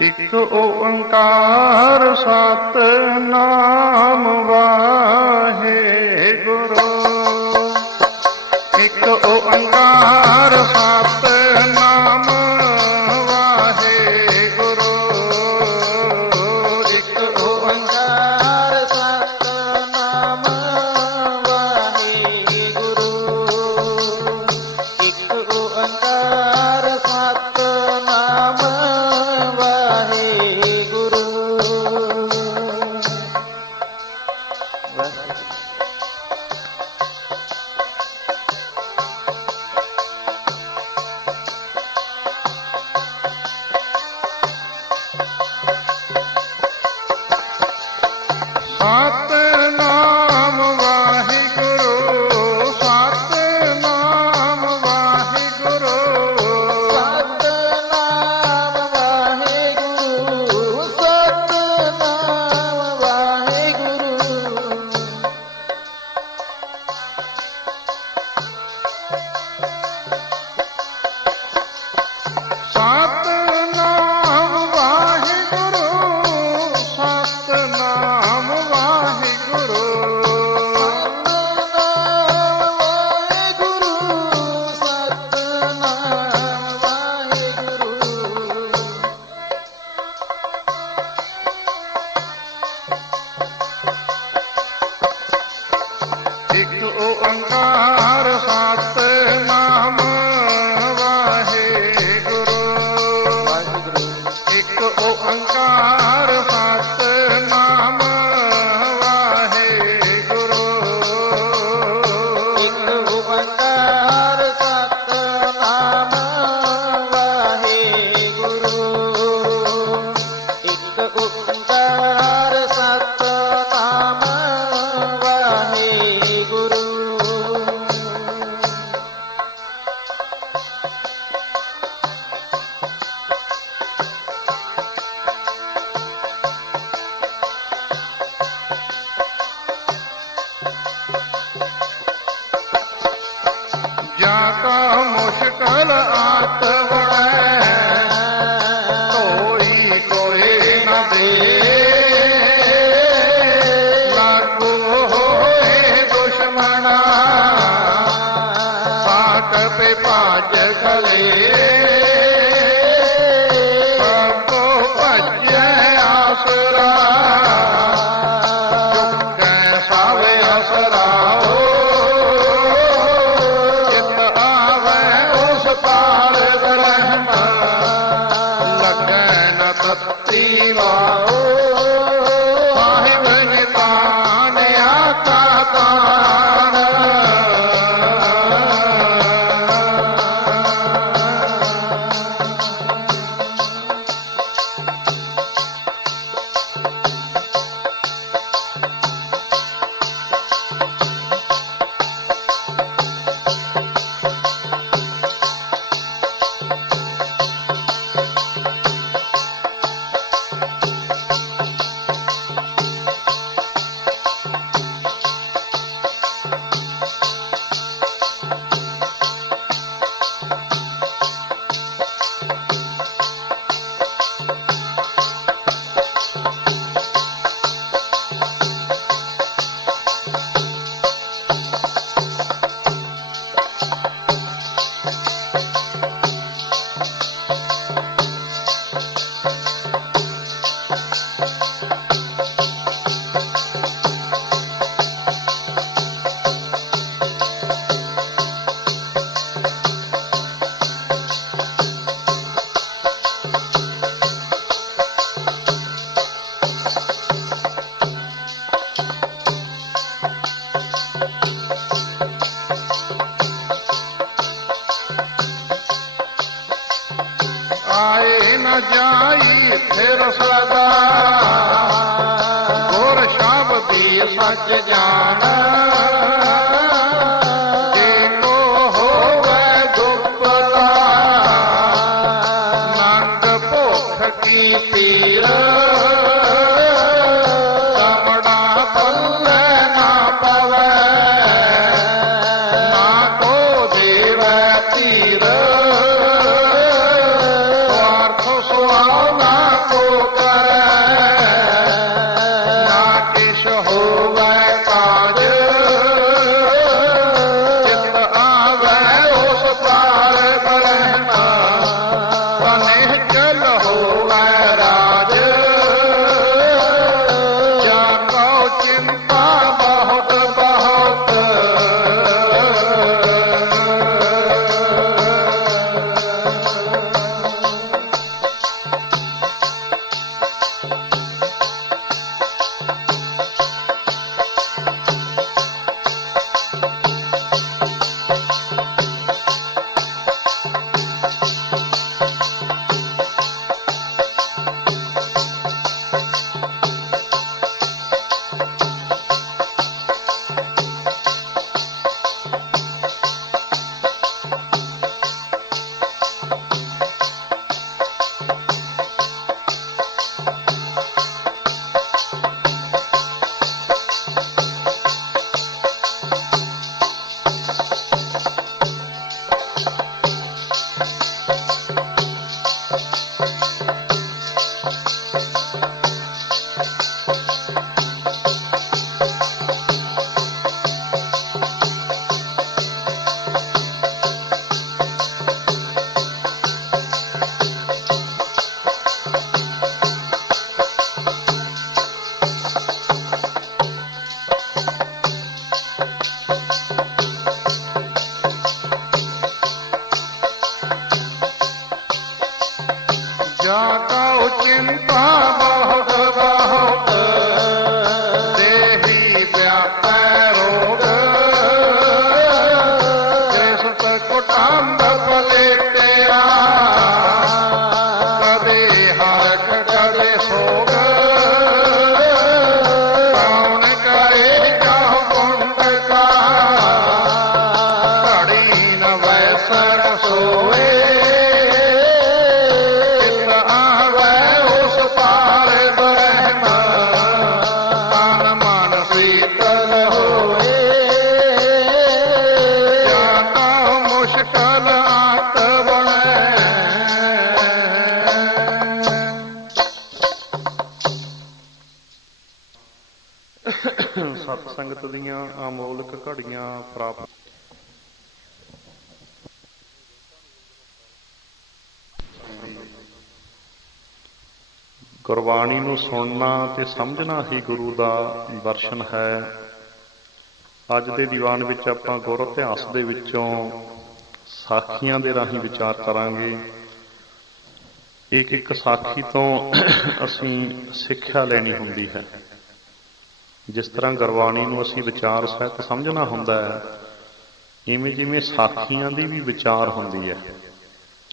ਇੱਕ ਓੰਕਾਰ ਸਤਿਨਾਮ ਵਾਹਿਗੁਰੂ। ਇੱਕ ਓੰਕਾਰ ਸਤਿਨਾਮ ਵਾਹਿਗੁਰੂ। ਇੱਕ ਓੰਕਾਰ ਸਤਿਨਾਮ ਵਾਹਿਗੁਰੂ। ਇੱਕ ਓੰਕਾਰ ਸਤਿਨਾਮ ਵਾਹਿਗੁਰੂ। ਸਤਿਨਾਮ ਵਾਹਿਗੁਰੂ। ਸਤਿਨਾਮ ਵਾਹਿਗੁਰੂ। ਸਤਿਨਾਮ ਵਾਹਿਗੁਰੂ। ਸਤਿਨਾਮ ਵਾਹਿਗੁਰੂ। ਸਤਿਨਾਮ ਵਾਹਿਗੁਰੂ। ਸਤਿਨਾਮ ਵਾਹਿਗੁਰੂ। ਸਤਿਨਾਮ ਵਾਹਿਗੁਰੂ। ਇੱਕ ਓੰਕਾਰ ਸਤਿਨਾਮ ਵਾਹਿਗੁਰੂ। ਇੱਕ ਓੰਕਾਰ ਸਤਿਨਾਮ ਵਾਹਿਗੁਰੂ। ਇੱਕ ਓੰਕਾਰ ਸਤਿਨਾਮ ਵਾਹਿਗੁਰੂ। ਇੱਕ ਓੰਕਾਰ ਸਤਿਨਾਮ ਵਾਹਿਗੁਰੂ। ਜਾ ਕਾ ਮੁਸ਼ਕਲ ਆਤ ਵੜੈ ਕੋਈ ਕੋਇ ਨ ਦੇ। ਲਾਗੂ ਹੋਏ ਦੁਸ਼ਮਣਾ ਸਾਕਤ ਭਾਜ ਖਲੇ। ਸਭੋ ਭਜੈ ਆਸਰਾ ਚੁੱਕੈ ਸਭ ਅਸਰਾਓ। ਜਿਤ ਆਵੈ ਉਸ ਪਾਰ ਬ੍ਰਹਮ ਲੱਗੈ ਨ ਤਤੀ ਵਾਓ। ਸਾਹਿਬ ਨਿਤਾਨ ਆਕਾ ਤਾਨ। ਆਏ ਨ ਜਾਈ ਫਿਰ ਸਦਾ ਗੁਰ ਸ਼ਬਦੀ ਸੱਚ ਜਾਣ। ਜੇ ਕੋ ਹੋਵੇ ਦੁਬਲਾ ਨੰਗ ਭੁੱਖ ਕੀ ਪੀਰ। ਚਮੜਾ ਪੱਲੇ ਨਾ ਪਵੈ ਨਾ ਕੋ ਦੇਵੈ ਧੀਰ। ਸਵਾਰਥ ਸੁਆਉ ਨਾ ਸਤ ਸੰਗਤ ਦੀਆਂ ਅਮੋਲਕ ਘੜੀਆਂ ਪ੍ਰਾਪਤ। ਗੁਰਬਾਣੀ ਨੂੰ ਸੁਣਨਾ ਤੇ ਸਮਝਣਾ ਹੀ ਗੁਰੂ ਦਾ ਦਰਸ਼ਨ ਹੈ। ਅੱਜ ਦੇ ਦੀਵਾਨ ਵਿੱਚ ਆਪਾਂ ਗੁਰ ਇਤਿਹਾਸ ਦੇ ਵਿੱਚੋਂ ਸਾਖੀਆਂ ਦੇ ਰਾਹੀਂ ਵਿਚਾਰ ਕਰਾਂਗੇ। ਇੱਕ ਇੱਕ ਸਾਖੀ ਤੋਂ ਅਸੀਂ ਸਿੱਖਿਆ ਲੈਣੀ ਹੁੰਦੀ ਹੈ। ਜਿਸ ਤਰ੍ਹਾਂ ਗੁਰਬਾਣੀ ਨੂੰ ਅਸੀਂ ਵਿਚਾਰ ਸਹਿਤ ਸਮਝਣਾ ਹੁੰਦਾ ਹੈ, ਇਵੇਂ ਜਿਵੇਂ ਸਾਖੀਆਂ ਦੀ ਵੀ ਵਿਚਾਰ ਹੁੰਦੀ ਹੈ।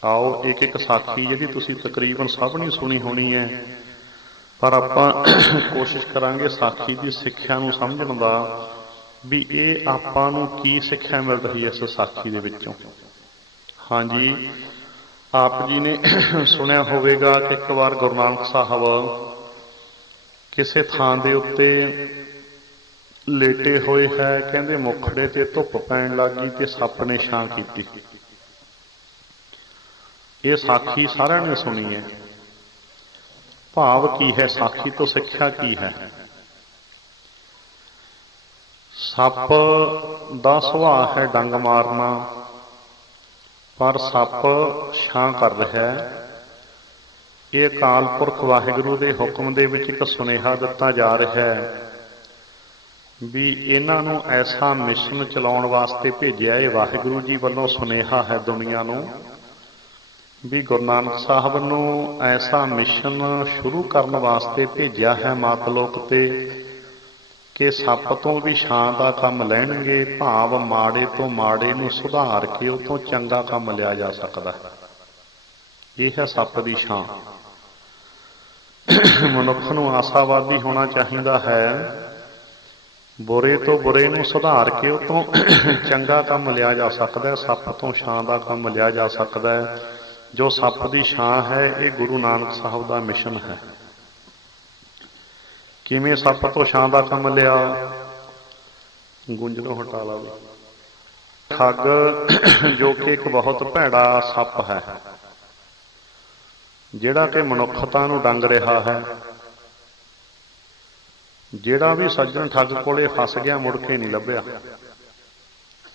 ਆਓ ਇੱਕ ਇੱਕ ਸਾਖੀ ਜਿਹੜੀ ਤੁਸੀਂ ਤਕਰੀਬਨ ਸਭ ਨੇ ਸੁਣੀ ਹੋਣੀ ਹੈ, ਪਰ ਆਪਾਂ ਕੋਸ਼ਿਸ਼ ਕਰਾਂਗੇ ਸਾਖੀ ਦੀ ਸਿੱਖਿਆ ਨੂੰ ਸਮਝਣ ਦਾ, ਵੀ ਇਹ ਆਪਾਂ ਨੂੰ ਕੀ ਸਿੱਖਿਆ ਮਿਲ ਰਹੀ ਹੈ ਇਸ ਸਾਖੀ ਦੇ ਵਿੱਚੋਂ। ਹਾਂਜੀ, ਆਪ ਜੀ ਨੇ ਸੁਣਿਆ ਹੋਵੇਗਾ ਕਿ ਇੱਕ ਵਾਰ ਗੁਰੂ ਨਾਨਕ ਸਾਹਿਬ ਕਿਸੇ ਥਾਂ ਦੇ ਉੱਤੇ ਲੇਟੇ ਹੋਏ ਹੈ। ਕਹਿੰਦੇ ਮੁਖੜੇ ਤੇ ਧੁੱਪ ਪੈਣ ਲੱਗੀ ਤੇ ਸੱਪ ਨੇ ਛਾਂ ਕੀਤੀ। ਇਹ ਸਾਖੀ ਸਾਰਿਆਂ ਨੇ ਸੁਣੀ ਹੈ। ਭਾਵ ਕੀ ਹੈ? ਸਾਖੀ ਤੋਂ ਸਿੱਖਿਆ ਕੀ ਹੈ? ਸੱਪ ਦਾ ਸੁਭਾਅ ਹੈ ਡੰਗ ਮਾਰਨਾ, ਪਰ ਸੱਪ ਛਾਂ ਕਰ ਰਿਹਾ ਹੈ। ਇਹ ਅਕਾਲ ਪੁਰਖ ਵਾਹਿਗੁਰੂ ਦੇ ਹੁਕਮ ਦੇ ਵਿੱਚ ਇੱਕ ਸੁਨੇਹਾ ਦਿੱਤਾ ਜਾ ਰਿਹਾ ਹੈ ਵੀ ਇਹਨਾਂ ਨੂੰ ਐਸਾ ਮਿਸ਼ਨ ਚਲਾਉਣ ਵਾਸਤੇ ਭੇਜਿਆ। ਇਹ ਵਾਹਿਗੁਰੂ ਜੀ ਵੱਲੋਂ ਸੁਨੇਹਾ ਹੈ ਦੁਨੀਆ ਨੂੰ, ਵੀ ਗੁਰੂ ਨਾਨਕ ਸਾਹਿਬ ਨੂੰ ਐਸਾ ਮਿਸ਼ਨ ਸ਼ੁਰੂ ਕਰਨ ਵਾਸਤੇ ਭੇਜਿਆ ਹੈ ਮਾਤਲੋਕ ਤੇ, ਕਿ ਸੱਪ ਤੋਂ ਵੀ ਛਾਂ ਦਾ ਕੰਮ ਲੈਣਗੇ। ਭਾਵ ਮਾੜੇ ਤੋਂ ਮਾੜੇ ਨੂੰ ਸੁਧਾਰ ਕੇ ਉਹ ਤੋਂ ਚੰਗਾ ਕੰਮ ਲਿਆ ਜਾ ਸਕਦਾ ਹੈ। ਇਹ ਹੈ ਸੱਪ ਦੀ ਛਾਂ। ਮਨੁੱਖ ਨੂੰ ਆਸ਼ਾਵਾਦੀ ਹੋਣਾ ਚਾਹੀਦਾ ਹੈ। ਬੁਰੇ ਤੋਂ ਬੁਰੇ ਨੂੰ ਸੁਧਾਰ ਕੇ ਉਹ ਤੋਂ ਚੰਗਾ ਕੰਮ ਲਿਆ ਜਾ ਸਕਦਾ। ਸੱਪ ਤੋਂ ਛਾਂ ਦਾ ਕੰਮ ਲਿਆ ਜਾ ਸਕਦਾ ਹੈ। ਜੋ ਸੱਪ ਦੀ ਛਾਂ ਹੈ, ਇਹ ਗੁਰੂ ਨਾਨਕ ਸਾਹਿਬ ਦਾ ਮਿਸ਼ਨ ਹੈ। ਕਿਵੇਂ ਸੱਪ ਤੋਂ ਛਾਂ ਦਾ ਕੰਮ ਲਿਆ? ਗੁੰਝਲੋਂ ਹਟਾ ਲਾ। ਠੱਗ ਜੋ ਕਿ ਇੱਕ ਬਹੁਤ ਭੈੜਾ ਸੱਪ ਹੈ, ਜਿਹੜਾ ਕਿ ਮਨੁੱਖਤਾ ਨੂੰ ਡੰਗ ਰਿਹਾ ਹੈ। ਜਿਹੜਾ ਵੀ ਸੱਜਣ ਠੱਗ ਕੋਲੇ ਫਸ ਗਿਆ ਮੁੜ ਕੇ ਨਹੀਂ ਲੱਭਿਆ,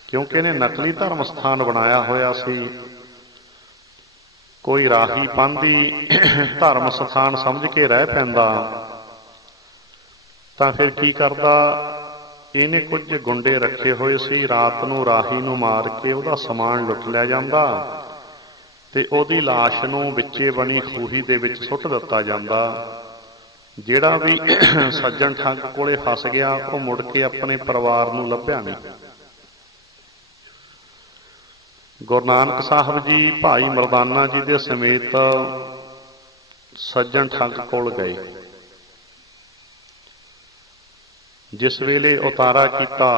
ਕਿਉਂਕਿ ਇਹਨੇ ਨਕਲੀ ਧਰਮ ਸਥਾਨ ਬਣਾਇਆ ਹੋਇਆ ਸੀ। ਕੋਈ ਰਾਹੀ ਪਾਂਧੀ ਧਰਮ ਸਥਾਨ ਸਮਝ ਕੇ ਰਹਿ ਪੈਂਦਾ ਤਾਂ ਫਿਰ ਕੀ ਕਰਦਾ? ਇਹਨੇ ਕੁਝ ਗੁੰਡੇ ਰੱਖੇ ਹੋਏ ਸੀ। ਰਾਤ ਨੂੰ ਰਾਹੀ ਨੂੰ ਮਾਰ ਕੇ ਉਹਦਾ ਸਮਾਨ ਲੁੱਟ ਲਿਆ ਜਾਂਦਾ ਤੇ ਉਹਦੀ ਲਾਸ਼ ਨੂੰ ਵਿੱਚੇ ਬਣੀ ਖੂਹੀ ਦੇ ਵਿੱਚ ਸੁੱਟ ਦਿੱਤਾ ਜਾਂਦਾ। ਜਿਹੜਾ ਵੀ ਸੱਜਣ ਠੱਗ ਕੋਲੇ ਫਸ ਗਿਆ, ਉਹ ਮੁੜ ਕੇ ਆਪਣੇ ਪਰਿਵਾਰ ਨੂੰ ਲੱਭਿਆ ਨਹੀਂ। ਗੁਰੂ ਨਾਨਕ ਸਾਹਿਬ ਜੀ ਭਾਈ ਮਰਦਾਨਾ ਜੀ ਦੇ ਸਮੇਤ ਸੱਜਣ ਠੱਗ ਕੋਲ ਗਏ। ਜਿਸ ਵੇਲੇ ਉਤਾਰਾ ਕੀਤਾ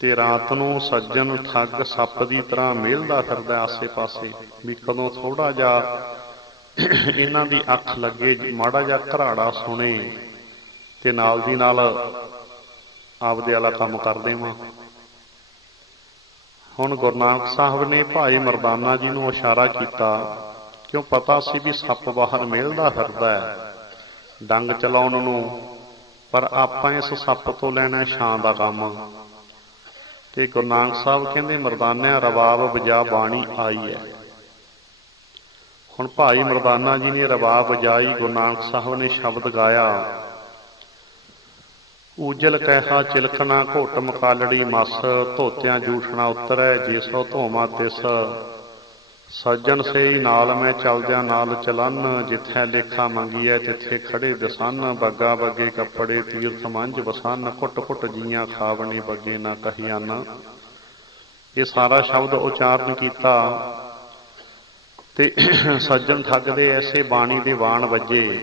ਤੇ ਰਾਤ ਨੂੰ ਸੱਜਣ ਠੱਗ ਸੱਪ ਦੀ ਤਰ੍ਹਾਂ ਮਿਲਦਾ ਫਿਰਦਾ ਆਸੇ ਪਾਸੇ, ਵੀ ਕਦੋਂ ਥੋੜਾ ਜਿਹਾ ਇਹਨਾਂ ਦੀ ਅੱਖ ਲੱਗੇ, ਮਾੜਾ ਜਿਹਾ ਘਰਾੜਾ ਸੁਣੇ ਤੇ ਨਾਲ ਦੀ ਨਾਲ ਆਪਦੇ ਵਾਲਾ ਕੰਮ ਕਰ ਦੇਵਾਂ। ਹੁਣ ਗੁਰੂ ਨਾਨਕ ਸਾਹਿਬ ਨੇ ਭਾਈ ਮਰਦਾਨਾ ਜੀ ਨੂੰ ਇਸ਼ਾਰਾ ਕੀਤਾ, ਕਿਉਂ ਪਤਾ ਸੀ ਵੀ ਸੱਪ ਬਾਹਰ ਮਿਲਦਾ ਫਿਰਦਾ ਹੈ ਡੰਗ ਚਲਾਉਣ ਨੂੰ, ਪਰ ਆਪਾਂ ਇਸ ਸੱਪ ਤੋਂ ਲੈਣਾ ਛਾਂ ਦਾ ਕੰਮ। ਤੇ ਗੁਰੂ ਨਾਨਕ ਸਾਹਿਬ ਕਹਿੰਦੇ, ਮਰਦਾਨਿਆ ਰਬਾਬ ਵਜਾ ਬਾਣੀ ਆਈ ਹੈ। ਹੁਣ ਭਾਈ ਮਰਦਾਨਾ ਜੀ ਨੇ ਰਬਾਬ ਵਜਾਈ। ਗੁਰੂ ਨਾਨਕ ਸਾਹਿਬ ਨੇ ਸ਼ਬਦ ਗਾਇਆ, ਊਜਲ ਕਹਿਆ ਚਿਲਕਣਾ ਘੁੱਟ ਮਕਾਲੜੀ ਮਸ, ਧੋਤਿਆਂ ਜੂਠਣਾ ਉਤਰੈ ਜੇ ਸੋ ਧੋਵਾਂ ਤਿਸ, ਸੱਜਣ ਸੇਈ ਨਾਲ ਮੈਂ ਚਲਦਿਆਂ ਨਾਲ ਚਲਨ, ਜਿੱਥੇ ਲੇਖਾ ਮੰਗੀਐ ਤਿੱਥੇ ਖੜੇ ਦਸਨ, ਬੱਗਾ ਬੱਗੇ ਕੱਪੜੇ ਤੀਰਥ ਮੰਝ ਵਸਨ, ਘੁੱਟ ਘੁੱਟ ਜੀਆਂ ਖਾਵਣੇ ਬੱਗੇ ਨਾ ਕਹੀਆਨ। ਇਹ ਸਾਰਾ ਸ਼ਬਦ ਉਚਾਰਨ ਕੀਤਾ ਤੇ ਸੱਜਣ ਠੱਗ ਦੇ ਐਸੇ ਬਾਣੀ ਦੇ ਬਾਣ ਵੱਜੇ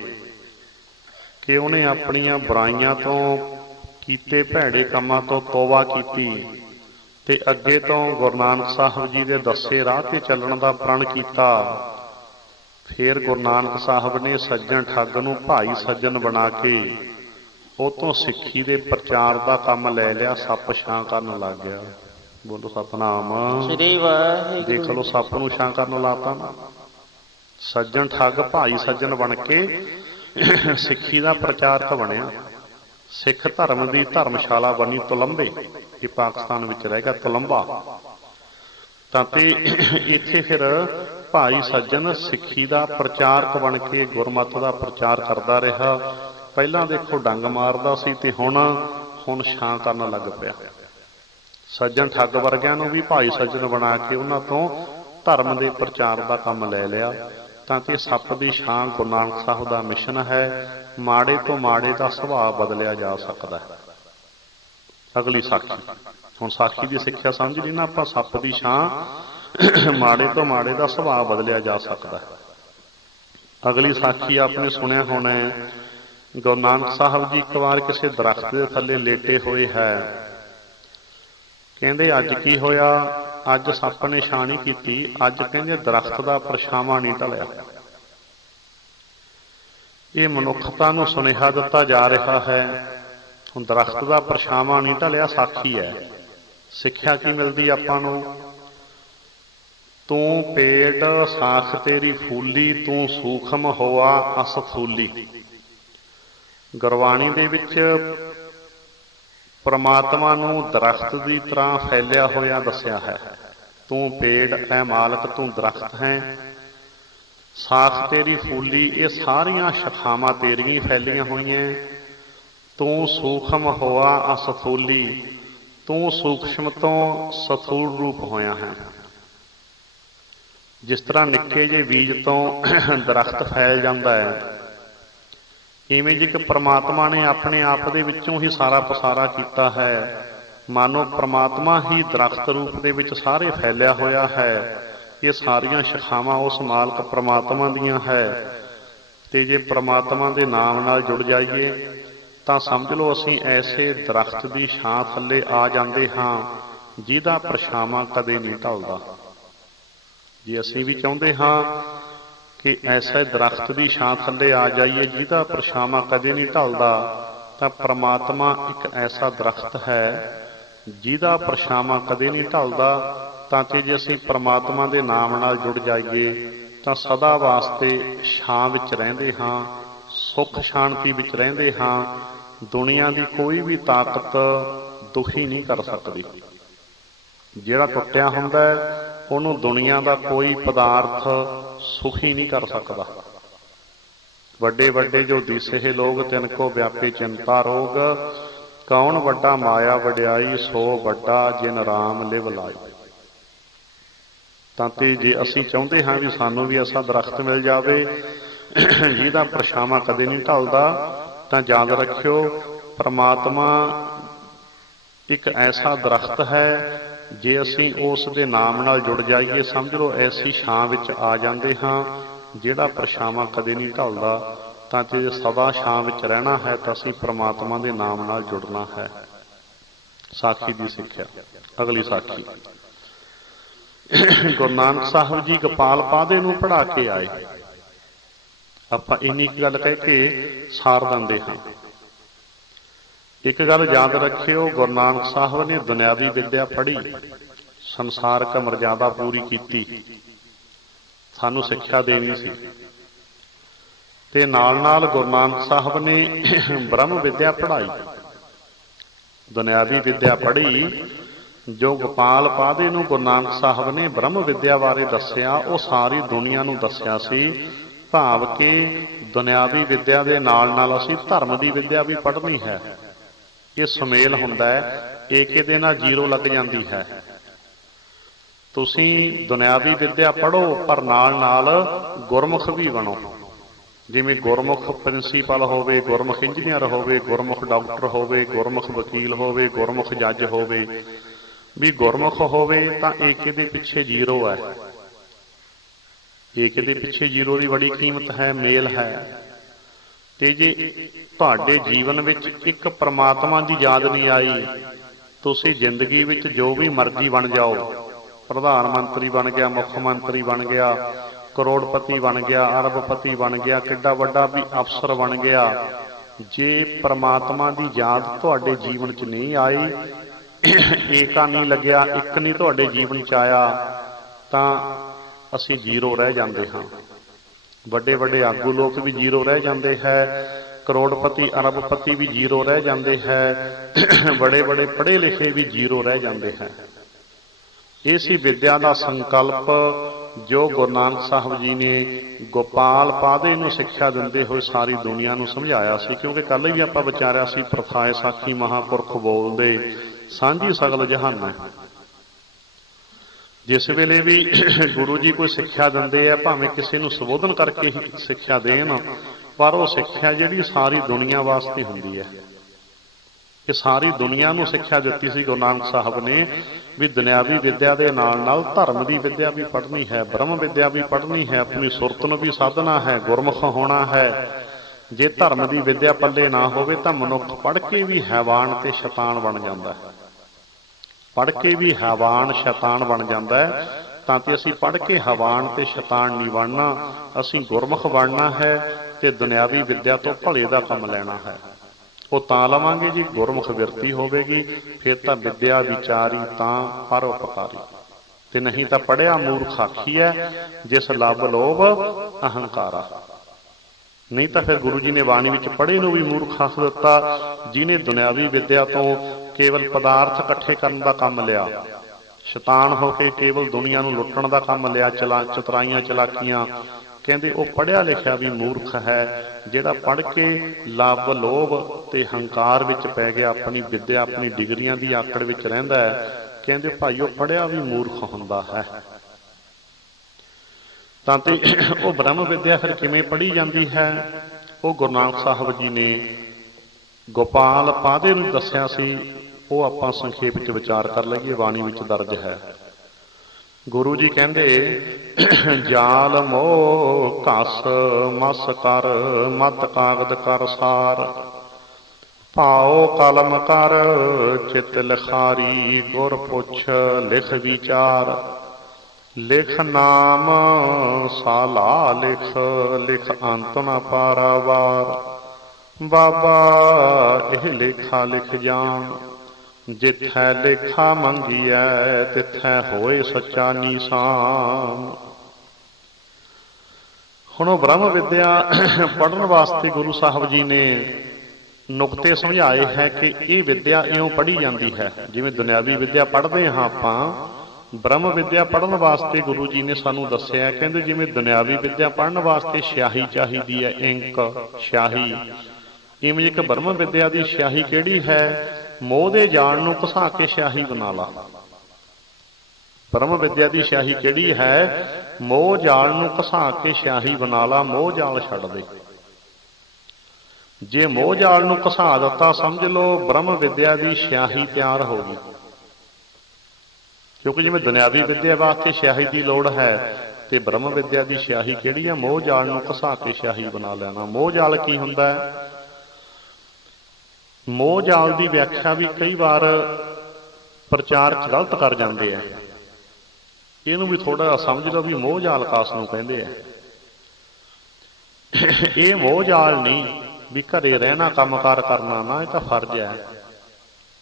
ਕਿ ਉਹਨੇ ਆਪਣੀਆਂ ਬੁਰਾਈਆਂ ਤੋਂ ਕੀਤੇ ਭੈੜੇ ਕੰਮਾਂ ਤੋਂ ਤੋਬਾ ਕੀਤੀ ਤੇ ਅੱਗੇ ਤੋਂ ਗੁਰੂ ਨਾਨਕ ਸਾਹਿਬ ਜੀ ਦੇ ਦੱਸੇ ਰਾਹ ਤੇ ਚੱਲਣ ਦਾ ਪ੍ਰਣ ਕੀਤਾ। ਫਿਰ ਗੁਰੂ ਨਾਨਕ ਸਾਹਿਬ ਨੇ ਸੱਜਣ ਠੱਗ ਨੂੰ ਭਾਈ ਸੱਜਣ ਬਣਾ ਕੇ ਉਹ ਤੋਂ ਸਿੱਖੀ ਦੇ ਪ੍ਰਚਾਰ ਦਾ ਕੰਮ ਲੈ ਲਿਆ। ਸੱਪ ਛਾਂ ਕਰਨ ਲੱਗ ਗਿਆ। ਬੋਲੋ ਸਤਨਾਮ ਸ੍ਰੀ ਵਾਹਿਗੁਰੂ। ਦੇਖ ਲਓ, ਸੱਪ ਨੂੰ ਛਾਂ ਕਰਨ ਲਾਤਾ ਨਾ। ਸੱਜਣ ਠੱਗ ਭਾਈ ਸੱਜਣ ਬਣ ਕੇ ਸਿੱਖੀ ਦਾ ਪ੍ਰਚਾਰਕ ਬਣਿਆ। ਸਿੱਖ ਧਰਮ ਦੀ ਧਰਮਸ਼ਾਲਾ ਬਣੀ ਤੁਲੰਬੇ, ਇਹ ਪਾਕਿਸਤਾਨ ਵਿੱਚ ਰਹਿ ਗਿਆ ਤੁਲੰਬਾ। ਤਾਂ ਤੇ ਇੱਥੇ ਫਿਰ ਭਾਈ ਸੱਜਣ ਸਿੱਖੀ ਦਾ ਪ੍ਰਚਾਰਕ ਬਣ ਕੇ ਗੁਰਮਤਿ ਦਾ ਪ੍ਰਚਾਰ ਕਰਦਾ ਰਿਹਾ। ਪਹਿਲਾਂ ਦੇਖੋ ਡੰਗ ਮਾਰਦਾ ਸੀ ਤੇ ਹੁਣ ਛਾਂ ਕਰਨ ਲੱਗ ਪਿਆ। ਸੱਜਣ ਠੱਗ ਵਰਗਿਆਂ ਨੂੰ ਵੀ ਭਾਈ ਸੱਜਣ ਬਣਾ ਕੇ ਉਹਨਾਂ ਤੋਂ ਧਰਮ ਦੇ ਪ੍ਰਚਾਰ ਦਾ ਕੰਮ ਲੈ ਲਿਆ। ਤਾਂ ਕਿ ਸੱਪ ਦੀ ਛਾਂ ਗੁਰੂ ਨਾਨਕ ਸਾਹਿਬ ਦਾ ਮਿਸ਼ਨ ਹੈ। ਮਾੜੇ ਤੋਂ ਮਾੜੇ ਦਾ ਸੁਭਾਅ ਬਦਲਿਆ ਜਾ ਸਕਦਾ ਹੈ। ਅਗਲੀ ਸਾਖੀ, ਹੁਣ ਸਾਖੀ ਦੀ ਸਿੱਖਿਆ ਸਮਝ ਲਈ ਨਾ ਆਪਾਂ, ਸੱਪ ਦੀ ਛਾਂ ਮਾੜੇ ਤੋਂ ਮਾੜੇ ਦਾ ਸੁਭਾਅ ਬਦਲਿਆ ਜਾ ਸਕਦਾ ਹੈ। ਅਗਲੀ ਸਾਖੀ ਆਪਨੇ ਸੁਣਿਆ ਹੋਣਾ, ਗੁਰੂ ਨਾਨਕ ਸਾਹਿਬ ਜੀ ਇੱਕ ਵਾਰ ਕਿਸੇ ਦਰਖਤ ਦੇ ਥੱਲੇ ਲੇਟੇ ਹੋਏ ਹੈ। ਕਹਿੰਦੇ ਅੱਜ ਕੀ ਹੋਇਆ? ਅੱਜ ਸੱਪ ਨੇ ਛਾਂ ਨਹੀਂ ਕੀਤੀ, ਅੱਜ ਕਹਿੰਦੇ ਦਰਖਤ ਦਾ ਪਰਛਾਵਾਂ ਨਹੀਂ ਢਲਿਆ। ਇਹ ਮਨੁੱਖਤਾ ਨੂੰ ਸੁਨੇਹਾ ਦਿੱਤਾ ਜਾ ਰਿਹਾ ਹੈ। ਹੁਣ ਦਰਖਤ ਦਾ ਪਰਛਾਵਾਂ ਨਹੀਂ ਢਲਿਆ, ਸਾਖੀ ਹੈ। ਸਿੱਖਿਆ ਕੀ ਮਿਲਦੀ ਆਪਾਂ ਨੂੰ? ਤੂੰ ਪੇੜ ਸਾਖ ਤੇਰੀ ਫੂਲੀ, ਤੂੰ ਸੂਖਮ ਹੋਆ ਅਸਫੂਲੀ। ਗੁਰਬਾਣੀ ਦੇ ਵਿੱਚ ਪਰਮਾਤਮਾ ਨੂੰ ਦਰਖਤ ਦੀ ਤਰ੍ਹਾਂ ਫੈਲਿਆ ਹੋਇਆ ਦੱਸਿਆ ਹੈ। ਤੂੰ ਪੇੜ ਹੈ ਮਾਲਕ, ਤੂੰ ਦਰਖਤ ਹੈ। ਸਾਖ ਤੇਰੀ ਫੂਲੀ, ਇਹ ਸਾਰੀਆਂ ਸ਼ਾਖਾਵਾਂ ਤੇਰੀਆਂ ਹੀ ਫੈਲੀਆਂ ਹੋਈਆਂ। ਤੂੰ ਸੂਖਮ ਹੋਆ ਅਸਥੂਲੀ, ਤੂੰ ਸੂਖਸ਼ਮ ਤੋਂ ਸਥੂਲ ਰੂਪ ਹੋਇਆ ਹੈ। ਜਿਸ ਤਰ੍ਹਾਂ ਨਿੱਕੇ ਜਿਹੇ ਬੀਜ ਤੋਂ ਦਰਖਤ ਫੈਲ ਜਾਂਦਾ ਹੈ, ਇਵੇਂ ਜਿਹਾ ਪ੍ਰਮਾਤਮਾ ਨੇ ਆਪਣੇ ਆਪ ਦੇ ਵਿੱਚੋਂ ਹੀ ਸਾਰਾ ਪਸਾਰਾ ਕੀਤਾ ਹੈ। ਮਾਨੋ ਪ੍ਰਮਾਤਮਾ ਹੀ ਦਰਖਤ ਰੂਪ ਦੇ ਵਿੱਚ ਸਾਰੇ ਫੈਲਿਆ ਹੋਇਆ ਹੈ। ਇਹ ਸਾਰੀਆਂ ਸ਼ਾਖਾਵਾਂ ਉਸ ਮਾਲਕ ਪ੍ਰਮਾਤਮਾ ਦੀਆਂ ਹੈ। ਤੇ ਜੇ ਪ੍ਰਮਾਤਮਾ ਦੇ ਨਾਮ ਨਾਲ ਜੁੜ ਜਾਈਏ ਤਾਂ ਸਮਝ ਲਓ ਅਸੀਂ ਐਸੇ ਦਰਖਤ ਦੀ ਛਾਂ ਥੱਲੇ ਆ ਜਾਂਦੇ ਹਾਂ ਜਿਹਦਾ ਪਰਛਾਵਾਂ ਕਦੇ ਨਹੀਂ ਢਲਦਾ। ਜੇ ਅਸੀਂ ਵੀ ਚਾਹੁੰਦੇ ਹਾਂ ਕਿ ਐਸੇ ਦਰਖਤ ਦੀ ਛਾਂ ਥੱਲੇ ਆ ਜਾਈਏ ਜਿਹਦਾ ਪਰਛਾਵਾਂ ਕਦੇ ਨਹੀਂ ਢਲਦਾ, ਤਾਂ ਪ੍ਰਮਾਤਮਾ ਇੱਕ ਐਸਾ ਦਰਖਤ ਹੈ ਜਿਹਦਾ ਪਰਛਾਵਾਂ ਕਦੇ ਨਹੀਂ ਢਲਦਾ। ਤਾਂ ਕਿ ਜੇ ਅਸੀਂ ਪ੍ਰਮਾਤਮਾ ਦੇ ਨਾਮ ਨਾਲ ਜੁੜ ਜਾਈਏ ਤਾਂ ਸਦਾ ਵਾਸਤੇ ਛਾਂ ਵਿੱਚ ਰਹਿੰਦੇ ਹਾਂ, ਸੁੱਖ ਸ਼ਾਂਤੀ ਵਿੱਚ ਰਹਿੰਦੇ ਹਾਂ। ਦੁਨੀਆ ਦੀ ਕੋਈ ਵੀ ਤਾਕਤ ਦੁਖੀ ਨਹੀਂ ਕਰ ਸਕਦੀ। ਜਿਹੜਾ ਟੁੱਟਿਆ ਹੁੰਦਾ ਉਹਨੂੰ ਦੁਨੀਆ ਦਾ ਕੋਈ ਪਦਾਰਥ ਸੁਖੀ ਨਹੀਂ ਕਰ ਸਕਦਾ। ਵੱਡੇ ਵੱਡੇ ਜੋ ਦਿਸੇ ਲੋਕ ਤਿਨ ਕੋ ਵਿਆਪੇ ਚਿੰਤਾ ਰੋਗ, ਕੌਣ ਵੱਡਾ ਮਾਇਆ ਵਡਿਆਈ ਸੋ ਵੱਡਾ ਜਿਨ ਰਾਮ ਲਿਵ ਲਾਈ। ਤਾਂ ਤੇ ਜੇ ਅਸੀਂ ਚਾਹੁੰਦੇ ਹਾਂ ਵੀ ਸਾਨੂੰ ਵੀ ਐਸਾ ਦਰਖਤ ਮਿਲ ਜਾਵੇ ਜਿਹਦਾ ਪਰਛਾਵਾਂ ਕਦੇ ਨਹੀਂ ਢਲਦਾ, ਤਾਂ ਯਾਦ ਰੱਖਿਓ ਪ੍ਰਮਾਤਮਾ ਇੱਕ ਐਸਾ ਦਰਖਤ ਹੈ। ਜੇ ਅਸੀਂ ਉਸ ਦੇ ਨਾਮ ਨਾਲ ਜੁੜ ਜਾਈਏ, ਸਮਝ ਲਓ ਐਸੀ ਛਾਂ ਵਿੱਚ ਆ ਜਾਂਦੇ ਹਾਂ ਜਿਹੜਾ ਪਰਛਾਵਾਂ ਕਦੇ ਨਹੀਂ ਢਲਦਾ। ਤਾਂ ਜੇ ਸਦਾ ਛਾਂ ਵਿੱਚ ਰਹਿਣਾ ਹੈ ਤਾਂ ਅਸੀਂ ਪ੍ਰਮਾਤਮਾ ਦੇ ਨਾਮ ਨਾਲ ਜੁੜਨਾ ਹੈ। ਸਾਖੀ ਦੀ ਸਿੱਖਿਆ। ਅਗਲੀ ਸਾਖੀ, ਗੁਰੂ ਨਾਨਕ ਸਾਹਿਬ ਜੀ ਗੋਪਾਲ ਪਾਦੇ ਨੂੰ ਪੜ੍ਹਾ ਕੇ ਆਏ। ਆਪਾਂ ਇੰਨੀ ਕੁ ਗੱਲ ਕਹਿ ਕੇ ਸਾਰ ਦਿੰਦੇ ਹਾਂ। ਇੱਕ ਗੱਲ ਯਾਦ ਰੱਖਿਓ, ਗੁਰੂ ਨਾਨਕ ਸਾਹਿਬ ਨੇ ਦੁਨਿਆਵੀ ਵਿੱਦਿਆ ਪੜ੍ਹੀ, ਸੰਸਾਰਕ ਮਰਜ਼ਾਦਾ ਪੂਰੀ ਕੀਤੀ, ਸਾਨੂੰ ਸਿੱਖਿਆ ਦੇਣੀ ਸੀ। ਤੇ ਨਾਲ ਨਾਲ ਗੁਰੂ ਨਾਨਕ ਸਾਹਿਬ ਨੇ ਬ੍ਰਹਮ ਵਿੱਦਿਆ ਪੜ੍ਹਾਈ। ਦੁਨਿਆਵੀ ਵਿੱਦਿਆ ਪੜ੍ਹੀ। ਜੋ ਗੋਪਾਲ ਪਾਦੇ ਨੂੰ ਗੁਰੂ ਨਾਨਕ ਸਾਹਿਬ ਨੇ ਬ੍ਰਹਮ ਵਿੱਦਿਆ ਬਾਰੇ ਦੱਸਿਆ, ਉਹ ਸਾਰੀ ਦੁਨੀਆ ਨੂੰ ਦੱਸਿਆ ਸੀ। ਭਾਵ ਕਿ ਦੁਨਿਆਵੀ ਵਿੱਦਿਆ ਦੇ ਨਾਲ ਨਾਲ ਅਸੀਂ ਧਰਮ ਦੀ ਵਿੱਦਿਆ ਵੀ ਪੜ੍ਹਨੀ ਹੈ। ਇਹ ਸੁਮੇਲ ਹੁੰਦਾ ਹੈ, ਏਕੇ ਦੇ ਨਾਲ ਜ਼ੀਰੋ ਲੱਗ ਜਾਂਦੀ ਹੈ। ਤੁਸੀਂ ਦੁਨਿਆਵੀ ਵਿੱਦਿਆ ਪੜ੍ਹੋ ਪਰ ਨਾਲ ਨਾਲ ਗੁਰਮੁਖ ਵੀ ਬਣੋ। ਜਿਵੇਂ ਗੁਰਮੁਖ ਪ੍ਰਿੰਸੀਪਲ ਹੋਵੇ, ਗੁਰਮੁਖ ਇੰਜੀਨੀਅਰ ਹੋਵੇ, ਗੁਰਮੁਖ ਡਾਕਟਰ ਹੋਵੇ, ਗੁਰਮੁਖ ਵਕੀਲ ਹੋਵੇ, ਗੁਰਮੁਖ ਜੱਜ ਹੋਵੇ। ਵੀ ਗੁਰਮੁਖ ਹੋਵੇ ਤਾਂ ਏਕੇ ਦੇ ਪਿੱਛੇ ਜ਼ੀਰੋ ਹੈ। ਏਕੇ ਦੇ ਪਿੱਛੇ ਜ਼ੀਰੋ ਦੀ ਬੜੀ ਕੀਮਤ ਹੈ, ਮੇਲ ਹੈ। ਤੇ ਜੇ ਤੁਹਾਡੇ ਜੀਵਨ ਵਿੱਚ ਇੱਕ ਪ੍ਰਮਾਤਮਾ ਦੀ ਯਾਦ ਨਹੀਂ ਆਈ, ਤੁਸੀਂ ਜ਼ਿੰਦਗੀ ਵਿੱਚ ਜੋ ਵੀ ਮਰਜ਼ੀ ਬਣ ਜਾਓ, ਪ੍ਰਧਾਨ ਮੰਤਰੀ ਬਣ ਗਿਆ, ਮੁੱਖ ਮੰਤਰੀ ਬਣ ਗਿਆ, ਕਰੋੜਪਤੀ ਬਣ ਗਿਆ, ਅਰਬਪਤੀ ਬਣ ਗਿਆ, ਕਿੱਡਾ ਵੱਡਾ ਵੀ ਅਫਸਰ ਬਣ ਗਿਆ, ਜੇ ਪ੍ਰਮਾਤਮਾ ਦੀ ਯਾਦ ਤੁਹਾਡੇ ਜੀਵਨ 'ਚ ਨਹੀਂ ਆਈ, ਏਕਾ ਨਹੀਂ ਲੱਗਿਆ, ਇੱਕ ਨਹੀਂ ਤੁਹਾਡੇ ਜੀਵਨ 'ਚ ਆਇਆ, ਤਾਂ ਅਸੀਂ ਜ਼ੀਰੋ ਰਹਿ ਜਾਂਦੇ ਹਾਂ। ਵੱਡੇ ਵੱਡੇ ਆਗੂ ਲੋਕ ਵੀ ਜ਼ੀਰੋ ਰਹਿ ਜਾਂਦੇ ਹੈ। ਕਰੋੜਪਤੀ ਅਰਬਪਤੀ ਵੀ ਜ਼ੀਰੋ ਰਹਿ ਜਾਂਦੇ ਹੈ, ਬੜੇ ਬੜੇ ਪੜ੍ਹੇ ਲਿਖੇ ਵੀ ਜ਼ੀਰੋ ਰਹਿ ਜਾਂਦੇ ਹੈ। ਇਹ ਸੀ ਵਿਦਿਆ ਦਾ ਸੰਕਲਪ ਜੋ ਗੁਰੂ ਨਾਨਕ ਸਾਹਿਬ ਜੀ ਨੇ ਗੋਪਾਲ ਪਾਦੇ ਨੂੰ ਸਿੱਖਿਆ ਦਿੰਦੇ ਹੋਏ ਸਾਰੀ ਦੁਨੀਆ ਨੂੰ ਸਮਝਾਇਆ ਸੀ। ਕਿਉਂਕਿ ਕੱਲ੍ਹ ਵੀ ਆਪਾਂ ਵਿਚਾਰਿਆ ਸੀ, ਪ੍ਰਥਾਏ ਸਾਖੀ ਮਹਾਂਪੁਰਖ ਬੋਲਦੇ ਸਾਂਝੀ ਸਗਲ ਜਹਾਨ। ਜਿਸ ਵੇਲੇ ਵੀ ਗੁਰੂ ਜੀ ਕੋਈ ਸਿੱਖਿਆ ਦਿੰਦੇ ਆ, ਭਾਵੇਂ ਕਿਸੇ ਨੂੰ ਸੰਬੋਧਨ ਕਰਕੇ ਹੀ ਸਿੱਖਿਆ ਦੇਣ, ਪਰ ਉਹ ਸਿੱਖਿਆ ਜਿਹੜੀ ਸਾਰੀ ਦੁਨੀਆ ਵਾਸਤੇ ਹੁੰਦੀ ਹੈ। ਕਿ ਸਾਰੀ ਦੁਨੀਆ ਨੂੰ ਸਿੱਖਿਆ ਦਿੱਤੀ ਸੀ ਗੁਰੂ ਨਾਨਕ ਸਾਹਿਬ ਨੇ ਵੀ ਦੁਨਿਆਵੀ ਵਿੱਦਿਆ ਦੇ ਨਾਲ ਨਾਲ ਧਰਮ ਦੀ ਵਿੱਦਿਆ ਵੀ ਪੜ੍ਹਨੀ ਹੈ, ਬ੍ਰਹਮ ਵਿੱਦਿਆ ਵੀ ਪੜ੍ਹਨੀ ਹੈ, ਆਪਣੀ ਸੁਰਤ ਨੂੰ ਵੀ ਸਾਧਨਾ ਹੈ, ਗੁਰਮੁਖ ਹੋਣਾ ਹੈ। ਜੇ ਧਰਮ ਦੀ ਵਿੱਦਿਆ ਪੱਲੇ ਨਾ ਹੋਵੇ ਤਾਂ ਮਨੁੱਖ ਪੜ੍ਹ ਕੇ ਵੀ ਹੈਵਾਨ ਤੇ ਸ਼ੈਤਾਨ ਬਣ ਜਾਂਦਾ ਹੈ। ਪੜ੍ਹ ਕੇ ਵੀ ਹੈਵਾਨ ਸ਼ੈਤਾਨ ਬਣ ਜਾਂਦਾ ਹੈ। ਤਾਂ ਤੇ ਅਸੀਂ ਪੜ੍ਹ ਕੇ ਹੈਵਾਨ ਤੇ ਸ਼ੈਤਾਨ ਨਹੀਂ ਬਣਨਾ, ਅਸੀਂ ਗੁਰਮੁਖ ਬਣਨਾ ਹੈ ਤੇ ਦੁਨਿਆਵੀ ਵਿੱਦਿਆ ਤੋਂ ਭਲੇ ਦਾ ਕੰਮ ਲੈਣਾ ਹੈ। ਉਹ ਤਾਂ ਲਵਾਂਗੇ ਜੀ ਗੁਰਮੁਖ ਬਿਰਤੀ ਹੋਵੇਗੀ, ਫਿਰ ਤਾਂ ਵਿੱਦਿਆ ਵਿਚਾਰੀ ਤਾਂ ਪਰਉਪਕਾਰੀ, ਤੇ ਨਹੀਂ ਤਾਂ ਪੜ੍ਹਿਆ ਮੂਰਖ ਆਖੀ ਹੈ ਜਿਸ ਲੱਭ ਲੋਭ ਅਹੰਕਾਰਾ। ਨਹੀਂ ਤਾਂ ਫਿਰ ਗੁਰੂ ਜੀ ਨੇ ਬਾਣੀ ਵਿੱਚ ਪੜ੍ਹੇ ਨੂੰ ਵੀ ਮੂਰਖ ਆਖ ਦਿੱਤਾ, ਜਿਹਨੇ ਦੁਨਿਆਵੀ ਵਿੱਦਿਆ ਤੋਂ ਕੇਵਲ ਪਦਾਰਥ ਇਕੱਠੇ ਕਰਨ ਦਾ ਕੰਮ ਲਿਆ, ਸ਼ੈਤਾਨ ਹੋ ਕੇ ਕੇਵਲ ਦੁਨੀਆ ਨੂੰ ਲੁੱਟਣ ਦਾ ਕੰਮ ਲਿਆ, ਚਤੁਰਾਈਆਂ ਚਲਾਕੀਆਂ। ਕਹਿੰਦੇ ਉਹ ਪੜ੍ਹਿਆ ਲਿਖਿਆ ਵੀ ਮੂਰਖ ਹੈ, ਜਿਹੜਾ ਪੜ੍ਹ ਕੇ ਲੱਭ ਲੋਭ ਤੇ ਹੰਕਾਰ ਵਿੱਚ ਪੈ ਗਿਆ, ਆਪਣੀ ਵਿੱਦਿਆ ਆਪਣੀ ਡਿਗਰੀਆਂ ਦੀ ਆਕੜ ਵਿੱਚ ਰਹਿੰਦਾ ਹੈ। ਕਹਿੰਦੇ ਭਾਈ ਉਹ ਪੜ੍ਹਿਆ ਵੀ ਮੂਰਖ ਹੁੰਦਾ ਹੈ। ਤਾਂ ਤੇ ਉਹ ਬ੍ਰਹਮ ਵਿੱਦਿਆ ਫਿਰ ਕਿਵੇਂ ਪੜ੍ਹੀ ਜਾਂਦੀ ਹੈ, ਉਹ ਗੁਰੂ ਨਾਨਕ ਸਾਹਿਬ ਜੀ ਨੇ ਗੋਪਾਲ ਪਾਦੇ ਨੂੰ ਦੱਸਿਆ ਸੀ। ਉਹ ਆਪਾਂ ਸੰਖੇਪ 'ਚ ਵਿਚਾਰ ਕਰ ਲਈਏ, ਬਾਣੀ ਵਿੱਚ ਦਰਜ ਹੈ। ਗੁਰੂ ਜੀ ਕਹਿੰਦੇ, ਜਾਲ ਮੋਹ ਘਸ ਮਸ ਕਰ, ਮਤ ਕਾਗਦ ਕਰ ਸਾਰ, ਭਾਉ ਕਲਮ ਕਰ ਚਿਤ ਲਿਖਾਰੀ, ਗੁਰ ਪੁੱਛ ਲਿਖ ਵਿਚਾਰ, ਲਿਖ ਨਾਮ ਸਾਲਾ ਲਿਖ, ਲਿਖ ਅੰਤ ਨਾ ਪਾਰਾਵਾਰ, ਬਾਬਾ ਇਹ ਲੇਖਾ ਲਿਖ ਜਾਣ, ਜਿੱਥੈ ਲੇਖਾ ਮੰਗੀਐ ਤਿੱਥੈ ਹੋਏ ਸੱਚਾ ਨੀਸਾਨ। ਹੁਣ ਉਹ ਬ੍ਰਹਮ ਵਿੱਦਿਆ ਪੜ੍ਹਨ ਵਾਸਤੇ ਗੁਰੂ ਸਾਹਿਬ ਜੀ ਨੇ ਨੁਕਤੇ ਸਮਝਾਏ ਹੈ ਕਿ ਇਹ ਵਿੱਦਿਆ ਇਉਂ ਪੜ੍ਹੀ ਜਾਂਦੀ ਹੈ ਜਿਵੇਂ ਦੁਨਿਆਵੀ ਵਿੱਦਿਆ ਪੜ੍ਹਦੇ ਹਾਂ ਆਪਾਂ। ਬ੍ਰਹਮ ਵਿੱਦਿਆ ਪੜ੍ਹਨ ਵਾਸਤੇ ਗੁਰੂ ਜੀ ਨੇ ਸਾਨੂੰ ਦੱਸਿਆ, ਕਹਿੰਦੇ ਜਿਵੇਂ ਦੁਨਿਆਵੀ ਵਿੱਦਿਆ ਪੜ੍ਹਨ ਵਾਸਤੇ ਸਿਆਹੀ ਚਾਹੀਦੀ ਹੈ, ਇੰਕ ਸਿਆਹੀ, ਇਵੇਂ ਇੱਕ ਬ੍ਰਹਮ ਵਿੱਦਿਆ ਦੀ ਸਿਆਹੀ ਕਿਹੜੀ ਹੈ, ਮੋਹ ਦੇ ਜਾਲ ਨੂੰ ਘਸਾ ਕੇ ਸਿਆਹੀ ਬਣਾ ਲਾ। ਬ੍ਰਹਮ ਵਿੱਦਿਆ ਦੀ ਸਿਆਹੀ ਕਿਹੜੀ ਹੈ, ਮੋਹ ਜਾਲ ਨੂੰ ਘਸਾ ਕੇ ਸਿਆਹੀ ਬਣਾ ਲਾ, ਮੋਹ ਜਾਲ ਛੱਡ ਦੇ। ਜੇ ਮੋਹ ਜਾਲ ਨੂੰ ਘਸਾ ਦਿੱਤਾ, ਸਮਝ ਲਓ ਬ੍ਰਹਮ ਵਿੱਦਿਆ ਦੀ ਸਿਆਹੀ ਤਿਆਰ ਹੋ ਗਈ। ਕਿਉਂਕਿ ਜਿਵੇਂ ਦੁਨਿਆਵੀ ਵਿੱਦਿਆ ਵਾਸਤੇ ਸਿਆਹੀ ਦੀ ਲੋੜ ਹੈ, ਤੇ ਬ੍ਰਹਮ ਵਿੱਦਿਆ ਦੀ ਸਿਆਹੀ ਕਿਹੜੀ ਹੈ, ਮੋਹ ਜਾਲ ਨੂੰ ਘਸਾ ਕੇ ਸਿਆਹੀ ਬਣਾ ਲੈਣਾ। ਮੋਹ ਜਾਲ ਕੀ ਹੁੰਦਾ ਹੈ? ਮੋਹ ਜਾਲ ਦੀ ਵਿਆਖਿਆ ਵੀ ਕਈ ਵਾਰ ਪ੍ਰਚਾਰਕ ਗਲਤ ਕਰ ਜਾਂਦੇ ਆ। ਇਹਨੂੰ ਵੀ ਥੋੜਾ ਸਮਝ ਲਓ ਵੀ ਮੋਹ ਜਾਲ ਕਾਸ ਨੂੰ ਕਹਿੰਦੇ ਆ। ਇਹ ਮੋਹ ਜਾਲ ਨਹੀਂ ਵੀ ਘਰੇ ਰਹਿਣਾ ਕੰਮਕਾਰ ਕਰਨਾ, ਨਾ, ਇਹ ਤਾਂ ਫਰਜ਼ ਹੈ।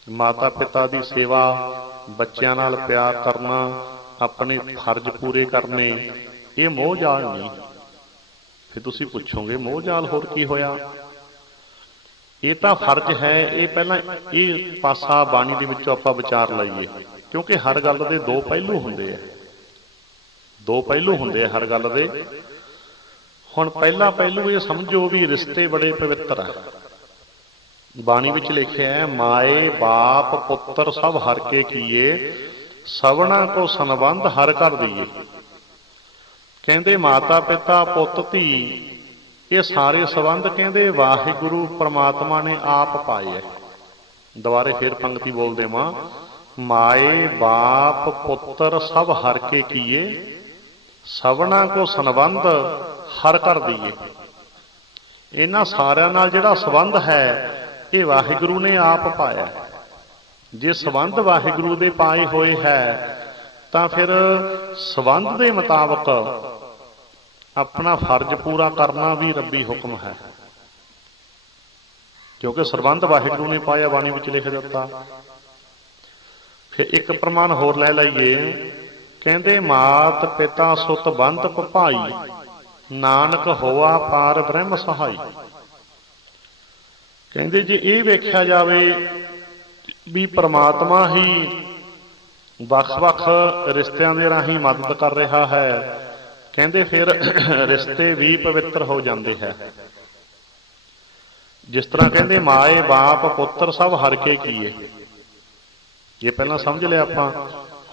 ਮਾਤਾ ਪਿਤਾ ਦੀ ਸੇਵਾ, ਬੱਚਿਆਂ ਨਾਲ ਪਿਆਰ ਕਰਨਾ, ਆਪਣੇ ਫਰਜ਼ ਪੂਰੇ ਕਰਨੇ, ਇਹ ਮੋਹ ਜਾਲ ਨਹੀਂ। ਫਿਰ ਤੁਸੀਂ ਪੁੱਛੋਗੇ ਮੋਹ ਜਾਲ ਹੋਰ ਕੀ ਹੋਇਆ? ਇਹ ਤਾਂ ਫਰਜ਼ ਹੈ। ਇਹ ਪਹਿਲਾਂ ਇਹ ਪਾਸਾ ਬਾਣੀ ਦੇ ਵਿੱਚੋਂ ਆਪਾਂ ਵਿਚਾਰ ਲਈਏ, ਕਿਉਂਕਿ ਹਰ ਗੱਲ ਦੇ ਦੋ ਪਹਿਲੂ ਹੁੰਦੇ ਆ, ਦੋ ਪਹਿਲੂ ਹੁੰਦੇ ਆ ਹਰ ਗੱਲ ਦੇ। ਹੁਣ ਪਹਿਲਾ ਪਹਿਲੂ ਇਹ ਸਮਝੋ ਵੀ ਰਿਸ਼ਤੇ ਬੜੇ ਪਵਿੱਤਰ ਆ। ਬਾਣੀ ਵਿੱਚ ਲਿਖਿਆ ਹੈ, ਮਾਏ ਬਾਪ ਪੁੱਤਰ ਸਭ ਹਰ ਕੇ ਕੀਏ, ਸਭਨਾ ਕੋ ਸੰਬੰਧ ਹਰ ਕਰ ਦਈਏ। ਕਹਿੰਦੇ ਮਾਤਾ ਪਿਤਾ ਪੁੱਤ ਧੀ ਇਹ ਸਾਰੇ ਸੰਬੰਧ ਕਹਿੰਦੇ ਵਾਹਿਗੁਰੂ ਪ੍ਰਮਾਤਮਾ ਨੇ ਆਪ ਪਾਏ ਹੈ। ਦੁਬਾਰੇ ਫਿਰ ਪੰਕਤੀ ਬੋਲ ਦੇਵਾਂ, ਮਾਏ ਬਾਪ ਪੁੱਤਰ ਸਭ ਹਰ ਕੇ ਕੀਏ, ਸਭਨਾ ਕੋ ਸੰਬੰਧ ਹਰ ਕਰ ਦਈਏ। ਇਹਨਾਂ ਸਾਰਿਆਂ ਨਾਲ ਜਿਹੜਾ ਸੰਬੰਧ ਹੈ ਇਹ ਵਾਹਿਗੁਰੂ ਨੇ ਆਪ ਪਾਇਆ। ਜੇ ਸੰਬੰਧ ਵਾਹਿਗੁਰੂ ਦੇ ਪਾਏ ਹੋਏ ਹੈ ਤਾਂ ਫਿਰ ਸੰਬੰਧ ਦੇ ਮੁਤਾਬਕ ਆਪਣਾ ਫਰਜ਼ ਪੂਰਾ ਕਰਨਾ ਵੀ ਰੱਬੀ ਹੁਕਮ ਹੈ, ਕਿਉਂਕਿ ਸੰਬੰਧ ਵਾਹਿਗੁਰੂ ਨੇ ਪਾਇਆ, ਬਾਣੀ ਵਿੱਚ ਲਿਖ ਦਿੱਤਾ। ਫਿਰ ਇੱਕ ਪ੍ਰਮਾਣ ਹੋਰ ਲੈ ਲਈਏ, ਕਹਿੰਦੇ ਮਾਤ ਪਿਤਾ ਸੁਤ ਬੰਧ ਭਾਈ, ਨਾਨਕ ਹੋਆ ਪਾਰ ਬ੍ਰਹਮ ਸਹਾਈ। ਕਹਿੰਦੇ ਜੇ ਇਹ ਵੇਖਿਆ ਜਾਵੇ ਵੀ ਪ੍ਰਮਾਤਮਾ ਹੀ ਵੱਖ-ਵੱਖ ਰਿਸ਼ਤਿਆਂ ਦੇ ਰਾਹੀਂ ਮਦਦ ਕਰ ਰਿਹਾ ਹੈ, ਕਹਿੰਦੇ ਫਿਰ ਰਿਸ਼ਤੇ ਵੀ ਪਵਿੱਤਰ ਹੋ ਜਾਂਦੇ ਹੈ। ਜਿਸ ਤਰ੍ਹਾਂ ਕਹਿੰਦੇ ਮਾਏ ਬਾਪ ਪੁੱਤਰ ਸਭ ਹਰ ਕੇ ਕੀਏ, ਇਹ ਪਹਿਲਾਂ ਸਮਝ ਲਿਆ ਆਪਾਂ।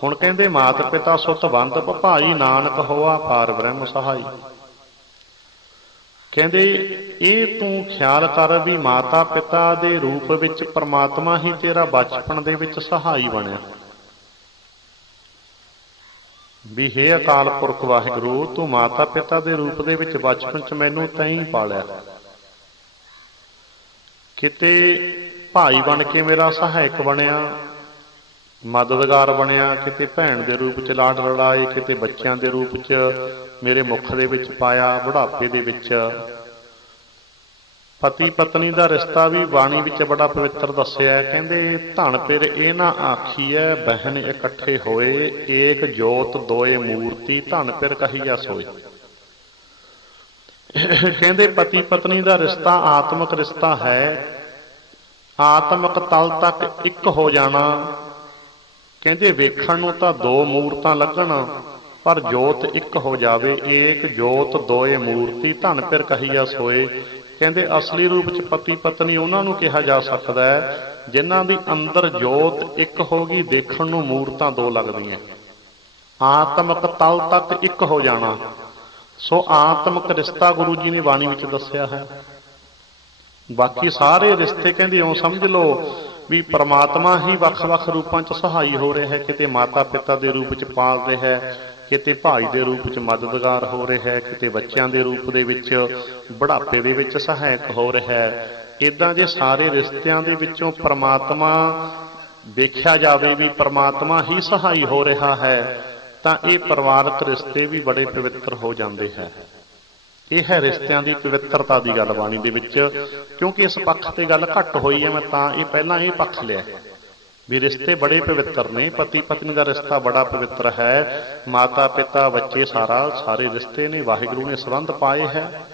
ਹੁਣ ਕਹਿੰਦੇ ਮਾਤ ਪਿਤਾ ਸੁਤ ਬੰਧ ਭਾਈ ਨਾਨਕ ਹੋਆ ਪਾਰ ਬ੍ਰਹਮ ਸਹਾਈ। ਕਹਿੰਦੇ ਇਹ ਤੂੰ ਖਿਆਲ ਕਰ ਵੀ ਮਾਤਾ ਪਿਤਾ ਦੇ ਰੂਪ ਵਿੱਚ ਪਰਮਾਤਮਾ ਹੀ ਤੇਰਾ ਬਚਪਨ ਦੇ ਵਿੱਚ ਸਹਾਈ ਬਣਿਆ। ਵੀ ਹੇ ਅਕਾਲ ਪੁਰਖ ਵਾਹਿਗੁਰੂ, ਤੂੰ ਮਾਤਾ ਪਿਤਾ ਦੇ ਰੂਪ ਦੇ ਵਿੱਚ ਬਚਪਨ 'ਚ ਮੈਨੂੰ ਤੈਂ ਪਾਲਿਆ, ਕਿਤੇ ਭਾਈ ਬਣ ਕੇ ਮੇਰਾ ਸਹਾਇਕ ਬਣਿਆ, ਮਦਦਗਾਰ ਬਣਿਆ, ਕਿਤੇ ਭੈਣ ਦੇ ਰੂਪ 'ਚ ਲਾਡ ਲੜਾਏ, ਕਿਤੇ ਬੱਚਿਆਂ ਦੇ ਰੂਪ 'ਚ ਮੇਰੇ ਮੁੱਖ ਦੇ ਵਿੱਚ ਪਾਇਆ, ਬੁਢਾਪੇ ਦੇ ਵਿੱਚ। ਪਤੀ ਪਤਨੀ ਦਾ ਰਿਸ਼ਤਾ ਵੀ ਬਾਣੀ ਵਿੱਚ ਬੜਾ ਪਵਿੱਤਰ ਦੱਸਿਆ। ਕਹਿੰਦੇ ਧਨ ਫਿਰ ਇਹ ਨਾ ਆਖੀਐ ਬਹਿਨ ਇਕੱਠੇ ਹੋਏ, ਏਕ ਜੋਤ ਦੋਏ ਮੂਰਤੀ ਧਨ ਫਿਰ ਕਹੀਆ ਸੋਏ। ਕਹਿੰਦੇ ਪਤੀ ਪਤਨੀ ਦਾ ਰਿਸ਼ਤਾ ਆਤਮਿਕ ਰਿਸ਼ਤਾ ਹੈ, ਆਤਮਿਕ ਤਲ ਤੱਕ ਇੱਕ ਹੋ ਜਾਣਾ। ਕਹਿੰਦੇ ਵੇਖਣ ਨੂੰ ਤਾਂ ਦੋ ਮੂਰਤਾਂ ਲੱਗਣ, ਪਰ ਜੋਤ ਇੱਕ ਹੋ ਜਾਵੇ। ਏਕ ਜੋਤ ਦੋਏ ਮੂਰਤੀ ਧਨ ਫਿਰ ਕਹੀਆ ਸੋਏ। ਕਹਿੰਦੇ ਅਸਲੀ ਰੂਪ 'ਚ ਪਤੀ ਪਤਨੀ ਉਹਨਾਂ ਨੂੰ ਕਿਹਾ ਜਾ ਸਕਦਾ ਹੈ ਜਿਨ੍ਹਾਂ ਦੀ ਅੰਦਰ ਜੋਤ ਇੱਕ ਹੋ ਗਈ, ਦੇਖਣ ਨੂੰ ਮੂਰਤਾਂ ਦੋ ਲੱਗਦੀਆਂ। ਆਤਮਿਕ ਤਲ ਤੱਕ ਇੱਕ ਹੋ ਜਾਣਾ। ਸੋ ਆਤਮਿਕ ਰਿਸ਼ਤਾ ਗੁਰੂ ਜੀ ਨੇ ਬਾਣੀ ਵਿੱਚ ਦੱਸਿਆ ਹੈ। ਬਾਕੀ ਸਾਰੇ ਰਿਸ਼ਤੇ ਕਹਿੰਦੇ ਇਉਂ ਸਮਝ ਲਓ ਵੀ ਪਰਮਾਤਮਾ ਹੀ ਵੱਖ-ਵੱਖ ਰੂਪਾਂ 'ਚ ਸਹਾਈ ਹੋ ਰਿਹਾ ਹੈ। ਕਿਤੇ ਮਾਤਾ ਪਿਤਾ ਦੇ ਰੂਪ 'ਚ ਪਾਲ ਰਿਹਾ ਹੈ, ਕਿਤੇ ਭਾਈ ਦੇ ਰੂਪ 'ਚ ਮਦਦਗਾਰ ਹੋ ਰਿਹਾ ਹੈ, ਕਿਤੇ ਬੱਚਿਆਂ ਦੇ ਰੂਪ ਦੇ ਵਿੱਚ ਬੁਢਾਪੇ ਦੇ ਵਿੱਚ ਸਹਾਇਕ ਹੋ ਰਿਹਾ ਹੈ। ਇੱਦਾਂ ਜੇ ਸਾਰੇ ਰਿਸ਼ਤਿਆਂ ਦੇ ਵਿੱਚੋਂ ਪਰਮਾਤਮਾ ਵੇਖਿਆ ਜਾਵੇ ਵੀ ਪਰਮਾਤਮਾ ਹੀ ਸਹਾਈ ਹੋ ਰਿਹਾ ਹੈ, ਤਾਂ ਇਹ ਪਰਿਵਾਰਕ ਰਿਸ਼ਤੇ ਵੀ ਬੜੇ ਪਵਿੱਤਰ ਹੋ ਜਾਂਦੇ ਹੈ। ਇਹ ਹੈ ਰਿਸ਼ਤਿਆਂ ਦੀ ਪਵਿੱਤਰਤਾ ਦੀ ਗੱਲ ਬਾਣੀ ਦੇ ਵਿੱਚ। ਕਿਉਂਕਿ ਇਸ ਪੱਖ ਤੇ ਗੱਲ ਘੱਟ ਹੋਈ ਹੈ, ਮੈਂ ਤਾਂ ਇਹ ਪਹਿਲਾਂ ਇਹ ਪੱਖ ਲਿਆ ਵੀ ਰਿਸ਼ਤੇ ਬੜੇ ਪਵਿੱਤਰ ਨੇ। ਪਤੀ ਪਤਨੀ ਦਾ ਰਿਸ਼ਤਾ ਬੜਾ ਪਵਿੱਤਰ ਹੈ। ਮਾਤਾ ਪਿਤਾ ਬੱਚੇ ਸਾਰੇ ਰਿਸ਼ਤੇ ਨੇ, ਵਾਹਿਗੁਰੂ ਨੇ ਸੰਬੰਧ ਪਾਏ ਹੈ।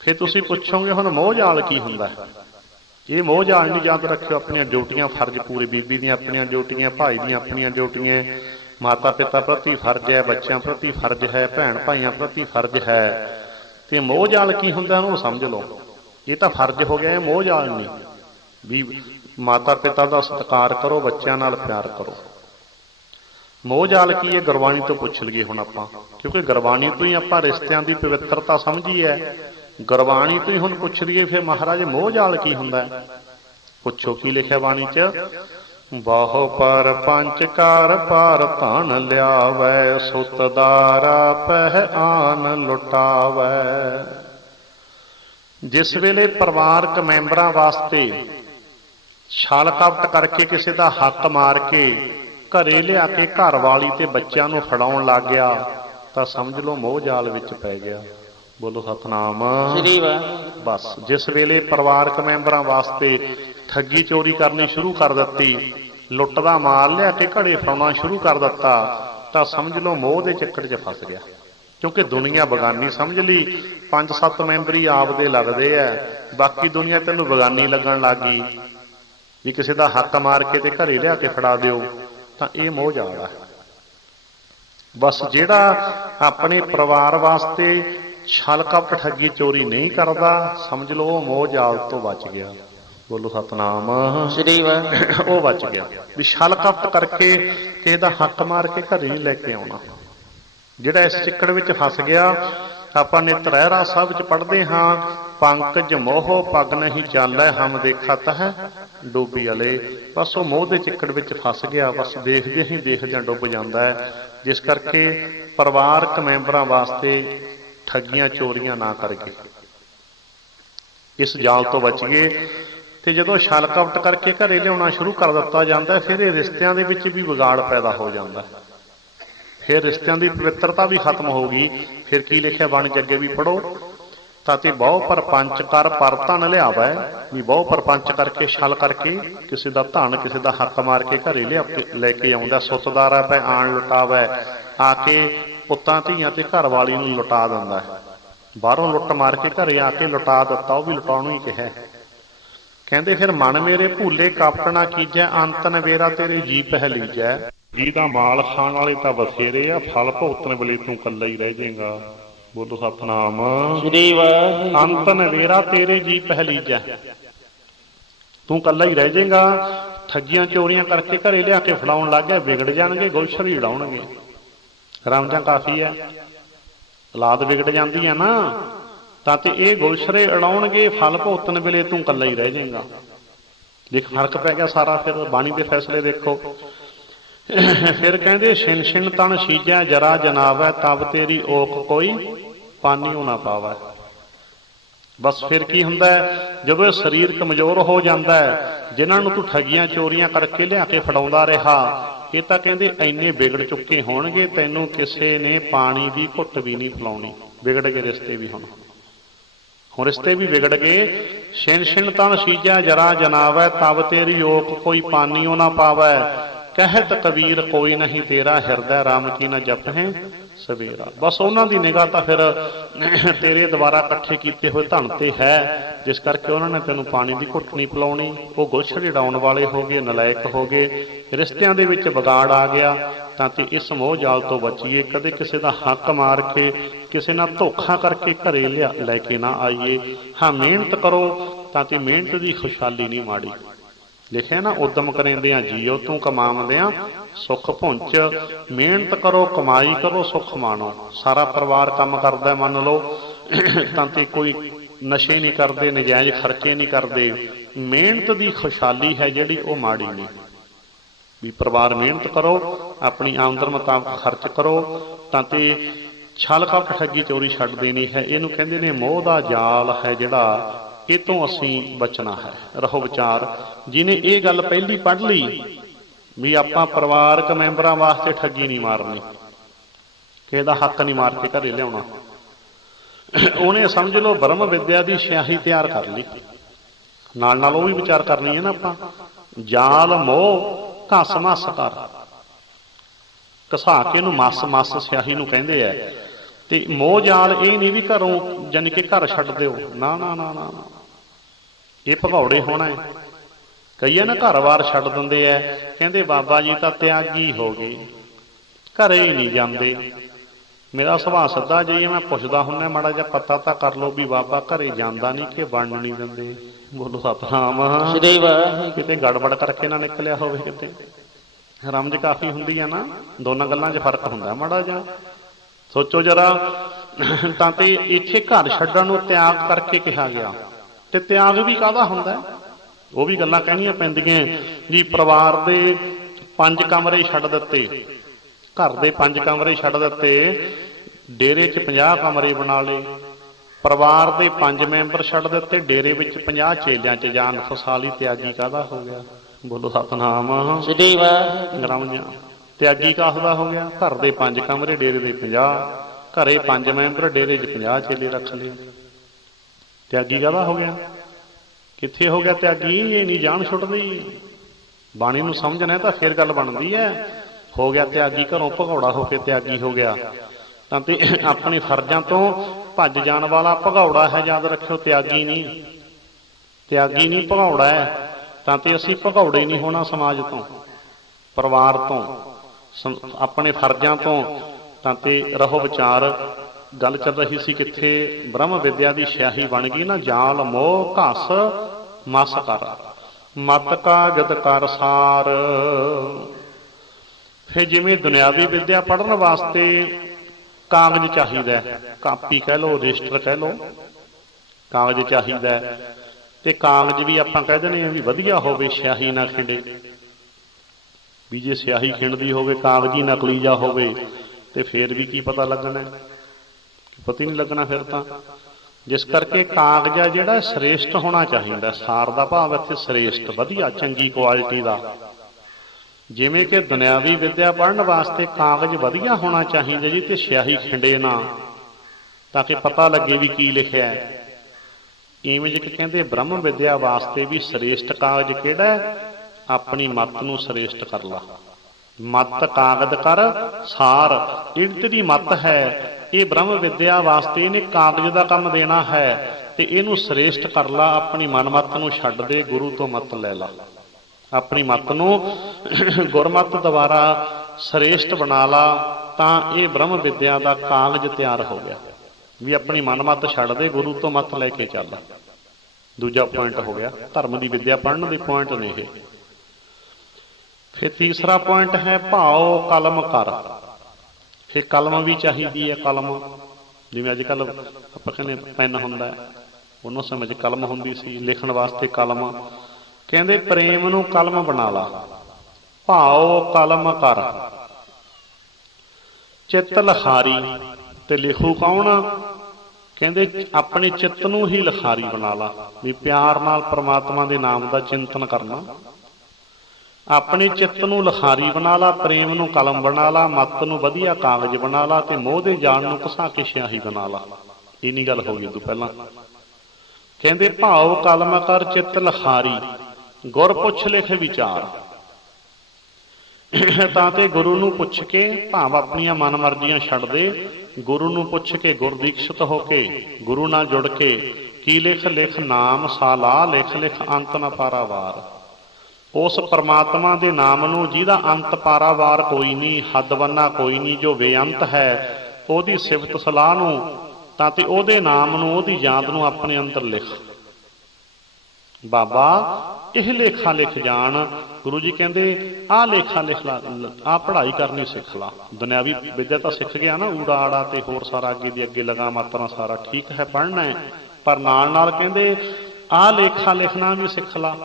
ਫਿਰ ਤੁਸੀਂ ਪੁੱਛੋਗੇ ਹੁਣ ਮੋਹ ਜਾਲ ਕੀ ਹੁੰਦਾ ਹੈ? ਇਹ ਮੋਹ ਜਾਲ ਨਹੀਂ, ਯਾਦ ਰੱਖਿਓ ਆਪਣੀਆਂ ਡਿਊਟੀਆਂ ਫਰਜ਼ ਪੂਰੇ, ਬੀਬੀ ਦੀਆਂ ਆਪਣੀਆਂ ਡਿਊਟੀਆਂ, ਭਾਈ ਦੀਆਂ ਆਪਣੀਆਂ ਡਿਊਟੀਆਂ, ਮਾਤਾ ਪਿਤਾ ਪ੍ਰਤੀ ਫਰਜ਼ ਹੈ, ਬੱਚਿਆਂ ਪ੍ਰਤੀ ਫਰਜ਼ ਹੈ, ਭੈਣ ਭਾਈਆਂ ਪ੍ਰਤੀ ਫਰਜ਼ ਹੈ। ਤੇ ਮੋਹ ਜਾਲ ਕੀ ਹੁੰਦਾ ਉਹਨੂੰ ਸਮਝ ਲਓ। ਇਹ ਤਾਂ ਫਰਜ਼ ਹੋ ਗਿਆ, ਇਹ ਮੋਹ ਜਾਲ ਨਹੀਂ। ਵੀ ਮਾਤਾ ਪਿਤਾ ਦਾ ਸਤਿਕਾਰ ਕਰੋ, ਬੱਚਿਆਂ ਨਾਲ ਪਿਆਰ ਕਰੋ। ਮੋਹ ਜਾਲ ਕੀ ਹੈ ਗੁਰਬਾਣੀ ਤੋਂ ਪੁੱਛ ਲਈਏ ਹੁਣ ਆਪਾਂ, ਕਿਉਂਕਿ ਗੁਰਬਾਣੀ ਤੋਂ ਹੀ ਆਪਾਂ ਰਿਸ਼ਤਿਆਂ ਦੀ ਪਵਿੱਤਰਤਾ ਸਮਝੀ ਹੈ। ਗੁਰਬਾਣੀ ਤੋਂ ਹੀ ਹੁਣ ਪੁੱਛ ਲਈਏ ਫਿਰ ਮਹਾਰਾਜ ਮੋਹ ਜਾਲ ਕੀ ਹੁੰਦਾ ਹੈ? ਪੁੱਛੋ ਕੀ ਲਿਖਿਆ ਬਾਣੀ 'ਚ। ਬਹੁ ਪਰ ਪੰਚ ਕਾਰ ਪਰ ਧਨ ਲਿਆਵੈ, ਸੁਤ ਦਾਰਾ ਪਹਿ ਆਨ ਲੁਟਾਵੈ। ਜਿਸ ਵੇਲੇ ਪਰਿਵਾਰਕ ਮੈਂਬਰਾਂ ਵਾਸਤੇ ਛਲ ਕਪਟ ਕਰਕੇ ਕਿਸੇ ਦਾ ਹੱਕ ਮਾਰ ਕੇ ਘਰੇ ਲਿਆ ਕੇ ਘਰ ਵਾਲੀ ਤੇ ਬੱਚਿਆਂ ਨੂੰ ਫੜਾਉਣ ਲੱਗ ਗਿਆ, ਤਾਂ ਸਮਝ ਲਓ ਮੋਹ ਜਾਲ ਵਿੱਚ ਪੈ ਗਿਆ। ਬੋਲੋ ਸਤਨਾਮ ਸ੍ਰੀ ਵਾਹਿਗੁਰੂ। ਬਸ ਜਿਸ ਵੇਲੇ ਪਰਿਵਾਰਕ ਮੈਂਬਰਾਂ ਵਾਸਤੇ ਠੱਗੀ ਚੋਰੀ ਕਰਨੀ ਸ਼ੁਰੂ ਕਰ ਦਿੱਤੀ, ਲੁੱਟ ਦਾ ਮਾਲ ਲਿਆ ਕੇ ਘੜੇ ਫੜਾਉਣਾ ਸ਼ੁਰੂ ਕਰ ਦਿੱਤਾ, ਤਾਂ ਸਮਝ ਲਓ ਮੋਹ ਦੇ ਚੱਕਰ 'ਚ ਫਸ ਗਿਆ। ਕਿਉਂਕਿ ਦੁਨੀਆ ਬਗਾਨੀ ਸਮਝ ਲਈ, 5-7 ਮੈਂਬਰ ਹੀ ਆਪਦੇ ਲੱਗਦੇ ਆ, ਬਾਕੀ ਦੁਨੀਆ ਤੈਨੂੰ ਬਗਾਨੀ ਲੱਗਣ ਲੱਗ ਗਈ। ਵੀ ਕਿਸੇ ਦਾ ਹੱਕ ਮਾਰ ਕੇ ਤੇ ਘਰੇ ਲਿਆ ਕੇ ਫੜਾ ਦਿਓ, ਤਾਂ ਇਹ ਮੋਹ ਜਾਲ ਹੈ। ਬਸ ਜਿਹੜਾ ਆਪਣੇ ਪਰਿਵਾਰ ਵਾਸਤੇ ਛਲ ਕਪਟ ਠੱਗੀ ਚੋਰੀ ਨਹੀਂ ਕਰਦਾ, ਸਮਝ ਲਓ ਉਹ ਮੋਹ ਜਾਲ ਤੋਂ ਬਚ ਗਿਆ। ਬੋਲੋ ਸਤਨਾਮ ਸ੍ਰੀ ਵਾਹਿਗੁਰੂ। ਉਹ ਬਚ ਗਿਆ ਵੀ ਛਲ ਕਪਟ ਕਰਕੇ ਕਿਸੇ ਦਾ ਹੱਕ ਮਾਰ ਕੇ ਘਰੇ ਨਹੀਂ ਲੈ ਕੇ ਆਉਣਾ। ਜਿਹੜਾ ਇਸ ਚਿੱਕੜ ਵਿੱਚ ਫਸ ਗਿਆ, ਆਪਾਂ ਨਿਤ ਰਹਿਰਾਸ ਸਾਹਿਬ ਵਿੱਚ ਪੜ੍ਹਦੇ ਹਾਂ, ਪੰਕਜ ਮੋਹ ਪਗ ਨਹੀਂ ਚਾਲੈ ਹਮ ਦੇਖਤ ਹੈ ਡੋਬੀ ਵਾਲੇ। ਬਸ ਉਹ ਮੋਹ ਦੇ ਚਿੱਕੜ ਵਿੱਚ ਫਸ ਗਿਆ, ਬਸ ਦੇਖਦੇ ਹੀ ਦੇਖਦਿਆਂ ਡੁੱਬ ਜਾਂਦਾ ਹੈ। ਜਿਸ ਕਰਕੇ ਪਰਿਵਾਰਕ ਮੈਂਬਰਾਂ ਵਾਸਤੇ ਠੱਗੀਆਂ ਚੋਰੀਆਂ ਨਾ ਕਰਕੇ ਇਸ ਜਾਲ ਤੋਂ ਬਚ ਗਏ। ਤੇ ਜਦੋਂ ਛਲ ਕਪਟ ਕਰਕੇ ਘਰੇ ਲਿਆਉਣਾ ਸ਼ੁਰੂ ਕਰ ਦਿੱਤਾ ਜਾਂਦਾ, ਫਿਰ ਇਹ ਰਿਸ਼ਤਿਆਂ ਦੇ ਵਿੱਚ ਵੀ ਵਿਗਾੜ ਪੈਦਾ ਹੋ ਜਾਂਦਾ। ਫਿਰ ਰਿਸ਼ਤਿਆਂ ਦੀ ਪਵਿੱਤਰਤਾ ਵੀ ਖਤਮ ਹੋ ਗਈ। ਫਿਰ ਕੀ ਲਿਖਿਆ ਬਾਣੀ 'ਚ ਅੱਗੇ ਵੀ ਪੜ੍ਹੋ, ਤਾਂ ਤੇ ਬਹੁ ਪਰਪੰਚ ਕਰ ਪਰ ਧਨ ਲਿਆਵੈ। ਵੀ ਬਹੁ ਪਰਪੰਚ ਕਰਕੇ ਛਲ ਕਰਕੇ ਕਿਸੇ ਦਾ ਧਨ, ਕਿਸੇ ਦਾ ਹੱਕ ਮਾਰ ਕੇ ਘਰੇ ਲੈ ਕੇ ਆਉਂਦਾ। ਸੁੱਤਦਾਰਾ ਪੈ ਆਣ ਲੁਟਾਵੈ, ਆ ਕੇ ਪੁੱਤਾਂ ਧੀਆਂ ਤੇ ਘਰ ਵਾਲੀ ਨੂੰ ਲੁਟਾ ਦਿੰਦਾ ਹੈ। ਬਾਹਰੋਂ ਲੁੱਟ ਮਾਰ ਕੇ ਘਰੇ ਆ ਕੇ ਲੁਟਾ ਦਿੱਤਾ, ਉਹ ਵੀ ਲੁਟਾਉਣ ਹੀ ਕਿਹਾ। ਕਹਿੰਦੇ ਫਿਰ ਮਨ ਮੇਰੇ ਭੂਲੇ ਕਪਟ ਨਾ ਕੀਜੈ, ਅੰਤ ਨਵੇਰਾ ਤੇਰੇ ਜੀ ਪਹਿਲੀਜੈ। ਜੀ ਦਾ ਮਾਲ ਖਾਣ ਵਾਲੇ ਤਾਂ ਬਥੇਰੇ ਆ, ਫਲ ਭੁਗਤਣ ਵੇਲੇ ਤੂੰ ਇਕੱਲਾ ਹੀ ਰਹਿ ਜਾਏਗਾ। ਬੋਲੋ ਸਤਨਾਮ ਸ੍ਰੀ ਵਾਹਿਗੁਰੂ। ਅੰਤ ਨਵੇਰਾ ਤੇਰੇ ਜੀ ਪਹਿਲੀਜੈ, ਤੂੰ ਇਕੱਲਾ ਹੀ ਰਹਿ ਜਾਏਗਾ। ਠੱਗੀਆਂ ਚੋਰੀਆਂ ਕਰਕੇ ਘਰੇ ਲਿਆ ਕੇ ਫੜਾਉਣ ਲੱਗ ਗਿਆ, ਵਿਗੜ ਜਾਣਗੇ, ਗੁਲਸ਼ਰੀ ਉਡਾਉਣਗੇ। ਰਮਜਾਂ ਕਾਫੀ ਹੈ, ਔਲਾਦ ਵਿਗੜ ਜਾਂਦੀ ਹੈ ਨਾ, ਤਾਂ ਤੇ ਇਹ ਗੁਲਸ਼ਰੇ ਉਡਾਉਣਗੇ, ਫਲ ਭੁਗਤਣ ਵੇਲੇ ਤੂੰ ਇਕੱਲਾ ਹੀ ਰਹਿ ਜਾਏਗਾ। ਦੇਖ ਫਰਕ ਪੈ ਗਿਆ ਸਾਰਾ। ਫਿਰ ਬਾਣੀ ਦੇ ਫੈਸਲੇ ਦੇਖੋ। ਫਿਰ ਕਹਿੰਦੇ ਛਿਨ ਛਿਨ ਤਨ ਸੀਜੈ ਜਰਾ ਜਨਾਵੈ, ਤਬ ਤੇਰੀ ਓਖ ਕੋਈ ਪਾਨੀਓ ਨਾ ਪਾਵੈ। ਬਸ ਫਿਰ ਕੀ ਹੁੰਦਾ ਹੈ, ਜਦੋਂ ਇਹ ਸਰੀਰ ਕਮਜ਼ੋਰ ਹੋ ਜਾਂਦਾ ਹੈ, ਜਿਨ੍ਹਾਂ ਨੂੰ ਤੂੰ ਠੱਗੀਆਂ ਚੋਰੀਆਂ ਕਰਕੇ ਲਿਆ ਕੇ ਫੜਾਉਂਦਾ ਰਿਹਾ, ਇਹ ਤਾਂ ਕਹਿੰਦੇ ਇੰਨੇ ਵਿਗੜ ਚੁੱਕੇ ਹੋਣਗੇ, ਤੈਨੂੰ ਕਿਸੇ ਨੇ ਪਾਣੀ ਦੀ ਘੁੱਟ ਵੀ ਨਹੀਂ ਪਿਲਾਉਣੀ। ਵਿਗੜ ਗਏ ਰਿਸ਼ਤੇ ਵੀ, ਹੁਣ ਰਿਸ਼ਤੇ ਵੀ ਵਿਗੜ ਗਏ। ਛਿਨ ਛਿਨ ਤਨ ਸੀਜੈ ਜਰਾ ਜਨਾਵੈ, ਤਬ ਤੇਰੀ ਓਖ ਕੋਈ ਪਾਨੀਓ ਨਾ ਪਾਵੈ। ਕਹਿਤ ਕਬੀਰ ਕੋਈ ਨਹੀਂ ਤੇਰਾ, ਹਿਰਦੈ ਰਾਮ ਕੀ ਨਾ ਜਪਹਿ ਸਵੇਰਾ। ਬਸ ਉਹਨਾਂ ਦੀ ਨਿਗਾਹ ਤਾਂ ਫਿਰ ਤੇਰੇ ਦੁਆਰਾ ਇਕੱਠੇ ਕੀਤੇ ਹੋਏ ਧਨ ਤੇ ਹੈ, ਜਿਸ ਕਰਕੇ ਉਹਨਾਂ ਨੇ ਤੈਨੂੰ ਪਾਣੀ ਦੀ ਘੁੱਟ ਨਹੀਂ ਪਿਲਾਉਣੀ। ਉਹ ਗੁਲਛੜੇ ਉਡਾਉਣ ਵਾਲੇ ਹੋ ਗਏ, ਨਲਾਇਕ ਹੋ ਗਏ, ਰਿਸ਼ਤਿਆਂ ਦੇ ਵਿੱਚ ਵਿਗਾੜ ਆ ਗਿਆ। ਤਾਂ ਤੇ ਇਸ ਮੋਹ ਜਾਲ ਤੋਂ ਬਚੀਏ, ਕਦੇ ਕਿਸੇ ਦਾ ਹੱਕ ਮਾਰ ਕੇ, ਕਿਸੇ ਨਾਲ ਧੋਖਾ ਕਰਕੇ ਘਰੇ ਲੈ ਕੇ ਨਾ ਆਈਏ। ਹਾਂ, ਮਿਹਨਤ ਕਰੋ ਤਾਂ ਤੇ ਮਿਹਨਤ ਦੀ ਖੁਸ਼ਹਾਲੀ ਨਹੀਂ ਮਾੜੀ। ਲਿਖਿਆ ਨਾ, ਉਦਮ ਕਰੇਂਦਿਆਂ ਜੀਓ ਤੂੰ ਕਮਾਉਂਦਿਆਂ ਸੁੱਖ ਪੁੰਚ। ਮਿਹਨਤ ਕਰੋ, ਕਮਾਈ ਕਰੋ, ਸੁੱਖ ਮਾਣੋ। ਸਾਰਾ ਪਰਿਵਾਰ ਕੰਮ ਕਰਦਾ ਮੰਨ ਲਓ, ਤਾਂ ਤੇ ਕੋਈ ਨਸ਼ੇ ਨਹੀਂ ਕਰਦੇ, ਨਜਾਇਜ਼ ਖਰਚੇ ਨਹੀਂ ਕਰਦੇ। ਮਿਹਨਤ ਦੀ ਖੁਸ਼ਹਾਲੀ ਹੈ ਜਿਹੜੀ, ਉਹ ਮਾੜੀ ਨਹੀਂ। ਵੀ ਪਰਿਵਾਰ ਮਿਹਨਤ ਕਰੋ, ਆਪਣੀ ਆਮਦਨ ਮੁਤਾਬਕ ਖਰਚ ਕਰੋ, ਤਾਂ ਤੇ ਛਲ ਕਪਟ ਠੱਗੀ ਚੋਰੀ ਛੱਡ ਦੇਣੀ ਹੈ। ਇਹਨੂੰ ਕਹਿੰਦੇ ਨੇ ਮੋਹ ਦਾ ਜਾਲ ਹੈ ਜਿਹੜਾ, ਇਹ ਤੋਂ ਅਸੀਂ ਬਚਣਾ ਹੈ। ਰਹੋ ਵਿਚਾਰ। ਜਿਹਨੇ ਇਹ ਗੱਲ ਪਹਿਲੀ ਪੜ੍ਹ ਲਈ ਵੀ ਆਪਾਂ ਪਰਿਵਾਰਕ ਮੈਂਬਰਾਂ ਵਾਸਤੇ ਠੱਗੀ ਨਹੀਂ ਮਾਰਨੀ, ਕਿਸੇ ਦਾ ਹੱਕ ਨਹੀਂ ਮਾਰ ਕੇ ਘਰੇ ਲਿਆਉਣਾ, ਉਹਨੇ ਸਮਝ ਲਓ ਬ੍ਰਹਮ ਵਿਦਿਆ ਦੀ ਸਿਆਹੀ ਤਿਆਰ ਕਰ ਲਈ। ਨਾਲ ਨਾਲ ਉਹ ਵੀ ਵਿਚਾਰ ਕਰਨੀ ਹੈ ਨਾ ਆਪਾਂ। ਜਾਲ ਮੋਹ ਘਸ ਮਸ ਕਰ, ਘਸਾ ਕੇ ਇਹਨੂੰ ਮਸ ਮਸ ਸਿਆਹੀ ਨੂੰ ਕਹਿੰਦੇ ਆ। ਤੇ ਮੋਹ ਜਾਲ ਇਹ ਨਹੀਂ ਵੀ ਘਰੋਂ ਜਾਨੀ ਕਿ ਘਰ ਛੱਡ ਦਿਓ, ਨਾ ਨਾ ਨਾ ਨਾ, ਇਹ ਭਗੌੜੇ ਹੋਣਾ ਹੈ। ਕਈ ਆ ਨਾ ਘਰ-ਬਾਰ ਛੱਡ ਦਿੰਦੇ ਆ, ਕਹਿੰਦੇ ਬਾਬਾ ਜੀ ਤਾਂ ਤਿਆਗੀ ਹੋ ਗਏ, ਘਰੇ ਹੀ ਨਹੀਂ ਜਾਂਦੇ। ਮੇਰਾ ਸੁਭਾਅ ਸਿੱਧਾ ਜਾਈਏ, ਮੈਂ ਪੁੱਛਦਾ ਹੁੰਦਾ ਮਾੜਾ ਜਿਹਾ ਪਤਾ ਤਾਂ ਕਰ ਲਓ ਵੀ ਬਾਬਾ ਘਰੇ ਜਾਂਦਾ ਨਹੀਂ ਕਿ ਬਣਨ ਨਹੀਂ ਦਿੰਦੇ। ਬੋਲੋ ਸਤਨਾਮ। ਕਿਤੇ ਗੜਬੜ ਕਰਕੇ ਨਾ ਨਿਕਲਿਆ ਹੋਵੇ, ਕਿਤੇ ਰਮਜ ਕਾਫੀ ਹੁੰਦੀ ਆ ਨਾ, ਦੋਨਾਂ ਗੱਲਾਂ 'ਚ ਫਰਕ ਹੁੰਦਾ ਮਾੜਾ ਜਿਹਾ। ਸੋਚੋ ਜਰਾ। ਤਾਂ ਤੇ ਇੱਥੇ ਘਰ ਛੱਡਣ ਨੂੰ ਤਿਆਗ ਕਰਕੇ ਕਿਹਾ ਗਿਆ, ਤੇ ਤਿਆਗ ਵੀ ਕਾਹਦਾ ਹੁੰਦਾ, ਉਹ ਵੀ ਗੱਲਾਂ ਕਹਿਣੀਆਂ ਪੈਂਦੀਆਂ ਜੀ। ਪਰਿਵਾਰ ਦੇ 5 ਕਮਰੇ ਛੱਡ ਦਿੱਤੇ, ਘਰ ਦੇ 5 ਕਮਰੇ ਛੱਡ ਦਿੱਤੇ, ਡੇਰੇ 'ਚ 50 ਕਮਰੇ ਬਣਾ ਲਏ। ਪਰਿਵਾਰ ਦੇ 5 ਮੈਂਬਰ ਛੱਡ ਦਿੱਤੇ, ਡੇਰੇ ਵਿੱਚ 50 ਚੇਲਿਆਂ 'ਚ ਜਾਨ ਫਸਾਲੀ। ਤਿਆਗੀ ਕਾਹਦਾ ਹੋ ਗਿਆ? ਬੋਲੋ ਸਤਨਾਮ। ਤਿਆਗੀ ਕਾਹਦਾ ਹੋ ਗਿਆ? ਘਰ ਦੇ 5 ਕਮਰੇ, ਡੇਰੇ ਦੇ 50, ਘਰੇ 5 ਮੈਂਬਰ, ਡੇਰੇ 'ਚ 50 ਚੇਲੇ ਰੱਖ ਲਏ। ਤਿਆਗੀ ਕਾਹਦਾ ਹੋ ਗਿਆ? ਕਿੱਥੇ ਹੋ ਗਿਆ ਤਿਆਗੀ? ਇਹ ਨਹੀਂ ਜਾਨ ਛੁੱਟਦੀ। ਬਾਣੀ ਨੂੰ ਸਮਝਣਾ ਤਾਂ ਫਿਰ ਗੱਲ ਬਣਦੀ ਹੈ। ਹੋ ਗਿਆ ਤਿਆਗੀ, ਘਰੋਂ ਭਗੌੜਾ ਹੋ ਕੇ ਤਿਆਗੀ ਹੋ ਗਿਆ। ਤਾਂ ਤੇ ਆਪਣੇ ਫਰਜ਼ਾਂ ਤੋਂ ਭੱਜ ਜਾਣ ਵਾਲਾ ਭਗੌੜਾ ਹੈ, ਯਾਦ ਰੱਖਿਓ। ਤਿਆਗੀ ਨਹੀਂ, ਤਿਆਗੀ ਨਹੀਂ, ਭਗੌੜਾ ਹੈ। ਤਾਂ ਤੇ ਅਸੀਂ ਭਗੌੜੇ ਨਹੀਂ ਹੋਣਾ ਸਮਾਜ ਤੋਂ, ਪਰਿਵਾਰ ਤੋਂ, ਆਪਣੇ ਫਰਜ਼ਾਂ ਤੋਂ। ਤਾਂ ਤੇ ਰਹੋ ਵਿਚਾਰ। ਗੱਲ ਚੱਲ ਰਹੀ ਸੀ ਕਿੱਥੇ? ਬ੍ਰਹਮ ਵਿਦਿਆ ਦੀ ਸਿਆਹੀ ਬਣ ਗਈ ਨਾ। ਜਾਲ ਮੋਹ ਘਸ ਮਸ ਕਰ, ਮਤ ਕਾਗਦ ਕਰ ਸਾਰ। ਫਿਰ ਜਿਵੇਂ ਦੁਨਿਆਵੀ ਵਿਦਿਆ ਪੜ੍ਹਨ ਵਾਸਤੇ ਕਾਗਜ਼ ਚਾਹੀਦਾ, ਕਾਪੀ ਕਹਿ ਲਓ, ਰਜਿਸਟਰ ਕਹਿ ਲਓ, ਕਾਗਜ਼ ਚਾਹੀਦਾ। ਤੇ ਕਾਗਜ਼ ਵੀ ਆਪਾਂ ਕਹਿ ਦਿੰਦੇ ਹਾਂ ਵੀ ਵਧੀਆ ਹੋਵੇ, ਸਿਆਹੀ ਨਾ ਖਿੰਡੇ। ਵੀ ਜੇ ਸਿਆਹੀ ਖਿੰਡਦੀ ਹੋਵੇ, ਕਾਗਜ਼ ਹੀ ਨਕਲੀ ਜਾ ਹੋਵੇ, ਤੇ ਫੇਰ ਵੀ ਕੀ ਪਤਾ ਲੱਗਣਾ? ਪਤਾ ਹੀ ਨਹੀਂ ਲੱਗਣਾ ਫਿਰ ਤਾਂ। ਜਿਸ ਕਰਕੇ ਕਾਗਜ਼ ਆ ਜਿਹੜਾ ਸ੍ਰੇਸ਼ਟ ਹੋਣਾ ਚਾਹੀਦਾ। ਸਾਰ ਦਾ ਭਾਵ ਇੱਥੇ ਸ੍ਰੇਸ਼ਟ, ਵਧੀਆ, ਚੰਗੀ ਕੁਆਲਿਟੀ ਦਾ। ਜਿਵੇਂ ਕਿ ਦੁਨਿਆਵੀ ਵਿਦਿਆ ਪੜ੍ਹਨ ਵਾਸਤੇ ਕਾਗਜ਼ ਵਧੀਆ ਹੋਣਾ ਚਾਹੀਦਾ ਜੀ, ਤੇ ਸਿਆਹੀ ਖਿੰਡੇ ਨਾ, ਤਾਂ ਕਿ ਪਤਾ ਲੱਗੇ ਵੀ ਕੀ ਲਿਖਿਆ ਹੈ। ਇਵੇਂ ਜਿਹਾ ਕਹਿੰਦੇ ਬ੍ਰਹਮ ਵਿਦਿਆ ਵਾਸਤੇ ਵੀ ਸ੍ਰੇਸ਼ਟ ਕਾਗਜ਼ ਕਿਹੜਾ ਹੈ? ਆਪਣੀ ਮੱਤ ਨੂੰ ਸ੍ਰੇਸ਼ਟ ਕਰ ਲਾ। ਮੱਤ ਕਾਗਜ਼ ਕਰ ਸਾਰ, ਇਹ ਤੇਰੀ ਮੱਤ ਹੈ। ਇਹ ਬ੍ਰਹਮ ਵਿਦਿਆ ਵਾਸਤੇ ਇਹਨੇ ਕਾਗਜ਼ ਦਾ ਕੰਮ ਦੇਣਾ ਹੈ। ਤੇ ਇਹਨੂੰ ਸ੍ਰੇਸ਼ਟ ਕਰ ਲਾ, ਆਪਣੀ ਮਨਮੱਤ ਨੂੰ ਛੱਡ ਦੇ, ਗੁਰੂ ਤੋਂ ਮੱਤ ਲੈ ਲਾ। ਆਪਣੀ ਮੱਤ ਨੂੰ ਗੁਰਮੱਤ ਦੁਆਰਾ ਸ੍ਰੇਸ਼ਟ ਬਣਾ ਲਾ, ਤਾਂ ਇਹ ਬ੍ਰਹਮ ਵਿਦਿਆ ਦਾ ਕਾਗਜ਼ ਤਿਆਰ ਹੋ ਗਿਆ ਵੀ ਆਪਣੀ ਮਨਮੱਤ ਛੱਡ ਦੇ, ਗੁਰੂ ਤੋਂ ਮੱਤ ਲੈ ਕੇ ਚੱਲ। ਦੂਜਾ ਪੁਆਇੰਟ ਹੋ ਗਿਆ, ਧਰਮ ਦੀ ਵਿਦਿਆ ਪੜ੍ਹਨ ਦੇ ਪੁਆਇੰਟ ਨੇ ਇਹ। ਫਿਰ ਤੀਸਰਾ ਪੁਆਇੰਟ ਹੈ ਭਾਉ ਕਲਮ ਕਰ। ਫਿਰ ਕਲਮ ਵੀ ਚਾਹੀਦੀ ਹੈ। ਕਲਮ ਜਿਵੇਂ ਅੱਜ ਕੱਲ੍ਹ ਆਪਾਂ ਕਹਿੰਦੇ ਪੈਨ ਹੁੰਦਾ, ਉਹਨਾਂ ਸਮੇਂ 'ਚ ਕਲਮ ਹੁੰਦੀ ਸੀ ਲਿਖਣ ਵਾਸਤੇ। ਕਲਮ ਕਹਿੰਦੇ ਪ੍ਰੇਮ ਨੂੰ ਕਲਮ ਬਣਾ ਲਾ, ਭਾਉ ਕਲਮ ਕਰ। ਚਿੱਤ ਲਿਖਾਰੀ, ਤੇ ਲਿਖੂ ਕੌਣ? ਕਹਿੰਦੇ ਆਪਣੇ ਚਿੱਤ ਨੂੰ ਹੀ ਲਿਖਾਰੀ ਬਣਾ ਲਾ, ਵੀ ਪਿਆਰ ਨਾਲ ਪ੍ਰਮਾਤਮਾ ਦੇ ਨਾਮ ਦਾ ਚਿੰਤਨ ਕਰਨਾ। ਆਪਣੇ ਚਿੱਤ ਨੂੰ ਲਿਖਾਰੀ ਬਣਾ ਲਾ, ਪ੍ਰੇਮ ਨੂੰ ਕਲਮ ਬਣਾ ਲਾ, ਮੱਤ ਨੂੰ ਵਧੀਆ ਕਾਗਜ਼ ਬਣਾ ਲਾ, ਤੇ ਮੋਹ ਦੇ ਜਾਲ ਨੂੰ ਘਸਾ ਕੇ ਸਿਆਹੀ ਬਣਾ ਲਾ। ਇੰਨੀ ਗੱਲ ਹੋ ਗਈ ਤੋਂ ਪਹਿਲਾਂ। ਕਹਿੰਦੇ ਭਾਉ ਕਲਮ ਕਰ ਚਿੱਤ ਲਿਖਾਰੀ, ਗੁਰ ਪੁੱਛ ਲਿਖ ਵਿਚਾਰ। ਤਾਂ ਤੇ ਗੁਰੂ ਨੂੰ ਪੁੱਛ ਕੇ, ਭਾਵ ਆਪਣੀਆਂ ਮਨ ਮਰਜ਼ੀਆਂ ਛੱਡ ਦੇ, ਗੁਰੂ ਨੂੰ ਪੁੱਛ ਕੇ, ਗੁਰਦੀਕਸ਼ਿਤ ਹੋ ਕੇ, ਗੁਰੂ ਨਾਲ ਜੁੜ ਕੇ, ਕੀ ਲਿਖ ਲਿਖ ਨਾਮ ਸਾਲਾ, ਲਿਖ ਲਿਖ ਅੰਤ ਨ ਪਾਰਾਵਾਰ। ਉਸ ਪਰਮਾਤਮਾ ਦੇ ਨਾਮ ਨੂੰ ਜਿਹਦਾ ਅੰਤ ਪਾਰਾਵਾਰ ਕੋਈ ਨਹੀਂ, ਹੱਦਵੰਨਾ ਕੋਈ ਨਹੀਂ, ਜੋ ਬੇਅੰਤ ਹੈ, ਉਹਦੀ ਸਿਫਤ ਸਲਾਹ ਨੂੰ, ਤਾਂ ਤੇ ਉਹਦੇ ਨਾਮ ਨੂੰ, ਉਹਦੀ ਯਾਦ ਨੂੰ ਆਪਣੇ ਅੰਦਰ ਲਿਖ। ਬਾਬਾ ਇਹ ਲੇਖਾ ਲਿਖ ਜਾਣ। ਗੁਰੂ ਜੀ ਕਹਿੰਦੇ ਆਹ ਲੇਖਾ ਲਿਖ ਲਾ, ਆਹ ਪੜ੍ਹਾਈ ਕਰਨੀ ਸਿੱਖ ਲਾ। ਦੁਨਿਆਵੀ ਵਿਦਿਆ ਤਾਂ ਸਿੱਖ ਗਿਆ ਨਾ, ਊੜਾ ਆੜਾ ਤੇ ਹੋਰ ਸਾਰਾ ਅੱਗੇ ਦੀ ਅੱਗੇ ਲਗਾ ਮਾਤਰਾ ਸਾਰਾ ਠੀਕ ਹੈ, ਪੜ੍ਹਨਾ ਹੈ, ਪਰ ਨਾਲ ਨਾਲ ਕਹਿੰਦੇ ਆਹ ਲੇਖਾ ਲਿਖਣਾ ਵੀ ਸਿੱਖ ਲਾ।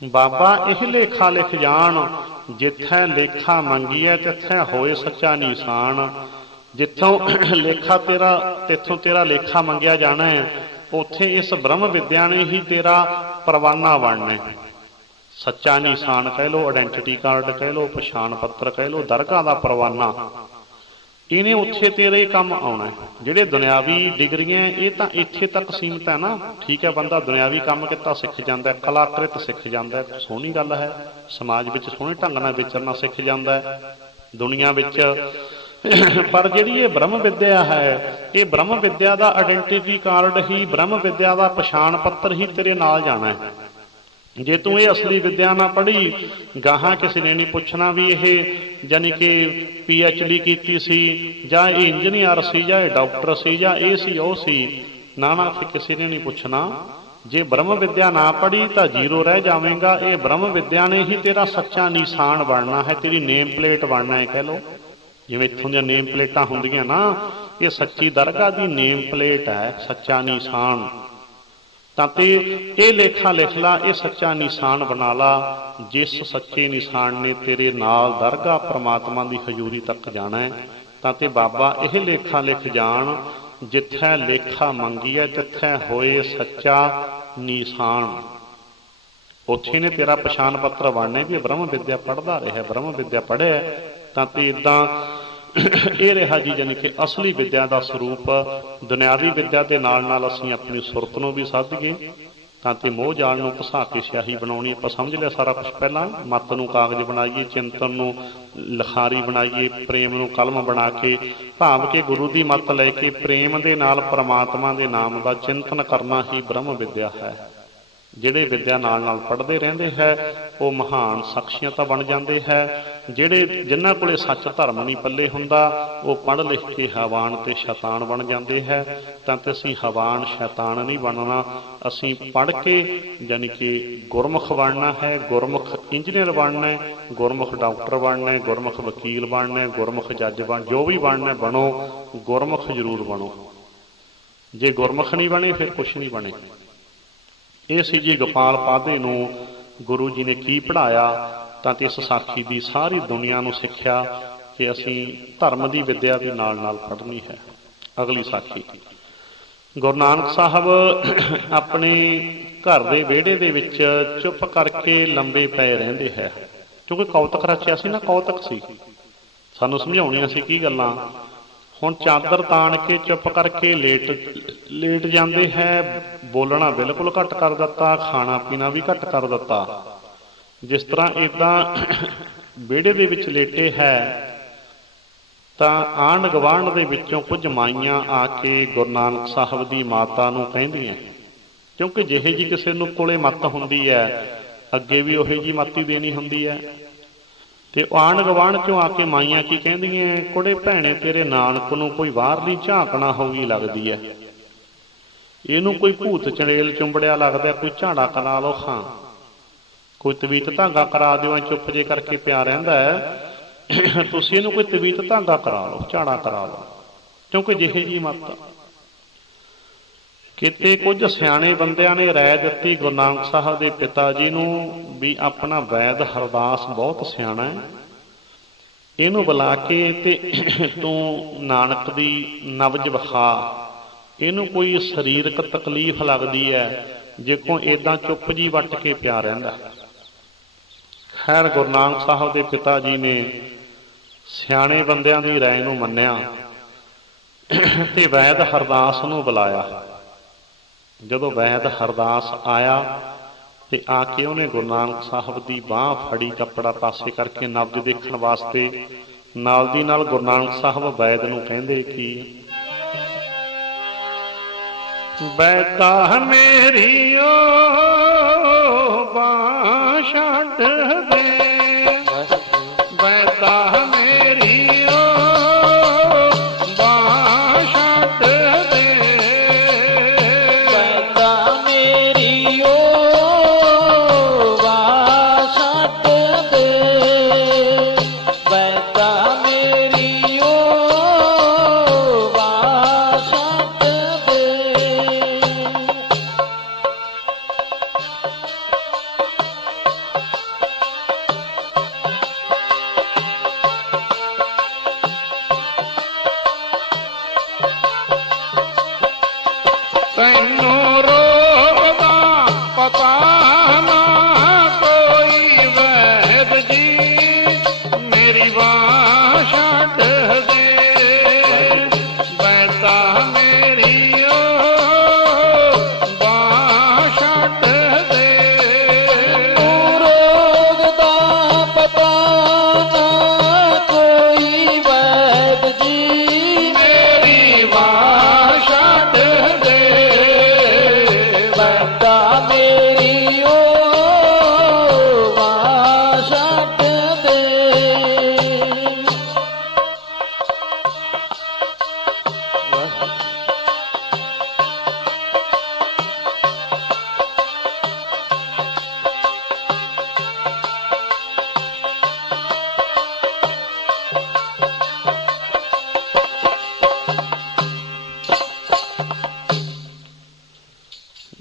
ਬਾਬਾ ਇਹ ਲੇਖਾ ਲਿਖ ਜਾਣ, ਜਿੱਥੇ ਲੇਖਾ ਮੰਗੀਐ ਤਿੱਥੇ ਹੋਏ ਸੱਚਾ ਨਿਸ਼ਾਨ। ਜਿੱਥੋਂ ਲੇਖਾ ਤੇਰਾ, ਤਿੱਥੋਂ ਤੇਰਾ ਲੇਖਾ ਮੰਗਿਆ ਜਾਣਾ ਹੈ, ਉੱਥੇ ਇਸ ਬ੍ਰਹਮ ਵਿਦਿਆ ਨੇ ਹੀ ਤੇਰਾ ਪਰਵਾਨਾ ਬਣਨਾ। ਸੱਚਾ ਨਿਸ਼ਾਨ ਕਹਿ ਲਓ, ਆਇਡੈਂਟੀਟੀ ਕਾਰਡ ਕਹਿ ਲਓ, ਪਛਾਣ ਪੱਤਰ ਕਹਿ ਲਓ, ਦਰਗਾਹ ਦਾ ਪਰਵਾਨਾ, ਇਹਨੇ ਉੱਥੇ ਤੇਰੇ ਕੰਮ ਆਉਣਾ। ਜਿਹੜੇ ਦੁਨਿਆਵੀ ਡਿਗਰੀਆਂ ਇਹ ਤਾਂ ਇੱਥੇ ਤੱਕ ਸੀਮਤ ਹੈ ਨਾ। ਠੀਕ ਹੈ, ਬੰਦਾ ਦੁਨਿਆਵੀ ਕੰਮ ਕੀਤਾ ਸਿੱਖ ਜਾਂਦਾ, ਕਲਾਕ੍ਰਿਤ ਸਿੱਖ ਜਾਂਦਾ, ਸੋਹਣੀ ਗੱਲ ਹੈ, ਸਮਾਜ ਵਿੱਚ ਸੋਹਣੇ ਢੰਗ ਨਾਲ ਵਿਚਰਨਾ ਸਿੱਖ ਜਾਂਦਾ ਦੁਨੀਆ ਵਿੱਚ। ਪਰ ਜਿਹੜੀ ਇਹ ਬ੍ਰਹਮ ਵਿਦਿਆ ਹੈ, ਇਹ ਬ੍ਰਹਮ ਵਿਦਿਆ ਦਾ ਆਇਡੈਂਟੀਟੀ ਕਾਰਡ ਹੀ, ਬ੍ਰਹਮ ਵਿਦਿਆ ਦਾ ਪਛਾਣ ਪੱਤਰ ਹੀ ਤੇਰੇ ਨਾਲ ਜਾਣਾ ਹੈ। ਜੇ ਤੂੰ ਇਹ ਅਸਲੀ ਵਿਦਿਆ ਨਾ ਪੜ੍ਹੀ, ਗਾਹਾਂ ਕਿਸੇ ਨੇ ਨਹੀਂ ਪੁੱਛਣਾ ਵੀ ਇਹ ਜਾਨੀ ਕਿ PhD ਕੀਤੀ ਸੀ, ਜਾਂ ਇਹ ਇੰਜੀਨੀਅਰ ਸੀ, ਜਾਂ ਇਹ ਡਾਕਟਰ ਸੀ, ਜਾਂ ਇਹ ਸੀ ਉਹ ਸੀ। ਨਾ ਨਾ, ਫਿਰ ਕਿਸੇ ਨੇ ਨਹੀਂ ਪੁੱਛਣਾ। ਜੇ ਬ੍ਰਹਮ ਵਿਦਿਆ ਨਾ ਪੜ੍ਹੀ ਤਾਂ ਜ਼ੀਰੋ ਰਹਿ ਜਾਵੇਂਗਾ। ਇਹ ਬ੍ਰਹਮ ਵਿਦਿਆ ਨੇ ਹੀ ਤੇਰਾ ਸੱਚਾ ਨਿਸ਼ਾਨ ਬਣਨਾ ਹੈ, ਤੇਰੀ ਨੇਮ ਪਲੇਟ ਬਣਨਾ ਹੈ। ਕਹਿ ਲਓ ਜਿਵੇਂ ਇੱਥੋਂ ਦੀਆਂ ਨੇਮ ਪਲੇਟਾਂ ਹੁੰਦੀਆਂ ਨਾ, ਇਹ ਸੱਚੀ ਦਰਗਾਹ ਦੀ ਨੇਮ ਪਲੇਟ ਹੈ, ਸੱਚਾ ਨਿਸ਼ਾਨ। ਤਾਂ ਤੇ ਇਹ ਲੇਖਾ ਲਿਖ ਲਾ, ਇਹ ਸੱਚਾ ਨਿਸ਼ਾਨ ਬਣਾ ਲਾ, ਜਿਸ ਸੱਚੇ ਨਿਸ਼ਾਨ ਨੇ ਤੇਰੇ ਨਾਲ ਦਰਗਾਹ ਪ੍ਰਮਾਤਮਾ ਦੀ ਹਜ਼ੂਰੀ ਤੱਕ ਜਾਣਾ ਹੈ। ਤਾਂ ਤੇ ਬਾਬਾ ਇਹ ਲੇਖਾ ਲਿਖ ਜਾਣ, ਜਿੱਥੇ ਲੇਖਾ ਮੰਗੀਐ ਤਿੱਥੇ ਹੋਏ ਸੱਚਾ ਨਿਸ਼ਾਨ। ਉੱਥੇ ਨੇ ਤੇਰਾ ਪਛਾਣ ਪੱਤਰ ਬਣਨਾ ਵੀ ਬ੍ਰਹਮ ਵਿਦਿਆ ਪੜ੍ਹਦਾ ਰਿਹਾ, ਬ੍ਰਹਮ ਵਿਦਿਆ ਪੜ੍ਹਿਆ। ਤਾਂ ਤੇ ਇੱਦਾਂ ਇਹ ਰਿਹਾ ਜੀ, ਜਾਨੀ ਕਿ ਅਸਲੀ ਵਿਦਿਆ ਦਾ ਸਰੂਪ। ਦੁਨਿਆਵੀ ਵਿਦਿਆ ਦੇ ਨਾਲ ਨਾਲ ਅਸੀਂ ਆਪਣੀ ਸੁਰਤ ਨੂੰ ਵੀ ਸਾਧੀਏ, ਤਾਂ ਤੇ ਮੋਹ ਜਾਲ ਨੂੰ ਘਸਾ ਕੇ ਸਿਆਹੀ ਬਣਾਉਣੀ। ਆਪਾਂ ਸਮਝ ਲਿਆ ਸਾਰਾ ਕੁਛ ਪਹਿਲਾਂ। ਮੱਤ ਨੂੰ ਕਾਗਜ਼ ਬਣਾਈਏ, ਚਿੰਤਨ ਨੂੰ ਲਿਖਾਰੀ ਬਣਾਈਏ, ਪ੍ਰੇਮ ਨੂੰ ਕਲਮ ਬਣਾ ਕੇ, ਭਾਵ ਕਿ ਗੁਰੂ ਦੀ ਮੱਤ ਲੈ ਕੇ ਪ੍ਰੇਮ ਦੇ ਨਾਲ ਪਰਮਾਤਮਾ ਦੇ ਨਾਮ ਦਾ ਚਿੰਤਨ ਕਰਨਾ ਹੀ ਬ੍ਰਹਮ ਵਿਦਿਆ ਹੈ। ਜਿਹੜੇ ਵਿਦਿਆ ਨਾਲ ਨਾਲ ਪੜ੍ਹਦੇ ਰਹਿੰਦੇ ਹੈ, ਉਹ ਮਹਾਨ ਸ਼ਖਸੀਅਤਾਂ ਬਣ ਜਾਂਦੇ ਹੈ। ਜਿਹੜੇ ਜਿਨ੍ਹਾਂ ਕੋਲੇ ਸੱਚ ਧਰਮ ਨਹੀਂ ਪੱਲੇ ਹੁੰਦਾ, ਉਹ ਪੜ੍ਹ ਲਿਖ ਕੇ ਹੈਵਾਨ ਤੇ ਸ਼ੈਤਾਨ ਬਣ ਜਾਂਦੇ ਹੈ। ਤਾਂ ਤੇ ਅਸੀਂ ਹੈਵਾਨ ਸ਼ੈਤਾਨ ਨਹੀਂ ਬਣਨਾ, ਅਸੀਂ ਪੜ੍ਹ ਕੇ ਯਾਨੀ ਕਿ ਗੁਰਮੁਖ ਬਣਨਾ ਹੈ, ਗੁਰਮੁਖ ਇੰਜੀਨੀਅਰ ਬਣਨਾ ਹੈ, ਗੁਰਮੁਖ ਡਾਕਟਰ ਬਣਨਾ ਹੈ, ਗੁਰਮੁਖ ਵਕੀਲ ਬਣਨਾ ਹੈ, ਗੁਰਮੁਖ ਜੱਜ ਜੋ ਵੀ ਬਣਨਾ ਬਣੋ, ਗੁਰਮੁਖ ਜ਼ਰੂਰ ਬਣੋ। ਜੇ ਗੁਰਮੁਖ ਨਹੀਂ ਬਣੇ ਫਿਰ ਕੁਛ ਨਹੀਂ ਬਣੇ। ਇਹ ਸੀ ਜੀ ਗੋਪਾਲ ਪਾਧੇ ਨੂੰ ਗੁਰੂ ਜੀ ਨੇ ਕੀ ਪੜ੍ਹਾਇਆ। ਤਾਂ ਤੇ ਇਸ ਸਾਖੀ ਦੀ ਸਾਰੀ ਦੁਨੀਆ ਨੂੰ ਸਿੱਖਿਆ ਕਿ ਅਸੀਂ ਧਰਮ ਦੀ ਵਿਦਿਆ ਵੀ ਨਾਲ ਨਾਲ ਪੜ੍ਹਨੀ ਹੈ। ਅਗਲੀ ਸਾਖੀ, ਗੁਰੂ ਨਾਨਕ ਸਾਹਿਬ ਆਪਣੇ ਘਰ ਦੇ ਵਿਹੜੇ ਦੇ ਵਿੱਚ ਚੁੱਪ ਕਰਕੇ ਲੰਬੇ ਪਏ ਰਹਿੰਦੇ ਹੈ, ਕਿਉਂਕਿ ਕੌਤਕ ਰਚਿਆ ਸੀ ਨਾ, ਕੌਤਕ ਸੀ, ਸਾਨੂੰ ਸਮਝਾਉਣੀਆਂ ਸੀ ਕੀ ਗੱਲਾਂ। ਹੁਣ ਚਾਦਰ ਤਾਣ ਕੇ ਚੁੱਪ ਕਰਕੇ ਲੇਟ ਜਾਂਦੇ ਹੈ। ਬੋਲਣਾ ਬਿਲਕੁਲ ਘੱਟ ਕਰ ਦਿੱਤਾ, ਖਾਣਾ ਪੀਣਾ ਵੀ ਘੱਟ ਕਰ ਦਿੱਤਾ। ਜਿਸ ਤਰ੍ਹਾਂ ਇੱਦਾਂ ਵਿਹੜੇ ਦੇ ਵਿੱਚ ਲੇਟੇ ਹੈ, ਤਾਂ ਆਂਢ ਗੁਆਂਢ ਦੇ ਵਿੱਚੋਂ ਕੁਝ ਮਾਈਆਂ ਆ ਕੇ ਗੁਰੂ ਨਾਨਕ ਸਾਹਿਬ ਦੀ ਮਾਤਾ ਨੂੰ ਕਹਿੰਦੀਆਂ, ਕਿਉਂਕਿ ਜਿਹੇ ਜੀ ਕਿਸੇ ਨੂੰ ਕੋਲੇ ਮੱਤ ਹੁੰਦੀ ਹੈ ਅੱਗੇ ਵੀ ਉਹੇ ਜੀ ਮੱਤ ਹੀ ਦੇਣੀ ਹੁੰਦੀ ਹੈ। ਤੇ ਆਂਢ ਗੁਆਂਢ ਚੋਂ ਆ ਕੇ ਮਾਈਆਂ ਕੀ ਕਹਿੰਦੀਆਂ, ਕੁੜੇ ਭੈਣੇ ਤੇਰੇ ਨਾਨਕ ਨੂੰ ਕੋਈ ਬਾਹਰਲੀ ਝਾਕਣਾ ਹੋਈ ਲੱਗਦੀ ਹੈ, ਇਹਨੂੰ ਕੋਈ ਭੂਤ ਚੰੜੇਲ ਚੁੰਬੜਿਆ ਲੱਗਦਾ, ਕੋਈ ਝਾੜਾ ਕਰਾ ਲਓ, ਹਾਂ ਕੋਈ ਤਵੀਤ ਧਾਗਾ ਕਰਾ ਦਿਓ, ਚੁੱਪ ਜੇ ਕਰਕੇ ਪਿਆ ਰਹਿੰਦਾ ਹੈ, ਤੁਸੀਂ ਇਹਨੂੰ ਕੋਈ ਤਵੀਤ ਧਾਗਾ ਕਰਾ ਲਓ, ਝਾੜਾ ਕਰਾ ਲਓ, ਕਿਉਂਕਿ ਜਿਹੇ ਜੀ ਮੱਤ। ਕਿਤੇ ਕੁਝ ਸਿਆਣੇ ਬੰਦਿਆਂ ਨੇ ਰਾਏ ਦਿੱਤੀ ਗੁਰੂ ਨਾਨਕ ਸਾਹਿਬ ਦੇ ਪਿਤਾ ਜੀ ਨੂੰ ਵੀ ਆਪਣਾ ਵੈਦ ਹਰਦਾਸ ਬਹੁਤ ਸਿਆਣਾ ਹੈ, ਇਹਨੂੰ ਬੁਲਾ ਕੇ ਤੇ ਤੂੰ ਨਾਨਕ ਦੀ ਨਬਜ ਵਿਖਾ, ਇਹਨੂੰ ਕੋਈ ਸਰੀਰਕ ਤਕਲੀਫ ਲੱਗਦੀ ਹੈ ਜੇ ਕੋਈ ਏਦਾਂ ਚੁੱਪ ਜੀ ਵੱਟ ਕੇ ਪਿਆ ਰਹਿੰਦਾ। ਖੈਰ ਗੁਰੂ ਨਾਨਕ ਸਾਹਿਬ ਦੇ ਪਿਤਾ ਜੀ ਨੇ ਸਿਆਣੇ ਬੰਦਿਆਂ ਦੀ ਰਾਏ ਨੂੰ ਮੰਨਿਆ ਤੇ ਵੈਦ ਹਰਦਾਸ ਨੂੰ ਬੁਲਾਇਆ। ਜਦੋਂ ਵੈਦ ਹਰਦਾਸ ਆਇਆ ਤੇ ਆ ਕੇ ਉਹਨੇ ਗੁਰੂ ਨਾਨਕ ਸਾਹਿਬ ਦੀ ਬਾਂਹ ਫੜੀ, ਕੱਪੜਾ ਪਾਸੇ ਕਰਕੇ ਨਬਜ ਦੇਖਣ ਵਾਸਤੇ। ਨਾਲ ਦੀ ਨਾਲ ਗੁਰੂ ਨਾਨਕ ਸਾਹਿਬ ਵੈਦ ਨੂੰ ਕਹਿੰਦੇ ਕਿ ਬੈਤਾ ਮੇਰੀ ਓ ਬਾਂਹ ਛੱਡ ਦੇ, ਬੈਤਾ ਮੇਰੀ ਓ ਬਾਂਹ ਛੱਡ ਦੇ, ਬੈਤਾ ਮੇਰੀ ਓ ਬਾਂਹ ਛੱਡ ਦੇ, ਬੈਤਾ ਮੇਰੀ ਓ ਬਾਂਹ ਛੱਡ ਦੇ। ਤੈਨੂੰ ਰੋਗ ਦਾ ਪਤਾ ਨਾ ਕੋਈ ਵੈਦ ਜੀ, ਮੇਰੀ ਬਾਂਹ ਛੱਡ ਦੇ, ਬੈਤਾ ਮੇਰੀ ਓ ਬਾਂਹ ਛੱਡ ਦੇ। ਰੋਗ ਦਾ ਪਤਾ ਨਾ ਕੋਈ ਵੈਦ ਜੀ, ਮੇਰੀ ਬਾਂਹ ਛੱਡ ਦੇ, ਬੈਤਾ ਮੇਰੀ ਓ ਬਾਂਹ ਛੱਡ ਦੇ।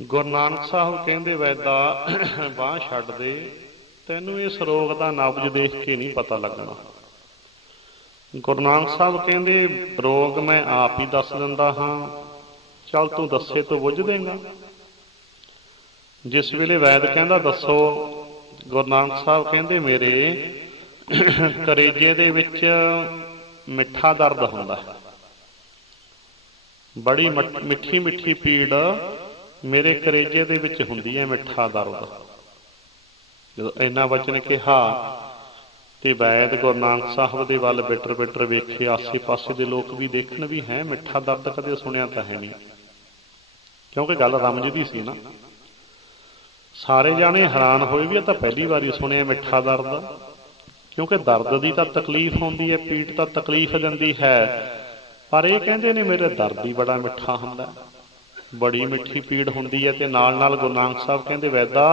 ਗੁਰੂ ਨਾਨਕ ਸਾਹਿਬ ਕਹਿੰਦੇ ਵੈਦਾ ਬਾਂਹ ਛੱਡ ਦੇ, ਤੈਨੂੰ ਇਸ ਰੋਗ ਦਾ ਨਬਜ ਦੇਖ ਕੇ ਨਹੀਂ ਪਤਾ ਲੱਗਣਾ। ਗੁਰੂ ਨਾਨਕ ਸਾਹਿਬ ਕਹਿੰਦੇ ਰੋਗ ਮੈਂ ਆਪ ਹੀ ਦੱਸ ਦਿੰਦਾ ਹਾਂ, ਚੱਲ ਤੂੰ ਦੱਸੇ ਤੂੰ ਬੁੱਝ ਦੇਂਗਾ। ਜਿਸ ਵੇਲੇ ਵੈਦ ਕਹਿੰਦਾ ਦੱਸੋ, ਗੁਰੂ ਨਾਨਕ ਸਾਹਿਬ ਕਹਿੰਦੇ ਮੇਰੇ ਕਲੇਜੇ ਦੇ ਵਿੱਚ ਮਿੱਠਾ ਦਰਦ ਹੁੰਦਾ ਹੈ, ਬੜੀ ਮਿੱਠੀ ਮਿੱਠੀ ਪੀੜ ਮੇਰੇ ਕਲੇਜੇ ਦੇ ਵਿੱਚ ਹੁੰਦੀ ਹੈ, ਮਿੱਠਾ ਦਰਦ। ਜਦੋਂ ਇੰਨਾ ਵਚਨ ਕਿਹਾ ਤੇ ਵੈਦ ਗੁਰੂ ਨਾਨਕ ਸਾਹਿਬ ਦੇ ਵੱਲ ਬਿਟਰ ਬਿਟਰ ਵੇਖੇ, ਆਸੇ ਪਾਸੇ ਦੇ ਲੋਕ ਵੀ ਦੇਖਣ ਵੀ ਹੈ ਮਿੱਠਾ ਦਰਦ ਕਦੇ ਸੁਣਿਆ ਤਾਂ ਹੈ ਨਹੀਂ, ਕਿਉਂਕਿ ਗੱਲ ਰਮਜਦੀ ਸੀ ਨਾ। ਸਾਰੇ ਜਾਣੇ ਹੈਰਾਨ ਹੋਏ ਵੀ ਇਹ ਤਾਂ ਪਹਿਲੀ ਵਾਰੀ ਸੁਣਿਆ ਮਿੱਠਾ ਦਰਦ, ਕਿਉਂਕਿ ਦਰਦ ਦੀ ਤਾਂ ਤਕਲੀਫ ਹੁੰਦੀ ਹੈ, ਪੀੜ ਤਾਂ ਤਕਲੀਫ ਦਿੰਦੀ ਹੈ, ਪਰ ਇਹ ਕਹਿੰਦੇ ਨੇ ਮੇਰੇ ਦਰਦ ਹੀ ਬੜਾ ਮਿੱਠਾ ਹੁੰਦਾ, ਬੜੀ ਮਿੱਠੀ ਪੀੜ ਹੁੰਦੀ ਹੈ। ਤੇ ਨਾਲ ਨਾਲ ਗੁਰੂ ਨਾਨਕ ਸਾਹਿਬ ਕਹਿੰਦੇ ਵੈਦਾ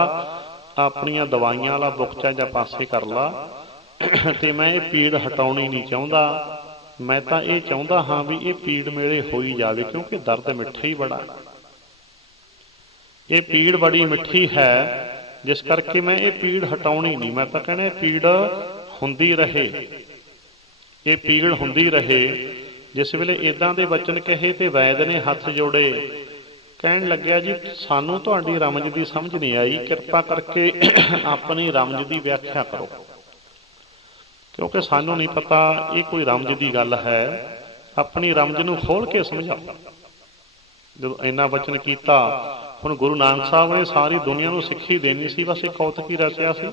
ਆਪਣੀਆਂ ਦਵਾਈਆਂ ਵਾਲਾ ਬੁਕਚਾ ਜਾਂ ਪਾਸੇ ਕਰ ਲਾ, ਤੇ ਮੈਂ ਇਹ ਪੀੜ ਹਟਾਉਣੀ ਨਹੀਂ ਚਾਹੁੰਦਾ, ਮੈਂ ਤਾਂ ਇਹ ਚਾਹੁੰਦਾ ਹਾਂ ਵੀ ਇਹ ਪੀੜ ਮੇਰੇ ਹੋਈ ਜਾਵੇ, ਕਿਉਂਕਿ ਦਰਦ ਮਿੱਠਾ ਹੀ ਬੜਾ, ਇਹ ਪੀੜ ਬੜੀ ਮਿੱਠੀ ਹੈ, ਜਿਸ ਕਰਕੇ ਮੈਂ ਇਹ ਪੀੜ ਹਟਾਉਣੀ ਨਹੀਂ, ਮੈਂ ਤਾਂ ਕਹਿੰਦਾ ਪੀੜ ਹੁੰਦੀ ਰਹੇ, ਇਹ ਪੀੜ ਹੁੰਦੀ ਰਹੇ। ਜਿਸ ਵੇਲੇ ਇਦਾਂ ਦੇ ਵਚਨ ਕਹੇ ਤੇ ਵੈਦ ਨੇ ਹੱਥ ਜੋੜੇ, ਕਹਿਣ ਲੱਗਿਆ ਜੀ ਸਾਨੂੰ ਤੁਹਾਡੀ ਰਮਜ ਦੀ ਸਮਝ ਨਹੀਂ ਆਈ, ਕਿਰਪਾ ਕਰਕੇ ਆਪਣੀ ਰਮਜ ਦੀ ਵਿਆਖਿਆ ਕਰੋ, ਕਿਉਂਕਿ ਸਾਨੂੰ ਨਹੀਂ ਪਤਾ ਇਹ ਕੋਈ ਰਮਜ ਦੀ ਗੱਲ ਹੈ, ਆਪਣੀ ਰਮਜ ਨੂੰ ਖੋਲ ਕੇ ਸਮਝਾਓ। ਜਦੋਂ ਇੰਨਾ ਵਚਨ ਕੀਤਾ, ਹੁਣ ਗੁਰੂ ਨਾਨਕ ਸਾਹਿਬ ਨੇ ਸਾਰੀ ਦੁਨੀਆ ਨੂੰ ਸਿੱਖੀ ਦੇਣੀ ਸੀ, ਬਸ ਇਹ ਕੌਤਕ ਹੀ ਰਚਿਆ ਸੀ।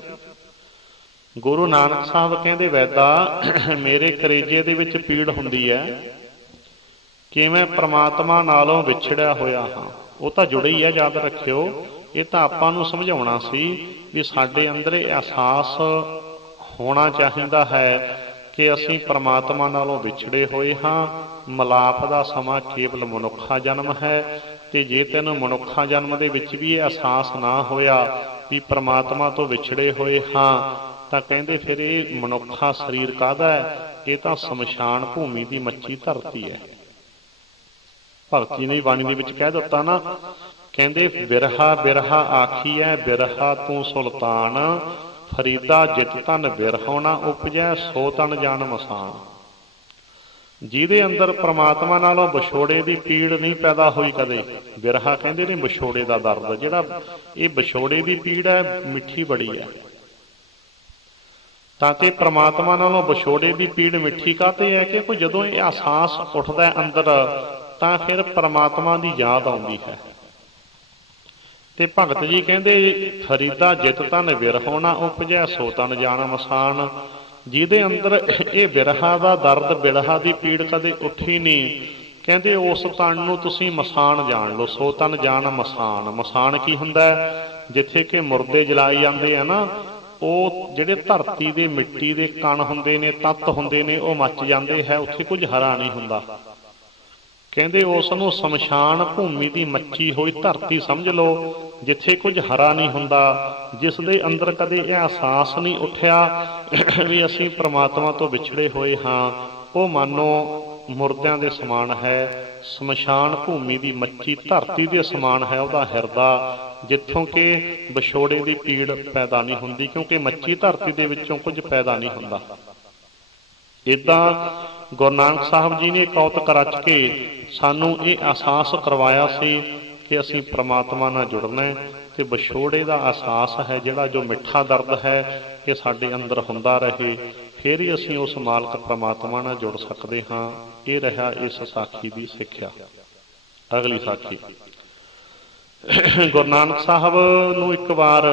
ਗੁਰੂ ਨਾਨਕ ਸਾਹਿਬ ਕਹਿੰਦੇ ਵੈਦਾ ਮੇਰੇ ਕਲੇਜੇ ਦੇ ਵਿੱਚ ਪੀੜ ਹੁੰਦੀ ਹੈ ਕਿ ਮੈਂ ਪ੍ਰਮਾਤਮਾ ਨਾਲੋਂ ਵਿਛੜਿਆ ਹੋਇਆ ਹਾਂ। ਉਹ ਤਾਂ ਜੁੜੇ ਹੀ ਹੈ, ਯਾਦ ਰੱਖਿਓ। ਇਹ ਤਾਂ ਆਪਾਂ ਨੂੰ ਸਮਝਾਉਣਾ ਸੀ ਵੀ ਸਾਡੇ ਅੰਦਰ ਇਹ ਅਹਿਸਾਸ ਹੋਣਾ ਚਾਹੀਦਾ ਹੈ ਕਿ ਅਸੀਂ ਪ੍ਰਮਾਤਮਾ ਨਾਲੋਂ ਵਿਛੜੇ ਹੋਏ ਹਾਂ। ਮਿਲਾਪ ਦਾ ਸਮਾਂ ਕੇਵਲ ਮਨੁੱਖਾ ਜਨਮ ਹੈ, ਤੇ ਜੇ ਤੈਨੂੰ ਮਨੁੱਖਾ ਜਨਮ ਦੇ ਵਿੱਚ ਵੀ ਇਹ ਅਹਿਸਾਸ ਨਾ ਹੋਇਆ ਵੀ ਪ੍ਰਮਾਤਮਾ ਤੋਂ ਵਿਛੜੇ ਹੋਏ ਹਾਂ, ਤਾਂ ਕਹਿੰਦੇ ਫਿਰ ਇਹ ਮਨੁੱਖਾ ਸਰੀਰ ਕਾਹਦਾ ਹੈ? ਇਹ ਤਾਂ ਸ਼ਮਸ਼ਾਨ ਭੂਮੀ ਦੀ ਮੱਚੀ ਧਰਤੀ ਹੈ। ਭਗਤੀ ਨੇ ਬਾਣੀ ਦੇ ਵਿੱਚ ਕਹਿ ਦਿੱਤਾ ਨਾ, ਕਹਿੰਦੇ ਬਿਰਹਾ ਬਿਰਹਾ ਆਖੀਐ ਬਿਰਹਾ ਤੂੰ ਸੁਲਤਾਨ, ਫਰੀਦਾ ਜਿਤ ਤਨ ਬਿਰਹੋ ਨਾ ਉਪਜੈ ਸੋ ਤਨ ਜਾਣ ਮਸਾਨ। ਜਿਹਦੇ ਅੰਦਰ ਪ੍ਰਮਾਤਮਾ ਨਾਲੋਂ ਵਿਛੋੜੇ ਦੀ ਪੀੜ ਨਹੀਂ ਪੈਦਾ ਹੋਈ ਕਦੇ, ਬਿਰਹਾ ਕਹਿੰਦੇ ਨੇ ਵਿਛੋੜੇ ਦਾ ਦਰਦ, ਜਿਹੜਾ ਇਹ ਵਿਛੋੜੇ ਦੀ ਪੀੜ ਹੈ ਮਿੱਠੀ ਬੜੀ ਹੈ। ਤਾਂ ਤੇ ਪ੍ਰਮਾਤਮਾ ਨਾਲੋਂ ਵਿਛੋੜੇ ਦੀ ਪੀੜ ਮਿੱਠੀ ਕਾਹਤੇ ਹੈ ਕਿ ਜਦੋਂ ਇਹ ਅਹਿਸਾਸ ਉੱਠਦਾ ਅੰਦਰ ਤਾਂ ਫਿਰ ਪ੍ਰਮਾਤਮਾ ਦੀ ਯਾਦ ਆਉਂਦੀ ਹੈ। ਤੇ ਭਗਤ ਜੀ ਕਹਿੰਦੇ ਫਰੀਦਾ ਜਿਤ ਤਨ ਬਿਰਹੋ ਨਾ ਉਪਜੈ ਸੋ ਤਨ ਜਾਣ ਮਸਾਨ। ਜਿਹਦੇ ਅੰਦਰ ਇਹ ਬਿਰਹਾ ਦਾ ਦਰਦ, ਬਿਰਹਾ ਦੀ ਪੀੜ ਕਦੇ ਉੱਠੀ ਨਹੀਂ, ਕਹਿੰਦੇ ਉਸ ਤਨ ਨੂੰ ਤੁਸੀਂ ਮਸਾਨ ਜਾਣ ਲਓ। ਸੋ ਤਨ ਜਾਣ ਮਸਾਨ। ਮਸਾਨ ਕੀ ਹੁੰਦਾ ਹੈ? ਜਿੱਥੇ ਕਿ ਮੁਰਦੇ ਜਲਾਏ ਜਾਂਦੇ ਆ ਨਾ, ਉਹ ਜਿਹੜੇ ਧਰਤੀ ਦੇ ਮਿੱਟੀ ਦੇ ਕਣ ਹੁੰਦੇ ਨੇ, ਤੱਤ ਹੁੰਦੇ ਨੇ, ਉਹ ਮੱਚ ਜਾਂਦੇ ਹੈ, ਉੱਥੇ ਕੁਝ ਹਰਾ ਨਹੀਂ ਹੁੰਦਾ। ਕਹਿੰਦੇ ਉਸ ਨੂੰ ਸ਼ਮਸ਼ਾਨ ਭੂਮੀ ਦੀ ਮੱਚੀ ਹੋਈ ਧਰਤੀ ਸਮਝ ਲਓ, ਜਿੱਥੇ ਕੁਝ ਹਰਾ ਨਹੀਂ ਹੁੰਦਾ, ਜਿਸ ਦੇ ਅੰਦਰ ਕਦੇ ਇਹ ਅਹਿਸਾਸ ਨਹੀਂ ਉੱਠਿਆ ਵੀ ਅਸੀਂ ਪ੍ਰਮਾਤਮਾ ਤੋਂ ਵਿਛੜੇ ਹੋਏ ਹਾਂ। ਉਹ ਮਾਨੋ ਮੁਰਦਿਆਂ ਦੇ ਸਮਾਨ ਹੈ, ਸ਼ਮਸ਼ਾਨ ਭੂਮੀ ਦੀ ਮੱਚੀ ਧਰਤੀ ਦੇ ਸਮਾਨ ਹੈ ਉਹਦਾ ਹਿਰਦਾ, ਜਿੱਥੋਂ ਕਿ ਵਿਛੋੜੇ ਦੀ ਪੀੜ ਪੈਦਾ ਨਹੀਂ ਹੁੰਦੀ, ਕਿਉਂਕਿ ਮੱਚੀ ਧਰਤੀ ਦੇ ਵਿੱਚੋਂ ਕੁਝ ਪੈਦਾ ਨਹੀਂ ਹੁੰਦਾ। ਇੱਦਾਂ ਗੁਰੂ ਨਾਨਕ ਸਾਹਿਬ ਜੀ ਨੇ ਕੌਤਕ ਰਚ ਕੇ ਸਾਨੂੰ ਇਹ ਅਹਿਸਾਸ ਕਰਵਾਇਆ ਸੀ ਕਿ ਅਸੀਂ ਪ੍ਰਮਾਤਮਾ ਨਾਲ ਜੁੜਨਾ ਹੈ, ਤੇ ਵਿਛੋੜੇ ਦਾ ਅਹਿਸਾਸ ਹੈ ਜਿਹੜਾ, ਜੋ ਮਿੱਠਾ ਦਰਦ ਹੈ, ਇਹ ਸਾਡੇ ਅੰਦਰ ਹੁੰਦਾ ਰਹੇ, ਫਿਰ ਹੀ ਅਸੀਂ ਉਸ ਮਾਲਕ ਪ੍ਰਮਾਤਮਾ ਨਾਲ ਜੁੜ ਸਕਦੇ ਹਾਂ। ਇਹ ਰਿਹਾ ਇਸ ਸਾਖੀ ਦੀ ਸਿੱਖਿਆ। ਅਗਲੀ ਸਾਖੀ। ਗੁਰੂ ਨਾਨਕ ਸਾਹਿਬ ਨੂੰ ਇੱਕ ਵਾਰ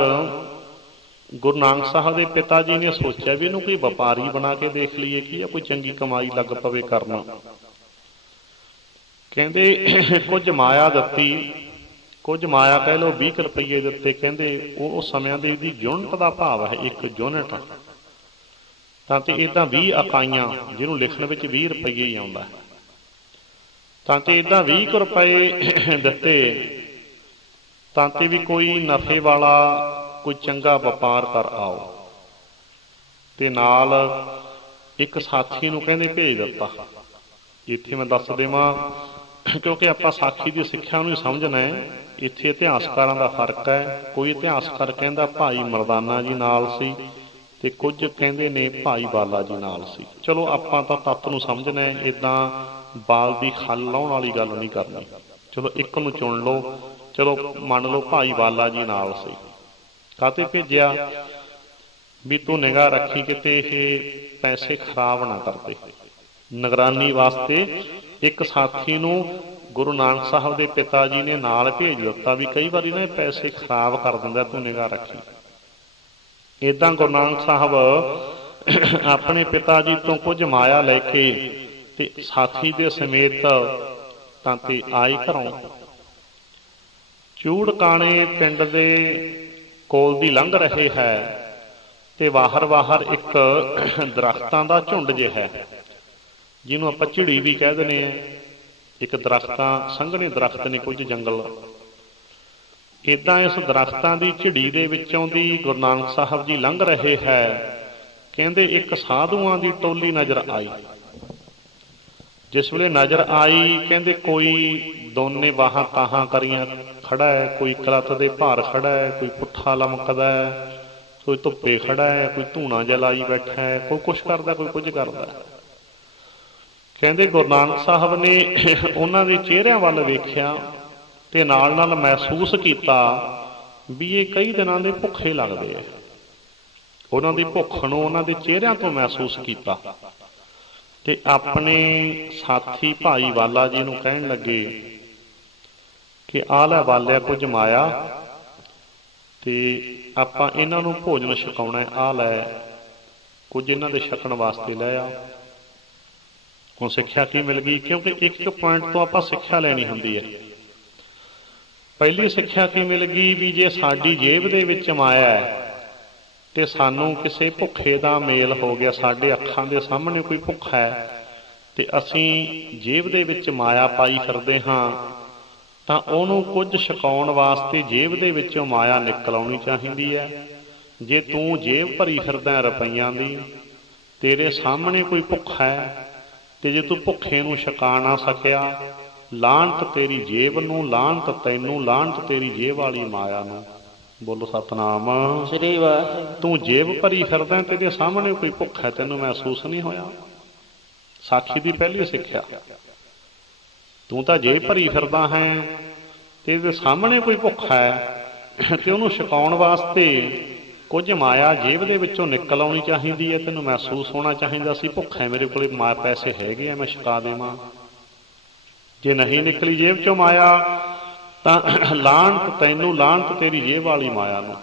ਗੁਰੂ ਨਾਨਕ ਸਾਹਿਬ ਦੇ ਪਿਤਾ ਜੀ ਨੇ ਸੋਚਿਆ ਵੀ ਇਹਨੂੰ ਕੋਈ ਵਪਾਰੀ ਬਣਾ ਕੇ ਦੇਖ ਲਈਏ, ਕੀ ਆ ਕੋਈ ਚੰਗੀ ਕਮਾਈ ਲੱਗ ਪਵੇ ਕਰਨਾ। ਕਹਿੰਦੇ ਕੁਝ ਮਾਇਆ ਦਿੱਤੀ, ਕੁਝ ਮਾਇਆ ਕਹਿ ਲਓ 20 ਰੁਪਈਏ ਦਿੱਤੇ। ਕਹਿੰਦੇ ਉਹ ਸਮਿਆਂ ਦੇ ਦੀ ਯੂਨਿਟ ਦਾ ਭਾਵ ਹੈ, ਇੱਕ ਯੂਨਿਟ। ਤਾਂ ਤੇ ਇੱਦਾਂ 20 ਇਕਾਈਆਂ, ਜਿਹਨੂੰ ਲਿਖਣ ਵਿੱਚ 20 ਰੁਪਈਏ ਹੀ ਆਉਂਦਾ ਹੈ, ਤਾਂ ਤੇ ਇੱਦਾਂ 20 ਰੁਪਏ ਦਿੱਤੇ। ਤਾਂ ਤੇ ਵੀ ਕੋਈ ਨਫੇ ਵਾਲਾ ਕੋਈ ਚੰਗਾ ਵਪਾਰ ਕਰ ਆਓ। ਤੇ ਨਾਲ ਇੱਕ ਸਾਥੀ ਨੂੰ ਕਹਿੰਦੇ ਭੇਜ ਦਿੱਤਾ। ਇੱਥੇ ਮੈਂ ਦੱਸ ਦੇਵਾਂ, ਕਿਉਂਕਿ ਆਪਾਂ ਸਾਖੀ ਦੀ ਸਿੱਖਿਆ ਨੂੰ ਹੀ ਸਮਝਣਾ ਹੈ। ਇੱਥੇ ਇਤਿਹਾਸਕਾਰਾਂ ਦਾ ਫਰਕ ਹੈ। ਕੋਈ ਇਤਿਹਾਸਕਾਰ ਕਹਿੰਦਾ ਭਾਈ ਮਰਦਾਨਾ ਜੀ ਨਾਲ ਸੀ, ਤੇ ਕੁਝ ਕਹਿੰਦੇ ਨੇ ਭਾਈ ਬਾਲਾ ਜੀ ਨਾਲ ਸੀ। ਚਲੋ ਆਪਾਂ ਤਾਂ ਤੱਤ ਨੂੰ ਸਮਝਣਾ ਹੈ, ਇੱਦਾਂ ਬਾਲ ਦੀ ਖੱਲ ਲਾਉਣ ਵਾਲੀ ਗੱਲ ਨਹੀਂ ਕਰਨੀ। ਚਲੋ ਇੱਕ ਨੂੰ ਚੁਣ ਲਓ। ਚਲੋ ਮੰਨ ਲਓ ਭਾਈ ਬਾਲਾ ਜੀ ਨਾਲ ਸੀ। ਕਾਹਤੇ ਭੇਜਿਆ? ਵੀ ਤੂੰ ਨਿਗਾਹ ਰੱਖੀ ਕਿਤੇ ਇਹ ਪੈਸੇ ਖਰਾਬ ਨਾ ਕਰਦੇ। ਨਿਗਰਾਨੀ ਵਾਸਤੇ ਇੱਕ ਸਾਥੀ ਨੂੰ ਗੁਰੂ ਨਾਨਕ ਸਾਹਿਬ ਦੇ ਪਿਤਾ ਜੀ ਨੇ ਨਾਲ ਭੇਜ ਦਿੱਤਾ ਵੀ ਕਈ ਵਾਰੀ ਨਾ ਪੈਸੇ ਖਰਾਬ ਕਰ ਦਿੰਦਾ, ਤੂੰ ਨਿਗਾਹ ਰੱਖੀ। ਏਦਾਂ ਗੁਰੂ ਨਾਨਕ ਸਾਹਿਬ ਆਪਣੇ ਪਿਤਾ ਜੀ ਤੋਂ ਕੁਝ ਮਾਇਆ ਲੈ ਕੇ ਤੇ ਸਾਥੀ ਦੇ ਸਮੇਤ ਤਾਂ ਤੇ ਆਈ ਘਰੋਂ। ਚੂੜਕਾਣੇ ਪਿੰਡ ਦੇ ਕੋਲ ਦੀ ਲੰਘ ਰਹੇ ਹੈ, ਤੇ ਬਾਹਰ ਇੱਕ ਦਰਖਤਾਂ ਦਾ ਝੁੰਡ ਜਿਹਾ ਹੈ, ਜਿਹਨੂੰ ਆਪਾਂ ਝਿੜੀ ਵੀ ਕਹਿ ਦਿੰਦੇ ਹਾਂ। ਇੱਕ ਦਰਖਤਾਂ ਸੰਘਣੇ ਦਰਖਤ ਨੇ ਕੁਝ ਜੰਗਲ। ਏਦਾਂ ਇਸ ਦਰਖਤਾਂ ਦੀ ਝਿੜੀ ਦੇ ਵਿੱਚੋਂ ਦੀ ਗੁਰੂ ਨਾਨਕ ਸਾਹਿਬ ਜੀ ਲੰਘ ਰਹੇ ਹੈ। ਕਹਿੰਦੇ ਇੱਕ ਸਾਧੂਆਂ ਦੀ ਟੋਲੀ ਨਜ਼ਰ ਆਈ। ਜਿਸ ਵੇਲੇ ਨਜ਼ਰ ਆਈ, ਕਹਿੰਦੇ ਕੋਈ ਦੋਨੇ ਬਾਹਾਂ ਤਾਹਾਂ ਕਰੀਆਂ ਖੜਾ ਹੈ, ਕੋਈ ਕਲੱਤ ਦੇ ਭਾਰ ਖੜਾ ਹੈ, ਕੋਈ ਪੁੱਠਾ ਲਮਕਦਾ ਹੈ, ਕੋਈ ਧੁੱਪੇ ਖੜਾ ਹੈ, ਕੋਈ ਧੂਣਾ ਜਲਾਈ ਬੈਠਾ ਹੈ, ਕੋਈ ਕੁਛ ਕਰਦਾ, ਕੋਈ ਕੁਝ ਕਰਦਾ। ਕਹਿੰਦੇ ਗੁਰੂ ਨਾਨਕ ਸਾਹਿਬ ਨੇ ਉਹਨਾਂ ਦੇ ਚਿਹਰਿਆਂ ਵੱਲ ਵੇਖਿਆ ਤੇ ਨਾਲ ਮਹਿਸੂਸ ਕੀਤਾ ਵੀ ਇਹ ਕਈ ਦਿਨਾਂ ਦੇ ਭੁੱਖੇ ਲੱਗਦੇ ਆ। ਉਹਨਾਂ ਦੀ ਭੁੱਖ ਨੂੰ ਉਹਨਾਂ ਦੇ ਚਿਹਰਿਆਂ ਤੋਂ ਮਹਿਸੂਸ ਕੀਤਾ, ਤੇ ਆਪਣੇ ਸਾਥੀ ਭਾਈ ਵਾਲਾ ਜੀ ਨੂੰ ਕਹਿਣ ਲੱਗੇ ਕਿ ਆਹ ਲੈ ਵਾਲਿਆ ਕੁਝ ਮਾਇਆ, ਤੇ ਆਪਾਂ ਇਹਨਾਂ ਨੂੰ ਭੋਜਨ ਛਕਾਉਣਾ, ਆਹ ਲੈ ਕੁਝ ਇਹਨਾਂ ਦੇ ਛਕਣ ਵਾਸਤੇ ਲੈ ਆ। ਹੁਣ ਸਿੱਖਿਆ ਕੀ ਮਿਲ ਗਈ? ਕਿਉਂਕਿ ਇੱਕ ਪੁਆਇੰਟ ਤੋਂ ਆਪਾਂ ਸਿੱਖਿਆ ਲੈਣੀ ਹੁੰਦੀ ਹੈ। ਪਹਿਲੀ ਸਿੱਖਿਆ ਕੀ ਮਿਲ ਗਈ ਵੀ ਜੇ ਸਾਡੀ ਜੇਬ ਦੇ ਵਿੱਚ ਮਾਇਆ ਹੈ ਤੇ ਸਾਨੂੰ ਕਿਸੇ ਭੁੱਖੇ ਦਾ ਮੇਲ ਹੋ ਗਿਆ, ਸਾਡੇ ਅੱਖਾਂ ਦੇ ਸਾਹਮਣੇ ਕੋਈ ਭੁੱਖਾ ਹੈ ਤੇ ਅਸੀਂ ਜੇਬ ਦੇ ਵਿੱਚ ਮਾਇਆ ਪਾਈ ਫਿਰਦੇ ਹਾਂ, ਤਾਂ ਉਹਨੂੰ ਕੁਝ ਛਕਾਉਣ ਵਾਸਤੇ ਜੇਬ ਦੇ ਵਿੱਚੋਂ ਮਾਇਆ ਨਿਕਲ ਆਉਣੀ ਚਾਹੀਦੀ ਹੈ। ਜੇ ਤੂੰ ਜੇਬ ਭਰੀ ਫਿਰਦਾ ਰੁਪਈਆਂ ਦੀ, ਤੇਰੇ ਸਾਹਮਣੇ ਕੋਈ ਭੁੱਖਾ ਹੈ ਤੇ ਜੇ ਤੂੰ ਭੁੱਖੇ ਨੂੰ ਛਕਾ ਨਾ ਸਕਿਆ, ਲਾਹਨਤ ਤੇਰੀ ਜੇਬ ਨੂੰ, ਲਾਹਨਤ ਤੈਨੂੰ, ਲਾਹਨਤ ਤੇਰੀ ਜੇਬ ਵਾਲੀ ਮਾਇਆ ਨੂੰ। ਬੋਲੋ ਸਤਨਾਮ ਸ੍ਰੀ ਵਾਹਿਗੁਰੂ। ਤੂੰ ਜੇਬ ਭਰੀ ਫਿਰਦਾ, ਤੇਰੇ ਸਾਹਮਣੇ ਕੋਈ ਭੁੱਖਾ, ਤੈਨੂੰ ਮਹਿਸੂਸ ਨਹੀਂ ਹੋਇਆ। ਸਾਖੀ ਦੀ ਪਹਿਲੀ ਸਿੱਖਿਆ, ਤੂੰ ਤਾਂ ਜੇਬ ਭਰੀ ਫਿਰਦਾ ਹੈ ਤੇ ਇਹਦੇ ਸਾਹਮਣੇ ਕੋਈ ਭੁੱਖਾ ਹੈ ਤੇ ਉਹਨੂੰ ਛਕਾਉਣ ਵਾਸਤੇ ਕੁਝ ਮਾਇਆ ਜੇਬ ਦੇ ਵਿੱਚੋਂ ਨਿਕਲ ਆਉਣੀ ਚਾਹੀਦੀ ਹੈ। ਤੈਨੂੰ ਮਹਿਸੂਸ ਹੋਣਾ ਚਾਹੀਦਾ ਸੀ ਭੁੱਖਾ ਹੈ, ਮੇਰੇ ਕੋਲ ਪੈਸੇ ਹੈਗੇ ਆ, ਮੈਂ ਛਕਾ ਦੇਵਾਂ। ਜੇ ਨਹੀਂ ਨਿਕਲੀ ਜੇਬ ਚੋਂ ਮਾਇਆ ਤਾਂ ਲਾਹਨਤ ਤੈਨੂੰ, ਲਾਹਨਤ ਤੇਰੀ ਜੇਬ ਵਾਲੀ ਮਾਇਆ ਨੂੰ।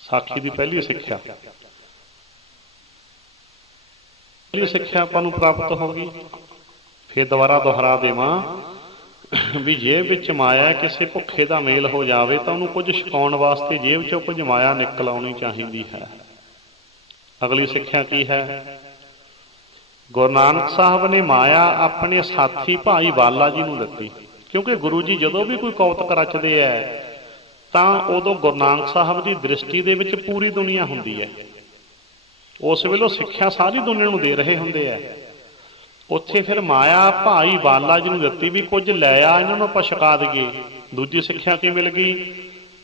ਸਾਖੀ ਦੀ ਪਹਿਲੀ ਸਿੱਖਿਆ, ਪਹਿਲੀ ਸਿੱਖਿਆ ਆਪਾਂ ਨੂੰ ਪ੍ਰਾਪਤ ਹੋ ਗਈ। ਫਿਰ ਦੁਬਾਰਾ ਦੁਹਰਾ ਦੇਵਾਂ ਵੀ ਜੇਬ ਵਿੱਚ ਮਾਇਆ, ਕਿਸੇ ਭੁੱਖੇ ਦਾ ਮੇਲ ਹੋ ਜਾਵੇ ਤਾਂ ਉਹਨੂੰ ਕੁਝ ਛਕਾਉਣ ਵਾਸਤੇ ਜੇਬ ਚੋਂ ਕੁਝ ਮਾਇਆ ਨਿਕਲ ਆਉਣੀ ਚਾਹੀਦੀ ਹੈ। ਅਗਲੀ ਸਿੱਖਿਆ ਕੀ ਹੈ? ਗੁਰੂ ਨਾਨਕ ਸਾਹਿਬ ਨੇ ਮਾਇਆ ਆਪਣੇ ਸਾਥੀ ਭਾਈ ਬਾਲਾ ਜੀ ਨੂੰ ਦਿੱਤੀ, ਕਿਉਂਕਿ ਗੁਰੂ ਜੀ ਜਦੋਂ ਵੀ ਕੋਈ ਕੌਤਕ ਰਚਦੇ ਹੈ ਤਾਂ ਉਦੋਂ ਗੁਰੂ ਨਾਨਕ ਸਾਹਿਬ ਦੀ ਦ੍ਰਿਸ਼ਟੀ ਦੇ ਵਿੱਚ ਪੂਰੀ ਦੁਨੀਆ ਹੁੰਦੀ ਹੈ। ਉਸ ਵੇਲੇ ਸਿੱਖਿਆ ਸਾਰੀ ਦੁਨੀਆ ਨੂੰ ਦੇ ਰਹੇ ਹੁੰਦੇ ਹੈ। ਉੱਥੇ ਫਿਰ ਮਾਇਆ ਭਾਈ ਬਾਲਾ ਜੀ ਨੂੰ ਦਿੱਤੀ ਵੀ ਕੁਝ ਲੈ ਆ, ਇਹਨਾਂ ਨੂੰ ਆਪਾਂ ਛਕਾ ਦਈਏ। ਦੂਜੀ ਸਿੱਖਿਆ ਕੀ ਮਿਲ ਗਈ?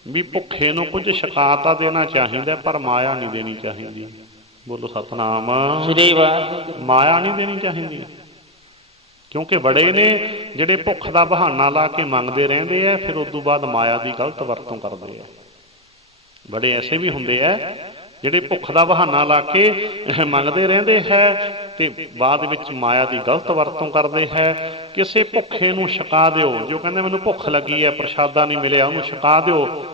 ਵੀ ਭੁੱਖੇ ਨੂੰ ਕੁਝ ਛਕਾ ਤਾਂ ਦੇਣਾ ਚਾਹੀਦਾ, ਪਰ ਮਾਇਆ ਨਹੀਂ ਦੇਣੀ ਚਾਹੀਦੀ। ਬੋਲੋ ਸਤਨਾਮ ਸ੍ਰੀ ਵਾਹਿਗੁਰੂ। ਮਾਇਆ ਨਹੀਂ ਦੇਣੀ ਚਾਹੀਦੀ, ਕਿਉਂਕਿ ਬੜੇ ਨੇ ਜਿਹੜੇ ਭੁੱਖ ਦਾ ਬਹਾਨਾ ਲਾ ਕੇ ਮੰਗਦੇ ਰਹਿੰਦੇ ਆ, ਫਿਰ ਉਸ ਤੋਂ ਬਾਅਦ ਮਾਇਆ ਦੀ ਗਲਤ ਵਰਤੋਂ ਕਰਦੇ ਆ। ਬੜੇ ਐਸੇ ਵੀ ਹੁੰਦੇ ਆ ਜਿਹੜੇ ਭੁੱਖ ਦਾ ਬਹਾਨਾ ਲਾ ਕੇ ਮੰਗਦੇ ਰਹਿੰਦੇ ਹੈ ਤੇ ਬਾਅਦ ਵਿੱਚ ਮਾਇਆ ਦੀ ਗਲਤ ਵਰਤੋਂ ਕਰਦੇ ਹੈ। ਕਿਸੇ ਭੁੱਖੇ ਨੂੰ ਛਕਾ ਦਿਓ, ਜੋ ਕਹਿੰਦੇ ਮੈਨੂੰ ਭੁੱਖ ਲੱਗੀ ਹੈ, ਪ੍ਰਸ਼ਾਦਾ ਨਹੀਂ ਮਿਲਿਆ, ਉਹਨੂੰ ਛਕਾ ਦਿਓ,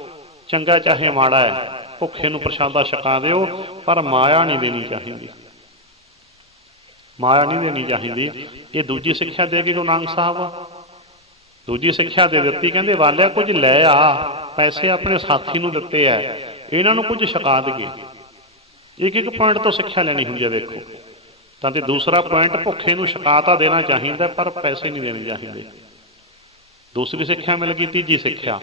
ਚੰਗਾ ਚਾਹੇ ਮਾੜਾ ਹੈ, ਭੁੱਖੇ ਨੂੰ ਪ੍ਰਸ਼ਾਦਾ ਛਕਾ ਦਿਓ, ਪਰ ਮਾਇਆ ਨਹੀਂ ਦੇਣੀ ਚਾਹੀਦੀ, ਮਾਇਆ ਨਹੀਂ ਦੇਣੀ ਚਾਹੀਦੀ। ਇਹ ਦੂਜੀ ਸਿੱਖਿਆ ਦੇ ਗਏ ਗੁਰੂ ਨਾਨਕ ਸਾਹਿਬ। ਦੂਜੀ ਸਿੱਖਿਆ ਦੇ ਦਿੱਤੀ, ਕਹਿੰਦੇ ਵਾਲਿਆ ਕੁਝ ਲੈ ਆ, ਪੈਸੇ ਆਪਣੇ ਸਾਥੀ ਨੂੰ ਦਿੱਤੇ ਆ, ਇਹਨਾਂ ਨੂੰ ਕੁਝ ਛਕਾ ਦੇਈਏ। ਇੱਕ ਇੱਕ ਪੁਆਇੰਟ ਤੋਂ ਸਿੱਖਿਆ ਲੈਣੀ ਹੁੰਦੀ ਹੈ ਦੇਖੋ। ਤਾਂ ਤੇ ਦੂਸਰਾ ਪੁਆਇੰਟ, ਭੁੱਖੇ ਨੂੰ ਛਕਾ ਤਾਂ ਦੇਣਾ ਚਾਹੀਦਾ ਪਰ ਪੈਸੇ ਨਹੀਂ ਦੇਣੇ ਚਾਹੀਦੇ। ਦੂਸਰੀ ਸਿੱਖਿਆ ਮਿਲ ਗਈ। ਤੀਜੀ ਸਿੱਖਿਆ,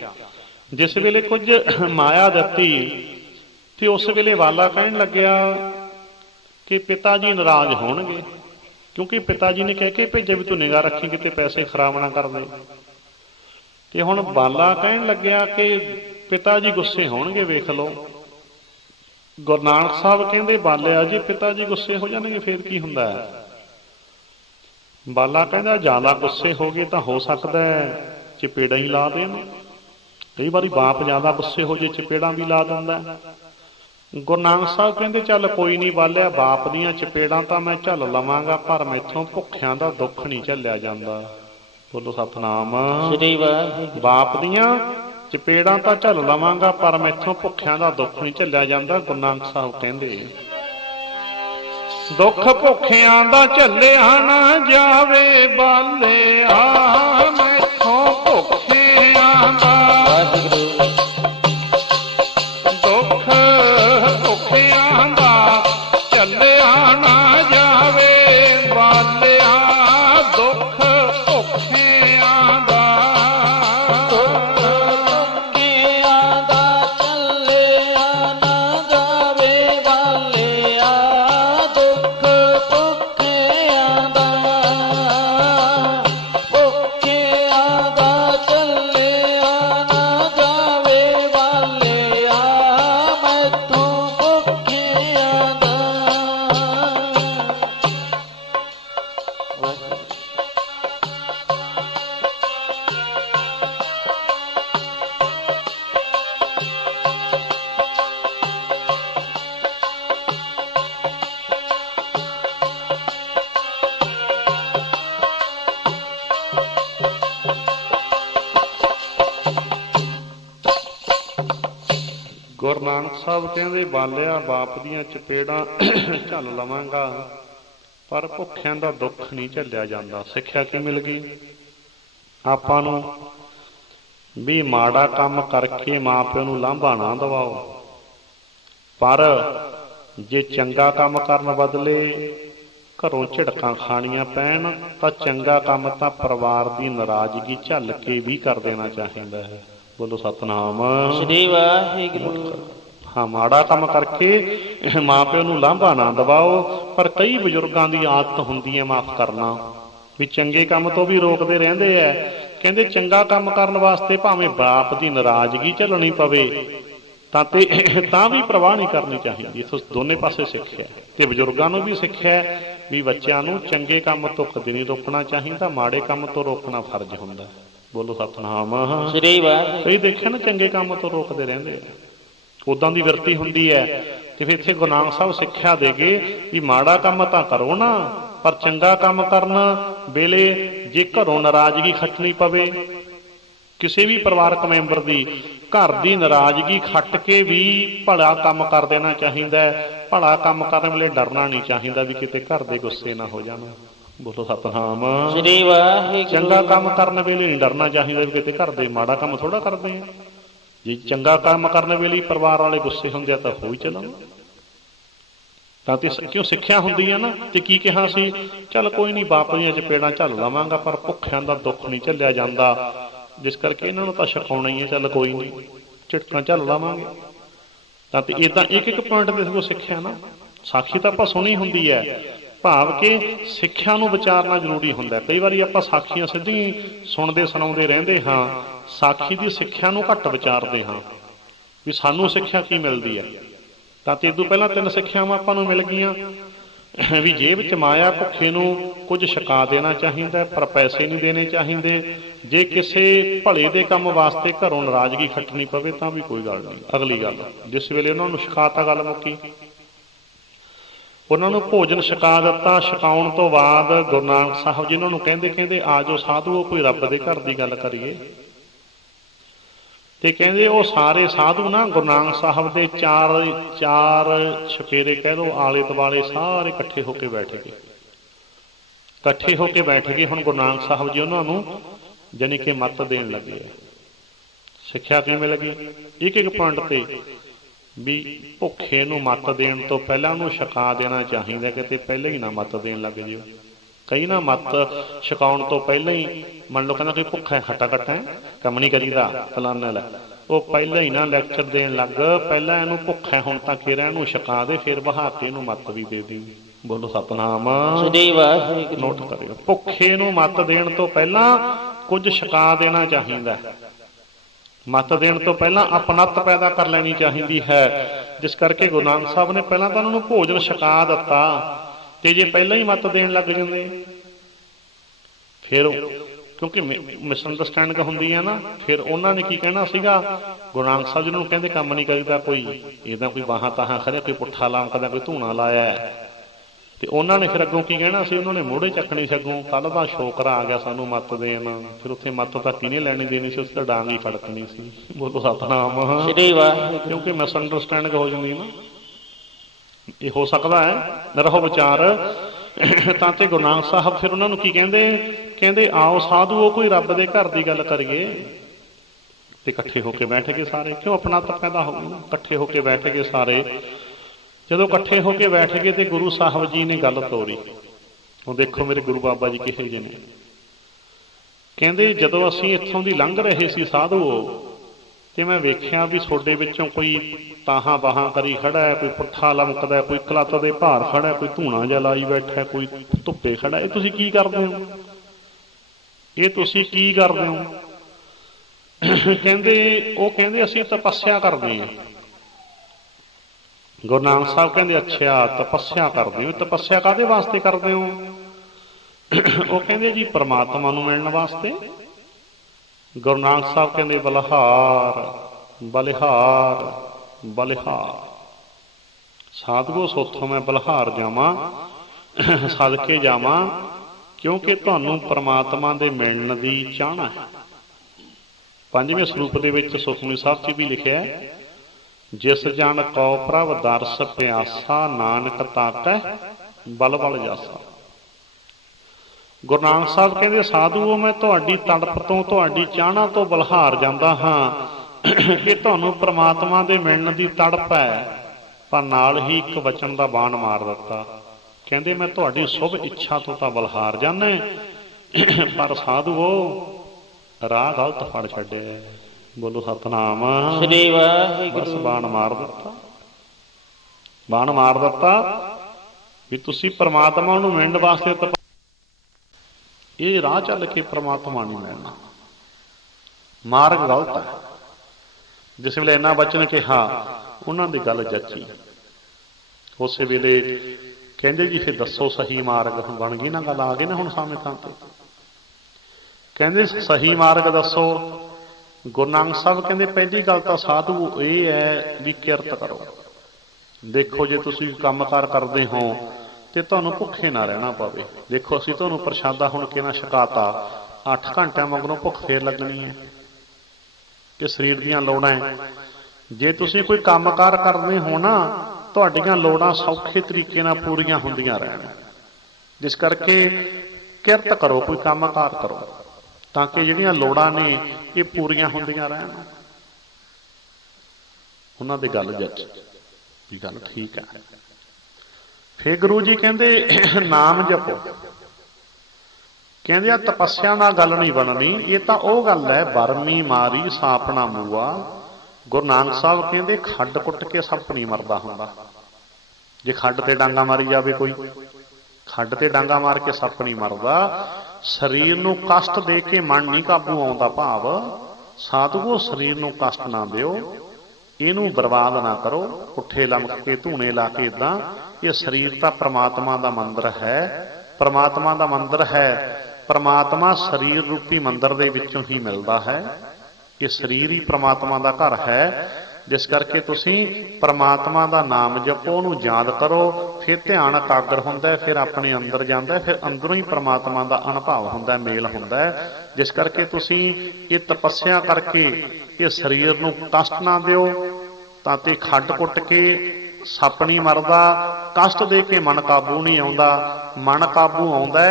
ਜਿਸ ਵੇਲੇ ਕੁਝ ਮਾਇਆ ਦਿੱਤੀ ਤੇ ਉਸ ਵੇਲੇ ਵਾਲਾ ਕਹਿਣ ਲੱਗਿਆ ਕਿ ਪਿਤਾ ਜੀ ਨਾਰਾਜ਼ ਹੋਣਗੇ, ਕਿਉਂਕਿ ਪਿਤਾ ਜੀ ਨੇ ਕਹਿ ਕੇ ਭੇਜਿਆ ਵੀ ਤੂੰ ਨਿਗਾਹ ਰੱਖੀ ਕਿਤੇ ਪੈਸੇ ਖਰਾਬ ਨਾ ਕਰ ਦੇ। ਤੇ ਹੁਣ ਬਾਲਾ ਕਹਿਣ ਲੱਗਿਆ ਕਿ ਪਿਤਾ ਜੀ ਗੁੱਸੇ ਹੋਣਗੇ, ਵੇਖ ਲਓ। ਗੁਰੂ ਨਾਨਕ ਸਾਹਿਬ ਕਹਿੰਦੇ ਬਾਲਿਆ ਜੀ ਪਿਤਾ ਜੀ ਗੁੱਸੇ ਹੋ ਜਾਣਗੇ ਫੇਰ ਕੀ ਹੁੰਦਾ ਹੈ? ਬਾਲਾ ਕਹਿੰਦਾ ਜ਼ਿਆਦਾ ਗੁੱਸੇ ਹੋ ਗਏ ਤਾਂ ਹੋ ਸਕਦਾ ਹੈ ਚਪੇੜਾਂ ਹੀ ਲਾ ਦੇਣ। ਕਈ ਵਾਰੀ ਬਾਪ ਜ਼ਿਆਦਾ ਗੁੱਸੇ ਹੋ ਜੇ ਚਪੇੜਾਂ ਵੀ ਲਾ ਦਿੰਦਾ। ਗੁਰੂ ਨਾਨਕ ਸਾਹਿਬ ਕਹਿੰਦੇ ਚੱਲ ਕੋਈ ਨਹੀਂ ਬਾਲਿਆ, ਬਾਪ ਦੀਆਂ ਚਪੇੜਾਂ ਤਾਂ ਮੈਂ ਝੱਲ ਲਵਾਂਗਾ, ਪਰ ਮੈਥੋਂ ਭੁੱਖਿਆਂ ਦਾ ਦੁੱਖ ਨਹੀਂ ਝੱਲਿਆ ਜਾਂਦਾ। ਬੋਲੋ ਸਤਨਾਮ ਸ੍ਰੀ ਵਾਹਿਗੁਰੂ। ਬਾਪ ਦੀਆਂ ਚਪੇੜਾਂ ਤਾਂ ਝੱਲ ਲਵਾਂਗਾ, ਪਰ ਮੈਥੋਂ ਭੁੱਖਿਆਂ ਦਾ ਦੁੱਖ ਨਹੀਂ ਝੱਲਿਆ ਜਾਂਦਾ। ਗੁਰੂ ਨਾਨਕ ਸਾਹਿਬ ਕਹਿੰਦੇ ਦੁੱਖ ਭੁੱਖਿਆਂ ਦਾ ਝੱਲਿਆ ਨਾ ਜਾਵੇ ਬਾਲਿਆ, ਮੈਥੋਂ ਭੁੱਖਿਆਂ ਦਾ ਦੁੱਖ ਭੁੱਖਿਆਂ ਦਾ ਝੱਲਿਆ ਨਾ ਜਾਵੇ ਬਾਲਿਆ, ਦੁੱਖ ਭੁੱਖਿਆਂ ਦਾ ਭੁੱਖਿਆਂ ਦਾ ਗੁਰੂ ਨਾਨਕ ਸਾਹਿਬ ਕਹਿੰਦੇ, ਬਾਲਿਆ ਬਾਪ ਦੀਆਂ ਚਪੇੜਾਂ ਝੱਲ ਲਵਾਂਗਾ ਪਰ ਭੁੱਖਿਆਂ ਦਾ ਦੁੱਖ ਨਹੀਂ ਝੱਲਿਆ ਜਾਂਦਾ। ਸਿੱਖਿਆ ਕੀ ਮਿਲ ਗਈ ਆਪਾਂ ਨੂੰ? ਵੀ ਮਾੜਾ ਕੰਮ ਕਰਕੇ ਮਾਂ ਪਿਓ ਨੂੰ ਲਾਂਭਾ ਨਾ ਦਵਾਓ, ਪਰ ਜੇ ਚੰਗਾ ਕੰਮ ਕਰਨ ਬਦਲੇ ਘਰੋਂ ਝਿੜਕਾਂ ਖਾਣੀਆਂ ਪੈਣ ਤਾਂ ਚੰਗਾ ਕੰਮ ਤਾਂ ਪਰਿਵਾਰ ਦੀ ਨਾਰਾਜ਼ਗੀ ਝੱਲ ਕੇ ਵੀ ਕਰ ਦੇਣਾ ਚਾਹੀਦਾ ਹੈ। ਬੋਲੋ ਸਤਿਨਾਮ ਸ੍ਰੀ ਵਾਹਿਗੁਰੂ। ਹਾਂ, ਮਾੜਾ ਕੰਮ ਕਰਕੇ ਮਾਂ ਪਿਓ ਨੂੰ ਲਾਂਭਾ ਨਾ ਦਵਾਓ, ਪਰ ਕਈ ਬਜ਼ੁਰਗਾਂ ਦੀ ਆਦਤ ਹੁੰਦੀ ਹੈ ਮਾਫ਼ ਕਰਨਾ, ਵੀ ਚੰਗੇ ਕੰਮ ਤੋਂ ਵੀ ਰੋਕਦੇ ਰਹਿੰਦੇ ਐ। ਕਹਿੰਦੇ ਚੰਗਾ ਕੰਮ ਕਰਨ ਵਾਸਤੇ ਭਾਵੇਂ ਬਾਪ ਦੀ ਨਾਰਾਜ਼ਗੀ ਝੱਲਣੀ ਪਵੇ ਤਾਂ ਵੀ ਪ੍ਰਵਾਹ ਨਹੀਂ ਕਰਨੀ ਚਾਹੀਦੀ। ਇਸ ਦੋਨੇ ਪਾਸੇ ਸਿੱਖਿਆ, ਤੇ ਬਜ਼ੁਰਗਾਂ ਨੂੰ ਵੀ ਸਿੱਖਿਆ ਵੀ ਬੱਚਿਆਂ ਨੂੰ ਚੰਗੇ ਕੰਮ ਤੋਂ ਕਦੇ ਨਹੀਂ ਰੋਕਣਾ ਚਾਹੀਦਾ, ਮਾੜੇ ਕੰਮ ਤੋਂ ਰੋਕਣਾ ਫਰਜ਼ ਹੁੰਦਾ। ਬੋਲੋ ਸਤਿਨਾਮ ਸ੍ਰੀ ਵਾਹਿਗੁਰੂ। ਕਈ ਦੇਖਿਆ ਨਾ ਚੰਗੇ ਕੰਮ ਤੋਂ ਰੋਕਦੇ ਰਹਿੰਦੇ ਆ, ਉਦਾਂ ਦੀ ਵਿਰਤੀ ਹੁੰਦੀ ਹੈ। ਤੇ ਫਿਰ ਇੱਥੇ ਗੁਰੂ ਨਾਨਕ ਸਾਹਿਬ ਸਿੱਖਿਆ ਦੇ ਗਏ ਵੀ ਮਾੜਾ ਕੰਮ ਤਾਂ ਕਰੋ ਨਾ, ਪਰ ਚੰਗਾ ਕੰਮ ਕਰਨ ਵੇਲੇ ਜੇ ਘਰੋਂ ਨਾਰਾਜ਼ਗੀ ਖੱਟਣੀ ਪਵੇ, ਕਿਸੇ ਵੀ ਪਰਿਵਾਰਕ ਮੈਂਬਰ ਦੀ ਘਰ ਦੀ ਨਾਰਾਜ਼ਗੀ ਖੱਟ ਕੇ ਵੀ ਭਲਾ ਕੰਮ ਕਰ ਦੇਣਾ ਚਾਹੀਦਾ ਹੈ। ਭਲਾ ਕੰਮ ਕਰਨ ਵੇਲੇ ਡਰਨਾ ਨਹੀਂ ਚਾਹੀਦਾ ਵੀ ਕਿਤੇ ਘਰ ਦੇ ਗੁੱਸੇ ਨਾ ਹੋ ਜਾਣ। ਬੋਲੋ ਸਤਿਨਾਮ ਸ੍ਰੀ ਵਾਹਿਗੁਰੂ। ਚੰਗਾ ਕੰਮ ਕਰਨ ਵੇਲੇ ਨਹੀਂ ਡਰਨਾ ਚਾਹੀਦਾ ਵੀ ਕਿਤੇ ਘਰ ਦੇ ਮਾੜਾ ਕੰਮ ਥੋੜਾ ਕਰਦੇ ਆ। ਜੇ ਚੰਗਾ ਕੰਮ ਕਰਨ ਵੇਲੇ ਪਰਿਵਾਰ ਵਾਲੇ ਗੁੱਸੇ ਹੁੰਦੇ ਆ ਤਾਂ ਹੋ ਹੀ ਚੱਲਣ। ਤਾਂ ਤੇ ਕਿਉਂ ਸਿੱਖਿਆ ਹੁੰਦੀ ਆ ਨਾ। ਤੇ ਕੀ ਕਿਹਾ ਸੀ? ਚੱਲ ਕੋਈ ਨਹੀਂ, ਬਾਪ ਦੀਆਂ ਚਪੇੜਾਂ ਝੱਲ ਲਵਾਂਗਾ ਪਰ ਭੁੱਖਿਆਂ ਦਾ ਦੁੱਖ ਨਹੀਂ ਝੱਲਿਆ ਜਾਂਦਾ, ਜਿਸ ਕਰਕੇ ਇਹਨਾਂ ਨੂੰ ਤਾਂ ਛਕਾਉਣਾ ਹੀ ਹੈ। ਚੱਲ ਕੋਈ ਨਹੀਂ, ਝਿੜਕਾਂ ਝੱਲ ਲਵਾਂਗੇ। ਤਾਂ ਤੇ ਏਦਾਂ ਇੱਕ ਇੱਕ ਪੁਆਇੰਟ ਦੇ ਕੋਲ ਸਿੱਖਿਆ ਨਾ। ਸਾਖੀ ਤਾਂ ਆਪਾਂ ਸੁਣੀ ਹੁੰਦੀ ਹੈ, ਭਾਵ ਕਿ ਸਿੱਖਿਆ ਨੂੰ ਵਿਚਾਰਨਾ ਜ਼ਰੂਰੀ ਹੁੰਦਾ। ਕਈ ਵਾਰੀ ਆਪਾਂ ਸਾਖੀਆਂ ਸਿੱਧੀ ਸੁਣਦੇ ਸੁਣਾਉਂਦੇ ਰਹਿੰਦੇ ਹਾਂ, ਸਾਖੀ ਦੀ ਸਿੱਖਿਆ ਨੂੰ ਘੱਟ ਵਿਚਾਰਦੇ ਹਾਂ ਵੀ ਸਾਨੂੰ ਸਿੱਖਿਆ ਕੀ ਮਿਲਦੀ ਹੈ। ਤਾਂ ਤੇ ਇਦੋਂ ਪਹਿਲਾਂ 3 ਸਿੱਖਿਆਵਾਂ ਆਪਾਂ ਨੂੰ ਮਿਲ ਗਈਆਂ ਵੀ ਜੇਬ 'ਚ ਮਾਇਆ, ਭੁੱਖੇ ਨੂੰ ਕੁਝ ਛਕਾ ਦੇਣਾ ਚਾਹੀਦਾ ਪਰ ਪੈਸੇ ਨਹੀਂ ਦੇਣੇ ਚਾਹੀਦੇ। ਜੇ ਕਿਸੇ ਭਲੇ ਦੇ ਕੰਮ ਵਾਸਤੇ ਘਰੋਂ ਨਾਰਾਜ਼ਗੀ ਖੱਟਣੀ ਪਵੇ ਤਾਂ ਵੀ ਕੋਈ ਗੱਲ ਨਹੀਂ। ਅਗਲੀ ਗੱਲ, ਜਿਸ ਵੇਲੇ ਉਹਨਾਂ ਨੂੰ ਛਕਾਤਾ, ਗੱਲ ਮੁੱਕੀ। ਉਹਨਾਂ ਨੂੰ ਭੋਜਨ ਛਕਾ ਦਿੱਤਾ। ਛਕਾਉਣ ਤੋਂ ਬਾਅਦ ਗੁਰੂ ਨਾਨਕ ਸਾਹਿਬ ਜੀ ਉਹਨਾਂ ਨੂੰ ਕਹਿੰਦੇ ਆ ਜਾਓ ਸਾਧੂਓ, ਕੋਈ ਰੱਬ ਦੇ ਘਰ ਦੀ ਗੱਲ ਕਰੀਏ। ਤੇ ਕਹਿੰਦੇ ਉਹ ਸਾਰੇ ਸਾਧੂ ਨਾ ਗੁਰੂ ਨਾਨਕ ਸਾਹਿਬ ਦੇ ਚਾਰ ਛਪੇਰੇ ਕਹਿ ਲਓ ਆਲੇ ਦੁਆਲੇ ਸਾਰੇ ਇਕੱਠੇ ਹੋ ਕੇ ਬੈਠ ਗਏ। ਹੁਣ ਗੁਰੂ ਨਾਨਕ ਸਾਹਿਬ ਜੀ ਉਹਨਾਂ ਨੂੰ ਜਾਣੀ ਕਿ ਮੱਤ ਦੇਣ ਲੱਗੇ ਆ। ਸਿੱਖਿਆ ਕਿਵੇਂ ਲੱਗੀ? ਇੱਕ ਇੱਕ ਪੁਆਇੰਟ ਤੇ ਵੀ ਭੁੱਖੇ ਨੂੰ ਮੱਤ ਦੇਣ ਤੋਂ ਪਹਿਲਾਂ ਉਹਨੂੰ ਛਕਾ ਦੇਣਾ ਚਾਹੀਦਾ, ਕਿਤੇ ਪਹਿਲਾਂ ਹੀ ਨਾ ਮੱਤ ਦੇਣ ਲੱਗ ਜਿਓ। ਕਈ ਨਾ ਮੱਤ ਛਕਾਉਣ ਤੋਂ ਪਹਿਲਾਂ ਹੀ, ਮੰਨ ਲਓ ਕਹਿੰਦਾ ਕੋਈ ਭੁੱਖਾ ਹੈ, ਖੱਟਾ ਹੈ, ਕੰਮ ਨਹੀਂ ਕਰੀਦਾ ਫਲਾਨਾ ਲੈ, ਉਹ ਪਹਿਲਾਂ ਹੀ ਨਾ ਲੈਕਚਰ ਦੇਣ ਲੱਗ। ਪਹਿਲਾਂ ਇਹਨੂੰ ਭੁੱਖਾ ਹੁਣ ਤਾਂ ਕਿਹੜਾ ਇਹਨੂੰ ਛਕਾ ਦੇ, ਫਿਰ ਬਹਾ ਕੇ ਇਹਨੂੰ ਮੱਤ ਵੀ ਦੇ ਦੀ। ਬੋਲੋ ਸਤਿਨਾਮ ਸ੍ਰੀ ਵਾਹਿਗੁਰੂ। ਨੋਟ ਕਰਿਓ, ਭੁੱਖੇ ਨੂੰ ਮੱਤ ਦੇਣ ਤੋਂ ਪਹਿਲਾਂ ਕੁਝ ਛਕਾ ਦੇਣਾ ਚਾਹੀਦਾ। ਮੱਤ ਦੇਣ ਤੋਂ ਪਹਿਲਾਂ ਅਪਣੱਤ ਪੈਦਾ ਕਰ ਲੈਣੀ ਚਾਹੀਦੀ ਹੈ। ਜਿਸ ਕਰਕੇ ਗੁਰੂ ਨਾਨਕ ਸਾਹਿਬ ਨੇ ਪਹਿਲਾਂ ਤਾਂ ਉਹਨਾਂ ਨੂੰ ਭੋਜਨ ਛਕਾ ਦਿੱਤਾ, ਤੇ ਜੇ ਪਹਿਲਾਂ ਹੀ ਮੱਤ ਦੇਣ ਲੱਗ ਜਾਂਦੇ ਫਿਰ, ਕਿਉਂਕਿ ਮਿਸਅੰਡਰਸਟੈਂਡਿੰਗ ਹੁੰਦੀ ਹੈ ਨਾ, ਫਿਰ ਉਹਨਾਂ ਨੇ ਕੀ ਕਹਿਣਾ ਸੀਗਾ? ਗੁਰੂ ਨਾਨਕ ਸਾਹਿਬ ਜੀ ਨੂੰ ਕਹਿੰਦੇ ਕੰਮ ਨਹੀਂ ਕਰੀਦਾ, ਕੋਈ ਇਹਦਾ ਕੋਈ ਬਾਹਾਂ ਤਾਹਾਂ ਖੜਿਆ, ਕੋਈ ਪੁੱਠਾ ਲਾਂਕਦਾ, ਕੋਈ ਧੂਣਾ ਲਾਇਆ। ਤੇ ਉਹਨਾਂ ਨੇ ਫਿਰ ਅੱਗੋਂ ਕੀ ਕਹਿਣਾ ਸੀ? ਉਹਨਾਂ ਨੇ ਮੋਢੇ ਚੱਕਣੀ ਸੀ ਅੱਗੋਂ, ਕੱਲ ਦਾ ਸ਼ੋਕਰਾ ਆ ਗਿਆ ਸਾਨੂੰ ਮੱਤ ਦੇਣ। ਫਿਰ ਉੱਥੇ ਮੱਤ ਤਾਂ ਕਿਹਨੇ ਲੈਣੀ ਦੇਣੀ ਸੀ? ਉਸ ਤੇ ਡਾਂਗ ਹੀ ਫੜਕਣੀ ਸੀ। ਬੋਲੋ ਸਤਿਨਾਮ ਸ੍ਰੀ ਵਾਹਿਗੁਰੂ। ਕਿਉਂਕਿ ਮਿਸਅੰਡਰਸਟੈਂਡਿੰਗ ਹੋ ਜਾਂਦੀ ਨਾ, ਇਹ ਹੋ ਸਕਦਾ ਹੈ ਨਿਰਹੋ ਵਿਚਾਰ। ਤਾਂ ਤੇ ਗੁਰੂ ਨਾਨਕ ਸਾਹਿਬ ਫਿਰ ਉਹਨਾਂ ਨੂੰ ਕੀ ਕਹਿੰਦੇ ਆਓ ਸਾਧੂਓ, ਕੋਈ ਰੱਬ ਦੇ ਘਰ ਦੀ ਗੱਲ ਕਰੀਏ। ਤੇ ਇਕੱਠੇ ਹੋ ਕੇ ਬੈਠ ਗਏ ਸਾਰੇ। ਕਿਉਂ? ਆਪਣਾ ਤਾਂ ਪੈਦਾ ਹੋ ਗਿਆ। ਇਕੱਠੇ ਹੋ ਕੇ ਬੈਠ ਗਏ ਸਾਰੇ। ਜਦੋਂ ਇਕੱਠੇ ਹੋ ਕੇ ਬੈਠ ਗਏ ਤੇ ਗੁਰੂ ਸਾਹਿਬ ਜੀ ਨੇ ਗੱਲ ਤੋਰੀ। ਹੁਣ ਦੇਖੋ ਮੇਰੇ ਗੁਰੂ ਬਾਬਾ ਜੀ ਕਿਹੋ ਜਿਹੇ ਨੇ। ਕਹਿੰਦੇ ਜਦੋਂ ਅਸੀਂ ਇੱਥੋਂ ਦੀ ਲੰਘ ਰਹੇ ਸੀ ਸਾਧੂਓ, ਤੇ ਮੈਂ ਵੇਖਿਆ ਵੀ ਤੁਹਾਡੇ ਵਿੱਚੋਂ ਕੋਈ ਤਾਹਾਂ ਬਾਹਾਂ ਕਰੀ ਖੜਾ ਹੈ, ਕੋਈ ਪੁੱਠਾ ਲਮਕਦਾ, ਕੋਈ ਕਲੱਤ ਦੇ ਭਾਰ ਖੜਾ, ਕੋਈ ਧੂਣਾ ਜਿਹਾ ਲਾਈ ਬੈਠਾ, ਕੋਈ ਧੁੱਪੇ ਖੜਾ। ਇਹ ਤੁਸੀਂ ਕੀ ਕਰਦੇ ਹੋ? ਕਹਿੰਦੇ ਅਸੀਂ ਤਪੱਸਿਆ ਕਰਦੇ ਹਾਂ। ਗੁਰੂ ਨਾਨਕ ਸਾਹਿਬ ਕਹਿੰਦੇ ਅੱਛਾ ਤਪੱਸਿਆ ਕਰਦੇ ਹੋ, ਤਪੱਸਿਆ ਕਾਹਦੇ ਵਾਸਤੇ ਕਰਦੇ ਹੋ? ਉਹ ਕਹਿੰਦੇ ਜੀ ਪਰਮਾਤਮਾ ਨੂੰ ਮਿਲਣ ਵਾਸਤੇ। ਗੁਰੂ ਨਾਨਕ ਸਾਹਿਬ ਕਹਿੰਦੇ ਬਲਿਹਾਰ ਸਾਧੂਓ, ਸੋਥੋਂ ਮੈਂ ਬਲਿਹਾਰ ਜਾਵਾਂ, ਸਦਕੇ ਜਾਵਾਂ, ਕਿਉਂਕਿ ਤੁਹਾਨੂੰ ਪਰਮਾਤਮਾ ਦੇ ਮਿਲਣ ਦੀ ਚਾਹਨਾ ਹੈ। 5ਵੇਂ ਸਰੂਪ ਦੇ ਵਿੱਚ ਸੁਖਮਨੀ ਸਾਹਿਬ 'ਚ ਵੀ ਲਿਖਿਆ ਜਿਸ ਜਨ ਕੋ ਪ੍ਰਭ ਦਰਸ ਪਿਆਸਾ, ਨਾਨਕ ਤਾਕੈ ਬਲ ਬਲ ਜਾਸਾ। ਗੁਰੂ ਨਾਨਕ ਸਾਹਿਬ ਕਹਿੰਦੇ, ਸਾਧੂਓ ਮੈਂ ਤੁਹਾਡੀ ਤੜਪ ਤੋਂ, ਤੁਹਾਡੀ ਚਾਹਨਾ ਤੋਂ ਬਲਹਾਰ ਜਾਂਦਾ ਹਾਂ ਕਿ ਤੁਹਾਨੂੰ ਪ੍ਰਮਾਤਮਾ ਦੇ ਮਿਲਣ ਦੀ ਤੜਪ ਹੈ, ਪਰ ਨਾਲ ਹੀ ਇੱਕ ਵਚਨ ਦਾ ਬਾਣ ਮਾਰ ਦਿੱਤਾ। ਕਹਿੰਦੇ ਮੈਂ ਤੁਹਾਡੀ ਸ਼ੁਭ ਇੱਛਾ ਤੋਂ ਤਾਂ ਬਲਹਾਰ ਜਾਂਦਾ, ਪਰ ਸਾਧੂਓ ਰਾਹ ਗਲਤ ਫੜ ਛੱਡਿਆ। ਬੋਲੋ ਸਤਨਾਮ ਸ੍ਰੀ ਬਸ ਵਾਹਿਗੁਰੂ। ਬਾਣ ਮਾਰ ਦਿੱਤਾ, ਬਾਣ ਮਾਰ ਦਿੱਤਾ ਵੀ ਤੁਸੀਂ ਪ੍ਰਮਾਤਮਾ ਨੂੰ ਮਿਲਣ ਵਾਸਤੇ ਤਾਂ ਇਹ ਰਾਹ ਚੱਲ ਕੇ ਪ੍ਰਮਾਤਮਾ ਨਹੀਂ ਮਿਲਣਾ, ਮਾਰਗ ਗਲਤ ਹੈ। ਜਿਸ ਵੇਲੇ ਇੰਨਾ ਬਚਨ ਕਿਹਾ ਉਹਨਾਂ ਦੀ ਗੱਲ ਜੱਚੀ। ਉਸੇ ਵੇਲੇ ਕਹਿੰਦੇ ਜੀ ਫਿਰ ਦੱਸੋ ਸਹੀ ਮਾਰਗ। ਬਣ ਗਈ ਨਾ ਗੱਲ, ਆ ਗਈ ਨਾ ਹੁਣ ਸਾਹਮਣੇ ਥਾਂ ਤੇ। ਕਹਿੰਦੇ ਸਹੀ ਮਾਰਗ ਦੱਸੋ। ਗੁਰੂ ਨਾਨਕ ਸਾਹਿਬ ਕਹਿੰਦੇ ਪਹਿਲੀ ਗੱਲ ਤਾਂ ਸਾਧੂ ਇਹ ਹੈ ਵੀ ਕਿਰਤ ਕਰੋ। ਦੇਖੋ ਜੇ ਤੁਸੀਂ ਕੰਮਕਾਰ ਕਰਦੇ ਹੋ ਤੇ ਤੁਹਾਨੂੰ ਭੁੱਖੇ ਨਾ ਰਹਿਣਾ ਪਵੇ। ਦੇਖੋ ਅਸੀਂ ਤੁਹਾਨੂੰ ਪ੍ਰਸ਼ਾਦਾ ਹੁਣ ਕਿਹਨਾਂ ਛਕਾਤਾ, 8 ਘੰਟਿਆਂ ਮਗਰੋਂ ਭੁੱਖ ਫੇਰ ਲੱਗਣੀ ਹੈ ਕਿ ਸਰੀਰ ਦੀਆਂ ਲੋੜਾਂ ਹੈ। ਜੇ ਤੁਸੀਂ ਕੋਈ ਕੰਮਕਾਰ ਕਰਦੇ ਹੋ ਨਾ, ਤੁਹਾਡੀਆਂ ਲੋੜਾਂ ਸੌਖੇ ਤਰੀਕੇ ਨਾਲ ਪੂਰੀਆਂ ਹੁੰਦੀਆਂ ਰਹਿਣ। ਜਿਸ ਕਰਕੇ ਕਿਰਤ ਕਰੋ, ਕੋਈ ਕੰਮਕਾਰ ਕਰੋ, ਤਾਂ ਕਿ ਜਿਹੜੀਆਂ ਲੋੜਾਂ ਨੇ ਇਹ ਪੂਰੀਆਂ ਹੁੰਦੀਆਂ ਰਹਿਣ। ਉਹਨਾਂ ਦੀ ਗੱਲ ਜੱਜ ਵੀ ਗੱਲ ਠੀਕ ਹੈ। ਫਿਰ ਗੁਰੂ ਜੀ ਕਹਿੰਦੇ ਨਾਮ ਜਪੋ। ਕਹਿੰਦੇ ਆ ਤਪੱਸਿਆ ਨਾਲ ਗੱਲ ਨਹੀਂ ਬਣਨੀ, ਇਹ ਤਾਂ ਉਹ ਗੱਲ ਹੈ ਬਰਮੀ ਮਾਰੀ ਸਾਪਣਾ ਮੂਆ। ਗੁਰੂ ਨਾਨਕ ਸਾਹਿਬ ਕਹਿੰਦੇ ਖੱਡ ਕੁੱਟ ਕੇ ਸੱਪ ਨਹੀਂ ਮਰਦਾ ਹੁੰਦਾ। ਜੇ ਖੱਡ ਤੇ ਡਾਂਗਾ ਮਾਰੀ ਜਾਵੇ ਕੋਈ, ਖੱਡ ਤੇ ਡਾਂਗਾ ਮਾਰ ਕੇ ਸੱਪ ਨਹੀਂ ਮਰਦਾ। ਸਰੀਰ ਨੂੰ ਕਸ਼ਟ ਦੇ ਕੇ ਮਨ ਨਹੀਂ ਕਾਬੂ ਆਉਂਦਾ। ਭਾਵ ਸਾਧੂਓ ਸਰੀਰ ਨੂੰ ਕਸ਼ਟ ਨਾ ਦਿਓ, ਇਹਨੂੰ ਬਰਬਾਦ ਨਾ ਕਰੋ ਪੁੱਠੇ ਲਮਕ ਕੇ, ਧੂਣੇ ਲਾ ਕੇ। ਇਦਾਂ ਇਹ ਸਰੀਰ ਤਾਂ ਪ੍ਰਮਾਤਮਾ ਦਾ ਮੰਦਰ ਹੈ, ਪ੍ਰਮਾਤਮਾ ਦਾ ਮੰਦਰ ਹੈ। ਪ੍ਰਮਾਤਮਾ ਸਰੀਰ ਰੂਪੀ ਮੰਦਰ ਦੇ ਵਿੱਚੋਂ ਹੀ ਮਿਲਦਾ ਹੈ। ਇਹ ਸਰੀਰ ਹੀ ਪ੍ਰਮਾਤਮਾ ਦਾ ਘਰ ਹੈ। ਜਿਸ ਕਰਕੇ ਤੁਸੀਂ ਪ੍ਰਮਾਤਮਾ ਦਾ ਨਾਮ ਜਪੋ, ਉਹਨੂੰ ਯਾਦ ਕਰੋ, ਫਿਰ ਧਿਆਨ ਇਕਾਗਰ ਹੁੰਦਾ, ਫਿਰ ਆਪਣੇ ਅੰਦਰ ਜਾਂਦਾ, ਫਿਰ ਅੰਦਰੋਂ ਹੀ ਪ੍ਰਮਾਤਮਾ ਦਾ ਅਨੁਭਵ ਹੁੰਦਾ, ਮੇਲ ਹੁੰਦਾ। ਜਿਸ ਕਰਕੇ ਤੁਸੀਂ ਇਹ ਤਪੱਸਿਆ ਕਰਕੇ ਇਹ ਸਰੀਰ ਨੂੰ ਕਸ਼ਟ ਨਾ ਦਿਓ, ਤਾਂ ਤੇ ਖੱਡ ਕੁੱਟ ਕੇ ਸੱਪ ਨਹੀਂ ਮਰਦਾ। ਕਸ਼ਟ ਦੇ ਕੇ ਮਨ ਕਾਬੂ ਨਹੀਂ ਆਉਂਦਾ। ਮਨ ਕਾਬੂ ਆਉਂਦਾ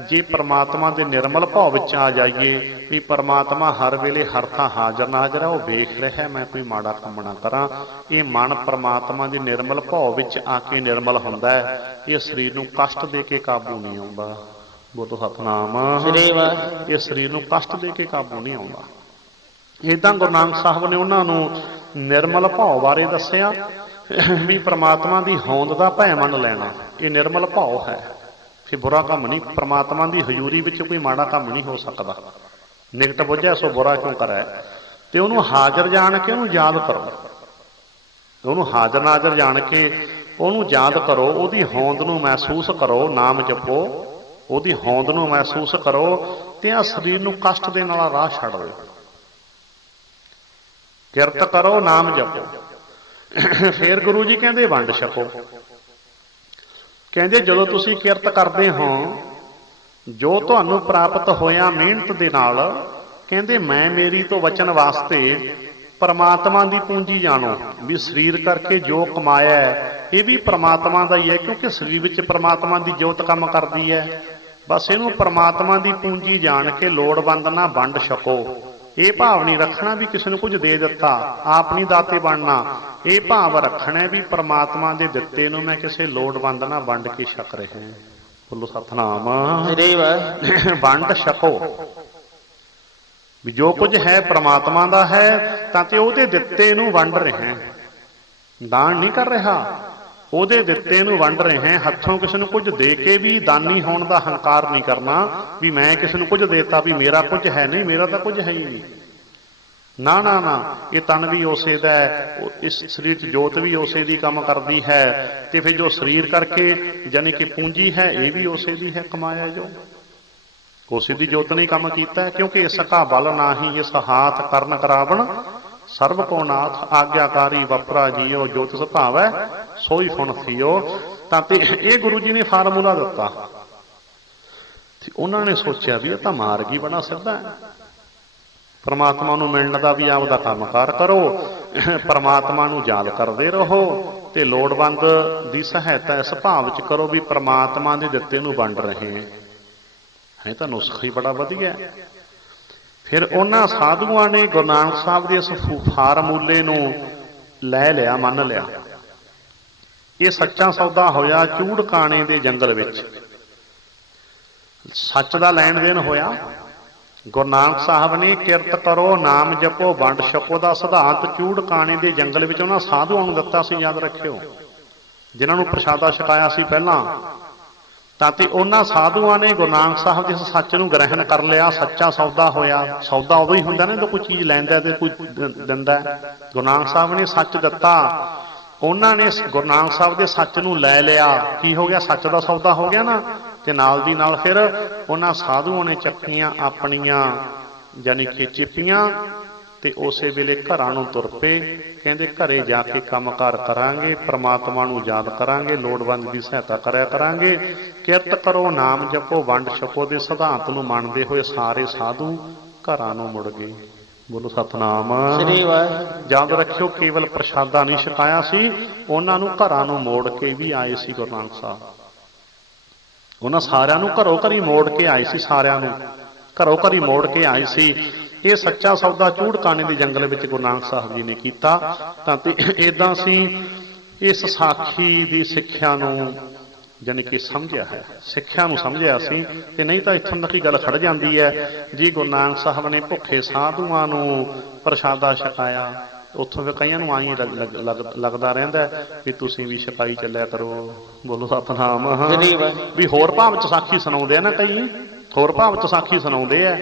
ਜੇ ਪ੍ਰਮਾਤਮਾ ਦੇ ਨਿਰਮਲ ਭਾਵ ਵਿੱਚ ਆ ਜਾਈਏ ਵੀ ਪ੍ਰਮਾਤਮਾ ਹਰ ਵੇਲੇ ਹਰ ਥਾਂ ਹਾਜ਼ਰ ਨਾਜ਼ਰ ਹੈ, ਉਹ ਵੇਖ ਰਿਹਾ, ਮੈਂ ਕੋਈ ਮਾੜਾ ਕੰਮ ਨਾ ਕਰਾਂ। ਇਹ ਮਨ ਪ੍ਰਮਾਤਮਾ ਦੇ ਨਿਰਮਲ ਭਾਵ ਵਿੱਚ ਆ ਕੇ ਨਿਰਮਲ ਹੁੰਦਾ ਹੈ। ਇਹ ਸਰੀਰ ਨੂੰ ਕਸ਼ਟ ਦੇ ਕੇ ਕਾਬੂ ਨਹੀਂ ਆਉਂਦਾ। ਬੋਲੋ ਸਤਨਾਮ। ਇਹ ਸਰੀਰ ਨੂੰ ਕਸ਼ਟ ਦੇ ਕੇ ਕਾਬੂ ਨਹੀਂ ਆਉਂਦਾ। ਏਦਾਂ ਗੁਰੂ ਨਾਨਕ ਸਾਹਿਬ ਨੇ ਉਹਨਾਂ ਨੂੰ ਨਿਰਮਲ ਭਾਵ ਬਾਰੇ ਦੱਸਿਆ ਵੀ ਪ੍ਰਮਾਤਮਾ ਦੀ ਹੋਂਦ ਦਾ ਭੈ ਮੰਨ ਲੈਣਾ, ਇਹ ਨਿਰਮਲ ਭਾਵ ਹੈ। ਫਿਰ ਬੁਰਾ ਕੰਮ ਨਹੀਂ, ਪ੍ਰਮਾਤਮਾ ਦੀ ਹਜ਼ੂਰੀ ਵਿੱਚ ਕੋਈ ਮਾੜਾ ਕੰਮ ਨਹੀਂ ਹੋ ਸਕਦਾ। ਨਿਕਟ ਬੁੱਝਿਆ ਸੋ ਬੁਰਾ ਕਿਉਂ ਕਰੇ। ਤੇ ਉਹਨੂੰ ਹਾਜ਼ਰ ਜਾਣ ਕੇ ਉਹਨੂੰ ਯਾਦ ਕਰੋ, ਉਹਨੂੰ ਹਾਜ਼ਰ ਨਾਜ਼ਰ ਜਾਣ ਕੇ ਉਹਨੂੰ ਯਾਦ ਕਰੋ, ਉਹਦੀ ਹੋਂਦ ਨੂੰ ਮਹਿਸੂਸ ਕਰੋ, ਨਾਮ ਜਪੋ, ਉਹਦੀ ਹੋਂਦ ਨੂੰ ਮਹਿਸੂਸ ਕਰੋ ਤੇ ਆ ਸਰੀਰ ਨੂੰ ਕਸ਼ਟ ਦੇ ਨਾਲ ਰਾਹ ਛੱਡ ਦਿਓ। ਕਿਰਤ ਕਰੋ, ਨਾਮ ਜਪੋ। ਫਿਰ ਗੁਰੂ ਜੀ ਕਹਿੰਦੇ ਵੰਡ ਛਕੋ। ਕਹਿੰਦੇ ਜਦੋਂ ਤੁਸੀਂ ਕਿਰਤ ਕਰਦੇ ਹੋ, ਜੋ ਤੁਹਾਨੂੰ ਪ੍ਰਾਪਤ ਹੋਇਆ ਮਿਹਨਤ ਦੇ ਨਾਲ, ਕਹਿੰਦੇ ਮੈਂ ਮੇਰੀ ਤੋਂ ਬਚਣ ਵਾਸਤੇ ਪਰਮਾਤਮਾ ਦੀ ਪੂੰਜੀ ਜਾਣੋ ਵੀ ਸਰੀਰ ਕਰਕੇ ਜੋ ਕਮਾਇਆ ਹੈ ਇਹ ਵੀ ਪਰਮਾਤਮਾ ਦਾ ਹੀ ਹੈ, ਕਿਉਂਕਿ ਸਰੀਰ ਵਿੱਚ ਪਰਮਾਤਮਾ ਦੀ ਜੋਤ ਕੰਮ ਕਰਦੀ ਹੈ। ਬਸ ਇਹਨੂੰ ਪਰਮਾਤਮਾ ਦੀ ਪੂੰਜੀ ਜਾਣ ਕੇ ਲੋੜਵੰਦ ਨਾ ਵੰਡ ਛਕੋ। ਇਹ ਭਾਵ ਨਹੀਂ ਰੱਖਣਾ ਵੀ ਕਿਸੇ ਨੂੰ ਕੁਝ ਦੇ ਦਿੱਤਾ, ਆਪ ਨਹੀਂ ਦਾਤੇ ਬਣਨਾ। ਇਹ ਭਾਵ ਰੱਖਣਾ ਵੀ ਪਰਮਾਤਮਾ ਦੇ ਦਿੱਤੇ ਨੂੰ ਮੈਂ ਕਿਸੇ ਲੋੜਵੰਦ ਨਾਲ ਵੰਡ ਕੇ ਛਕ ਰਿਹਾ। ਬੋਲੋ ਸਤਨਾਮ। ਵੰਡ ਛਕੋ ਵੀ ਜੋ ਕੁਝ ਹੈ ਪ੍ਰਮਾਤਮਾ ਦਾ ਹੈ, ਤਾਂ ਤੇ ਉਹਦੇ ਦਿੱਤੇ ਨੂੰ ਵੰਡ ਰਿਹਾ, ਦਾਨ ਨਹੀਂ ਕਰ ਰਿਹਾ, ਉਹਦੇ ਦਿੱਤੇ ਨੂੰ ਵੰਡ ਰਹੇ। ਹੱਥੋਂ ਕਿਸੇ ਨੂੰ ਕੁਝ ਦੇ ਕੇ ਵੀ ਦਾਨੀ ਹੋਣ ਦਾ ਹੰਕਾਰ ਨਹੀਂ ਕਰਨਾ ਵੀ ਮੈਂ ਕਿਸੇ ਨੂੰ ਕੁਝ ਦੇਤਾ ਵੀ ਮੇਰਾ ਕੁਝ ਹੈ ਨਹੀਂ, ਮੇਰਾ ਤਾਂ ਕੁਝ ਹੈ ਹੀ ਨਹੀਂ। ਨਾ ਨਾ ਨਾ, ਇਹ ਤਨ ਵੀ ਉਸੇ ਦਾ ਹੈ, ਇਸ ਸਰੀਰ 'ਚ ਜੋਤ ਵੀ ਉਸੇ ਦੀ ਕੰਮ ਕਰਦੀ ਹੈ। ਤੇ ਫਿਰ ਜੋ ਸਰੀਰ ਕਰਕੇ ਯਾਨੀ ਕਿ ਪੂੰਜੀ ਹੈ, ਇਹ ਵੀ ਉਸੇ ਦੀ ਹੈ, ਕਮਾਇਆ ਜੋ ਉਸੇ ਦੀ ਜੋਤ ਨੇ ਕੰਮ ਕੀਤਾ। ਕਿਉਂਕਿ ਇਸ ਕਾ ਬਲ ਨਾਹੀ ਇਸ ਹਾਥ ਕਰਨ ਕਰਾਵਣ, ਸਰਬ ਕੋ ਨਾਥ ਆਗਿਆਕਾਰੀ ਵਪਰਾ ਜੀਓ, ਜੋ ਤਿਸ ਭਾਵੈ ਸੋਈ ਫੁਣ ਥੀਓ। ਤਾਂ ਤੇ ਇਹ ਗੁਰੂ ਜੀ ਨੇ ਫਾਰਮੂਲਾ ਦਿੱਤਾ। ਤੇ ਉਹਨਾਂ ਨੇ ਸੋਚਿਆ ਵੀ ਇਹ ਤਾਂ ਮਾਰਗ ਹੀ ਬੜਾ ਸਿੱਧਾ ਹੈ, ਪਰਮਾਤਮਾ ਨੂੰ ਮਿਲਣ ਦਾ ਵੀ ਆਪਦਾ ਕੰਮਕਾਰ ਕਰੋ, ਪਰਮਾਤਮਾ ਨੂੰ ਯਾਦ ਕਰਦੇ ਰਹੋ ਤੇ ਲੋੜਵੰਦ ਦੀ ਸਹਾਇਤਾ ਇਸ ਭਾਵ ਚ ਕਰੋ ਵੀ ਪਰਮਾਤਮਾ ਦੇ ਦਿੱਤੇ ਨੂੰ ਵੰਡ ਰਹੇ ਹੈ ਤਾਂ ਨੁਸਖਾ ਹੀ ਬੜਾ ਵਧੀਆ ਹੈ। ਫਿਰ ਉਹਨਾਂ ਸਾਧੂਆਂ ਨੇ ਗੁਰੂ ਨਾਨਕ ਸਾਹਿਬ ਦੇ ਇਸ ਫਾਰਮੂਲੇ ਨੂੰ ਲੈ ਲਿਆ, ਮੰਨ ਲਿਆ। ਇਹ ਸੱਚਾ ਸੌਦਾ ਹੋਇਆ ਚੂੜਕਾਣੇ ਦੇ ਜੰਗਲ ਵਿੱਚ, ਸੱਚ ਦਾ ਲੈਣ ਦੇਣ ਹੋਇਆ। ਗੁਰੂ ਨਾਨਕ ਸਾਹਿਬ ਨੇ ਕਿਰਤ ਕਰੋ, ਨਾਮ ਜਪੋ, ਵੰਡ ਛਕੋ ਦਾ ਸਿਧਾਂਤ ਚੂੜਕਾਣੇ ਦੇ ਜੰਗਲ ਵਿੱਚ ਉਹਨਾਂ ਸਾਧੂਆਂ ਨੂੰ ਦਿੱਤਾ ਸੀ, ਯਾਦ ਰੱਖਿਓ, ਜਿਨ੍ਹਾਂ ਨੂੰ ਪ੍ਰਸ਼ਾਦਾ ਛਕਾਇਆ ਸੀ ਪਹਿਲਾਂ। ਤਾਂ ਤੇ ਉਹਨਾਂ ਸਾਧੂਆਂ ਨੇ ਗੁਰੂ ਨਾਨਕ ਸਾਹਿਬ ਦੇ ਇਸ ਸੱਚ ਨੂੰ ਗ੍ਰਹਿਣ ਕਰ ਲਿਆ, ਸੱਚਾ ਸੌਦਾ ਹੋਇਆ। ਸੌਦਾ ਉਦੋਂ ਹੀ ਹੁੰਦਾ ਨਾ ਜਦੋਂ ਕੋਈ ਚੀਜ਼ ਲੈਂਦਾ ਤੇ ਕੋਈ ਦਿੰਦਾ। ਗੁਰੂ ਨਾਨਕ ਸਾਹਿਬ ਨੇ ਸੱਚ ਦਿੱਤਾ, ਉਹਨਾਂ ਨੇ ਗੁਰੂ ਨਾਨਕ ਸਾਹਿਬ ਦੇ ਸੱਚ ਨੂੰ ਲੈ ਲਿਆ। ਕੀ ਹੋ ਗਿਆ? ਸੱਚ ਦਾ ਸੌਦਾ ਹੋ ਗਿਆ ਨਾ। ਤੇ ਨਾਲ ਦੀ ਨਾਲ ਫਿਰ ਉਹਨਾਂ ਸਾਧੂਆਂ ਨੇ ਚੱਕੀਆਂ ਆਪਣੀਆਂ ਯਾਨੀ ਕਿ ਚਿੱਪੀਆਂ ਤੇ ਉਸੇ ਵੇਲੇ ਘਰਾਂ ਨੂੰ ਤੁਰ ਪਏ। ਕਹਿੰਦੇ ਘਰੇ ਜਾ ਕੇ ਕੰਮਕਾਰ ਕਰਾਂਗੇ, ਪ੍ਰਮਾਤਮਾ ਨੂੰ ਯਾਦ ਕਰਾਂਗੇ, ਲੋੜਵੰਦ ਦੀ ਸਹਾਇਤਾ ਕਰਿਆ ਕਰਾਂਗੇ। ਕਿਰਤ ਕਰੋ, ਨਾਮ ਜਪੋ, ਵੰਡ ਛਕੋ ਦੇ ਸਿਧਾਂਤ ਨੂੰ ਮੰਨਦੇ ਹੋਏ ਸਾਰੇ ਸਾਧੂ ਘਰਾਂ ਨੂੰ ਮੁੜ ਗਏ। ਬੋਲੋ ਸਤਨਾਮ ਸ੍ਰੀ ਵਾਹਿਗੁਰੂ। ਯਾਦ ਰੱਖਿਓ, ਕੇਵਲ ਪ੍ਰਸ਼ਾਦਾ ਨਹੀਂ ਛਕਾਇਆ ਸੀ, ਉਹਨਾਂ ਨੂੰ ਘਰਾਂ ਨੂੰ ਮੋੜ ਕੇ ਵੀ ਆਏ ਸੀ ਗੁਰੂ ਨਾਨਕ ਸਾਹਿਬ। ਉਹਨਾਂ ਸਾਰਿਆਂ ਨੂੰ ਘਰੋਂ ਘਰੀ ਮੋੜ ਕੇ ਆਏ ਸੀ, ਸਾਰਿਆਂ ਨੂੰ ਘਰੋਂ ਘਰੀ ਮੋੜ ਕੇ ਆਏ ਸੀ। ਇਹ ਸੱਚਾ ਸੌਦਾ ਚੂੜਕਾਣੇ ਦੇ ਜੰਗਲ ਵਿੱਚ ਗੁਰੂ ਨਾਨਕ ਸਾਹਿਬ ਜੀ ਨੇ ਕੀਤਾ। ਤਾਂ ਤੇ ਏਦਾਂ ਅਸੀਂ ਇਸ ਸਾਖੀ ਦੀ ਸਿੱਖਿਆ ਨੂੰ ਜਾਣੀ ਕਿ ਸਮਝਿਆ ਹੈ, ਸਿੱਖਿਆ ਨੂੰ ਸਮਝਿਆ ਸੀ। ਤੇ ਨਹੀਂ ਤਾਂ ਇੱਥੋਂ ਤੱਕ ਹੀ ਗੱਲ ਖੜ ਜਾਂਦੀ ਹੈ ਜੀ ਗੁਰੂ ਨਾਨਕ ਸਾਹਿਬ ਨੇ ਭੁੱਖੇ ਸਾਧੂਆਂ ਨੂੰ ਪ੍ਰਸ਼ਾਦਾ ਛਕਾਇਆ। ਉੱਥੋਂ ਫਿਰ ਕਈਆਂ ਨੂੰ ਆਈ ਲੱਗਦਾ ਰਹਿੰਦਾ ਵੀ ਤੁਸੀਂ ਵੀ ਛਕਾਈ ਚੱਲਿਆ ਕਰੋ। ਬੋਲੋ ਸਤਨਾਮ। ਵੀ ਹੋਰ ਭਾਵ ਚ ਸਾਖੀ ਸੁਣਾਉਂਦੇ ਆ ਨਾ, ਕਈ ਹੋਰ ਭਾਵ ਚ ਸਾਖੀ ਸੁਣਾਉਂਦੇ ਆ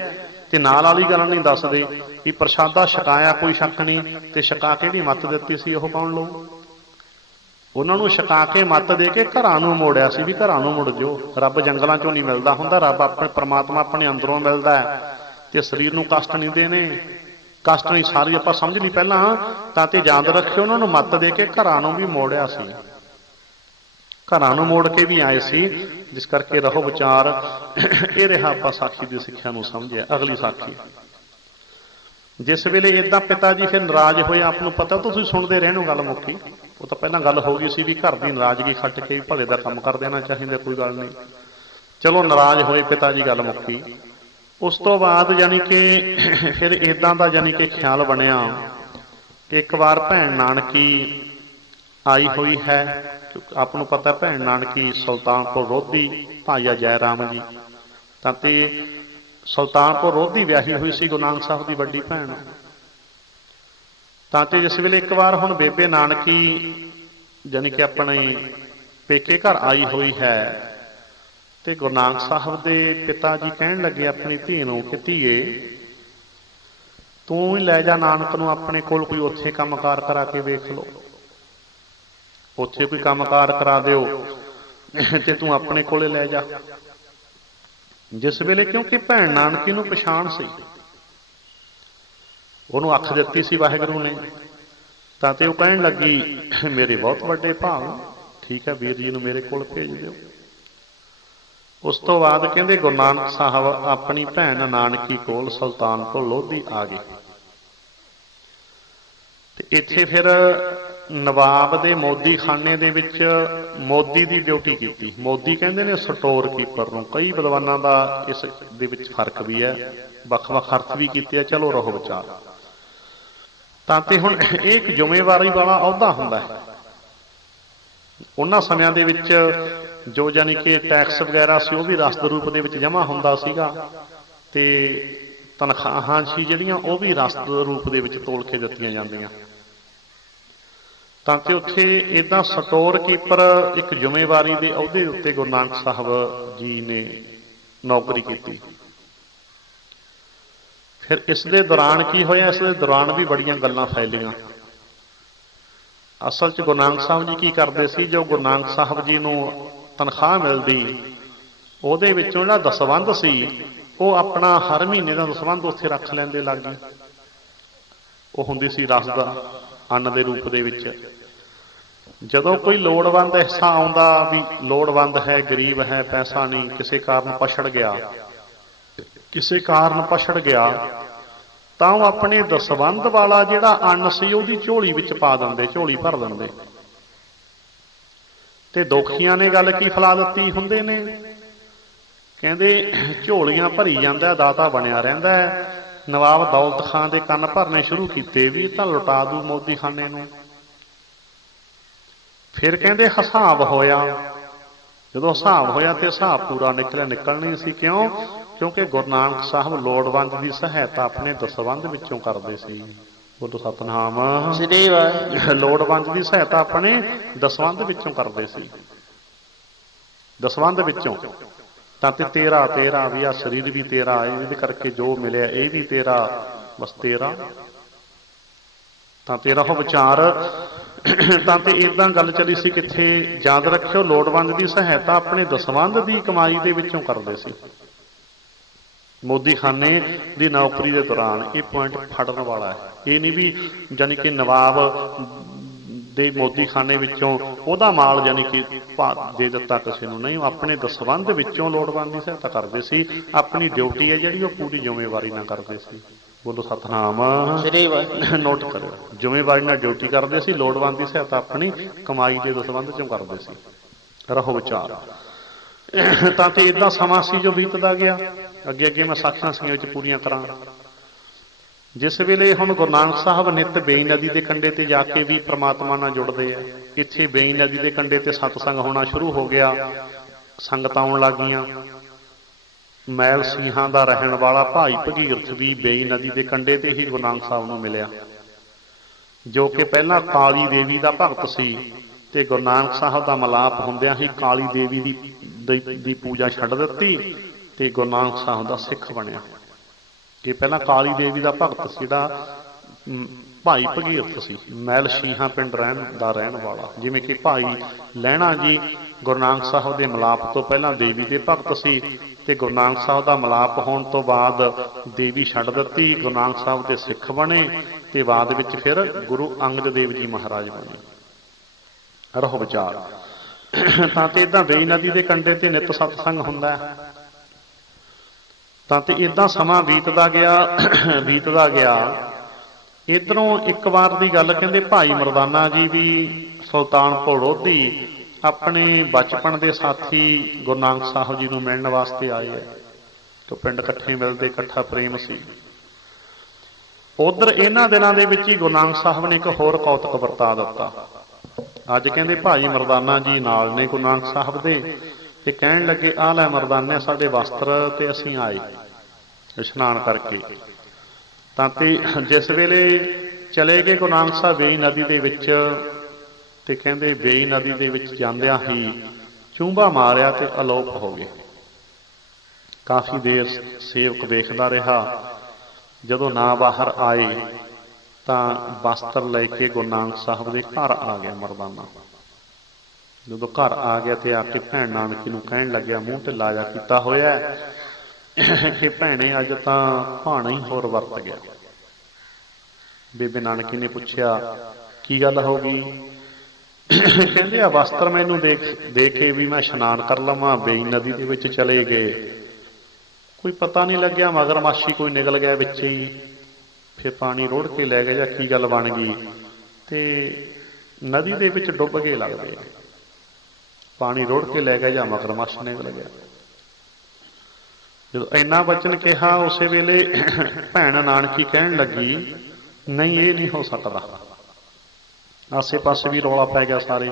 ਤੇ ਨਾਲ ਵਾਲੀ ਗੱਲ ਨਹੀਂ ਦੱਸਦੇ ਵੀ ਪ੍ਰਸ਼ਾਦਾ ਛਕਾਇਆ, ਕੋਈ ਸ਼ੱਕ ਨਹੀਂ। ਤੇ ਛਕਾ ਕੇ ਵੀ ਮੱਤ ਦਿੱਤੀ ਸੀ, ਉਹ ਕੌਣ ਲੋਕ? ਉਹਨਾਂ ਨੂੰ ਛਕਾ ਕੇ ਮੱਤ ਦੇ ਕੇ ਘਰਾਂ ਨੂੰ ਮੋੜਿਆ ਸੀ ਵੀ ਘਰਾਂ ਨੂੰ ਮੁੜ ਜਾਓ। ਰੱਬ ਜੰਗਲਾਂ ਚੋਂ ਨਹੀਂ ਮਿਲਦਾ ਹੁੰਦਾ, ਰੱਬ ਆਪਣੇ ਪਰਮਾਤਮਾ ਆਪਣੇ ਅੰਦਰੋਂ ਮਿਲਦਾ ਹੈ। ਤੇ ਸਰੀਰ ਨੂੰ ਕਸ਼ਟ ਨਹੀਂ ਦੇਣੇ, ਕਸ਼ਟ ਨਹੀਂ ਸਾਰੀ ਆਪਾਂ ਸਮਝ ਲਈ ਪਹਿਲਾਂ। ਤਾਂ ਤੇ ਯਾਦ ਰੱਖਿਓ, ਉਹਨਾਂ ਨੂੰ ਮੱਤ ਦੇ ਕੇ ਘਰਾਂ ਨੂੰ ਵੀ ਮੋੜਿਆ ਸੀ, ਘਰਾਂ ਨੂੰ ਮੋੜ ਕੇ ਵੀ ਆਏ ਸੀ। ਜਿਸ ਕਰਕੇ ਰਹੋ ਵਿਚਾਰ। ਇਹ ਰਿਹਾ ਆਪਾਂ ਸਾਖੀ ਦੀ ਸਿੱਖਿਆ ਨੂੰ ਸਮਝਿਆ। ਅਗਲੀ ਸਾਖੀ, ਜਿਸ ਵੇਲੇ ਏਦਾਂ ਪਿਤਾ ਜੀ ਫਿਰ ਨਾਰਾਜ਼ ਹੋਏ, ਆਪ ਨੂੰ ਪਤਾ, ਤੁਸੀਂ ਸੁਣਦੇ ਰਹਿਣ ਨੂੰ ਗੱਲ ਮੁੱਕੀ। ਉਹ ਤਾਂ ਪਹਿਲਾਂ ਗੱਲ ਹੋ ਗਈ ਸੀ ਵੀ ਘਰ ਦੀ ਨਾਰਾਜ਼ਗੀ ਖੱਟ ਕੇ ਵੀ ਭਲੇ ਦਾ ਕੰਮ ਕਰ ਦੇਣਾ ਚਾਹੀਦਾ, ਕੋਈ ਗੱਲ ਨਹੀਂ। ਚਲੋ ਨਾਰਾਜ਼ ਹੋਏ ਪਿਤਾ ਜੀ, ਗੱਲ ਮੁੱਕੀ। ਉਸ ਤੋਂ ਬਾਅਦ ਯਾਨੀ ਕਿ ਫਿਰ ਏਦਾਂ ਦਾ ਯਾਨੀ ਕਿ ਖਿਆਲ ਬਣਿਆ ਕਿ ਇੱਕ ਵਾਰ ਭੈਣ ਨਾਨਕੀ ਆਈ ਹੋਈ ਹੈ। ਆਪ ਨੂੰ ਪਤਾ ਭੈਣ ਨਾਨਕੀ ਸੁਲਤਾਨਪੁਰ ਲੋਧੀ ਭਾਈਆ ਜੈ ਰਾਮ ਜੀ। ਤਾਂ ਤੇ ਸੁਲਤਾਨਪੁਰ ਲੋਧੀ ਵਿਆਹੀ ਹੋਈ ਸੀ ਗੁਰੂ ਨਾਨਕ ਸਾਹਿਬ ਦੀ ਵੱਡੀ ਭੈਣ। ਤਾਂ ਤੇ ਜਿਸ ਵੇਲੇ ਇੱਕ ਵਾਰ ਹੁਣ ਬੇਬੇ ਨਾਨਕੀ ਯਾਨੀ ਕਿ ਆਪਣੇ ਪੇਕੇ ਘਰ ਆਈ ਹੋਈ ਹੈ ਤੇ ਗੁਰੂ ਨਾਨਕ ਸਾਹਿਬ ਦੇ ਪਿਤਾ ਜੀ ਕਹਿਣ ਲੱਗੇ ਆਪਣੀ ਧੀ ਨੂੰ ਕਿ ਧੀਏ ਤੂੰ ਹੀ ਲੈ ਜਾ ਨਾਨਕ ਨੂੰ ਆਪਣੇ ਕੋਲ, ਕੋਈ ਉੱਥੇ ਕੰਮਕਾਰ ਕਰਾ ਕੇ ਵੇਖ ਲਓ, ਉੱਥੇ ਕੋਈ ਕੰਮਕਾਰ ਕਰਾ ਦਿਓ ਤੇ ਤੂੰ ਆਪਣੇ ਕੋਲੇ ਲੈ ਜਾ। ਜਿਸ ਵੇਲੇ ਕਿਉਂਕਿ ਭੈਣ ਨਾਨਕੀ ਨੂੰ ਪਛਾਣ ਸੀ, ਉਹਨੂੰ ਅੱਖ ਦਿੱਤੀ ਸੀ ਵਾਹਿਗੁਰੂ ਨੇ। ਤਾਂ ਤੇ ਉਹ ਕਹਿਣ ਲੱਗੀ ਮੇਰੇ ਬਹੁਤ ਵੱਡੇ ਭਾਗ, ਠੀਕ ਹੈ ਵੀਰ ਜੀ ਨੂੰ ਮੇਰੇ ਕੋਲ ਭੇਜ ਦਿਓ। ਉਸ ਤੋਂ ਬਾਅਦ ਕਹਿੰਦੇ ਗੁਰੂ ਨਾਨਕ ਸਾਹਿਬ ਆਪਣੀ ਭੈਣ ਨਾਨਕੀ ਕੋਲ ਸੁਲਤਾਨਪੁਰ ਲੋਧੀ ਆ ਗਏ। ਤੇ ਇੱਥੇ ਫਿਰ ਨਵਾਬ ਦੇ ਮੋਦੀ ਖਾਨੇ ਦੇ ਵਿੱਚ ਮੋਦੀ ਦੀ ਡਿਊਟੀ ਕੀਤੀ। ਮੋਦੀ ਕਹਿੰਦੇ ਨੇ ਸਟੋਰ ਕੀਪਰ ਨੂੰ। ਕਈ ਵਿਦਵਾਨਾਂ ਦਾ ਇਸ ਦੇ ਵਿੱਚ ਫਰਕ ਵੀ ਹੈ, ਵੱਖ-ਵੱਖ ਅਰਥ ਵੀ ਕੀਤੇ ਆ। ਚਲੋ ਰਹੋ ਵਿਚਾਰ। ਤਾਂ ਤੇ ਹੁਣ ਇਹ ਇੱਕ ਜ਼ਿੰਮੇਵਾਰੀ ਵਾਲਾ ਅਹੁਦਾ ਹੁੰਦਾ ਹੈ। ਉਹਨਾਂ ਸਮਿਆਂ ਦੇ ਵਿੱਚ ਜੋ ਯਾਨੀ ਕਿ ਟੈਕਸ ਵਗੈਰਾ ਸੀ ਉਹ ਵੀ ਰਸਦ ਰੂਪ ਦੇ ਵਿੱਚ ਜਮ੍ਹਾਂ ਹੁੰਦਾ ਸੀਗਾ ਤੇ ਤਨਖਾਹਾਂ ਸੀ ਜਿਹੜੀਆਂ ਉਹ ਵੀ ਰਸਦ ਰੂਪ ਦੇ ਵਿੱਚ ਤੋਲ ਕੇ ਦਿੱਤੀਆਂ ਜਾਂਦੀਆਂ। ਤਾਂ ਕਿ ਉੱਥੇ ਏਦਾਂ ਸਟੋਰ ਕੀਪਰ ਇੱਕ ਜ਼ਿੰਮੇਵਾਰੀ ਦੇ ਅਹੁਦੇ ਉੱਤੇ ਗੁਰੂ ਨਾਨਕ ਸਾਹਿਬ ਜੀ ਨੇ ਨੌਕਰੀ ਕੀਤੀ। ਫਿਰ ਇਸ ਦੇ ਦੌਰਾਨ ਕੀ ਹੋਇਆ? ਇਸ ਦੇ ਦੌਰਾਨ ਵੀ ਬੜੀਆਂ ਗੱਲਾਂ ਫੈਲੀਆਂ। ਅਸਲ 'ਚ ਗੁਰੂ ਨਾਨਕ ਸਾਹਿਬ ਜੀ ਕੀ ਕਰਦੇ ਸੀ? ਜੋ ਗੁਰੂ ਨਾਨਕ ਸਾਹਿਬ ਜੀ ਨੂੰ ਤਨਖਾਹ ਮਿਲਦੀ ਉਹਦੇ ਵਿੱਚੋਂ ਜਿਹੜਾ ਦਸਵੰਧ ਸੀ ਉਹ ਆਪਣਾ ਹਰ ਮਹੀਨੇ ਦਾ ਦਸਵੰਧ ਉੱਥੇ ਰੱਖ ਲੈਂਦੇ ਲਾਗੇ। ਉਹ ਹੁੰਦੀ ਸੀ ਰਸਦ ਅੰਨ ਦੇ ਰੂਪ ਦੇ ਵਿੱਚ। ਜਦੋਂ ਕੋਈ ਲੋੜਵੰਦ ਹਿੱਸਾ ਆਉਂਦਾ ਵੀ ਲੋੜਵੰਦ ਹੈ, ਗਰੀਬ ਹੈ, ਪੈਸਾ ਨਹੀਂ, ਕਿਸੇ ਕਾਰਨ ਪਛੜ ਗਿਆ, ਕਿਸੇ ਕਾਰਨ ਪਛੜ ਗਿਆ, ਤਾਂ ਉਹ ਆਪਣੇ ਦਸਵੰਧ ਵਾਲਾ ਜਿਹੜਾ ਅੰਨ ਸੀ ਉਹਦੀ ਝੋਲੀ ਵਿੱਚ ਪਾ ਦਿੰਦੇ, ਝੋਲੀ ਭਰ ਦਿੰਦੇ। ਤੇ ਦੁਖੀਆਂ ਨੇ ਗੱਲ ਕੀ ਫਲਾ ਦਿੱਤੀ ਹੁੰਦੇ ਨੇ, ਕਹਿੰਦੇ ਝੋਲੀਆਂ ਭਰੀ ਜਾਂਦਾ, ਦਾਤਾ ਬਣਿਆ ਰਹਿੰਦਾ। ਨਵਾਬ ਦੌਲਤ ਖਾਨ ਦੇ ਕੰਨ ਭਰਨੇ ਸ਼ੁਰੂ ਕੀਤੇ ਵੀ ਇਹ ਤਾਂ ਲੁਟਾ ਦੂ ਮੋਦੀ ਖਾਨੇ ਨੂੰ। ਫਿਰ ਕਹਿੰਦੇ ਹਿਸਾਬ ਹੋਇਆ, ਜਦੋਂ ਹਿਸਾਬ ਹੋਇਆ ਤੇ ਹਿਸਾਬ ਪੂਰਾ ਨਿਕਲਿਆ, ਨਿਕਲਣੀ ਸੀ। ਕਿਉਂ? ਕਿਉਂਕਿ ਗੁਰੂ ਨਾਨਕ ਸਾਹਿਬ ਲੋੜਵੰਦ ਦੀ ਸਹਾਇਤਾ ਆਪਣੇ ਦਸਵੰਧ ਵਿੱਚੋਂ ਕਰਦੇ ਸੀ। ਬੋਲੋ ਸਤਿਨਾਮ ਸ੍ਰੀ ਵਾਹਿਗੁਰੂ। ਲੋੜਵੰਦ ਦੀ ਸਹਾਇਤਾ ਆਪਣੇ ਦਸਵੰਧ ਵਿੱਚੋਂ ਕਰਦੇ ਸੀ, ਦਸਵੰਧ ਵਿੱਚੋਂ। ਤਾਂ ਤੇ ਤੇਰਾ ਤੇਰਾ ਵੀ, ਆ ਸਰੀਰ ਵੀ ਤੇਰਾ, ਇਹਦੇ ਕਰਕੇ ਜੋ ਮਿਲਿਆ ਇਹ ਵੀ ਤੇਰਾ, ਬਸ ਤੇਰਾ। ਤਾਂ ਤੇਰਾ ਉਹ ਵਿਚਾਰ। ਤਾਂ ਤੇ ਏਦਾਂ ਗੱਲ ਚੱਲੀ ਸੀ ਕਿੱਥੇ, ਯਾਦ ਰੱਖਿਓ, ਲੋੜਵੰਦ ਦੀ ਸਹਾਇਤਾ ਆਪਣੇ ਦਸਵੰਧ ਦੀ ਕਮਾਈ ਦੇ ਵਿੱਚੋਂ ਕਰਦੇ ਸੀ। ਮੋਦੀ ਖਾਨੇ ਦੀ ਨੌਕਰੀ ਦੇ ਦੌਰਾਨ ਇਹ ਪੁਆਇੰਟ ਫੜਨ ਵਾਲਾ ਹੈ। ਇਹ ਨਹੀਂ ਵੀ ਜਾਨੀ ਕਿ ਨਵਾਬ ਦੇ ਮੋਦੀ ਖਾਨੇ ਵਿੱਚੋਂ ਉਹਦਾ ਮਾਲ ਜਾਨੀ ਕਿ ਦੇ ਦਿੱਤਾ ਕਿਸੇ ਨੂੰ, ਨਹੀਂ, ਉਹ ਆਪਣੇ ਦਸਵੰਧ ਵਿੱਚੋਂ ਲੋੜਵੰਦ ਦੀ ਸਹਾਇਤਾ ਕਰਦੇ ਸੀ। ਆਪਣੀ ਡਿਊਟੀ ਹੈ ਜਿਹੜੀ ਉਹ ਪੂਰੀ ਜ਼ਿੰਮੇਵਾਰੀ ਨਾਲ ਕਰਦੇ ਸੀ। ਬੋਲੋ ਸਤਿਨਾਮ ਸ੍ਰੀ ਵਾਹਿਗੁਰੂ। ਨੋਟ ਕਰਿਓ, ਜ਼ਿੰਮੇਵਾਰੀ ਨਾਲ ਡਿਊਟੀ ਕਰਦੇ ਸੀ, ਲੋੜਵੰਦ ਦੀ ਸਹਾਇਤਾ ਆਪਣੀ ਕਮਾਈ ਦੇ ਦਸਵੰਧ ਚੋਂ ਕਰਦੇ ਸੀ। ਰਹੋ ਵਿਚਾਰ। ਤਾਂ ਤੇ ਏਦਾਂ ਸਮਾਂ ਸੀ ਜੋ ਬੀਤਦਾ ਗਿਆ। ਅੱਗੇ ਅੱਗੇ ਮੈਂ ਸਾਖੀਆਂ ਸੀਆਂ ਵਿੱਚ ਪੂਰੀਆਂ ਕਰਾਂ। ਜਿਸ ਵੇਲੇ ਹੁਣ ਗੁਰੂ ਨਾਨਕ ਸਾਹਿਬ ਨਿੱਤ ਬੇਈ ਨਦੀ ਦੇ ਕੰਢੇ ਤੇ ਜਾ ਕੇ ਵੀ ਪ੍ਰਮਾਤਮਾ ਨਾਲ ਜੁੜਦੇ ਆ। ਇੱਥੇ ਬੇਈ ਨਦੀ ਦੇ ਕੰਢੇ ਤੇ ਸਤਸੰਗ ਹੋਣਾ ਸ਼ੁਰੂ ਹੋ ਗਿਆ, ਸੰਗਤਾਂ ਆਉਣ ਲੱਗ ਗਈਆਂ। ਮੈਲ ਸਿੰਘਾਂ ਦਾ ਰਹਿਣ ਵਾਲਾ ਭਾਈ ਭਗੀਰਥ ਵੀ ਬੇਈ ਨਦੀ ਦੇ ਕੰਢੇ ਤੇ ਹੀ ਗੁਰੂ ਨਾਨਕ ਸਾਹਿਬ ਨੂੰ ਮਿਲਿਆ, ਜੋ ਕਿ ਪਹਿਲਾਂ ਕਾਲੀ ਦੇਵੀ ਦਾ ਭਗਤ ਸੀ। ਤੇ ਗੁਰੂ ਨਾਨਕ ਸਾਹਿਬ ਦਾ ਮਿਲਾਪ ਹੁੰਦਿਆਂ ਹੀ ਕਾਲੀ ਦੇਵੀ ਦੀ ਪੂਜਾ ਛੱਡ ਦਿੱਤੀ ਤੇ ਗੁਰੂ ਨਾਨਕ ਸਾਹਿਬ ਦਾ ਸਿੱਖ ਬਣਿਆ। ਇਹ ਪਹਿਲਾਂ ਕਾਲੀ ਦੇਵੀ ਦਾ ਭਗਤ ਸੀ, ਜਿਹੜਾ ਭਾਈ ਭਗੀਰਥ ਸੀ, ਮੈਲ ਸ਼ੀਹਾਂ ਪਿੰਡ ਦਾ ਰਹਿਣ ਵਾਲਾ। ਜਿਵੇਂ ਕਿ ਭਾਈ ਲਹਿਣਾ ਜੀ ਗੁਰੂ ਨਾਨਕ ਸਾਹਿਬ ਦੇ ਮਿਲਾਪ ਤੋਂ ਪਹਿਲਾਂ ਦੇਵੀ ਦੇ ਭਗਤ ਸੀ, ਤੇ ਗੁਰੂ ਨਾਨਕ ਸਾਹਿਬ ਦਾ ਮਿਲਾਪ ਹੋਣ ਤੋਂ ਬਾਅਦ ਦੇਵੀ ਛੱਡ ਦਿੱਤੀ, ਗੁਰੂ ਨਾਨਕ ਸਾਹਿਬ ਦੇ ਸਿੱਖ ਬਣੇ, ਤੇ ਬਾਅਦ ਵਿੱਚ ਫਿਰ ਗੁਰੂ ਅੰਗਦ ਦੇਵ ਜੀ ਮਹਾਰਾਜ ਬਣੇ। ਰਹੋ ਵਿਚਾਰ। ਤਾਂ ਤੇ ਏਦਾਂ ਬੇਈ ਨਦੀ ਦੇ ਕੰਢੇ ਤੇ ਨਿੱਤ ਸਤਸੰਗ ਹੁੰਦਾ ਹੈ। ਤਾਂ ਤੇ ਏਦਾਂ ਸਮਾਂ ਬੀਤਦਾ ਗਿਆ। ਇੱਧਰੋਂ ਇੱਕ ਵਾਰ ਦੀ ਗੱਲ, ਕਹਿੰਦੇ ਭਾਈ ਮਰਦਾਨਾ ਜੀ ਵੀ ਸੁਲਤਾਨਪੁਰ ਲੋਧੀ ਆਪਣੇ ਬਚਪਨ ਦੇ ਸਾਥੀ ਗੁਰੂ ਨਾਨਕ ਸਾਹਿਬ ਜੀ ਨੂੰ ਮਿਲਣ ਵਾਸਤੇ ਆਏ ਹੈ। ਤੇ ਪਿੰਡ ਇਕੱਠੇ ਮਿਲਦੇ, ਇਕੱਠਾ ਪ੍ਰੇਮ ਸੀ। ਉਧਰ ਇਹਨਾਂ ਦਿਨਾਂ ਦੇ ਵਿੱਚ ਹੀ ਗੁਰੂ ਨਾਨਕ ਸਾਹਿਬ ਨੇ ਇੱਕ ਹੋਰ ਕੌਤਕ ਵਰਤਾ ਦਿੱਤਾ। ਅੱਜ ਕਹਿੰਦੇ ਭਾਈ ਮਰਦਾਨਾ ਜੀ ਨਾਲ ਨੇ ਗੁਰੂ ਨਾਨਕ ਸਾਹਿਬ ਦੇ, ਤੇ ਕਹਿਣ ਲੱਗੇ, ਆਹ ਲੈ ਮਰਦਾਨੇ ਸਾਡੇ ਵਸਤਰ, ਤੇ ਅਸੀਂ ਆਏ ਇਸ਼ਨਾਨ ਕਰਕੇ। ਤਾਂ ਤੇ ਜਿਸ ਵੇਲੇ ਚਲੇ ਗਏ ਗੁਰੂ ਨਾਨਕ ਸਾਹਿਬ ਬੇਈ ਨਦੀ ਦੇ ਵਿੱਚ, ਤੇ ਕਹਿੰਦੇ ਬੇਈ ਨਦੀ ਦੇ ਵਿੱਚ ਜਾਂਦਿਆਂ ਹੀ ਚੂੰਬਾ ਮਾਰਿਆ ਤੇ ਅਲੋਪ ਹੋ ਗਏ। ਕਾਫੀ ਦੇਰ ਸੇਵਕ ਦੇਖਦਾ ਰਿਹਾ। ਜਦੋਂ ਨਾ ਬਾਹਰ ਆਏ ਤਾਂ ਵਸਤਰ ਲੈ ਕੇ ਗੁਰੂ ਨਾਨਕ ਸਾਹਿਬ ਦੇ ਘਰ ਆ ਗਿਆ ਮਰਦਾਨਾ। ਜਦੋਂ ਘਰ ਆ ਗਿਆ ਤੇ ਆ ਕੇ ਭੈਣ ਨਾਨਕੀ ਨੂੰ ਕਹਿਣ ਲੱਗਿਆ, ਮੂੰਹ ਤੇ ਲਾਜਾ ਕੀਤਾ ਹੋਇਆ ਕਿ ਭੈਣੇ ਅੱਜ ਤਾਂ ਭਾਣਾ ਹੀ ਹੋਰ ਵਰਤ ਗਿਆ। ਬੇਬੇ ਨਾਨਕੀ ਨੇ ਪੁੱਛਿਆ, ਕੀ ਗੱਲ ਹੋ ਗਈ? ਕਹਿੰਦੇ ਆ ਵਸਤਰ ਮੈਨੂੰ ਦੇ ਕੇ ਵੀ ਮੈਂ ਇਸ਼ਨਾਨ ਕਰ ਲਵਾਂ, ਬੇਈ ਨਦੀ ਦੇ ਵਿੱਚ ਚਲੇ ਗਏ, ਕੋਈ ਪਤਾ ਨਹੀਂ ਲੱਗਿਆ, ਮਗਰਮੱਛੀ ਕੋਈ ਨਿਕਲ ਗਿਆ ਵਿੱਚ ਹੀ, ਫਿਰ ਪਾਣੀ ਰੋੜ ਕੇ ਲੈ ਗਿਆ ਜਾਂ ਕੀ ਗੱਲ ਬਣ ਗਈ, ਤੇ ਨਦੀ ਦੇ ਵਿੱਚ ਡੁੱਬ ਗਏ ਲੱਗਦੇ ਆ। ਪਾਣੀ ਰੋੜ ਕੇ ਲੈ ਗਿਆ ਜਾਂ ਮਗਰਮੱਛ ਨਿਕਲ ਗਿਆ। ਜਦੋਂ ਇੰਨਾ ਬਚਨ ਕਿਹਾ, ਉਸੇ ਵੇਲੇ ਭੈਣ ਨਾਨਕੀ ਕਹਿਣ ਲੱਗੀ, ਨਹੀਂ ਇਹ ਨਹੀਂ ਹੋ ਸਕਦਾ। ਆਸੇ ਪਾਸੇ ਵੀ ਰੌਲਾ ਪੈ ਗਿਆ ਸਾਰੇ।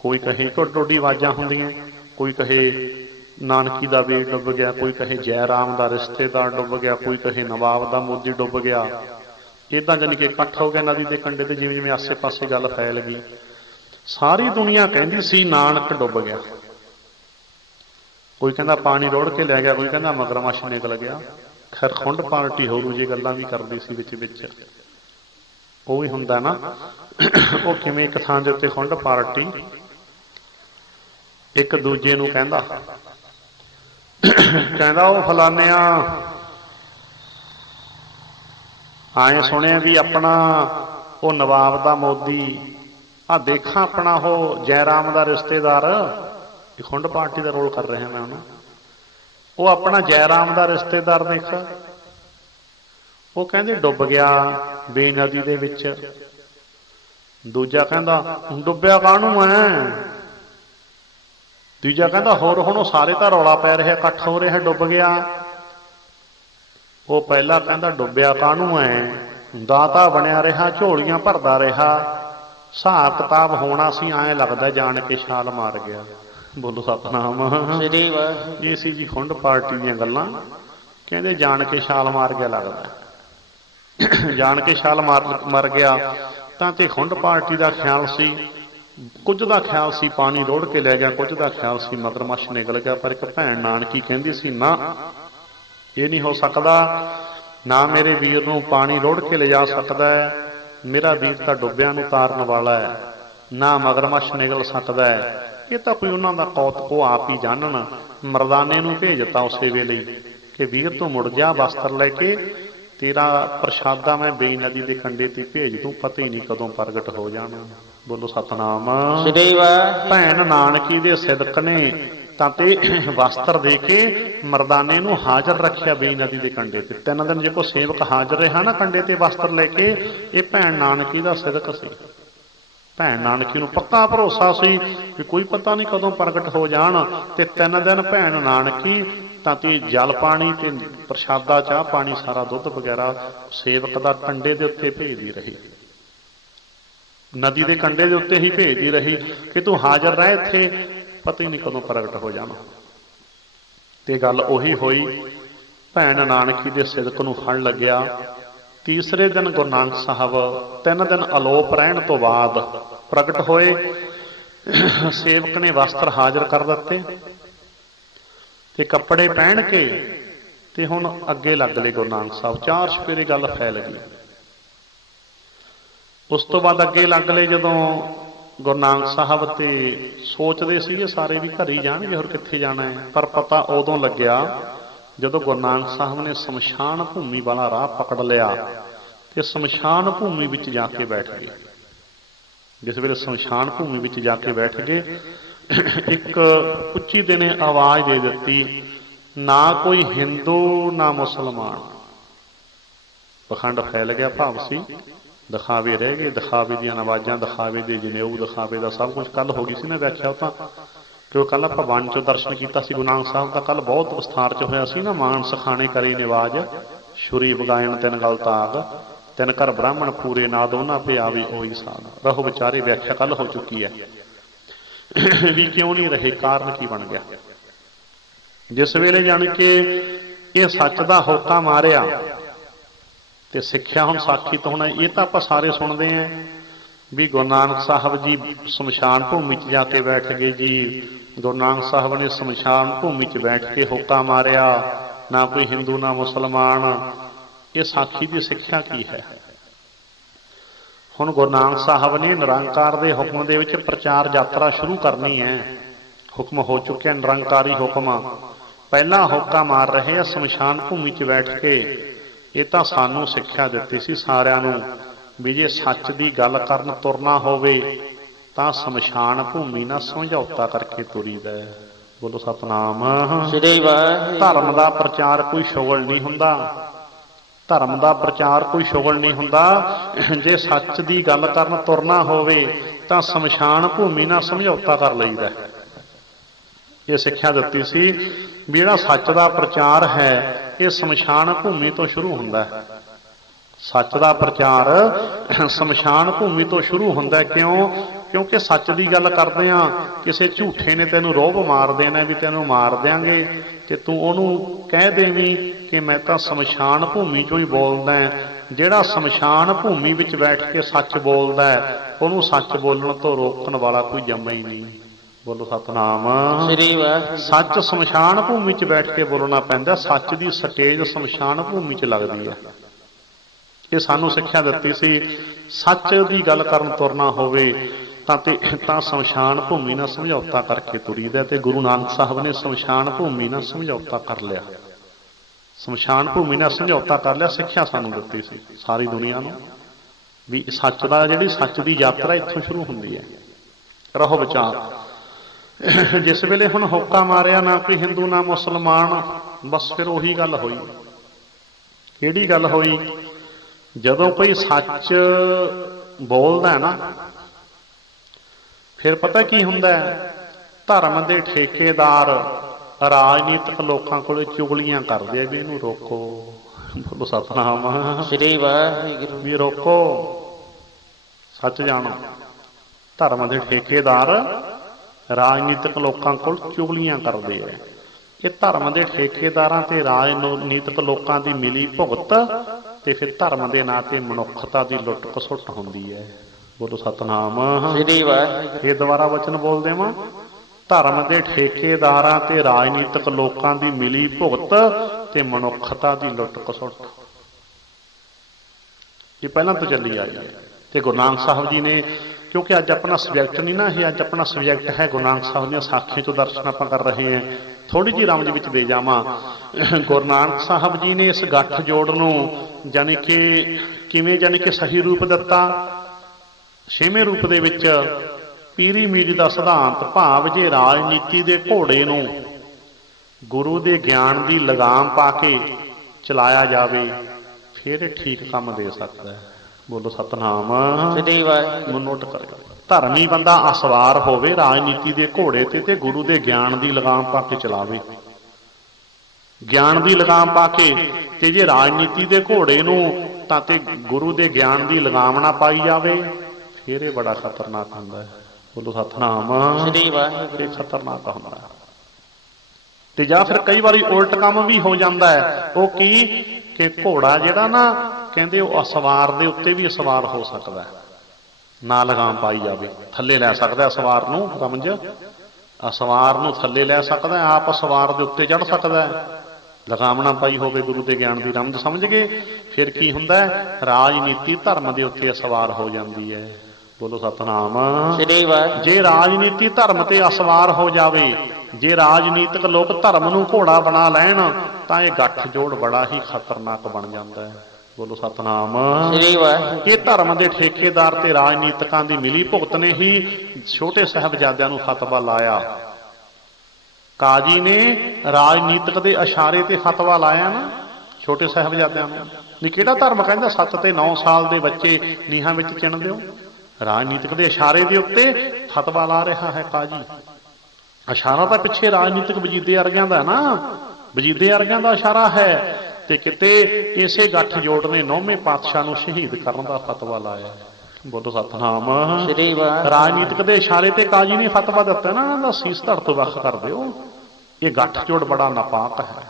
ਕੋਈ ਕਹੇ ਢੋਡੀ ਆਵਾਜ਼ਾਂ ਹੁੰਦੀਆਂ, ਕੋਈ ਕਹੇ ਨਾਨਕੀ ਦਾ ਵੀਰ ਡੁੱਬ ਗਿਆ, ਕੋਈ ਕਹੇ ਜੈ ਰਾਮ ਦਾ ਰਿਸ਼ਤੇਦਾਰ ਡੁੱਬ ਗਿਆ, ਕੋਈ ਕਹੇ ਨਵਾਬ ਦਾ ਮੋਦੀ ਡੁੱਬ ਗਿਆ। ਏਦਾਂ ਜਾਨੀ ਕਿ ਇਕੱਠ ਹੋ ਗਿਆ ਨਦੀ ਦੇ ਕੰਢੇ ਤੇ। ਜਿਵੇਂ ਜਿਵੇਂ ਆਸੇ ਪਾਸੇ ਗੱਲ ਫੈਲ ਗਈ, ਸਾਰੀ ਦੁਨੀਆ ਕਹਿੰਦੀ ਸੀ ਨਾਨਕ ਡੁੱਬ ਗਿਆ। ਕੋਈ ਕਹਿੰਦਾ ਪਾਣੀ ਰੋੜ ਕੇ ਲੈ ਗਿਆ, ਕੋਈ ਕਹਿੰਦਾ ਮਗਰਮੱਛ ਨਿਕਲ ਗਿਆ। ਖੈਰ ਖੁੰਡ ਪਾਰਟੀ ਹੋਰੂ ਜੀ ਗੱਲਾਂ ਵੀ ਕਰਦੀ ਸੀ ਵਿੱਚ ਵਿੱਚ। ਉਹ ਵੀ ਹੁੰਦਾ ਨਾ, ਉਹ ਕਿਵੇਂ ਇੱਕ ਥਾਂ ਦੇ ਉੱਤੇ ਖੁੰਡ ਪਾਰਟੀ ਇੱਕ ਦੂਜੇ ਨੂੰ ਕਹਿੰਦਾ ਉਹ ਫਲਾਨਿਆਂ ਆਏ ਸੁਣਿਆ ਵੀ ਆਪਣਾ ਉਹ ਨਵਾਬ ਦਾ ਮੋਦੀ, ਆ ਦੇਖਾਂ ਆਪਣਾ ਉਹ ਜੈ ਰਾਮ ਦਾ ਰਿਸ਼ਤੇਦਾਰ, ਖੁੰਡ ਪਾਰਟੀ ਦਾ ਰੋਲ ਕਰ ਰਿਹਾ ਮੈਂ ਉਹਨੂੰ, ਉਹ ਆਪਣਾ ਜੈ ਰਾਮ ਦਾ ਰਿਸ਼ਤੇਦਾਰ ਦੇਖ, ਉਹ ਕਹਿੰਦੇ ਡੁੱਬ ਗਿਆ ਬੇਨਦੀ ਦੇ ਵਿੱਚ। ਦੂਜਾ ਕਹਿੰਦਾ ਡੁੱਬਿਆ ਕਾਹਨੂੰ ਐ? ਤੀਜਾ ਕਹਿੰਦਾ ਹੋਰ ਹੁਣ ਉਹ ਸਾਰੇ ਤਾਂ ਰੌਲਾ ਪੈ ਰਿਹਾ, ਇਕੱਠ ਹੋ ਰਿਹਾ, ਡੁੱਬ ਗਿਆ। ਉਹ ਪਹਿਲਾ ਕਹਿੰਦਾ ਡੁੱਬਿਆ ਕਾਹਨੂੰ ਐ? ਦਾਤਾ ਬਣਿਆ ਰਿਹਾ, ਝੋਲੀਆਂ ਭਰਦਾ ਰਿਹਾ, ਹਿਸਾਬ ਕਿਤਾਬ ਹੋਣਾ ਸੀ, ਐਂ ਲੱਗਦਾ ਜਾਣ ਕੇ ਛਾਲ ਮਾਰ ਗਿਆ। ਬੋਲੋ ਸਤਿਨਾਮ। ਸ੍ਰੀ ਵਾਹਿਗੁਰੂ। ਇਹ ਸੀ ਜੀ ਖੁੰਡ ਪਾਰਟੀ ਦੀਆਂ ਗੱਲਾਂ। ਕਹਿੰਦੇ ਜਾਣ ਕੇ ਛਾਲ ਮਾਰ ਗਿਆ ਲੱਗਦਾ। ਜਾਣ ਕੇ ਛਾਲ ਮਰ ਗਿਆ ਤਾਂ ਤੇ ਖੁੰਡ ਪਾਰਟੀ ਦਾ ਖਿਆਲ ਸੀ, ਕੁਝ ਦਾ ਖਿਆਲ ਸੀ ਪਾਣੀ ਰੋੜ ਕੇ ਲੈ ਗਿਆ, ਕੁਝ ਦਾ ਖਿਆਲ ਸੀ ਮਗਰਮੱਛ ਨਿਕਲ ਗਿਆ। ਪਰ ਇੱਕ ਭੈਣ ਨਾਨਕੀ ਕਹਿੰਦੀ ਸੀ ਨਾ, ਇਹ ਨਹੀਂ ਹੋ ਸਕਦਾ, ਨਾ ਮੇਰੇ ਵੀਰ ਨੂੰ ਪਾਣੀ ਰੋੜ ਕੇ ਲਿਜਾ ਸਕਦਾ ਹੈ, ਮੇਰਾ ਵੀਰ ਤਾਂ ਡੁੱਬਿਆਂ ਨੂੰ ਤਾਰਨ ਵਾਲਾ ਹੈ, ਨਾ ਮਗਰਮੱਛ ਨਿਕਲ ਸਕਦਾ ਹੈ। ਇਹ ਤਾਂ ਕੋਈ ਉਹਨਾਂ ਦਾ ਕੌਤਕ ਉਹ ਆਪ ਹੀ ਜਾਣਨ। ਮਰਦਾਨੇ ਨੂੰ ਭੇਜਤਾ ਉਸੇ ਵੇਲੇ ਕਿ ਵੀਰ ਤੂੰ ਮੁੜ ਜਾ, ਵਸਤਰ ਲੈ ਕੇ, ਤੇਰਾ ਪ੍ਰਸ਼ਾਦਾ ਮੈਂ ਬੇਈ ਨਦੀ ਦੇ ਕੰਢੇ ਤੇ ਭੇਜ ਦੂੰ, ਪਤਾ ਹੀ ਨਹੀਂ ਕਦੋਂ ਪ੍ਰਗਟ ਹੋ ਜਾਣਾ। ਬੋਲੋ ਸਤਨਾਮ। ਸ੍ਰੀ ਵਾਹਿਗੁਰੂ। ਭੈਣ ਨਾਨਕੀ ਦੇ ਸਿਦਕ ਨੇ ਤਾਂ ਤੇ ਵਸਤਰ ਦੇ ਕੇ ਮਰਦਾਨੇ ਨੂੰ ਹਾਜ਼ਰ ਰੱਖਿਆ ਬੇਈ ਨਦੀ ਦੇ ਕੰਢੇ ਤੇ। 3 ਦਿਨ ਜੇ ਕੋਈ ਸੇਵਕ ਹਾਜ਼ਰ ਰਿਹਾ ਨਾ ਕੰਢੇ ਤੇ ਵਸਤਰ ਲੈ ਕੇ, ਇਹ ਭੈਣ ਨਾਨਕੀ ਦਾ ਸਿਦਕ ਸੀ। ਭੈਣ ਨਾਨਕੀ ਨੂੰ ਪੱਕਾ ਭਰੋਸਾ ਸੀ ਵੀ ਕੋਈ ਪਤਾ ਨਹੀਂ ਕਦੋਂ ਪ੍ਰਗਟ ਹੋ ਜਾਣ। ਤੇ 3 ਦਿਨ ਭੈਣ ਨਾਨਕੀ ਤਾਂ ਤੇ ਜਲ ਪਾਣੀ ਤੇ ਪ੍ਰਸ਼ਾਦਾ, ਚਾਹ ਪਾਣੀ, ਸਾਰਾ ਦੁੱਧ ਵਗੈਰਾ ਸੇਵਕ ਦਾ ਕੰਢੇ ਦੇ ਉੱਤੇ ਭੇਜਦੀ ਰਹੀ, ਨਦੀ ਦੇ ਕੰਢੇ ਦੇ ਉੱਤੇ ਹੀ ਭੇਜਦੀ ਰਹੀ ਕਿ ਤੂੰ ਹਾਜ਼ਰ ਰਹਿ ਇੱਥੇ, ਪਤਾ ਹੀ ਨਹੀਂ ਕਦੋਂ ਪ੍ਰਗਟ ਹੋ ਜਾਣਾ। ਤੇ ਗੱਲ ਉਹੀ ਹੋਈ, ਭੈਣ ਨਾਨਕੀ ਦੇ ਸਿਦਕ ਨੂੰ ਫੜ ਲੱਗਿਆ। ਤੀਸਰੇ ਦਿਨ ਗੁਰੂ ਨਾਨਕ ਸਾਹਿਬ 3 ਦਿਨ ਅਲੋਪ ਰਹਿਣ ਤੋਂ ਬਾਅਦ ਪ੍ਰਗਟ ਹੋਏ। ਸੇਵਕ ਨੇ ਵਸਤਰ ਹਾਜ਼ਰ ਕਰ ਦਿੱਤੇ ਤੇ ਕੱਪੜੇ ਪਹਿਨ ਕੇ ਤੇ ਹੁਣ ਅੱਗੇ ਲੱਗ ਲਏ ਗੁਰੂ ਨਾਨਕ ਸਾਹਿਬ। 4 ਚੁਫੇਰੇ ਗੱਲ ਫੈਲ ਗਈ। ਉਸ ਤੋਂ ਬਾਅਦ ਅੱਗੇ ਲੱਗ ਲਏ ਜਦੋਂ ਗੁਰੂ ਨਾਨਕ ਸਾਹਿਬ ਤੇ ਸੋਚਦੇ ਸੀਗੇ ਸਾਰੇ ਵੀ ਘਰ ਹੀ ਜਾਣਗੇ, ਹੋਰ ਕਿੱਥੇ ਜਾਣਾ ਹੈ। ਪਰ ਪਤਾ ਉਦੋਂ ਲੱਗਿਆ ਜਦੋਂ ਗੁਰੂ ਨਾਨਕ ਸਾਹਿਬ ਨੇ ਸ਼ਮਸ਼ਾਨ ਭੂਮੀ ਵਾਲਾ ਰਾਹ ਪਕੜ ਲਿਆ ਤੇ ਸ਼ਮਸ਼ਾਨ ਭੂਮੀ ਵਿੱਚ ਜਾ ਕੇ ਬੈਠ ਗਏ। ਜਿਸ ਵੇਲੇ ਸ਼ਮਸ਼ਾਨ ਭੂਮੀ ਵਿੱਚ ਜਾ ਕੇ ਬੈਠ ਗਏ, ਇੱਕ ਉੱਚੀ ਦੇ ਨੇ ਆਵਾਜ਼ ਦੇ ਦਿੱਤੀ, ਨਾ ਕੋਈ ਹਿੰਦੂ ਨਾ ਮੁਸਲਮਾਨ। ਪਖੰਡ ਫੈਲ ਗਿਆ, ਭਾਵ ਸੀ ਦਿਖਾਵੇ ਰਹਿ ਗਏ, ਦਿਖਾਵੇ ਦੀਆਂ ਆਵਾਜ਼ਾਂ, ਦਿਖਾਵੇ ਦੇ ਜਨੇਊ, ਦਿਖਾਵੇ ਦਾ ਸਭ ਕੁਝ। ਕੱਲ ਹੋ ਗਈ ਸੀ ਨਾ ਵਿਆਖਿਆ ਉਹ ਤਾਂ, ਕਿਉਂ ਕੱਲ ਆਪਾਂ ਵਣ ਚੋਂ ਦਰਸ਼ਨ ਕੀਤਾ ਸੀ ਗੁਰੂ ਨਾਨਕ ਸਾਹਿਬ ਦਾ, ਕੱਲ ਬਹੁਤ ਵਿਸਥਾਰ ਚ ਹੋਇਆ ਸੀ ਨਾ। ਮਾਨਸ ਖਾਣੇ ਕਰੀ ਨਿਵਾਜ, ਛੁਰੀ ਵਗਾਇਣ 3 ਗਲ ਤਾਗ, 3 ਘਰ ਬ੍ਰਾਹਮਣ ਪੂਰੇ ਨਾਦ, ਉਹਨਾਂ ਪੇ ਆਵੇ ਉਹੀ ਸਾਧ। ਰਹੋ ਵਿਚਾਰੇ, ਵਿਆਖਿਆ ਕੱਲ ਹੋ ਚੁੱਕੀ ਹੈ ਵੀ ਕਿਉਂ ਨਹੀਂ ਰਹੇ, ਕਾਰਨ ਕੀ ਬਣ ਗਿਆ। ਜਿਸ ਵੇਲੇ ਜਾਣ ਕੇ ਇਹ ਸੱਚ ਦਾ ਹੋਕਾ ਮਾਰਿਆ ਤੇ ਸਿੱਖਿਆ ਹੁਣ ਸਾਖੀ ਤੋਂ ਹੁਣ ਇਹ ਤਾਂ ਆਪਾਂ ਸਾਰੇ ਸੁਣਦੇ ਆਂ ਵੀ ਗੁਰੂ ਨਾਨਕ ਸਾਹਿਬ ਜੀ ਸ਼ਮਸ਼ਾਨ ਭੂਮੀ 'ਚ ਜਾ ਕੇ ਬੈਠ ਗਏ ਜੀ। ਗੁਰੂ ਨਾਨਕ ਸਾਹਿਬ ਨੇ ਸ਼ਮਸ਼ਾਨ ਭੂਮੀ 'ਚ ਬੈਠ ਕੇ ਹੋਕਾ ਮਾਰਿਆ, ਨਾ ਕੋਈ ਹਿੰਦੂ ਨਾ ਮੁਸਲਮਾਨ। ਇਹ ਸਾਖੀ ਦੀ ਸਿੱਖਿਆ ਕੀ ਹੈ? ਹੁਣ ਗੁਰੂ ਨਾਨਕ ਸਾਹਿਬ ਨੇ ਨਿਰੰਕਾਰ ਦੇ ਹੁਕਮ ਦੇ ਵਿੱਚ ਪ੍ਰਚਾਰ ਯਾਤਰਾ ਸ਼ੁਰੂ ਕਰਨੀ ਹੈ। ਹੁਕਮ ਹੋ ਚੁੱਕਿਆ ਨਿਰੰਕਾਰੀ ਹੁਕਮ। ਪਹਿਲਾਂ ਹੋਕਾ ਮਾਰ ਰਹੇ ਆ ਸ਼ਮਸ਼ਾਨ ਭੂਮੀ 'ਚ ਬੈਠ ਕੇ। ਇਹ ਤਾਂ ਸਾਨੂੰ ਸਿੱਖਿਆ ਦਿੱਤੀ ਸੀ ਸਾਰਿਆਂ ਨੂੰ ਵੀ ਜੇ ਸੱਚ ਦੀ ਗੱਲ ਕਰਨ ਤੁਰਨਾ ਹੋਵੇ ਤਾਂ ਸ਼ਮਸ਼ਾਨ ਭੂਮੀ ਨਾਲ ਸਮਝੌਤਾ ਕਰਕੇ ਤੁਰੀਦਾ। ਬੋਲੋ ਸਤਨਾਮ। ਸ੍ਰੀ ਵਾਹਿਗੁਰੂ। ਧਰਮ ਦਾ ਪ੍ਰਚਾਰ ਕੋਈ ਸ਼ੁਗਲ ਨਹੀਂ ਹੁੰਦਾ, ਧਰਮ ਦਾ ਪ੍ਰਚਾਰ ਕੋਈ ਸ਼ੁਗਲ ਨਹੀਂ ਹੁੰਦਾ। ਜੇ ਸੱਚ ਦੀ ਗੱਲ ਕਰਨ ਤੁਰਨਾ ਹੋਵੇ ਤਾਂ ਸ਼ਮਸ਼ਾਨ ਭੂਮੀ ਨਾਲ ਸਮਝੌਤਾ ਕਰ ਲਈਦਾ। ਇਹ ਸਿੱਖਿਆ ਦਿੱਤੀ ਸੀ ਵੀ ਜਿਹੜਾ ਸੱਚ ਦਾ ਪ੍ਰਚਾਰ ਹੈ ਇਹ ਸ਼ਮਸ਼ਾਨ ਭੂਮੀ ਤੋਂ ਸ਼ੁਰੂ ਹੁੰਦਾ ਹੈ। ਸੱਚ ਦਾ ਪ੍ਰਚਾਰ ਸ਼ਮਸ਼ਾਨ ਭੂਮੀ ਤੋਂ ਸ਼ੁਰੂ ਹੁੰਦਾ। ਕਿਉਂ? ਕਿਉਂਕਿ ਸੱਚ ਦੀ ਗੱਲ ਕਰਦੇ ਆ, ਕਿਸੇ ਝੂਠੇ ਨੇ ਤੈਨੂੰ ਰੋਹਬ ਮਾਰ ਦੇਣਾ ਵੀ ਤੈਨੂੰ ਮਾਰ ਦਿਆਂਗੇ, ਤੇ ਤੂੰ ਉਹਨੂੰ ਕਹਿ ਦੇਵੀਂ ਕਿ ਮੈਂ ਤਾਂ ਸ਼ਮਸ਼ਾਨ ਭੂਮੀ ਚੋਂ ਹੀ ਬੋਲਦਾ। ਜਿਹੜਾ ਸ਼ਮਸ਼ਾਨ ਭੂਮੀ ਵਿੱਚ ਬੈਠ ਕੇ ਸੱਚ ਬੋਲਦਾ ਉਹਨੂੰ ਸੱਚ ਬੋਲਣ ਤੋਂ ਰੋਕਣ ਵਾਲਾ ਕੋਈ ਜੰਮਾ ਹੀ ਨਹੀਂ। ਬੋਲੋ ਸਤਨਾਮ। ਸੱਚ ਸ਼ਮਸ਼ਾਨ ਭੂਮੀ 'ਚ ਬੈਠ ਕੇ ਬੋਲਣਾ ਪੈਂਦਾ। ਸੱਚ ਦੀ ਸਟੇਜ ਸ਼ਮਸ਼ਾਨ ਭੂਮੀ 'ਚ ਲੱਗਦੀ ਹੈ। ਇਹ ਸਾਨੂੰ ਸਿੱਖਿਆ ਦਿੱਤੀ ਸੀ। ਸੱਚ ਦੀ ਗੱਲ ਕਰਨ ਤੁਰਨਾ ਹੋਵੇ ਤਾਂ ਸ਼ਮਸ਼ਾਨ ਭੂਮੀ ਨਾਲ ਸਮਝੌਤਾ ਕਰਕੇ ਤੁਰੀਦਾ। ਤੇ ਗੁਰੂ ਨਾਨਕ ਸਾਹਿਬ ਨੇ ਸ਼ਮਸ਼ਾਨ ਭੂਮੀ ਨਾਲ ਸਮਝੌਤਾ ਕਰ ਲਿਆ। ਸ਼ਮਸ਼ਾਨ ਭੂਮੀ ਨਾਲ ਸਮਝੌਤਾ ਕਰ ਲਿਆ। ਸਿੱਖਿਆ ਸਾਨੂੰ ਦਿੱਤੀ ਸੀ ਸਾਰੀ ਦੁਨੀਆ ਨੂੰ ਵੀ ਸੱਚ ਦਾ, ਜਿਹੜੀ ਸੱਚ ਦੀ ਯਾਤਰਾ ਇੱਥੋਂ ਸ਼ੁਰੂ ਹੁੰਦੀ ਹੈ। ਰਹੋ ਵਿਚਾਰ। ਜਿਸ ਵੇਲੇ ਹੁਣ ਹੋਕਾ ਮਾਰਿਆ, ਨਾ ਕੋਈ ਹਿੰਦੂ ਨਾ ਮੁਸਲਮਾਨ, ਬਸ ਫਿਰ ਉਹੀ ਗੱਲ ਹੋਈ। ਕਿਹੜੀ ਗੱਲ ਹੋਈ? ਜਦੋਂ ਕੋਈ ਸੱਚ ਬੋਲਦਾ ਹੈ ਨਾ, ਫਿਰ ਪਤਾ ਕੀ ਹੁੰਦਾ ਹੈ? ਧਰਮ ਦੇ ਠੇਕੇਦਾਰ ਰਾਜਨੀਤਿਕ ਲੋਕਾਂ ਕੋਲੇ ਚੁਗਲੀਆਂ ਕਰਦੇ ਆ ਵੀ ਇਹਨੂੰ ਰੋਕੋ। ਬੋਲੋ ਸਤਿਨਾਮ। ਸ੍ਰੀ ਵਾਹਿਗੁਰੂ। ਵੀ ਰੋਕੋ, ਸੱਚ ਜਾਣੋ। ਧਰਮ ਦੇ ਠੇਕੇਦਾਰ ਰਾਜਨੀਤਿਕ ਲੋਕਾਂ ਕੋਲ ਚੁਗਲੀਆਂ ਕਰਦੇ ਆ। ਇਹ ਧਰਮ ਦੇ ਠੇਕੇਦਾਰਾਂ ਤੇ ਰਾਜਨੀਤਿਕ ਲੋਕਾਂ ਦੀ ਮਿਲੀ ਭੁਗਤ ਤੇ ਫਿਰ ਧਰਮ ਦੇ ਨਾਂ ਤੇ ਮਨੁੱਖਤਾ ਦੀ ਲੁੱਟ ਖਸੁੱਟ ਹੁੰਦੀ ਹੈ। ਬੋਲੋ ਸਤਿਨਾਮ। ਸ੍ਰੀ ਵਾਹਿਗੁਰੂ। ਇਹ ਦੁਬਾਰਾ ਵਚਨ ਬੋਲ ਦੇਵਾਂ। ਧਰਮ ਦੇ ਠੇਕੇਦਾਰਾਂ ਤੇ ਰਾਜਨੀਤਿਕ ਲੋਕਾਂ ਦੀ ਮਿਲੀ ਭੁਗਤ ਤੇ ਮਨੁੱਖਤਾ ਦੀ ਲੁੱਟ ਖਸੁੱਟ, ਇਹ ਪਹਿਲਾਂ ਤੋਂ ਚੱਲੀ ਆਈ ਹੈ। ਤੇ ਗੁਰੂ ਨਾਨਕ ਸਾਹਿਬ ਜੀ ਨੇ, ਕਿਉਂਕਿ ਅੱਜ ਆਪਣਾ ਸਬਜੈਕਟ ਨਹੀਂ ਨਾ ਇਹ, ਅੱਜ ਆਪਣਾ ਸਬਜੈਕਟ ਹੈ ਗੁਰੂ ਨਾਨਕ ਸਾਹਿਬ ਦੀਆਂ ਸਾਖੀਆਂ ਚੋਂ ਦਰਸ਼ਨ ਆਪਾਂ ਕਰ ਰਹੇ ਹਾਂ। ਥੋੜੀ ਜਿਹੀ ਰਮਜ ਵਿੱਚ ਦੇ ਜਾਵਾਂ। ਗੁਰੂ ਨਾਨਕ ਸਾਹਿਬ ਜੀ ਨੇ ਇਸ ਗੱਠ ਜੋੜ ਨੂੰ ਜਾਣੀ ਕਿ ਕਿਵੇਂ ਜਾਣੀ ਕਿ ਸਹੀ ਰੂਪ ਦਿੱਤਾ? 6ਵੇਂ ਰੂਪ ਦੇ ਵਿੱਚ ਪੀਰੀ ਮੀਰੀ ਦਾ ਸਿਧਾਂਤ, ਭਾਵ ਜੇ ਰਾਜਨੀਤੀ ਦੇ ਘੋੜੇ ਨੂੰ ਗੁਰੂ ਦੇ ਗਿਆਨ ਦੀ ਲਗਾਮ ਪਾ ਕੇ ਚਲਾਇਆ ਜਾਵੇ ਫਿਰ ਇਹ ਠੀਕ ਕੰਮ ਦੇ ਸਕਦਾ ਹੈ। ਬੋਲੋ ਸਤਿਨਾਮ। ਸ੍ਰੀ ਵਾਹਿਗੁਰੂ। ਨੋਟ ਕਰਿਓ, ਧਰਮੀ ਬੰਦਾ ਅਸਵਾਰ ਹੋਵੇ ਰਾਜਨੀਤੀ ਦੇ ਘੋੜੇ ਤੇ ਗੁਰੂ ਦੇ ਗਿਆਨ ਦੀ ਲਗਾਮ ਪਾ ਕੇ ਚਲਾਵੇ। ਗਿਆਨ ਦੀ ਲਗਾਮ ਪਾ ਕੇ, ਤੇ ਜੇ ਰਾਜਨੀਤੀ ਦੇ ਘੋੜੇ ਨੂੰ ਤਾਂ ਤੇ ਗੁਰੂ ਦੇ ਗਿਆਨ ਦੀ ਲਗਾਮ ਨਾ ਪਾਈ ਜਾਵੇ ਫਿਰ ਇਹ ਬੜਾ ਖਤਰਨਾਕ ਹੁੰਦਾ ਹੈ। ਬੋਲੋ ਸਤਿਨਾਮ। ਸ੍ਰੀ ਵਾਹਿਗੁਰੂ। ਇਹ ਖਤਰਨਾਕ ਹੁੰਦਾ ਹੈ। ਤੇ ਜਾਂ ਫਿਰ ਕਈ ਵਾਰੀ ਉਲਟ ਕੰਮ ਵੀ ਹੋ ਜਾਂਦਾ ਹੈ। ਉਹ ਕੀ ਕਿ ਘੋੜਾ ਜਿਹੜਾ ਨਾ, ਕਹਿੰਦੇ ਉਹ ਅਸਵਾਰ ਦੇ ਉੱਤੇ ਵੀ ਅਸਵਾਰ ਹੋ ਸਕਦਾ, ਨਾ ਲਗਾਮ ਪਾਈ ਜਾਵੇ। ਥੱਲੇ ਲੈ ਸਕਦਾ ਅਸਵਾਰ ਨੂੰ, ਰਮਜ ਅਸਵਾਰ ਨੂੰ ਥੱਲੇ ਲੈ ਸਕਦਾ, ਆਪ ਅਸਵਾਰ ਦੇ ਉੱਤੇ ਚੜ ਸਕਦਾ, ਲਗਾਮ ਨਾ ਪਾਈ ਹੋਵੇ ਗੁਰੂ ਦੇ ਗਿਆਨ ਦੀ। ਰਮਜ ਸਮਝ ਗਏ? ਫਿਰ ਕੀ ਹੁੰਦਾ ਹੈ? ਰਾਜਨੀਤੀ ਧਰਮ ਦੇ ਉੱਤੇ ਅਸਵਾਰ ਹੋ ਜਾਂਦੀ ਹੈ। ਬੋਲੋ ਸਤਿਨਾਮ। ਸ੍ਰੀ ਵਾਹਿਗੁਰੂ। ਜੇ ਰਾਜਨੀਤੀ ਧਰਮ ਤੇ ਅਸਵਾਰ ਹੋ ਜਾਵੇ, ਜੇ ਰਾਜਨੀਤਿਕ ਲੋਕ ਧਰਮ ਨੂੰ ਘੋੜਾ ਬਣਾ ਲੈਣ ਤਾਂ ਇਹ ਗੱਠ ਜੋੜ ਬੜਾ ਹੀ ਖਤਰਨਾਕ ਬਣ ਜਾਂਦਾ ਹੈ। ਬੋਲੋ ਸਤਿਨਾਮ। ਸ੍ਰੀ ਵਾਹਿਗੁਰੂ। ਇਹ ਧਰਮ ਦੇ ਠੇਕੇਦਾਰ ਤੇ ਰਾਜਨੀਤਿਕਾਂ ਦੀ ਮਿਲੀ ਭੁਗਤ ਨੇ ਹੀ ਛੋਟੇ ਸਾਹਿਬਜ਼ਾਦਿਆਂ ਨੂੰ ਫਤਵਾ ਲਾਇਆ। ਕਾਜੀ ਨੇ ਰਾਜਨੀਤਿਕ ਦੇ ਇਸ਼ਾਰੇ ਤੇ ਫਤਵਾ ਲਾਇਆ ਨਾ ਛੋਟੇ ਸਾਹਿਬਜ਼ਾਦਿਆਂ ਨੂੰ। ਨਹੀਂ, ਕਿਹੜਾ ਧਰਮ ਕਹਿੰਦਾ 7 ਤੇ 9 ਸਾਲ ਦੇ ਬੱਚੇ ਨੀਹਾਂ ਵਿੱਚ ਚਿਣ ਦਿਓ? ਰਾਜਨੀਤਿਕ ਦੇ ਇਸ਼ਾਰੇ ਦੇ ਉੱਤੇ ਫਤਵਾ ਲਾ ਰਿਹਾ ਹੈ ਕਾਜੀ। ਇਸ਼ਾਰਾ ਤਾਂ ਪਿੱਛੇ ਰਾਜਨੀਤਿਕ ਵਜੀਦੇ ਵਰਗਿਆਂ ਦਾ ਨਾ, ਵਜੀਦੇ ਵਰਗਿਆਂ ਦਾ ਇਸ਼ਾਰਾ ਹੈ। ਤੇ ਕਿਤੇ ਇਸੇ ਗੱਠ ਜੋੜ ਨੇ 9ਵੇਂ ਪਾਤਸ਼ਾਹ ਨੂੰ ਸ਼ਹੀਦ ਕਰਨ ਦਾ ਫਤਵਾ ਲਾਇਆ। ਬੋਲੋ ਸਤਿਨਾਮ। ਸ੍ਰੀ ਵਾਹਿਗੁਰੂ। ਰਾਜਨੀਤਿਕ ਦੇ ਇਸ਼ਾਰੇ ਤੇ ਕਾਜੀ ਨੇ ਫਤਵਾ ਦਿੱਤਾ ਨਾ, ਇਹਦਾ ਸੀਸ ਧੜ ਤੋਂ ਵੱਖ ਕਰ ਦਿਓ। ਇਹ ਗੱਠ ਜੋੜ ਬੜਾ ਨਾਪਾਕ ਹੈ,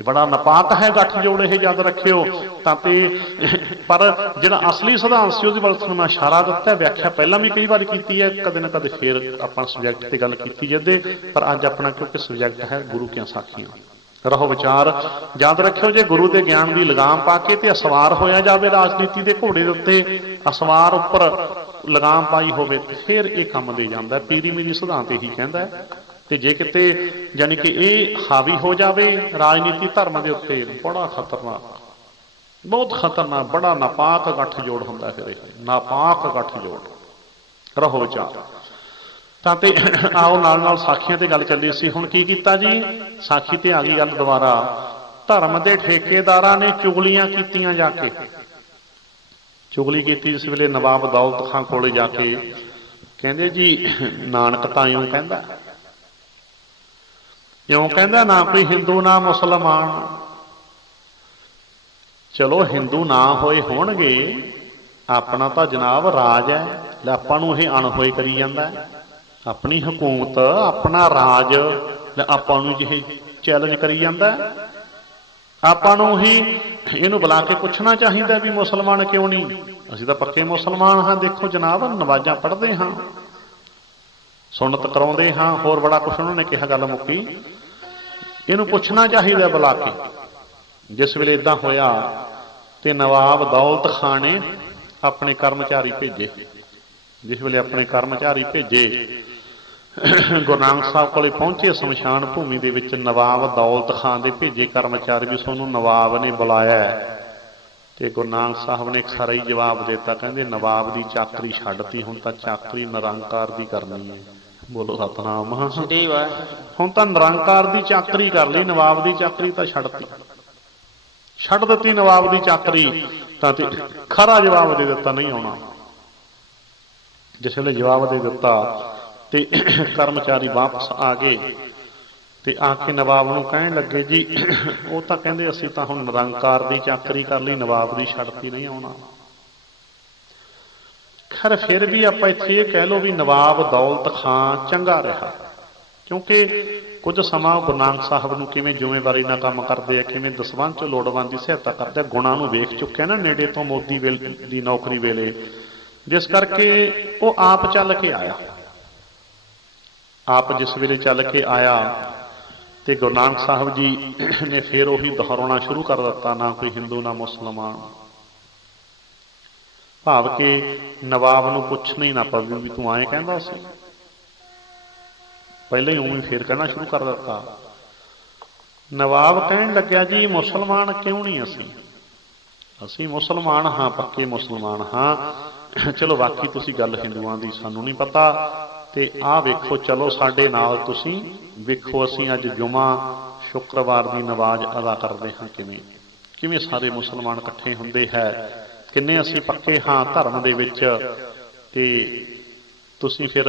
ਇਹ ਬੜਾ ਨਾਪਾਕ ਹੈ ਗੱਠ ਜੋੜ, ਇਹ ਯਾਦ ਰੱਖਿਓ। ਤਾਂ ਤੇ ਪਰ ਜਿਹੜਾ ਅਸਲੀ ਸਿਧਾਂਤ ਸੀ ਉਹਦੇ ਵੱਲ ਤੁਹਾਨੂੰ ਮੈਂ ਇਸ਼ਾਰਾ ਦਿੱਤਾ। ਵਿਆਖਿਆ ਪਹਿਲਾਂ ਵੀ ਕਈ ਵਾਰ ਕੀਤੀ ਹੈ, ਕਦੇ ਨਾ ਕਦੇ ਫੇਰ ਆਪਾਂ ਸਬਜੈਕਟ ਤੇ ਗੱਲ ਕੀਤੀ ਜਾਂਦੇ। ਪਰ ਅੱਜ ਆਪਣਾ ਕਿਉਂਕਿ ਸਬਜੈਕਟ ਹੈ ਗੁਰੂ ਦੀਆਂ ਸਾਖੀਆਂ, ਰਹੋ ਵਿਚਾਰ ਯਾਦ ਰੱਖਿਓ। ਜੇ ਗੁਰੂ ਦੇ ਗਿਆਨ ਦੀ ਲਗਾਮ ਪਾ ਕੇ ਤੇ ਅਸਵਾਰ ਹੋਇਆ ਜਾਵੇ ਰਾਜਨੀਤੀ ਦੇ ਘੋੜੇ ਦੇ ਉੱਤੇ, ਅਸਵਾਰ ਉੱਪਰ ਲਗਾਮ ਪਾਈ ਹੋਵੇ, ਫਿਰ ਇਹ ਕੰਮ ਦੇ ਜਾਂਦਾ। ਪੀਰੀ ਮੀਰੀ ਸਿਧਾਂਤ ਇਹੀ ਕਹਿੰਦਾ ਹੈ। ਤੇ ਜੇ ਕਿਤੇ ਯਾਨੀ ਕਿ ਇਹ ਹਾਵੀ ਹੋ ਜਾਵੇ ਰਾਜਨੀਤੀ ਧਰਮ ਦੇ ਉੱਤੇ, ਬੜਾ ਖਤਰਨਾਕ, ਬਹੁਤ ਖਤਰਨਾਕ, ਬੜਾ ਨਾਪਾਕ ਗੱਠ ਜੋੜ ਹੁੰਦਾ। ਫਿਰ ਇਹ ਨਾਪਾਕ ਗੱਠ ਜੋੜ, ਰਹੋ ਵਿਚਾਰ। ਤਾਂ ਤੇ ਆਓ ਨਾਲ ਨਾਲ ਸਾਖੀਆਂ ਤੇ ਗੱਲ ਚੱਲੀ ਸੀ। ਹੁਣ ਕੀ ਕੀਤਾ ਜੀ? ਸਾਖੀ ਤੇ ਆ ਗਈ ਗੱਲ ਦੁਬਾਰਾ। ਧਰਮ ਦੇ ਠੇਕੇਦਾਰਾਂ ਨੇ ਚੁਗਲੀਆਂ ਕੀਤੀਆਂ ਜਾ ਕੇ। ਚੁਗਲੀ ਕੀਤੀ ਇਸ ਵੇਲੇ ਨਵਾਬ ਦੌਲਤ ਖਾਂ ਕੋਲੇ ਜਾ ਕੇ। ਕਹਿੰਦੇ ਜੀ ਨਾਨਕ ਤਾਂ ਇਉਂ ਕਹਿੰਦਾ, ਇਉਂ ਕਹਿੰਦਾ ਨਾ ਕੋਈ ਹਿੰਦੂ ਨਾ ਮੁਸਲਮਾਨ। ਚਲੋ ਹਿੰਦੂ ਨਾ ਹੋਏ ਹੋਣਗੇ, ਆਪਣਾ ਤਾਂ ਜਨਾਬ ਰਾਜ ਹੈ। ਲੈ ਆਪਾਂ ਨੂੰ ਇਹ ਅਣਹੋਏ ਕਰੀ ਜਾਂਦਾ, ਆਪਣੀ ਹਕੂਮਤ, ਆਪਣਾ ਰਾਜ ਆਪਾਂ ਨੂੰ ਜਿਹੇ ਚੈਲੰਜ ਕਰੀ ਜਾਂਦਾ। ਆਪਾਂ ਨੂੰ ਹੀ ਇਹਨੂੰ ਬੁਲਾ ਕੇ ਪੁੱਛਣਾ ਚਾਹੀਦਾ ਵੀ ਮੁਸਲਮਾਨ ਕਿਉਂ ਨਹੀਂ? ਅਸੀਂ ਤਾਂ ਪੱਕੇ ਮੁਸਲਮਾਨ ਹਾਂ। ਦੇਖੋ ਜਨਾਬ, ਨਮਾਜ਼ਾਂ ਪੜ੍ਹਦੇ ਹਾਂ, ਸੁਨਨਤ ਕਰਾਉਂਦੇ ਹਾਂ, ਹੋਰ ਬੜਾ ਕੁਛ ਉਹਨਾਂ ਨੇ ਕਿਹਾ। ਗੱਲ ਮੁੱਕੀ। ਇਹਨੂੰ ਪੁੱਛਣਾ ਚਾਹੀਦਾ ਬੁਲਾ ਕੇ। ਜਿਸ ਵੇਲੇ ਇਦਾਂ ਹੋਇਆ ਤੇ ਨਵਾਬ ਦੌਲਤ ਖਾਂ ਨੇ ਆਪਣੇ ਕਰਮਚਾਰੀ ਭੇਜੇ। ਜਿਸ ਵੇਲੇ ਆਪਣੇ ਕਰਮਚਾਰੀ ਭੇਜੇ, ਗੁਰੂ ਨਾਨਕ ਸਾਹਿਬ ਕੋਲੇ ਪਹੁੰਚੇ ਸ਼ਮਸ਼ਾਨ ਭੂਮੀ ਦੇ ਵਿੱਚ। ਨਵਾਬ ਦੌਲਤ ਖਾਂ ਦੇ ਭੇਜੇ ਕਰਮਚਾਰੀ ਵੀ ਤੁਹਾਨੂੰ ਨਵਾਬ ਨੇ ਬੁਲਾਇਆ। ਤੇ ਗੁਰੂ ਨਾਨਕ ਸਾਹਿਬ ਨੇ ਖਰਾ ਹੀ ਜਵਾਬ ਦਿੱਤਾ। ਕਹਿੰਦੇ ਨਵਾਬ ਦੀ ਚਾਕਰੀ ਛੱਡਤੀ, ਹੁਣ ਤਾਂ ਚਾਕਰੀ ਨਿਰੰਕਾਰ ਦੀ ਕਰਨੀ ਹੈ। ਬੋਲੋ ਸਤਿਨਾਮ। ਹੁਣ ਤਾਂ ਨਿਰੰਕਾਰ ਦੀ ਚਾਕਰੀ ਕਰ ਲਈ, ਨਵਾਬ ਦੀ ਚਾਕਰੀ ਤਾਂ ਛੱਡਤੀ। ਛੱਡ ਦਿੱਤੀ ਨਵਾਬ ਦੀ ਚਾਕਰੀ ਤਾਂ ਤੇ ਖਰਾ ਜਵਾਬ ਦੇ ਦਿੱਤਾ, ਨਹੀਂ ਆਉਣਾ। ਜਿਸ ਵੇਲੇ ਜਵਾਬ ਦੇ ਦਿੱਤਾ ਤੇ ਕਰਮਚਾਰੀ ਵਾਪਸ ਆ ਗਏ ਤੇ ਆ ਕੇ ਨਵਾਬ ਨੂੰ ਕਹਿਣ ਲੱਗੇ, ਜੀ ਉਹ ਤਾਂ ਕਹਿੰਦੇ ਅਸੀਂ ਤਾਂ ਹੁਣ ਨਿਰੰਕਾਰ ਦੀ ਚਾਕਰੀ ਕਰ ਲਈ, ਨਵਾਬ ਦੀ ਛੱਡਤੀ, ਨਹੀਂ ਆਉਣਾ। ਖੈਰ ਫਿਰ ਵੀ ਆਪਾਂ ਇੱਥੇ ਇਹ ਕਹਿ ਲਓ ਵੀ ਨਵਾਬ ਦੌਲਤ ਖਾਂ ਚੰਗਾ ਰਿਹਾ, ਕਿਉਂਕਿ ਕੁਝ ਸਮਾਂ ਗੁਰੂ ਨਾਨਕ ਸਾਹਿਬ ਨੂੰ ਕਿਵੇਂ ਜ਼ਿੰਮੇਵਾਰੀ ਨਾਲ ਕੰਮ ਕਰਦੇ ਆ, ਕਿਵੇਂ ਦਸਵੰਧ ਚ ਲੋੜਵੰਦ ਦੀ ਸਹਾਇਤਾ ਕਰਦੇ ਆ, ਗੁਣਾਂ ਨੂੰ ਵੇਖ ਚੁੱਕਿਆ ਨਾ ਨੇੜੇ ਤੋਂ ਮੋਦੀ ਦੀ ਨੌਕਰੀ ਵੇਲੇ, ਜਿਸ ਕਰਕੇ ਉਹ ਆਪ ਚੱਲ ਕੇ ਆਇਆ। ਆਪ ਜਿਸ ਵੇਲੇ ਚੱਲ ਕੇ ਆਇਆ ਤੇ ਗੁਰੂ ਨਾਨਕ ਸਾਹਿਬ ਜੀ ਨੇ ਫਿਰ ਉਹੀ ਦੁਹਰਾਉਣਾ ਸ਼ੁਰੂ ਕਰ ਦਿੱਤਾ, ਨਾ ਕੋਈ ਹਿੰਦੂ ਨਾ ਮੁਸਲਮਾਨ, ਭਾਵ ਕਿ ਨਵਾਬ ਨੂੰ ਪੁੱਛਣਾ ਹੀ ਨਾ ਪਵੇ ਵੀ ਤੂੰ ਆਏ ਕਹਿੰਦਾ ਸੀ, ਪਹਿਲਾਂ ਹੀ ਉਵੇਂ ਫੇਰ ਕਹਿਣਾ ਸ਼ੁਰੂ ਕਰ ਦਿੱਤਾ। ਨਵਾਬ ਕਹਿਣ ਲੱਗਿਆ, ਜੀ ਮੁਸਲਮਾਨ ਕਿਉਂ ਨਹੀਂ ਅਸੀਂ ਮੁਸਲਮਾਨ ਹਾਂ, ਪੱਕੇ ਮੁਸਲਮਾਨ ਹਾਂ, ਚਲੋ ਬਾਕੀ ਤੁਸੀਂ ਗੱਲ ਹਿੰਦੂਆਂ ਦੀ ਸਾਨੂੰ ਨਹੀਂ ਪਤਾ, ਤੇ ਆਹ ਵੇਖੋ ਚਲੋ ਸਾਡੇ ਨਾਲ ਤੁਸੀਂ ਵੇਖੋ ਅਸੀਂ ਅੱਜ ਜੁਮਾ ਸ਼ੁੱਕਰਵਾਰ ਦੀ ਨਮਾਜ਼ ਅਦਾ ਕਰਦੇ ਹਾਂ, ਕਿਵੇਂ ਸਾਰੇ ਮੁਸਲਮਾਨ ਇਕੱਠੇ ਹੁੰਦੇ ਹੈ, ਕਿੰਨੇ ਅਸੀਂ ਪੱਕੇ ਹਾਂ ਧਰਮ ਦੇ ਵਿੱਚ, ਤੇ ਤੁਸੀਂ ਫਿਰ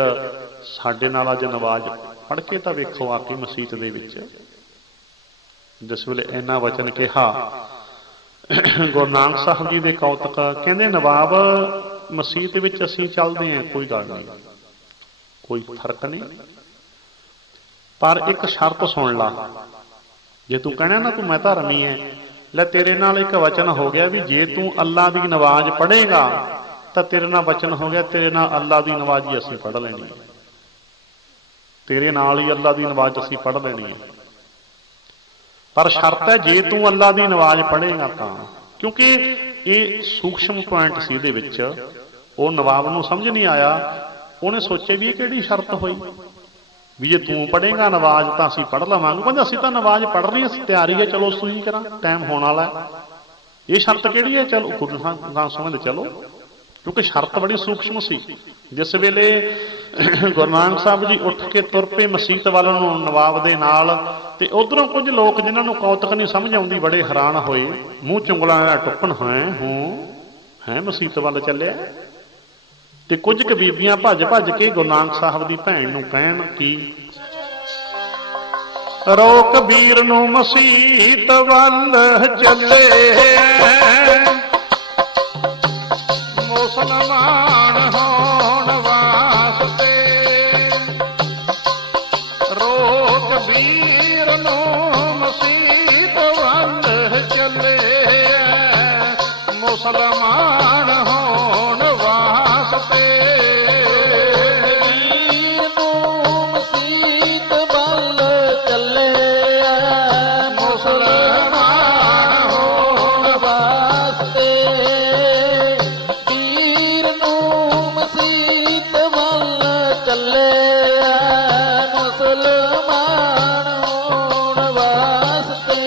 ਸਾਡੇ ਨਾਲ ਅੱਜ ਨਮਾਜ਼ ਪੜ੍ਹ ਕੇ ਤਾਂ ਵੇਖੋ ਆ ਕੇ ਮਸੀਤ ਦੇ ਵਿੱਚ। ਜਿਸ ਵੇਲੇ ਇੰਨਾ ਵਚਨ ਕਿਹਾ ਗੁਰੂ ਨਾਨਕ ਸਾਹਿਬ ਜੀ ਦੇ ਕੌਤਕ, ਕਹਿੰਦੇ ਨਵਾਬ ਮਸੀਤ ਵਿੱਚ ਅਸੀਂ ਚੱਲਦੇ ਹਾਂ, ਕੋਈ ਗੱਲ ਨਹੀਂ, ਕੋਈ ਫਰਕ ਨਹੀਂ, ਪਰ ਇੱਕ ਸ਼ਰਤ ਸੁਣ ਲਾ, ਜੇ ਤੂੰ ਕਹਿਣਾ ਨਾ ਤੂੰ ਮੈਂ ਧਰਮੀ ਹੈ, ਲੈ ਤੇਰੇ ਨਾਲ ਇੱਕ ਵਚਨ ਹੋ ਗਿਆ ਵੀ ਜੇ ਤੂੰ ਅੱਲਾ ਦੀ ਨਮਾਜ਼ ਪੜ੍ਹੇਗਾ ਤਾਂ ਤੇਰੇ ਨਾਲ ਵਚਨ ਹੋ ਗਿਆ, ਤੇਰੇ ਨਾਲ ਅੱਲਾ ਦੀ ਨਮਾਜ਼ ਹੀ ਅਸੀਂ ਪੜ੍ਹ ਲੈਣੀ, ਤੇਰੇ ਨਾਲ ਹੀ ਅੱਲਾ ਦੀ ਨਮਾਜ਼ ਅਸੀਂ ਪੜ੍ਹ ਲੈਣੀ ਹੈ, ਪਰ ਸ਼ਰਤ ਹੈ ਜੇ ਤੂੰ ਅੱਲਾ ਦੀ ਨਮਾਜ਼ ਪੜ੍ਹੇਗਾ ਤਾਂ। ਕਿਉਂਕਿ ਇਹ ਸੂਖਸ਼ਮ ਪੁਆਇੰਟ ਸੀ ਇਹਦੇ ਵਿੱਚ, ਉਹ ਨਵਾਬ ਨੂੰ ਸਮਝ ਨਹੀਂ ਆਇਆ, ਉਹਨੇ ਸੋਚਿਆ ਵੀ ਇਹ ਕਿਹੜੀ ਸ਼ਰਤ ਹੋਈ ਵੀ ਜੇ ਤੂੰ ਪੜ੍ਹੇਗਾ ਨਮਾਜ਼ ਤਾਂ ਅਸੀਂ ਪੜ੍ਹ ਲਵਾਂਗੇ, ਕਹਿੰਦਾ ਅਸੀਂ ਤਾਂ ਨਮਾਜ਼ ਪੜ੍ਹ ਲਈ, ਅਸੀਂ ਤਿਆਰੀ ਹੈ, ਚਲੋ ਸੂਈ ਕਰਾਂ, ਟਾਈਮ ਹੋਣ ਵਾਲਾ ਹੈ, ਇਹ ਸ਼ਰਤ ਕਿਹੜੀ ਹੈ, ਚਲੋ ਗੁਰੂ ਨਾਨਕ ਸਮਝਦੇ ਚਲੋ, ਕਿਉਂਕਿ ਸ਼ਰਤ ਬੜੀ ਸੂਖਸ਼ਮ ਸੀ। ਜਿਸ ਵੇਲੇ ਗੁਰੂ ਨਾਨਕ ਸਾਹਿਬ ਜੀ ਉੱਠ ਕੇ ਤੁਰ ਪਏ ਮਸੀਤ ਵੱਲ ਨੂੰ ਨਵਾਬ ਦੇ ਨਾਲ, ਤੇ ਉਧਰੋਂ ਕੁਝ ਲੋਕ ਜਿਨ੍ਹਾਂ ਨੂੰ ਕੌਤਕ ਨਹੀਂ ਸਮਝ ਆਉਂਦੀ ਬੜੇ ਹੈਰਾਨ ਹੋਏ, ਮੂੰਹ ਚੁੰਗਲਾਂ ਨਾਲ ਟੁੱਕਣ ਹੈ ਮਸੀਤ ਵੱਲ ਚੱਲਿਆ, ਤੇ ਕੁਝ ਕੁ ਬੀਬੀਆਂ ਭੱਜ ਕੇ ਗੁਰੂ ਨਾਨਕ ਸਾਹਿਬ ਦੀ ਭੈਣ ਨੂੰ ਕਹਿਣ ਕੀ, ਰੋਕ ਵੀਰ ਨੂੰ ਮਸੀਤ ਵੱਲ ਚੱਲੇ, ਮੁਸਲਮਾਨ ਹੋਣ ਵਾਸਤੇ, ਰੋਕ ਵੀਰ ਨੂੰ ਮਸੀਤ ਵੱਲ ਚੱਲੇ, ਮੁਸਲਮਾਨ ਹੋਣ ਵਾਸਤੇ, ਵੀਰ ਨੂੰ ਮਸੀਤ ਵੱਲ ਚੱਲੇ, ਮੁਸਲਮਾਨ ਹੋਣ ਵਾਸਤੇ, ਵੀਰ ਨੂੰ ਮਸੀਤ ਵੱਲ ਚੱਲੇ, ਮੁਸਲਮਾਨ ਹੋਣ ਵਾਸਤੇ।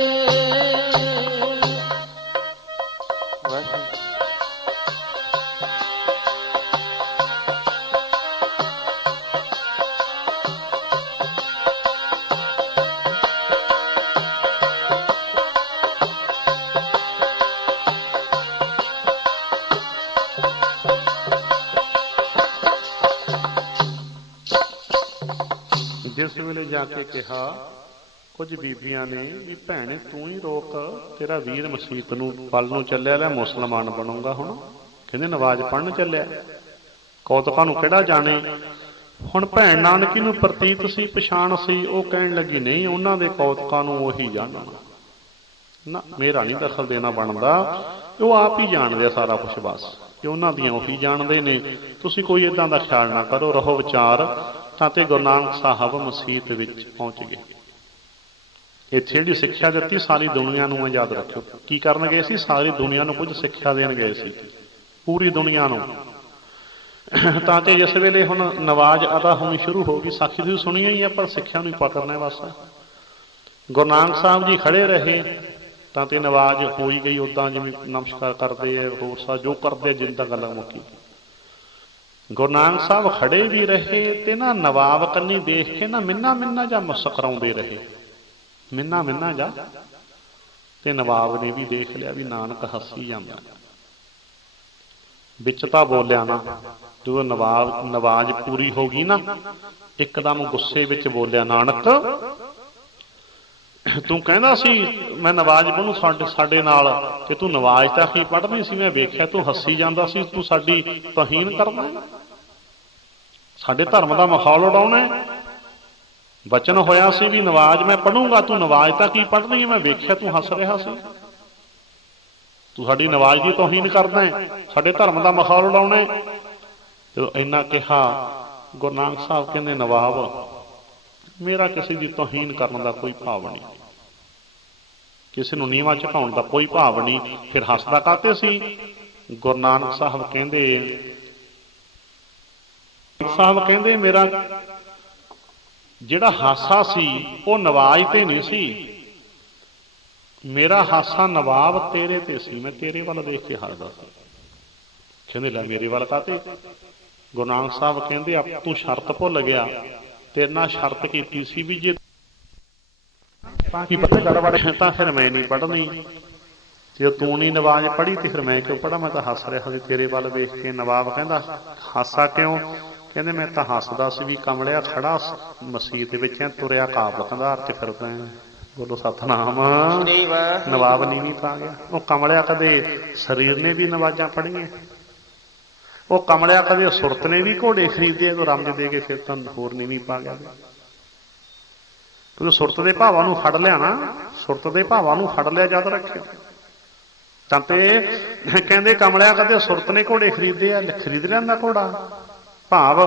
ਜਿਸ ਵੇਲੇ ਜਾ ਕੇ ਕਿਹਾ ਕੁਝ ਬੀਬੀਆਂ ਨੇ ਵੀ ਭੈਣੇ ਤੂੰ ਹੀ ਰੋਕ, ਤੇਰਾ ਵੀਰ ਮਸੀਤ ਨੂੰ ਵੱਲ ਨੂੰ ਚੱਲਿਆ, ਲੈ ਮੁਸਲਮਾਨ ਬਣੂੰਗਾ ਹੁਣ, ਕਹਿੰਦੇ ਨਮਾਜ਼ ਪੜ੍ਹਨ ਚੱਲਿਆ, ਕੌਤਕਾਂ ਨੂੰ ਕਿਹੜਾ ਜਾਣੇ। ਹੁਣ ਭੈਣ ਨਾਨਕੀ ਨੂੰ ਪ੍ਰਤੀਤ ਸੀ, ਪਛਾਣ ਸੀ, ਉਹ ਕਹਿਣ ਲੱਗੀ ਨਹੀਂ ਉਹਨਾਂ ਦੇ ਕੌਤਕਾਂ ਨੂੰ ਉਹੀ ਜਾਣਨਾ, ਨਾ ਮੇਰਾ ਨਹੀਂ ਦਖਲ ਦੇਣਾ ਬਣਦਾ, ਉਹ ਆਪ ਹੀ ਜਾਣਦੇ ਆ ਸਾਰਾ ਕੁਛ, ਬਸ ਕਿ ਉਹਨਾਂ ਦੀਆਂ ਉਹੀ ਜਾਣਦੇ ਨੇ, ਤੁਸੀਂ ਕੋਈ ਏਦਾਂ ਦਾ ਖਿਆਲ ਨਾ ਕਰੋ, ਰਹੋ ਵਿਚਾਰ। ਤਾਂ ਤੇ ਗੁਰੂ ਨਾਨਕ ਸਾਹਿਬ ਮਸੀਤ ਵਿੱਚ ਪਹੁੰਚ ਗਏ। ਇੱਥੇ ਜਿਹੜੀ ਸਿੱਖਿਆ ਦਿੱਤੀ ਸਾਰੀ ਦੁਨੀਆ ਨੂੰ ਯਾਦ ਰੱਖਿਓ, ਕੀ ਕਰਨ ਗਏ ਸੀ, ਸਾਰੀ ਦੁਨੀਆ ਨੂੰ ਕੁਝ ਸਿੱਖਿਆ ਦੇਣ ਗਏ ਸੀ, ਪੂਰੀ ਦੁਨੀਆ ਨੂੰ। ਤਾਂ ਤੇ ਜਿਸ ਵੇਲੇ ਹੁਣ ਨਮਾਜ਼ ਅਦਾ ਹੋਣੀ ਸ਼ੁਰੂ ਹੋ ਗਈ, ਸਾਖੀ ਤੁਸੀਂ ਸੁਣੀ ਹੀ ਹੈ, ਪਰ ਸਿੱਖਿਆ ਨੂੰ ਹੀ ਪਕੜਨਾ ਬਸ। ਗੁਰੂ ਨਾਨਕ ਸਾਹਿਬ ਜੀ ਖੜੇ ਰਹੇ ਤਾਂ ਤੇ ਨਮਾਜ਼ ਹੋਈ ਗਈ, ਉੱਦਾਂ ਜਿਵੇਂ ਨਮਸਕਾਰ ਕਰਦੇ ਆ, ਹੋਰ ਸਾ ਜੋ ਕਰਦੇ ਜਿੰਦਾ ਗੱਲ ਮੁੱਕੀ। ਗੁਰੂ ਨਾਨਕ ਸਾਹਿਬ ਖੜੇ ਵੀ ਰਹੇ ਤੇ ਨਾ ਨਵਾਬ ਕੰਨੀ ਦੇਖ ਕੇ ਨਾ ਮਿੰਨਾ ਜਾਂ ਮੁਸਕਰਾਉਂਦੇ ਰਹੇ, ਮਿੰਨਾ ਜਾ। ਤੇ ਨਵਾਬ ਨੇ ਵੀ ਦੇਖ ਲਿਆ ਵੀ ਨਾਨਕ ਹੱਸੀ ਜਾਂਦਾ। ਵਿੱਚ ਤਾਂ ਬੋਲਿਆ ਨਾ, ਜਦੋਂ ਨਵਾਜ਼ ਪੂਰੀ ਹੋ ਗਈ ਨਾ, ਇੱਕਦਮ ਗੁੱਸੇ ਵਿੱਚ ਬੋਲਿਆ, ਨਾਨਕ ਤੂੰ ਕਹਿੰਦਾ ਸੀ ਮੈਂ ਨਵਾਜ਼ ਪੜ੍ਹੂੰ ਸਾਡੇ ਨਾਲ, ਤੇ ਤੂੰ ਨਵਾਜ਼ ਤਾਂ ਕੀ ਪੜ੍ਹਨੀ ਸੀ, ਮੈਂ ਵੇਖਿਆ ਤੂੰ ਹੱਸੀ ਜਾਂਦਾ ਸੀ, ਤੂੰ ਸਾਡੀ ਤੋਹੀਨ ਕਰਨਾ, ਸਾਡੇ ਧਰਮ ਦਾ ਮਾਹੌਲ ਉਡਾਉਣਾ। ਵਚਨ ਹੋਇਆ ਸੀ ਵੀ ਨਵਾਜ਼ ਮੈਂ ਪੜ੍ਹੂੰਗਾ, ਤੂੰ ਨਵਾਜ਼ ਤਾਂ ਕੀ ਪੜ੍ਹਨੀ, ਮੈਂ ਵੇਖਿਆ ਤੂੰ ਹੱਸ ਰਿਹਾ ਸੀ, ਤੂੰ ਸਾਡੀ ਨਵਾਜ਼ ਦੀ ਤੋਹੀਨ ਕਰਦਾ, ਸਾਡੇ ਧਰਮ ਦਾ ਮਾਹੌਲ ਉਡਾਉਣਾ। ਜਦੋਂ ਇੰਨਾ ਕਿਹਾ, ਗੁਰੂ ਨਾਨਕ ਸਾਹਿਬ ਕਹਿੰਦੇ, ਨਵਾਬ ਮੇਰਾ ਕਿਸੇ ਦੀ ਤੋਹੀਨ ਕਰਨ ਦਾ ਕੋਈ ਭਾਵ ਨਹੀਂ, ਕਿਸੇ ਨੂੰ ਨੀਵਾਂ ਝੁਕਾਉਣ ਦਾ ਕੋਈ ਭਾਵ ਨਹੀਂ, ਫਿਰ ਹੱਸਦਾ ਕਾਹਤੇ ਸੀ। ਗੁਰੂ ਨਾਨਕ ਸਾਹਿਬ ਕਹਿੰਦੇ ਮੇਰਾ ਜਿਹੜਾ ਹਾਸਾ ਸੀ ਉਹ ਨਵਾਜ਼ ਤੇ ਨਹੀਂ ਸੀ, ਮੇਰਾ ਹਾਸਾ ਨਵਾਬ ਤੇਰੇ ਤੇ ਸੀ, ਮੈਂ ਤੇਰੇ ਵੱਲ ਦੇਖ ਕੇ ਹੱਸਦਾ ਸੀ। ਕਹਿੰਦੇ ਲੈ ਮੇਰੇ ਵੱਲ ਕਾਹਤੇ। ਗੁਰੂ ਨਾਨਕ ਸਾਹਿਬ ਕਹਿੰਦੇ ਤੂੰ ਸ਼ਰਤ ਭੁੱਲ ਗਿਆ, ਤੇਰੇ ਨਾਲ ਸ਼ਰਤ ਕੀਤੀ ਸੀ ਵੀ ਜੇ ਕੀ ਪਤਾ ਗੜਬੜ ਹੈ ਤਾਂ ਫਿਰ ਮੈਂ ਨਹੀਂ ਪੜ੍ਹਨੀ, ਜੇ ਤੂੰ ਨਹੀਂ ਨਵਾਜ਼ ਪੜ੍ਹੀ ਤੇ ਫਿਰ ਮੈਂ ਕਿਉਂ ਪੜ੍ਹਾਂ, ਮੈਂ ਤਾਂ ਹੱਸ ਰਿਹਾ ਸੀ ਤੇਰੇ ਵੱਲ ਦੇਖ ਕੇ। ਨਵਾਬ ਕਹਿੰਦਾ ਹਾਸਾ ਕਿਉਂ। ਕਹਿੰਦੇ ਮੈਂ ਤਾਂ ਹੱਸਦਾ ਸੀ ਵੀ ਕਮਲਿਆ ਖੜਾ ਮਸੀਤ ਵਿੱਚ ਤੁਰਿਆ ਕਾਬਲ ਕੰਧਾਰ 'ਚ ਫਿਰਦਾ। ਬੋਲੋ ਸਤਨਾਮ। ਨਵਾਬ ਨੀਵੀਂ ਪਾ ਗਿਆ। ਉਹ ਕਮਲਿਆ ਕਦੇ ਸਰੀਰ ਨੇ ਵੀ ਨਵਾਜ਼ਾਂ ਪੜ੍ਹੀਆਂ, ਉਹ ਕਮਲਿਆ ਕਦੇ ਸੁਰਤ ਨੇ ਵੀ ਘੋੜੇ ਖਰੀਦੇ, ਤੂੰ ਰੰਗ ਦੇ ਕੇ ਫਿਰ ਤਾਂ ਹੋਰ ਨੀਵੀਂ ਪਾ ਗਿਆ। ਤੂੰ ਸੁਰਤ ਦੇ ਭਾਵਾਂ ਨੂੰ ਫੜ ਲਿਆ ਨਾ, ਸੁਰਤ ਦੇ ਭਾਵਾਂ ਨੂੰ ਫੜ ਲਿਆ, ਯਾਦ ਰੱਖਿਓ। ਤਾਂ ਤੇ ਕਹਿੰਦੇ ਕਮਲਿਆ ਕਦੇ ਸੁਰਤ ਨੇ ਘੋੜੇ ਖਰੀਦੇ ਆ, ਖਰੀਦ ਲਿਆਂਦਾ ਘੋੜਾ। ਭਾਵ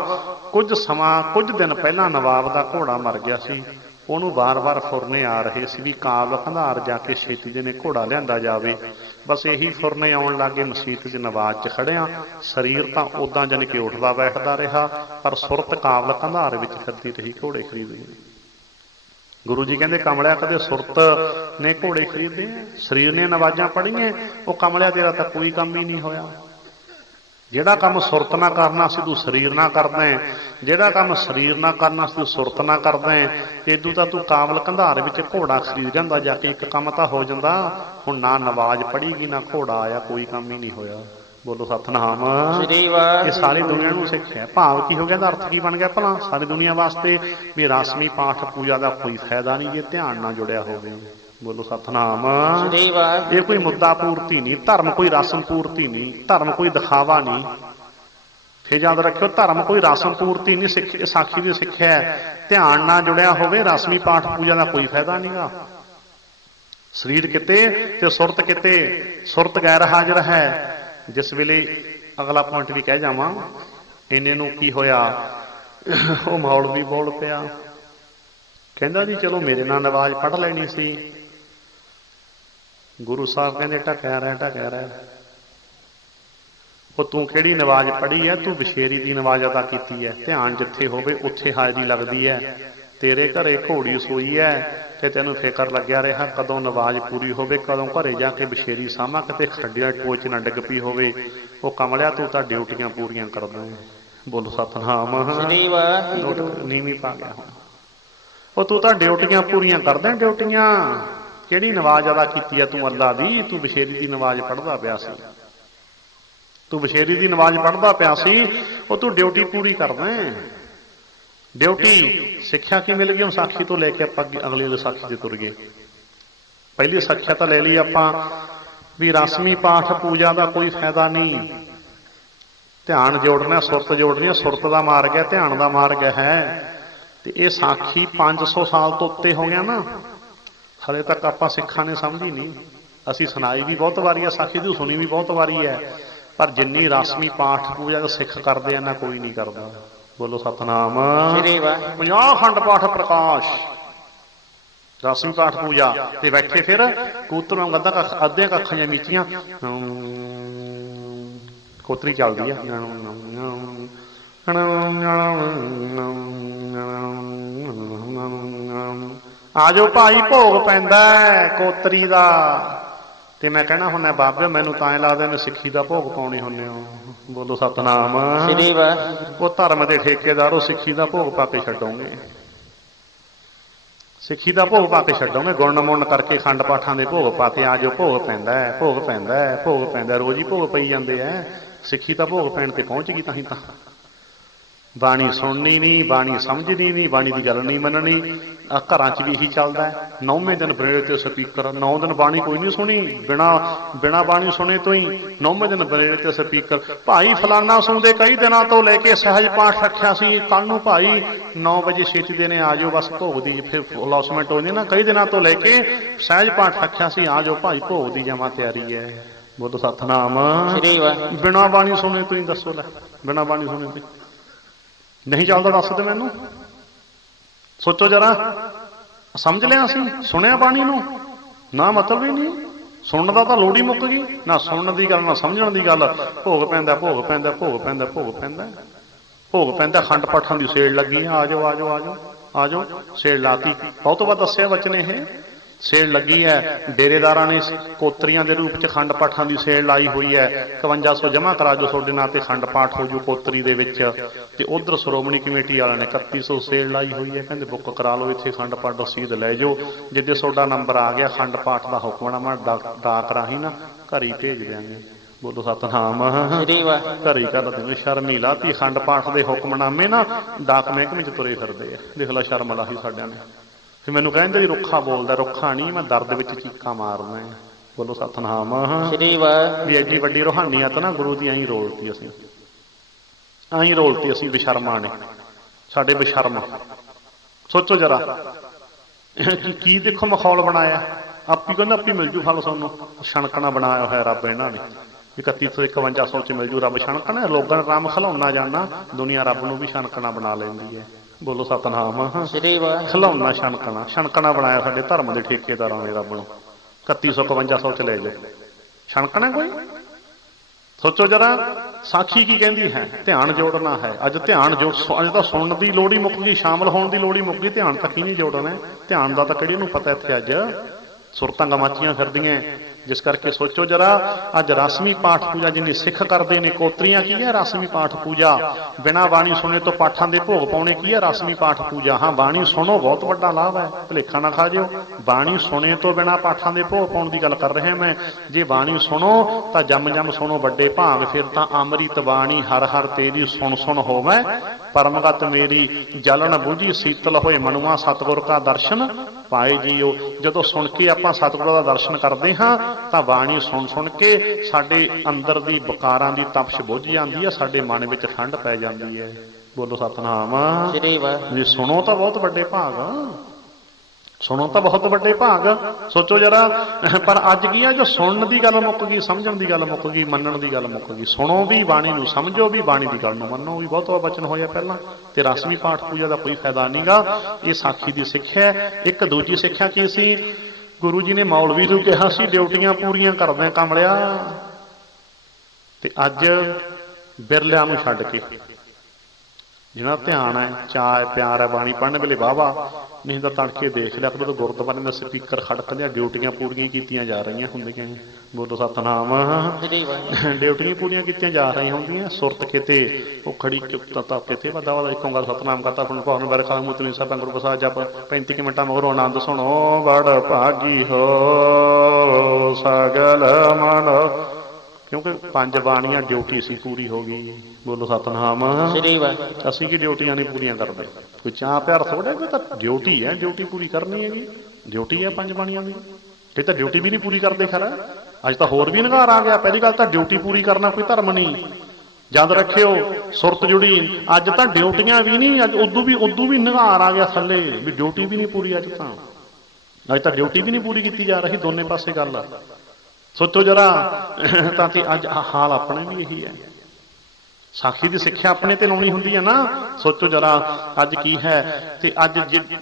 ਕੁਝ ਸਮਾਂ ਕੁਝ ਦਿਨ ਪਹਿਲਾਂ ਨਵਾਬ ਦਾ ਘੋੜਾ ਮਰ ਗਿਆ ਸੀ, ਉਹਨੂੰ ਵਾਰ-ਵਾਰ ਫੁਰਨੇ ਆ ਰਹੇ ਸੀ ਵੀ ਕਾਬਲ ਕੰਧਾਰ ਜਾ ਕੇ ਛੇਤੀ ਦੇ ਨੇ ਘੋੜਾ ਲਿਆਂਦਾ ਜਾਵੇ। ਬਸ ਇਹੀ ਫੁਰਨੇ ਆਉਣ ਲੱਗੇ। ਮਸੀਤ 'ਚ ਨਵਾਜ਼ 'ਚ ਖੜਿਆ, ਸਰੀਰ ਤਾਂ ਉੱਦਾਂ ਜਾਣੀ ਕਿ ਉੱਠਦਾ ਬੈਠਦਾ ਰਿਹਾ, ਪਰ ਸੁਰਤ ਕਾਬਲ ਕੰਧਾਰ ਵਿੱਚ ਫਿਰਦੀ ਰਹੀ, ਘੋੜੇ ਖਰੀਦੇ। ਗੁਰੂ ਜੀ ਕਹਿੰਦੇ ਕਮਲਿਆ ਕਦੇ ਸੁਰਤ ਨੇ ਘੋੜੇ ਖਰੀਦੇ, ਸਰੀਰ ਨੇ ਨਵਾਜ਼ਾਂ ਪੜ੍ਹੀਆਂ। ਉਹ ਕਮਲਿਆ ਤੇਰਾ ਤਾਂ ਕੋਈ ਕੰਮ ਹੀ ਨਹੀਂ ਹੋਇਆ। ਜਿਹੜਾ ਕੰਮ ਸੁਰਤ ਨਾ ਕਰਨਾ ਸੀ ਤੂੰ ਸਰੀਰ ਨਾਲ ਕਰਦਾ, ਜਿਹੜਾ ਕੰਮ ਸਰੀਰ ਨਾਲ ਕਰਨਾ ਸੀ ਤੂੰ ਸੁਰਤ ਨਾਲ ਕਰਦਾ। ਇਦੋਂ ਤਾਂ ਤੂੰ ਕਾਬਲ ਕੰਧਾਰ ਵਿੱਚ ਘੋੜਾ ਖਰੀਦ ਜਾਂਦਾ ਜਾ ਕੇ, ਇੱਕ ਕੰਮ ਤਾਂ ਹੋ ਜਾਂਦਾ। ਹੁਣ ਨਾ ਨਵਾਜ਼ ਪੜ੍ਹੀ ਨਾ ਘੋੜਾ ਆਇਆ, ਕੋਈ ਕੰਮ ਹੀ ਨਹੀਂ ਹੋਇਆ। ਬੋਲੋ ਸਤਨਾਮ। ਇਹ ਸਾਰੀ ਦੁਨੀਆ ਨੂੰ ਸਿੱਖਿਆ। ਭਾਵ ਕੀ ਹੋ ਗਿਆ, ਇਹਦਾ ਅਰਥ ਕੀ ਬਣ ਗਿਆ ਭਲਾ ਸਾਰੀ ਦੁਨੀਆ ਵਾਸਤੇ ਵੀ ਰਸਮੀ ਪਾਠ ਪੂਜਾ ਦਾ ਕੋਈ ਫਾਇਦਾ ਨਹੀਂ ਜੇ ਧਿਆਨ ਨਾਲ ਜੁੜਿਆ ਹੋਵੇ। ਬੋਲੋ ਸਤਨਾਮ। ਇਹ ਕੋਈ ਮੁੱਦਾ ਪੂਰਤੀ ਨਹੀਂ, ਧਰਮ ਕੋਈ ਰਸਮ ਪੂਰਤੀ ਨਹੀਂ, ਧਰਮ ਕੋਈ ਦਿਖਾਵਾ ਨਹੀਂ। ਫਿਰ ਯਾਦ ਰੱਖਿਓ, ਧਰਮ ਕੋਈ ਰਸਮ ਪੂਰਤੀ ਨਹੀਂ। ਸਾਖੀ ਦੀ ਸਿੱਖਿਆ ਧਿਆਨ ਨਾਲ ਜੁੜਿਆ ਹੋਵੇ, ਰਸਮੀ ਪਾਠ ਪੂਜਾ ਦਾ ਕੋਈ ਫਾਇਦਾ ਨਹੀਂਗਾ। ਸਰੀਰ ਕਿਤੇ ਤੇ ਸੁਰਤ ਕਿਤੇ, ਸੁਰਤ ਗੈਰ ਹਾਜ਼ਰ ਹੈ। ਜਿਸ ਵੇਲੇ ਅਗਲਾ ਪੁਆਇੰਟ ਵੀ ਕਹਿ ਜਾਵਾਂ, ਇੰਨੇ ਨੂੰ ਕੀ ਹੋਇਆ, ਉਹ ਮੌਲਵੀ ਬੋਲ ਪਿਆ, ਕਹਿੰਦਾ ਜੀ ਚਲੋ ਮੇਰੇ ਨਾਲ ਨਵਾਜ਼ ਪੜ੍ਹ ਲੈਣੀ ਸੀ। ਗੁਰੂ ਸਾਹਿਬ ਕਹਿੰਦੇ ਢਕਿਆ ਰਹਿ। ਉਹ ਤੂੰ ਕਿਹੜੀ ਨਵਾਜ਼ ਪੜ੍ਹੀ ਹੈ, ਤੂੰ ਬਸ਼ੇਰੀ ਦੀ ਨਵਾਜ਼ ਅਦਾ ਕੀਤੀ ਹੈ। ਧਿਆਨ ਜਿੱਥੇ ਹੋਵੇ ਉੱਥੇ ਹਾਜ਼ਰੀ ਲੱਗਦੀ ਹੈ। ਤੇਰੇ ਘਰੇ ਘੋੜੀ ਸੋਈ ਹੈ ਤੇ ਤੈਨੂੰ ਫਿਕਰ ਲੱਗਿਆ ਰਿਹਾ ਕਦੋਂ ਨਵਾਜ਼ ਪੂਰੀ ਹੋਵੇ, ਕਦੋਂ ਘਰੇ ਜਾ ਕੇ ਬਸ਼ੇਰੀ ਸਾਹਮਾ ਕਿਤੇ ਖੱਡੀਆਂ ਟੋਚ ਨਾ ਡਿੱਗ ਪਈ ਹੋਵੇ। ਉਹ ਕਮਲਿਆ ਤੂੰ ਤਾਂ ਡਿਊਟੀਆਂ ਪੂਰੀਆਂ ਕਰਦਾ। ਬੋਲੋ ਸਤਨਾਮ। ਨੀਵੀਂ ਪਾ ਗਿਆ ਹੁਣ। ਉਹ ਤੂੰ ਤਾਂ ਡਿਊਟੀਆਂ ਪੂਰੀਆਂ ਕਰਦਾ। ਡਿਊਟੀਆਂ ਕਿਹੜੀ ਨਵਾਜ਼ ਅਦਾ ਕੀਤੀ ਆ ਤੂੰ ਅੱਲਾ ਦੀ? ਤੂੰ ਬਸ਼ੇਰੀ ਦੀ ਨਵਾਜ਼ ਪੜ੍ਹਦਾ ਪਿਆ ਸੀ, ਤੂੰ ਬਸ਼ੇਰੀ ਦੀ ਨਵਾਜ਼ ਪੜ੍ਹਦਾ ਪਿਆ ਸੀ, ਉਹ ਤੂੰ ਡਿਊਟੀ ਪੂਰੀ ਕਰਦਾ। ਡਿਊਟੀ ਸਿੱਖਿਆ ਕੀ ਮਿਲ ਗਈ? ਹੁਣ ਸਾਖੀ ਤੋਂ ਲੈ ਕੇ ਆਪਾਂ ਅਗਲੀ ਸਾਖੀ ਤੇ ਤੁਰ ਗਏ। ਪਹਿਲੀ ਸਿੱਖਿਆ ਤਾਂ ਲੈ ਲਈ ਆਪਾਂ ਵੀ ਰਸਮੀ ਪਾਠ ਪੂਜਾ ਦਾ ਕੋਈ ਫਾਇਦਾ ਨਹੀਂ, ਧਿਆਨ ਜੋੜਨਾ, ਸੁਰਤ ਜੋੜਨੀ। ਸੁਰਤ ਦਾ ਮਾਰਗ ਹੈ, ਧਿਆਨ ਦਾ ਮਾਰਗ ਹੈ। ਤੇ ਇਹ ਸਾਖੀ 500 ਸਾਲ ਤੋਂ ਉੱਤੇ ਹੋ ਗਿਆ ਨਾ, ਹਲੇ ਤੱਕ ਆਪਾਂ ਸਿੱਖਾਂ ਨੇ ਸਮਝੀ ਨਹੀਂ। ਅਸੀਂ ਸੁਣਾਈ ਵੀ ਬਹੁਤ ਵਾਰੀ ਹੈ ਸਾਖੀ, ਦੀ ਸੁਣੀ ਵੀ ਬਹੁਤ ਵਾਰੀ ਹੈ, ਪਰ ਜਿੰਨੀ ਰਸਮੀ ਪਾਠ ਪੂਜਾ ਸਿੱਖ ਕਰਦੇ ਆ ਨਾ ਕੋਈ ਨਹੀਂ ਕਰਦਾ। ਬੋਲੋ ਸਤਨਾਮ। 50 ਖੰਡ ਪਾਠ ਪ੍ਰਕਾਸ਼, ਰਸਮੀ ਪਾਠ ਪੂਜਾ ਤੇ ਬੈਠੇ ਫਿਰ ਕਬੂਤਰ ਨੂੰ ਅੱਧੇ ਕੱਖਾਂ ਜਾਂ ਮੀਚੀਆਂ, ਕੋਤਰੀ ਚੱਲਦੀ ਆ, ਆਜੋ ਭਾਈ ਭੋਗ ਪੈਂਦਾ ਕੋਤਰੀ ਦਾ। ਤੇ ਮੈਂ ਕਹਿਣਾ ਹੁੰਦਾ ਬਾਬੇ ਮੈਨੂੰ ਤਾਂ ਐਂ ਲੱਗਦਾ ਮੈਂ ਸਿੱਖੀ ਦਾ ਭੋਗ ਪਾਉਣੇ ਹੁੰਦੇ ਹੋ। ਬੋਲੋ ਸਤਨਾਮ। ਉਹ ਧਰਮ ਦੇ ਠੇਕੇਦਾਰ ਉਹ ਸਿੱਖੀ ਦਾ ਭੋਗ ਪਾ ਕੇ ਛੱਡੋਗੇ। ਸਿੱਖੀ ਦਾ ਭੋਗ ਪਾ ਕੇ ਛੱਡੋਗੇ, ਗੁਣ ਮੁੰਨ ਕਰਕੇ ਖੰਡ ਪਾਠਾਂ ਦੇ ਭੋਗ ਪਾ ਕੇ ਆ ਜੋ ਭੋਗ ਪੈਂਦਾ ਹੈ, ਭੋਗ ਪੈਂਦਾ ਹੈ, ਭੋਗ ਪੈਂਦਾ, ਰੋਜ਼ ਹੀ ਭੋਗ ਪਈ ਜਾਂਦੇ ਐ। ਸਿੱਖੀ ਤਾਂ ਭੋਗ ਪੈਣ ਤੇ ਪਹੁੰਚ ਗਈ ਤਾਂ ਹੀ ਤਾਂ। ਬਾਣੀ ਸੁਣਨੀ ਨਹੀਂ, ਬਾਣੀ ਸਮਝਣੀ ਨਹੀਂ, ਬਾਣੀ ਦੀ ਗੱਲ ਨਹੀਂ ਮੰਨਣੀ। ਘਰਾਂ 'ਚ ਵੀ ਇਹੀ ਚੱਲਦਾ ਹੈ। 9ਵੇਂ ਦਿਨ ਬਨੇਰੇ ਤੇ ਸਪੀਕਰ, 9 ਦਿਨ ਬਾਣੀ ਕੋਈ ਨਹੀਂ ਸੁਣੀ, ਬਿਨਾ ਬਾਣੀ ਸੁਣੇ ਤੋਂ ਹੀ 9ਵੇਂ ਦਿਨ ਬਨੇਰੇ ਤੇ ਸਪੀਕਰ। ਭਾਈ ਫਲਾਨਾ ਸੁਣਦੇ ਕਈ ਦਿਨਾਂ ਤੋਂ ਲੈ ਕੇ ਸਹਿਜ ਪਾਠ ਰੱਖਿਆ ਸੀ, ਕੱਲ ਨੂੰ ਭਾਈ 9 ਵਜੇ ਛੇਤੀ ਦੇ ਨੇ ਆ ਜਾਓ, ਬਸ ਭੋਗ ਦੀ ਫਿਰ ਅਨਾਉਂਸਮੈਂਟ ਹੋ ਜਾਂਦੀ ਨਾ। ਕਈ ਦਿਨਾਂ ਤੋਂ ਲੈ ਕੇ ਸਹਿਜ ਪਾਠ ਰੱਖਿਆ ਸੀ, ਆ ਜਾਓ ਭਾਈ ਭੋਗ ਦੀ ਜਮਾਂ ਤਿਆਰੀ ਹੈ। ਬੋਲੋ ਸਤਿਨਾਮ। ਬਿਨਾ ਬਾਣੀ ਸੁਣੇ ਤੋਂ ਹੀ ਦੱਸੋ ਲੈ, ਬਿਨਾ ਬਾਣੀ ਸੁਣੇ ਤੋਂ ਨਹੀਂ ਚੱਲਦਾ? ਦੱਸ ਦੇ ਮੈਨੂੰ, ਸੋਚੋ ਜਰਾ। ਸਮਝ ਲਿਆ ਅਸੀਂ, ਸੁਣਿਆ ਬਾਣੀ ਨੂੰ ਨਾ, ਮਤਲਬ ਹੀ ਨਹੀਂ। ਸੁਣਨ ਦਾ ਤਾਂ ਲੋੜ ਹੀ ਮੁੱਕ ਗਈ, ਨਾ ਸੁਣਨ ਦੀ ਗੱਲ ਨਾ ਸਮਝਣ ਦੀ ਗੱਲ। ਭੋਗ ਪੈਂਦਾ, ਭੋਗ ਪੈਂਦਾ, ਭੋਗ ਪੈਂਦਾ, ਭੋਗ ਪੈਂਦਾ, ਭੋਗ ਪੈਂਦਾ। ਖੰਡ ਪਾਠਾਂ ਦੀ ਸੇਲ ਲੱਗੀ, ਆ ਜਾਓ ਆ ਜਾਓ ਆ ਜਾਓ ਆ ਜਾਓ। ਸੇਲ ਲਾਤੀ, ਬਹੁਤ ਵਾਰ ਦੱਸਿਆ ਵਚਨ ਇਹ। ਸੇਲ ਲੱਗੀ ਹੈ, ਡੇਰੇਦਾਰਾਂ ਨੇ ਕੋਤਰੀਆਂ ਦੇ ਰੂਪ 'ਚ ਖੰਡ ਪਾਠਾਂ ਦੀ ਸੇਲ ਲਾਈ ਹੋਈ ਹੈ। 5100 ਜਮ੍ਹਾਂ ਕਰਾ ਜੋ, ਤੁਹਾਡੇ ਨਾਂ ਤੇ ਖੰਡ ਪਾਠ ਹੋ ਜੂ ਕੋਤਰੀ ਦੇ ਵਿੱਚ। ਤੇ ਉਧਰ ਸ਼੍ਰੋਮਣੀ ਕਮੇਟੀ ਵਾਲਿਆਂ ਨੇ 3100 ਸੇਲ ਲਾਈ ਹੋਈ ਹੈ, ਕਹਿੰਦੇ ਬੁੱਕ ਕਰਾ ਲਓ ਇੱਥੇ ਖੰਡ ਪਾਠ ਰਸੀਦ ਲੈ ਜਾਓ। ਜਿੱਦੇ ਤੁਹਾਡਾ ਨੰਬਰ ਆ ਗਿਆ ਖੰਡ ਪਾਠ ਦਾ ਹੁਕਮਨਾਮਾ ਡਾਕ ਰਾਹੀਂ ਨਾ ਘਰ ਹੀ ਭੇਜ ਦਿਆਂਗੇ। ਬੋਲੋ ਸਤਿਨਾਮ। ਘਰ ਹੀ ਕਰ ਦੇਣਗੇ। ਸ਼ਰਮ ਹੀ ਲਾਤੀ, ਖੰਡ ਪਾਠ ਦੇ ਹੁਕਮਨਾਮੇ ਨਾ ਡਾਕ ਮਹਿਕਮੇ 'ਚ ਤੁਰੇ ਫਿਰਦੇ ਆ। ਦੇਖ ਲਾ ਸ਼ਰਮ ਲਾਹੀ ਸਾਡਿਆਂ ਨੇ। ਫਿਰ ਮੈਨੂੰ ਕਹਿੰਦੇ ਜੀ ਰੁੱਖਾ ਬੋਲਦਾ, ਰੁੱਖਾ ਨਹੀਂ, ਮੈਂ ਦਰਦ ਵਿੱਚ ਚੀਕਾਂ ਮਾਰਦਾ। ਬੋਲੋ ਸਤਿਨਾਮ। ਵੀ ਐਡੀ ਵੱਡੀ ਰੂਹਾਨੀਅਤ ਨਾ ਗੁਰੂ ਦੀ ਐਂ ਰੋਲਤੀ ਅਸੀਂ, ਐਂ ਰੋਲਤੀ ਅਸੀਂ ਬੇਸ਼ਰਮਾਂ ਨੇ, ਸਾਡੇ ਬੇਸ਼ਰਮ। ਸੋਚੋ ਜਰਾ ਕੀ ਦੇਖੋ ਮਖੌਲ ਬਣਾਇਆ। ਆਪੀ ਕਹਿੰਦਾ ਆਪੀ ਮਿਲ ਜੂ ਫਲ ਤੁਹਾਨੂੰ, ਛਣਕਣਾ ਬਣਾਇਆ ਹੋਇਆ ਰੱਬ ਇਹਨਾਂ ਨੇ। 3151 'ਚ ਮਿਲ ਜੂ ਰੱਬ ਛਣਕਣਾ। ਲੋਕਾਂ ਨੂੰ ਰਾਮ ਖਿਲਾਉਣਾ ਜਾਣਾ, ਦੁਨੀਆ ਰੱਬ ਨੂੰ ਵੀ ਛਣਕਣਾ ਬਣਾ ਲੈਂਦੀ ਹੈ। ਬੋਲੋ ਸਤਿਨਾਮ। ਖਿਲਾਉਣਾ ਛਣਕਣਾ, ਛਣਕਣਾ ਬਣਾਇਆ ਸਾਡੇ ਧਰਮ ਦੇ ਠੇਕੇਦਾਰਾਂ ਨੇ ਰੱਬ ਨੂੰ। 3151 'ਚ ਲੈ ਜਾਓ, ਛਣਕਣਾ ਕੋਈ। ਸੋਚੋ ਜਰਾ। ਸਾਖੀ ਕੀ ਕਹਿੰਦੀ ਹੈ? ਧਿਆਨ ਜੋੜਨਾ ਹੈ। ਅੱਜ ਧਿਆਨ ਅੱਜ ਤਾਂ ਸੁਣਨ ਦੀ ਲੋੜ ਹੀ ਮੁੱਕ ਗਈ, ਸ਼ਾਮਲ ਹੋਣ ਦੀ ਲੋੜ ਹੀ ਮੁੱਕ ਗਈ, ਧਿਆਨ ਤੱਕ ਹੀ ਨਹੀਂ ਜੋੜਨਾ। ਧਿਆਨ ਦਾ ਤਾਂ ਕਿਹੜੀ ਨੂੰ ਪਤਾ ਇੱਥੇ ਅੱਜ ਸੁਰਤਾਂ ਗਮਾਚੀਆਂ ਫਿਰਦੀਆਂ। ਜਿਸ ਕਰਕੇ ਸੋਚੋ ਜਰਾ। ਅੱਜ ਰਸਮੀ ਪਾਠ ਪੂਜਾ ਜਿੰਨੀ ਸਿੱਖ ਕਰਦੇ ਨੇ, ਕੋਤਰੀਆਂ ਕੀ ਹੈ? ਰਸਮੀ ਪਾਠ ਪੂਜਾ। ਬਿਨਾਂ ਬਾਣੀ ਸੁਣੇ ਤੋਂ ਪਾਠਾਂ ਦੇ ਭੋਗ ਪਾਉਣੇ ਕੀ ਹੈ? ਰਸਮੀ ਪਾਠ ਪੂਜਾ। ਹਾਂ, ਬਾਣੀ ਸੁਣੋ, ਬਹੁਤ ਵੱਡਾ ਲਾਭ ਹੈ, ਭੁਲੇਖਾ ਨਾ ਖਾ ਜਿਓ। ਬਾਣੀ ਸੁਣੇ ਤੋਂ ਬਿਨਾਂ ਪਾਠਾਂ ਦੇ ਭੋਗ ਪਾਉਣ ਦੀ ਗੱਲ ਕਰ ਰਿਹਾ ਮੈਂ। ਜੇ ਬਾਣੀ ਸੁਣੋ ਤਾਂ ਜੰਮ ਸੁਣੋ ਵੱਡੇ ਭਾਗ। ਫਿਰ ਤਾਂ ਅੰਮ੍ਰਿਤ ਬਾਣੀ ਹਰ ਹਰ ਤੇਰੀ ਸੁਣ ਸੁਣ ਹੋਵੇ, ਪਰਮਗਤ ਮੇਰੀ ਜਲਨ ਬੁਝੀ ਸੀਤਲ ਹੋਏ ਮਨੁਆ ਸਤਿਗੁਰ ਕਾ ਦਰਸ਼ਨ ਪਾਏ ਜੀਓ। ਜਦੋਂ ਸੁਣ ਕੇ ਆਪਾਂ ਸਤਿਗੁਰਾਂ ਦਾ ਦਰਸ਼ਨ ਕਰਦੇ ਹਾਂ ਤਾਂ ਬਾਣੀ ਸੁਣ ਕੇ ਸਾਡੇ ਅੰਦਰ ਦੀ ਵਿਕਾਰਾਂ ਦੀ ਤਪਸ਼ ਬੁੱਝ ਜਾਂਦੀ ਹੈ, ਸਾਡੇ ਮਨ ਵਿੱਚ ਠੰਡ ਪੈ ਜਾਂਦੀ ਹੈ। ਬੋਲੋ ਸਤਿਨਾਮ। ਜੀ ਸੁਣੋ ਤਾਂ ਬਹੁਤ ਵੱਡੇ ਭਾਗ, ਸੁਣੋ ਤਾਂ ਬਹੁਤ ਵੱਡੇ ਭਾਗ। ਸੋਚੋ ਜਰਾ। ਪਰ ਅੱਜ ਕੀ ਹੈ? ਜੋ ਸੁਣਨ ਦੀ ਗੱਲ ਮੁੱਕ ਗਈ, ਸਮਝਣ ਦੀ ਗੱਲ ਮੁੱਕ ਗਈ, ਮੰਨਣ ਦੀ ਗੱਲ ਮੁੱਕ ਗਈ। ਸੁਣੋ ਵੀ ਬਾਣੀ ਨੂੰ, ਸਮਝੋ ਵੀ ਬਾਣੀ ਦੀ ਗੱਲ ਨੂੰ, ਮੰਨੋ ਵੀ। ਬਹੁਤ ਵਚਨ ਹੋਇਆ ਪਹਿਲਾਂ। ਤੇ ਰਸਮੀ ਪਾਠ ਪੂਜਾ ਦਾ ਕੋਈ ਫਾਇਦਾ ਨਹੀਂਗਾ। ਇਹ ਸਾਖੀ ਦੀ ਸਿੱਖਿਆ। ਇੱਕ ਦੂਜੀ ਸਿੱਖਿਆ ਕੀ ਸੀ? ਗੁਰੂ ਜੀ ਨੇ ਮੌਲਵੀ ਨੂੰ ਕਿਹਾ ਸੀ ਡਿਊਟੀਆਂ ਪੂਰੀਆਂ ਕਰਦਾ ਕਮਲਿਆ। ਤੇ ਅੱਜ ਬਿਰਲਿਆਂ ਨੂੰ ਛੱਡ ਕੇ ਜਿਹਨਾਂ ਧਿਆਨ ਹੈ, ਚਾਅ ਹੈ, ਪਿਆਰ ਹੈ ਬਾਣੀ ਪੜ੍ਹਨ ਵੇਲੇ ਵਾਹਵਾ, ਨਹੀਂ ਤਾਂ ਤੜਕੇ ਦੇਖ ਲਿਆ ਕਰੋ ਗੁਰਦੁਆਰੇ ਦਾ ਸਪੀਕਰ ਖੜਕਦੇ, ਡਿਊਟੀਆਂ ਪੂਰੀਆਂ ਕੀਤੀਆਂ ਜਾ ਰਹੀਆਂ ਹੁੰਦੀਆਂ। ਬੋਲੋ ਸਤਿਨਾਮ। ਡਿਊਟੀਆਂ ਪੂਰੀਆਂ ਕੀਤੀਆਂ ਜਾ ਰਹੀਆਂ ਹੁੰਦੀਆਂ। ਸੁਰਤ ਕਿਤੇ ਉਹ ਖੜੀ ਚੁੱਪ ਕਿਤੇ ਵਾਦਾ ਵਾਦਾ ਇੱਕੋ ਗੱਲ ਸਤਿਨਾਮ ਕਰਤਾ ਹੁਣ ਭਾਵਨ ਬਾਰੇ ਖਾਲ ਮੁਤਨੀ ਸਾਹਿਬ ਗੁਰੂ ਪ੍ਰਸਾਦ ਜਪ 35 ਮਿੰਟਾਂ ਮਗਰੋਂ ਆਨੰਦ ਸੁਣੋ। ਬੜ ਭਾਗੀ ਹੋ ਸਗਲ ਮਨ। ਕਿਉਂਕਿ 5 ਬਾਣੀਆਂ ਡਿਊਟੀ ਸੀ ਪੂਰੀ ਹੋ ਗਈ। ਬੋਲੋ ਸਤਿਨਾਮ। ਅਸੀਂ ਕੀ ਡਿਊਟੀਆਂ ਨਹੀਂ ਪੂਰੀਆਂ ਕਰਦੇ? ਕੋਈ ਚਾਹ ਪਿਆਰ ਥੋੜ੍ਹਾ, ਕੋਈ ਤਾਂ ਡਿਊਟੀ ਹੈ, ਡਿਊਟੀ ਪੂਰੀ ਕਰਨੀ ਹੈਗੀ। ਡਿਊਟੀ ਹੈ 5 ਬਾਣੀਆਂ ਦੀ। ਇਹ ਤਾਂ ਡਿਊਟੀ ਵੀ ਨਹੀਂ ਪੂਰੀ ਕਰਦੇ ਖਰਾ। ਅੱਜ ਤਾਂ ਹੋਰ ਵੀ ਨਿਘਾਰ ਆ ਗਿਆ। ਪਹਿਲੀ ਗੱਲ ਤਾਂ ਡਿਊਟੀ ਪੂਰੀ ਕਰਨਾ ਕੋਈ ਧਰਮ ਨਹੀਂ। ਯਾਦ ਰੱਖਿਓ, ਸੁਰਤ ਜੁੜੀ। ਅੱਜ ਤਾਂ ਡਿਊਟੀਆਂ ਵੀ ਨਹੀਂ, ਅੱਜ ਉਦੋਂ ਵੀ ਨਿਘਾਰ ਆ ਗਿਆ ਥੱਲੇ ਵੀ ਡਿਊਟੀ ਵੀ ਨਹੀਂ ਪੂਰੀ। ਅੱਜ ਤਾਂ ਡਿਊਟੀ ਵੀ ਨਹੀਂ ਪੂਰੀ ਕੀਤੀ ਜਾ ਰਹੀ। ਦੋਨੇ ਪਾਸੇ ਗੱਲ ਆ। ਸੋਚੋ ਜਰਾ। ਤਾਂ ਤੇ ਅੱਜ ਹਾਲ ਆਪਣੇ ਵੀ ਇਹੀ ਹੈ। ਸਾਖੀ ਦੀ ਸਿੱਖਿਆ ਆਪਣੇ ਤੇ ਲਾਉਣੀ ਹੁੰਦੀ ਹੈ ਨਾ। ਸੋਚੋ ਜਰਾ ਅੱਜ ਕੀ ਹੈ। ਤੇ ਅੱਜ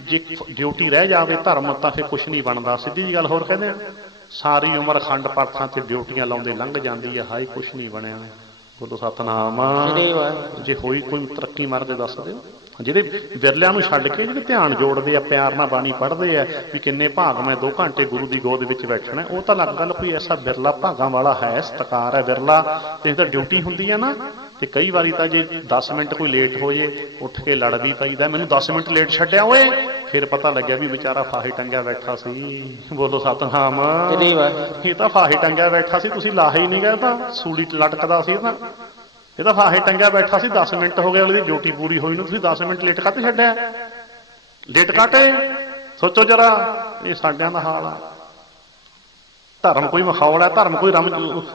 ਜੇ ਡਿਊਟੀ ਰਹਿ ਜਾਵੇ ਧਰਮ ਤਾਂ ਫਿਰ ਕੁਛ ਨਹੀਂ ਬਣਦਾ। ਸਿੱਧੀ ਜੀ ਗੱਲ। ਹੋਰ ਕਹਿੰਦੇ ਆ ਸਾਰੀ ਉਮਰ ਖੰਡ ਪਾਠਾਂ ਤੇ ਡਿਊਟੀਆਂ ਲਾਉਂਦੇ ਲੰਘ ਜਾਂਦੀ ਹੈ, ਹਾਏ ਕੁਛ ਨਹੀਂ ਬਣਿਆ। ਬੋਲੋ ਸਤਿਨਾਮ। ਜੇ ਹੋਈ ਕੋਈ ਤਰੱਕੀ ਮਾਰਦੇ ਦੱਸ ਦਿਓ। ਜਿਹੜੇ ਵਿਰਲਿਆਂ ਨੂੰ ਛੱਡ ਕੇ ਜਿਹੜੇ ਧਿਆਨ ਜੋੜਦੇ ਆ, ਪਿਆਰ ਨਾਲ ਬਾਣੀ ਪੜ੍ਹਦੇ ਆ ਵੀ ਕਿੰਨੇ ਭਾਗ ਮੈਂ 2 ਘੰਟੇ ਗੁਰੂ ਦੀ ਗੋਦ ਵਿੱਚ ਬੈਠਣਾ, ਉਹ ਤਾਂ ਲੱਗ ਗੱਲ ਕੋਈ ਐਸਾ ਬਿਰਲਾ ਭਾਗਾਂ ਵਾਲਾ ਹੈ, ਸਤਿਕਾਰ ਹੈ ਬਿਰਲਾ। ਤੇ ਤਾਂ ਡਿਊਟੀ ਹੁੰਦੀ ਆ ਨਾ, ਤੇ ਕਈ ਵਾਰੀ ਤਾਂ ਜੇ 10 ਮਿੰਟ ਕੋਈ ਲੇਟ ਹੋ ਜੇ ਉੱਠ ਕੇ ਲੜ ਵੀ ਪਈਦਾ, ਮੈਨੂੰ 10 ਮਿੰਟ ਲੇਟ ਛੱਡਿਆ ਓਏ, ਫਿਰ ਪਤਾ ਲੱਗਿਆ ਵੀ ਵਿਚਾਰਾ ਫਾਹੇ ਟੰਗਿਆ ਬੈਠਾ ਸੀ। ਬੋਲੋ ਸਤਿਨਾਮ। ਇਹ ਤਾਂ ਫਾਹੇ ਟੰਗਿਆ ਬੈਠਾ ਸੀ, ਤੁਸੀਂ ਲਾਹੇ ਹੀ ਨਹੀਂ ਗਏ, ਤਾਂ ਸੂਲੀ ਲਟਕਦਾ ਸੀ ਤਾਂ, ਇਹ ਤਾਂ ਫਾਹੇ ਟੰਗਿਆ ਬੈਠਾ ਸੀ। 10 ਮਿੰਟ ਹੋ ਗਏ ਉਹਦੀ ਡਿਊਟੀ ਪੂਰੀ ਹੋਈ ਨੂੰ, ਤੁਸੀਂ 10 ਮਿੰਟ ਲੇਟ ਕਾਹਤੇ ਛੱਡਿਆ? ਲੇਟ ਕਾਹਤੇ? ਸੋਚੋ ਜਰਾ, ਇਹ ਸਾਡਿਆਂ ਦਾ ਹਾਲ ਆ। ਧਰਮ ਕੋਈ ਮਖੌਲ ਹੈ, ਧਰਮ ਕੋਈ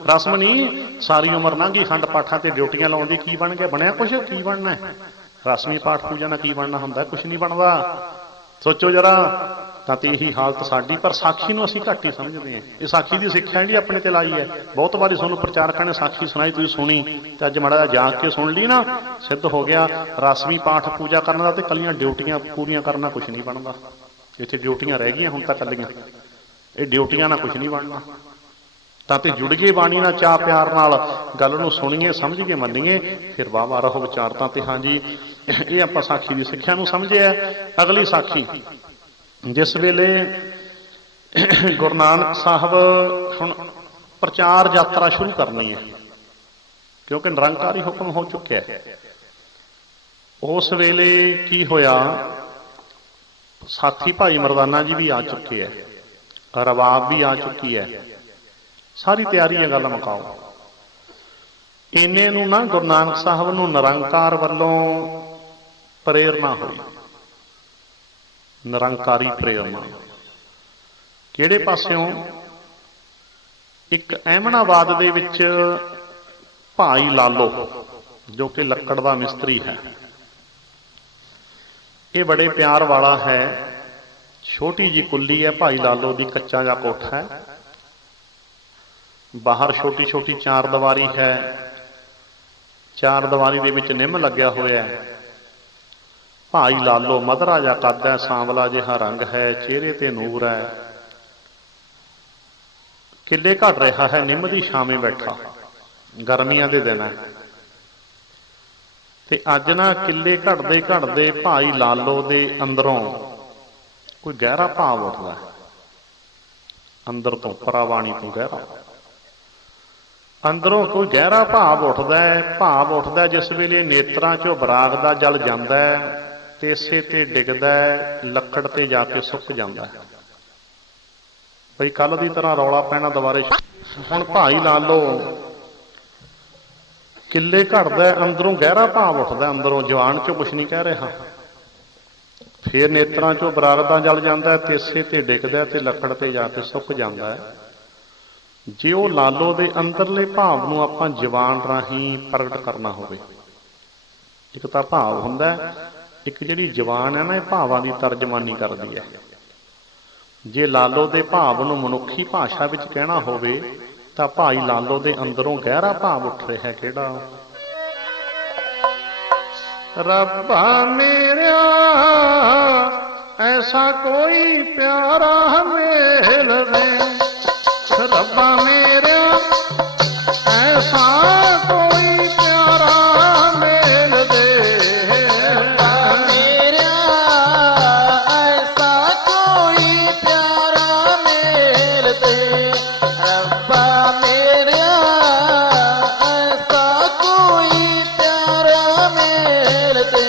ਰਸਮ ਨਹੀਂ। ਸਾਰੀ ਉਮਰ ਲੰਘੀ ਖੰਡ ਪਾਠਾਂ ਤੇ ਡਿਊਟੀਆਂ ਲਾਉਣ ਦੀ, ਕੀ ਬਣ ਗਿਆ? ਬਣਿਆ ਕੁਛ? ਕੀ ਬਣਨਾ? ਰਸਮੀ ਪਾਠ ਪੂਜਾ ਨਾਲ ਕੀ ਬਣਨਾ ਹੁੰਦਾ? ਕੁਛ ਨਹੀਂ ਬਣਦਾ। ਸੋਚੋ ਜਰਾ। ਤਾਂ ਤੇ ਇਹੀ ਹਾਲਤ ਸਾਡੀ, ਪਰ ਸਾਖੀ ਨੂੰ ਅਸੀਂ ਘੱਟ ਹੀ ਸਮਝਦੇ ਹਾਂ। ਇਹ ਸਾਖੀ ਦੀ ਸਿੱਖਿਆ ਜਿਹੜੀ ਆਪਣੇ ਤੇ ਲਾਈ ਹੈ। ਬਹੁਤ ਵਾਰੀ ਤੁਹਾਨੂੰ ਪ੍ਰਚਾਰਕਾਂ ਨੇ ਸਾਖੀ ਸੁਣਾਈ, ਤੁਸੀਂ ਸੁਣੀ, ਤੇ ਅੱਜ ਮਾੜਾ ਜਿਹਾ ਜਾਗ ਕੇ ਸੁਣ ਲਈ ਨਾ, ਸਿੱਧ ਹੋ ਗਿਆ ਰਸਮੀ ਪਾਠ ਪੂਜਾ ਕਰਨ ਦਾ ਤੇ ਕੱਲੀਆਂ ਡਿਊਟੀਆਂ ਪੂਰੀਆਂ ਕਰਨਾ ਕੁਛ ਨਹੀਂ ਬਣਦਾ। ਇੱਥੇ ਡਿਊਟੀਆਂ ਰਹਿ ਗਈਆਂ ਹੁਣ ਤਾਂ ਕੱਲੀਆਂ, ਇਹ ਡਿਊਟੀਆਂ ਨਾਲ ਕੁਛ ਨਹੀਂ ਬਣਨਾ। ਤਾਂ ਤੇ ਜੁੜ ਗਏ ਬਾਣੀ ਨਾਲ, ਚਾਅ ਪਿਆਰ ਨਾਲ ਗੱਲ ਨੂੰ ਸੁਣੀਏ, ਸਮਝੀਏ, ਮੰਨੀਏ, ਫਿਰ ਵਾਹ ਰਹੋ ਵਿਚਾਰਤਾਂ ਤੇ। ਹਾਂਜੀ, ਇਹ ਆਪਾਂ ਸਾਖੀ ਦੀ ਸਿੱਖਿਆ ਨੂੰ ਸਮਝਿਆ। ਅਗਲੀ ਸਾਖੀ, ਜਿਸ ਵੇਲੇ ਗੁਰੂ ਨਾਨਕ ਸਾਹਿਬ ਹੁਣ ਪ੍ਰਚਾਰ ਯਾਤਰਾ ਸ਼ੁਰੂ ਕਰਨੀ ਹੈ, ਕਿਉਂਕਿ ਨਿਰੰਕਾਰੀ ਹੁਕਮ ਹੋ ਚੁੱਕਿਆ ਹੈ, ਉਸ ਵੇਲੇ ਕੀ ਹੋਇਆ, ਸਾਥੀ ਭਾਈ ਮਰਦਾਨਾ ਜੀ ਵੀ ਆ ਚੁੱਕੇ ਹੈ, ਰਬਾਬ ਵੀ ਆ ਚੁੱਕੀ ਹੈ, ਸਾਰੀ ਤਿਆਰੀ ਹੈ, ਗੱਲ ਮੁਕਾਓ। ਇੰਨੇ ਨੂੰ ਨਾ ਗੁਰੂ ਨਾਨਕ ਸਾਹਿਬ ਨੂੰ ਨਿਰੰਕਾਰ ਵੱਲੋਂ ਪ੍ਰੇਰਨਾ ਹੋਈ, ਨਿਰੰਕਾਰੀ ਪ੍ਰੇਰਨਾ। ਕਿਹੜੇ ਪਾਸਿਓਂ? ਇੱਕ ਅਹਿਮਨਾਬਾਦ ਦੇ ਵਿੱਚ ਭਾਈ ਲਾਲੋ, ਜੋ ਕਿ ਲੱਕੜ ਦਾ ਮਿਸਤਰੀ ਹੈ, ਇਹ ਬੜੇ ਪਿਆਰ ਵਾਲਾ ਹੈ। ਛੋਟੀ ਜੀ ਕੁੱਲੀ ਹੈ ਭਾਈ ਲਾਲੋ ਦੀ, ਕੱਚਾ ਜਿਹਾ ਕੋਠਾ ਹੈ, ਬਾਹਰ ਛੋਟੀ ਛੋਟੀ 4 ਦੀਵਾਰੀ ਹੈ, 4 ਦੀਵਾਰੀ ਦੇ ਵਿੱਚ ਨਿੰਮ ਲੱਗਿਆ ਹੋਇਆ ਹੈ। ਭਾਈ ਲਾਲੋ ਮਧਰਾ ਜਿਹਾ ਕੱਦ ਹੈ, ਸਾਂਵਲਾ ਜਿਹਾ ਰੰਗ ਹੈ, ਚਿਹਰੇ ਤੇ ਨੂਰ ਹੈ, ਕਿੱਲੇ ਘੜ ਰਿਹਾ ਹੈ, ਨਿੰਮ ਦੀ ਛਾਵੇਂ ਬੈਠਾ, ਗਰਮੀਆਂ ਦੇ ਦਿਨ ਹੈ। ਤੇ ਅੱਜ ਨਾ ਕਿੱਲੇ ਘੜਦੇ ਘੜਦੇ ਭਾਈ ਲਾਲੋ ਦੇ ਅੰਦਰੋਂ ਕੋਈ ਗਹਿਰਾ ਭਾਵ ਉੱਠਦਾ ਹੈ, ਅੰਦਰ ਤੋਂ, ਪਰਾਵਾਣੀ ਤੋਂ ਗਹਿਰਾ, ਅੰਦਰੋਂ ਕੋਈ ਗਹਿਰਾ ਭਾਵ ਉੱਠਦਾ ਹੈ। ਭਾਵ ਉੱਠਦਾ ਜਿਸ ਵੇਲੇ ਨੇਤਰਾਂ 'ਚੋਂ ਬਰਾਗ ਦਾ ਜਲ ਜਾਂਦਾ ਹੈ, ਤੇ ਇਸੇ ਤੇ ਡਿੱਗਦਾ ਹੈ, ਲੱਕੜ ਤੇ ਜਾ ਕੇ ਸੁੱਕ ਜਾਂਦਾ ਹੈ। ਬਈ ਕੱਲ ਦੀ ਤਰ੍ਹਾਂ ਰੌਲਾ ਪੈਣਾ ਦੁਬਾਰੇ। ਹੁਣ ਭਾਈ ਲਾਲੋ ਕਿੱਲੇ ਘੜਦਾ, ਅੰਦਰੋਂ ਗਹਿਰਾ ਭਾਵ ਉੱਠਦਾ, ਅੰਦਰੋਂ, ਜਵਾਨ 'ਚੋਂ ਕੁਛ ਨਹੀਂ ਕਹਿ ਰਿਹਾ। ਫਿਰ ਨੇਤਰਾਂ 'ਚੋਂ ਬਰਾਗ ਦਾ ਜਲ ਜਾਂਦਾ ਹੈ, ਤੇ ਇਸੇ ਤੇ ਡਿੱਗਦਾ ਤੇ ਲੱਕੜ ਤੇ ਜਾ ਕੇ ਸੁੱਕ ਜਾਂਦਾ ਹੈ। ਜੇ ਉਹ ਲਾਲੋ ਦੇ ਅੰਦਰਲੇ ਭਾਵ ਨੂੰ ਆਪਾਂ ਜ਼ਬਾਨ ਰਾਹੀਂ ਪ੍ਰਗਟ ਕਰਨਾ ਹੋਵੇ, ਇੱਕ ਤਾਂ ਭਾਵ ਹੁੰਦਾ, ਇੱਕ ਜਿਹੜੀ ਜ਼ਬਾਨ ਹੈ ਨਾ, ਇਹ ਭਾਵਾਂ ਦੀ ਤਰਜਮਾਨੀ ਕਰਦੀ ਹੈ। ਜੇ ਲਾਲੋ ਦੇ ਭਾਵ ਨੂੰ ਮਨੁੱਖੀ ਭਾਸ਼ਾ ਵਿੱਚ ਕਹਿਣਾ ਹੋਵੇ ਤਾਂ ਭਾਈ ਲਾਲੋ ਦੇ ਅੰਦਰੋਂ ਗਹਿਰਾ ਭਾਵ ਉੱਠ ਰਿਹਾ, ਕਿਹੜਾ? ਰੱਬਾ ਮੇਰਿਆ ਐਸਾ ਕੋਈ ਪਿਆਰਾ ਮੇਲ ਦੇ, ਰੱਬਾ ਮੇਰਿਆ ਐਸਾ ਕੋਈ ਪਿਆਰਾ ਮੇਲ ਦੇ, ਰੱਬਾ ਮੇਰਿਆ ਐਸਾ ਕੋਈ ਪਿਆਰਾ ਮੇਲ ਦੇ, ਰੱਬਾ ਮੇਰਿਆ ਐਸਾ ਕੋਈ ਪਿਆਰਾ ਮੇਲ ਦੇ।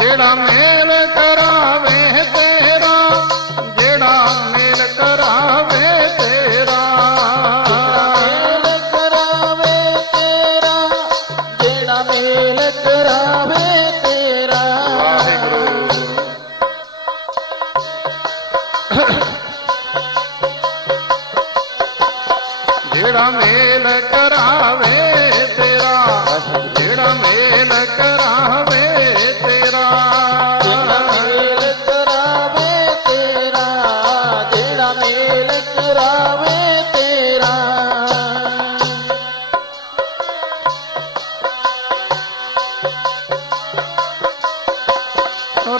ਜਿਹੜਾ ਮੇਲ ਕਰਾਵੇ ਤੇਰਾ, ਜਿਹੜਾ ਮੇਲ ਕਰਾਵੇ ਤੇਰਾ, ਮੇਲ ਕਰਾਵੇ ਤੇਰਾ, ਜਿਹੜਾ ਮੇਲ ਕਰਾਵੇ ਤੇਰਾ। ਜਿਹੜਾ ਮੇਲ ਕਰਾਵੇ ਤੇਰਾ, ਜਿਹੜਾ ਮੇਲ ਕਰਾਵੇ ਤੇਰਾ, ਜਿਹੜਾ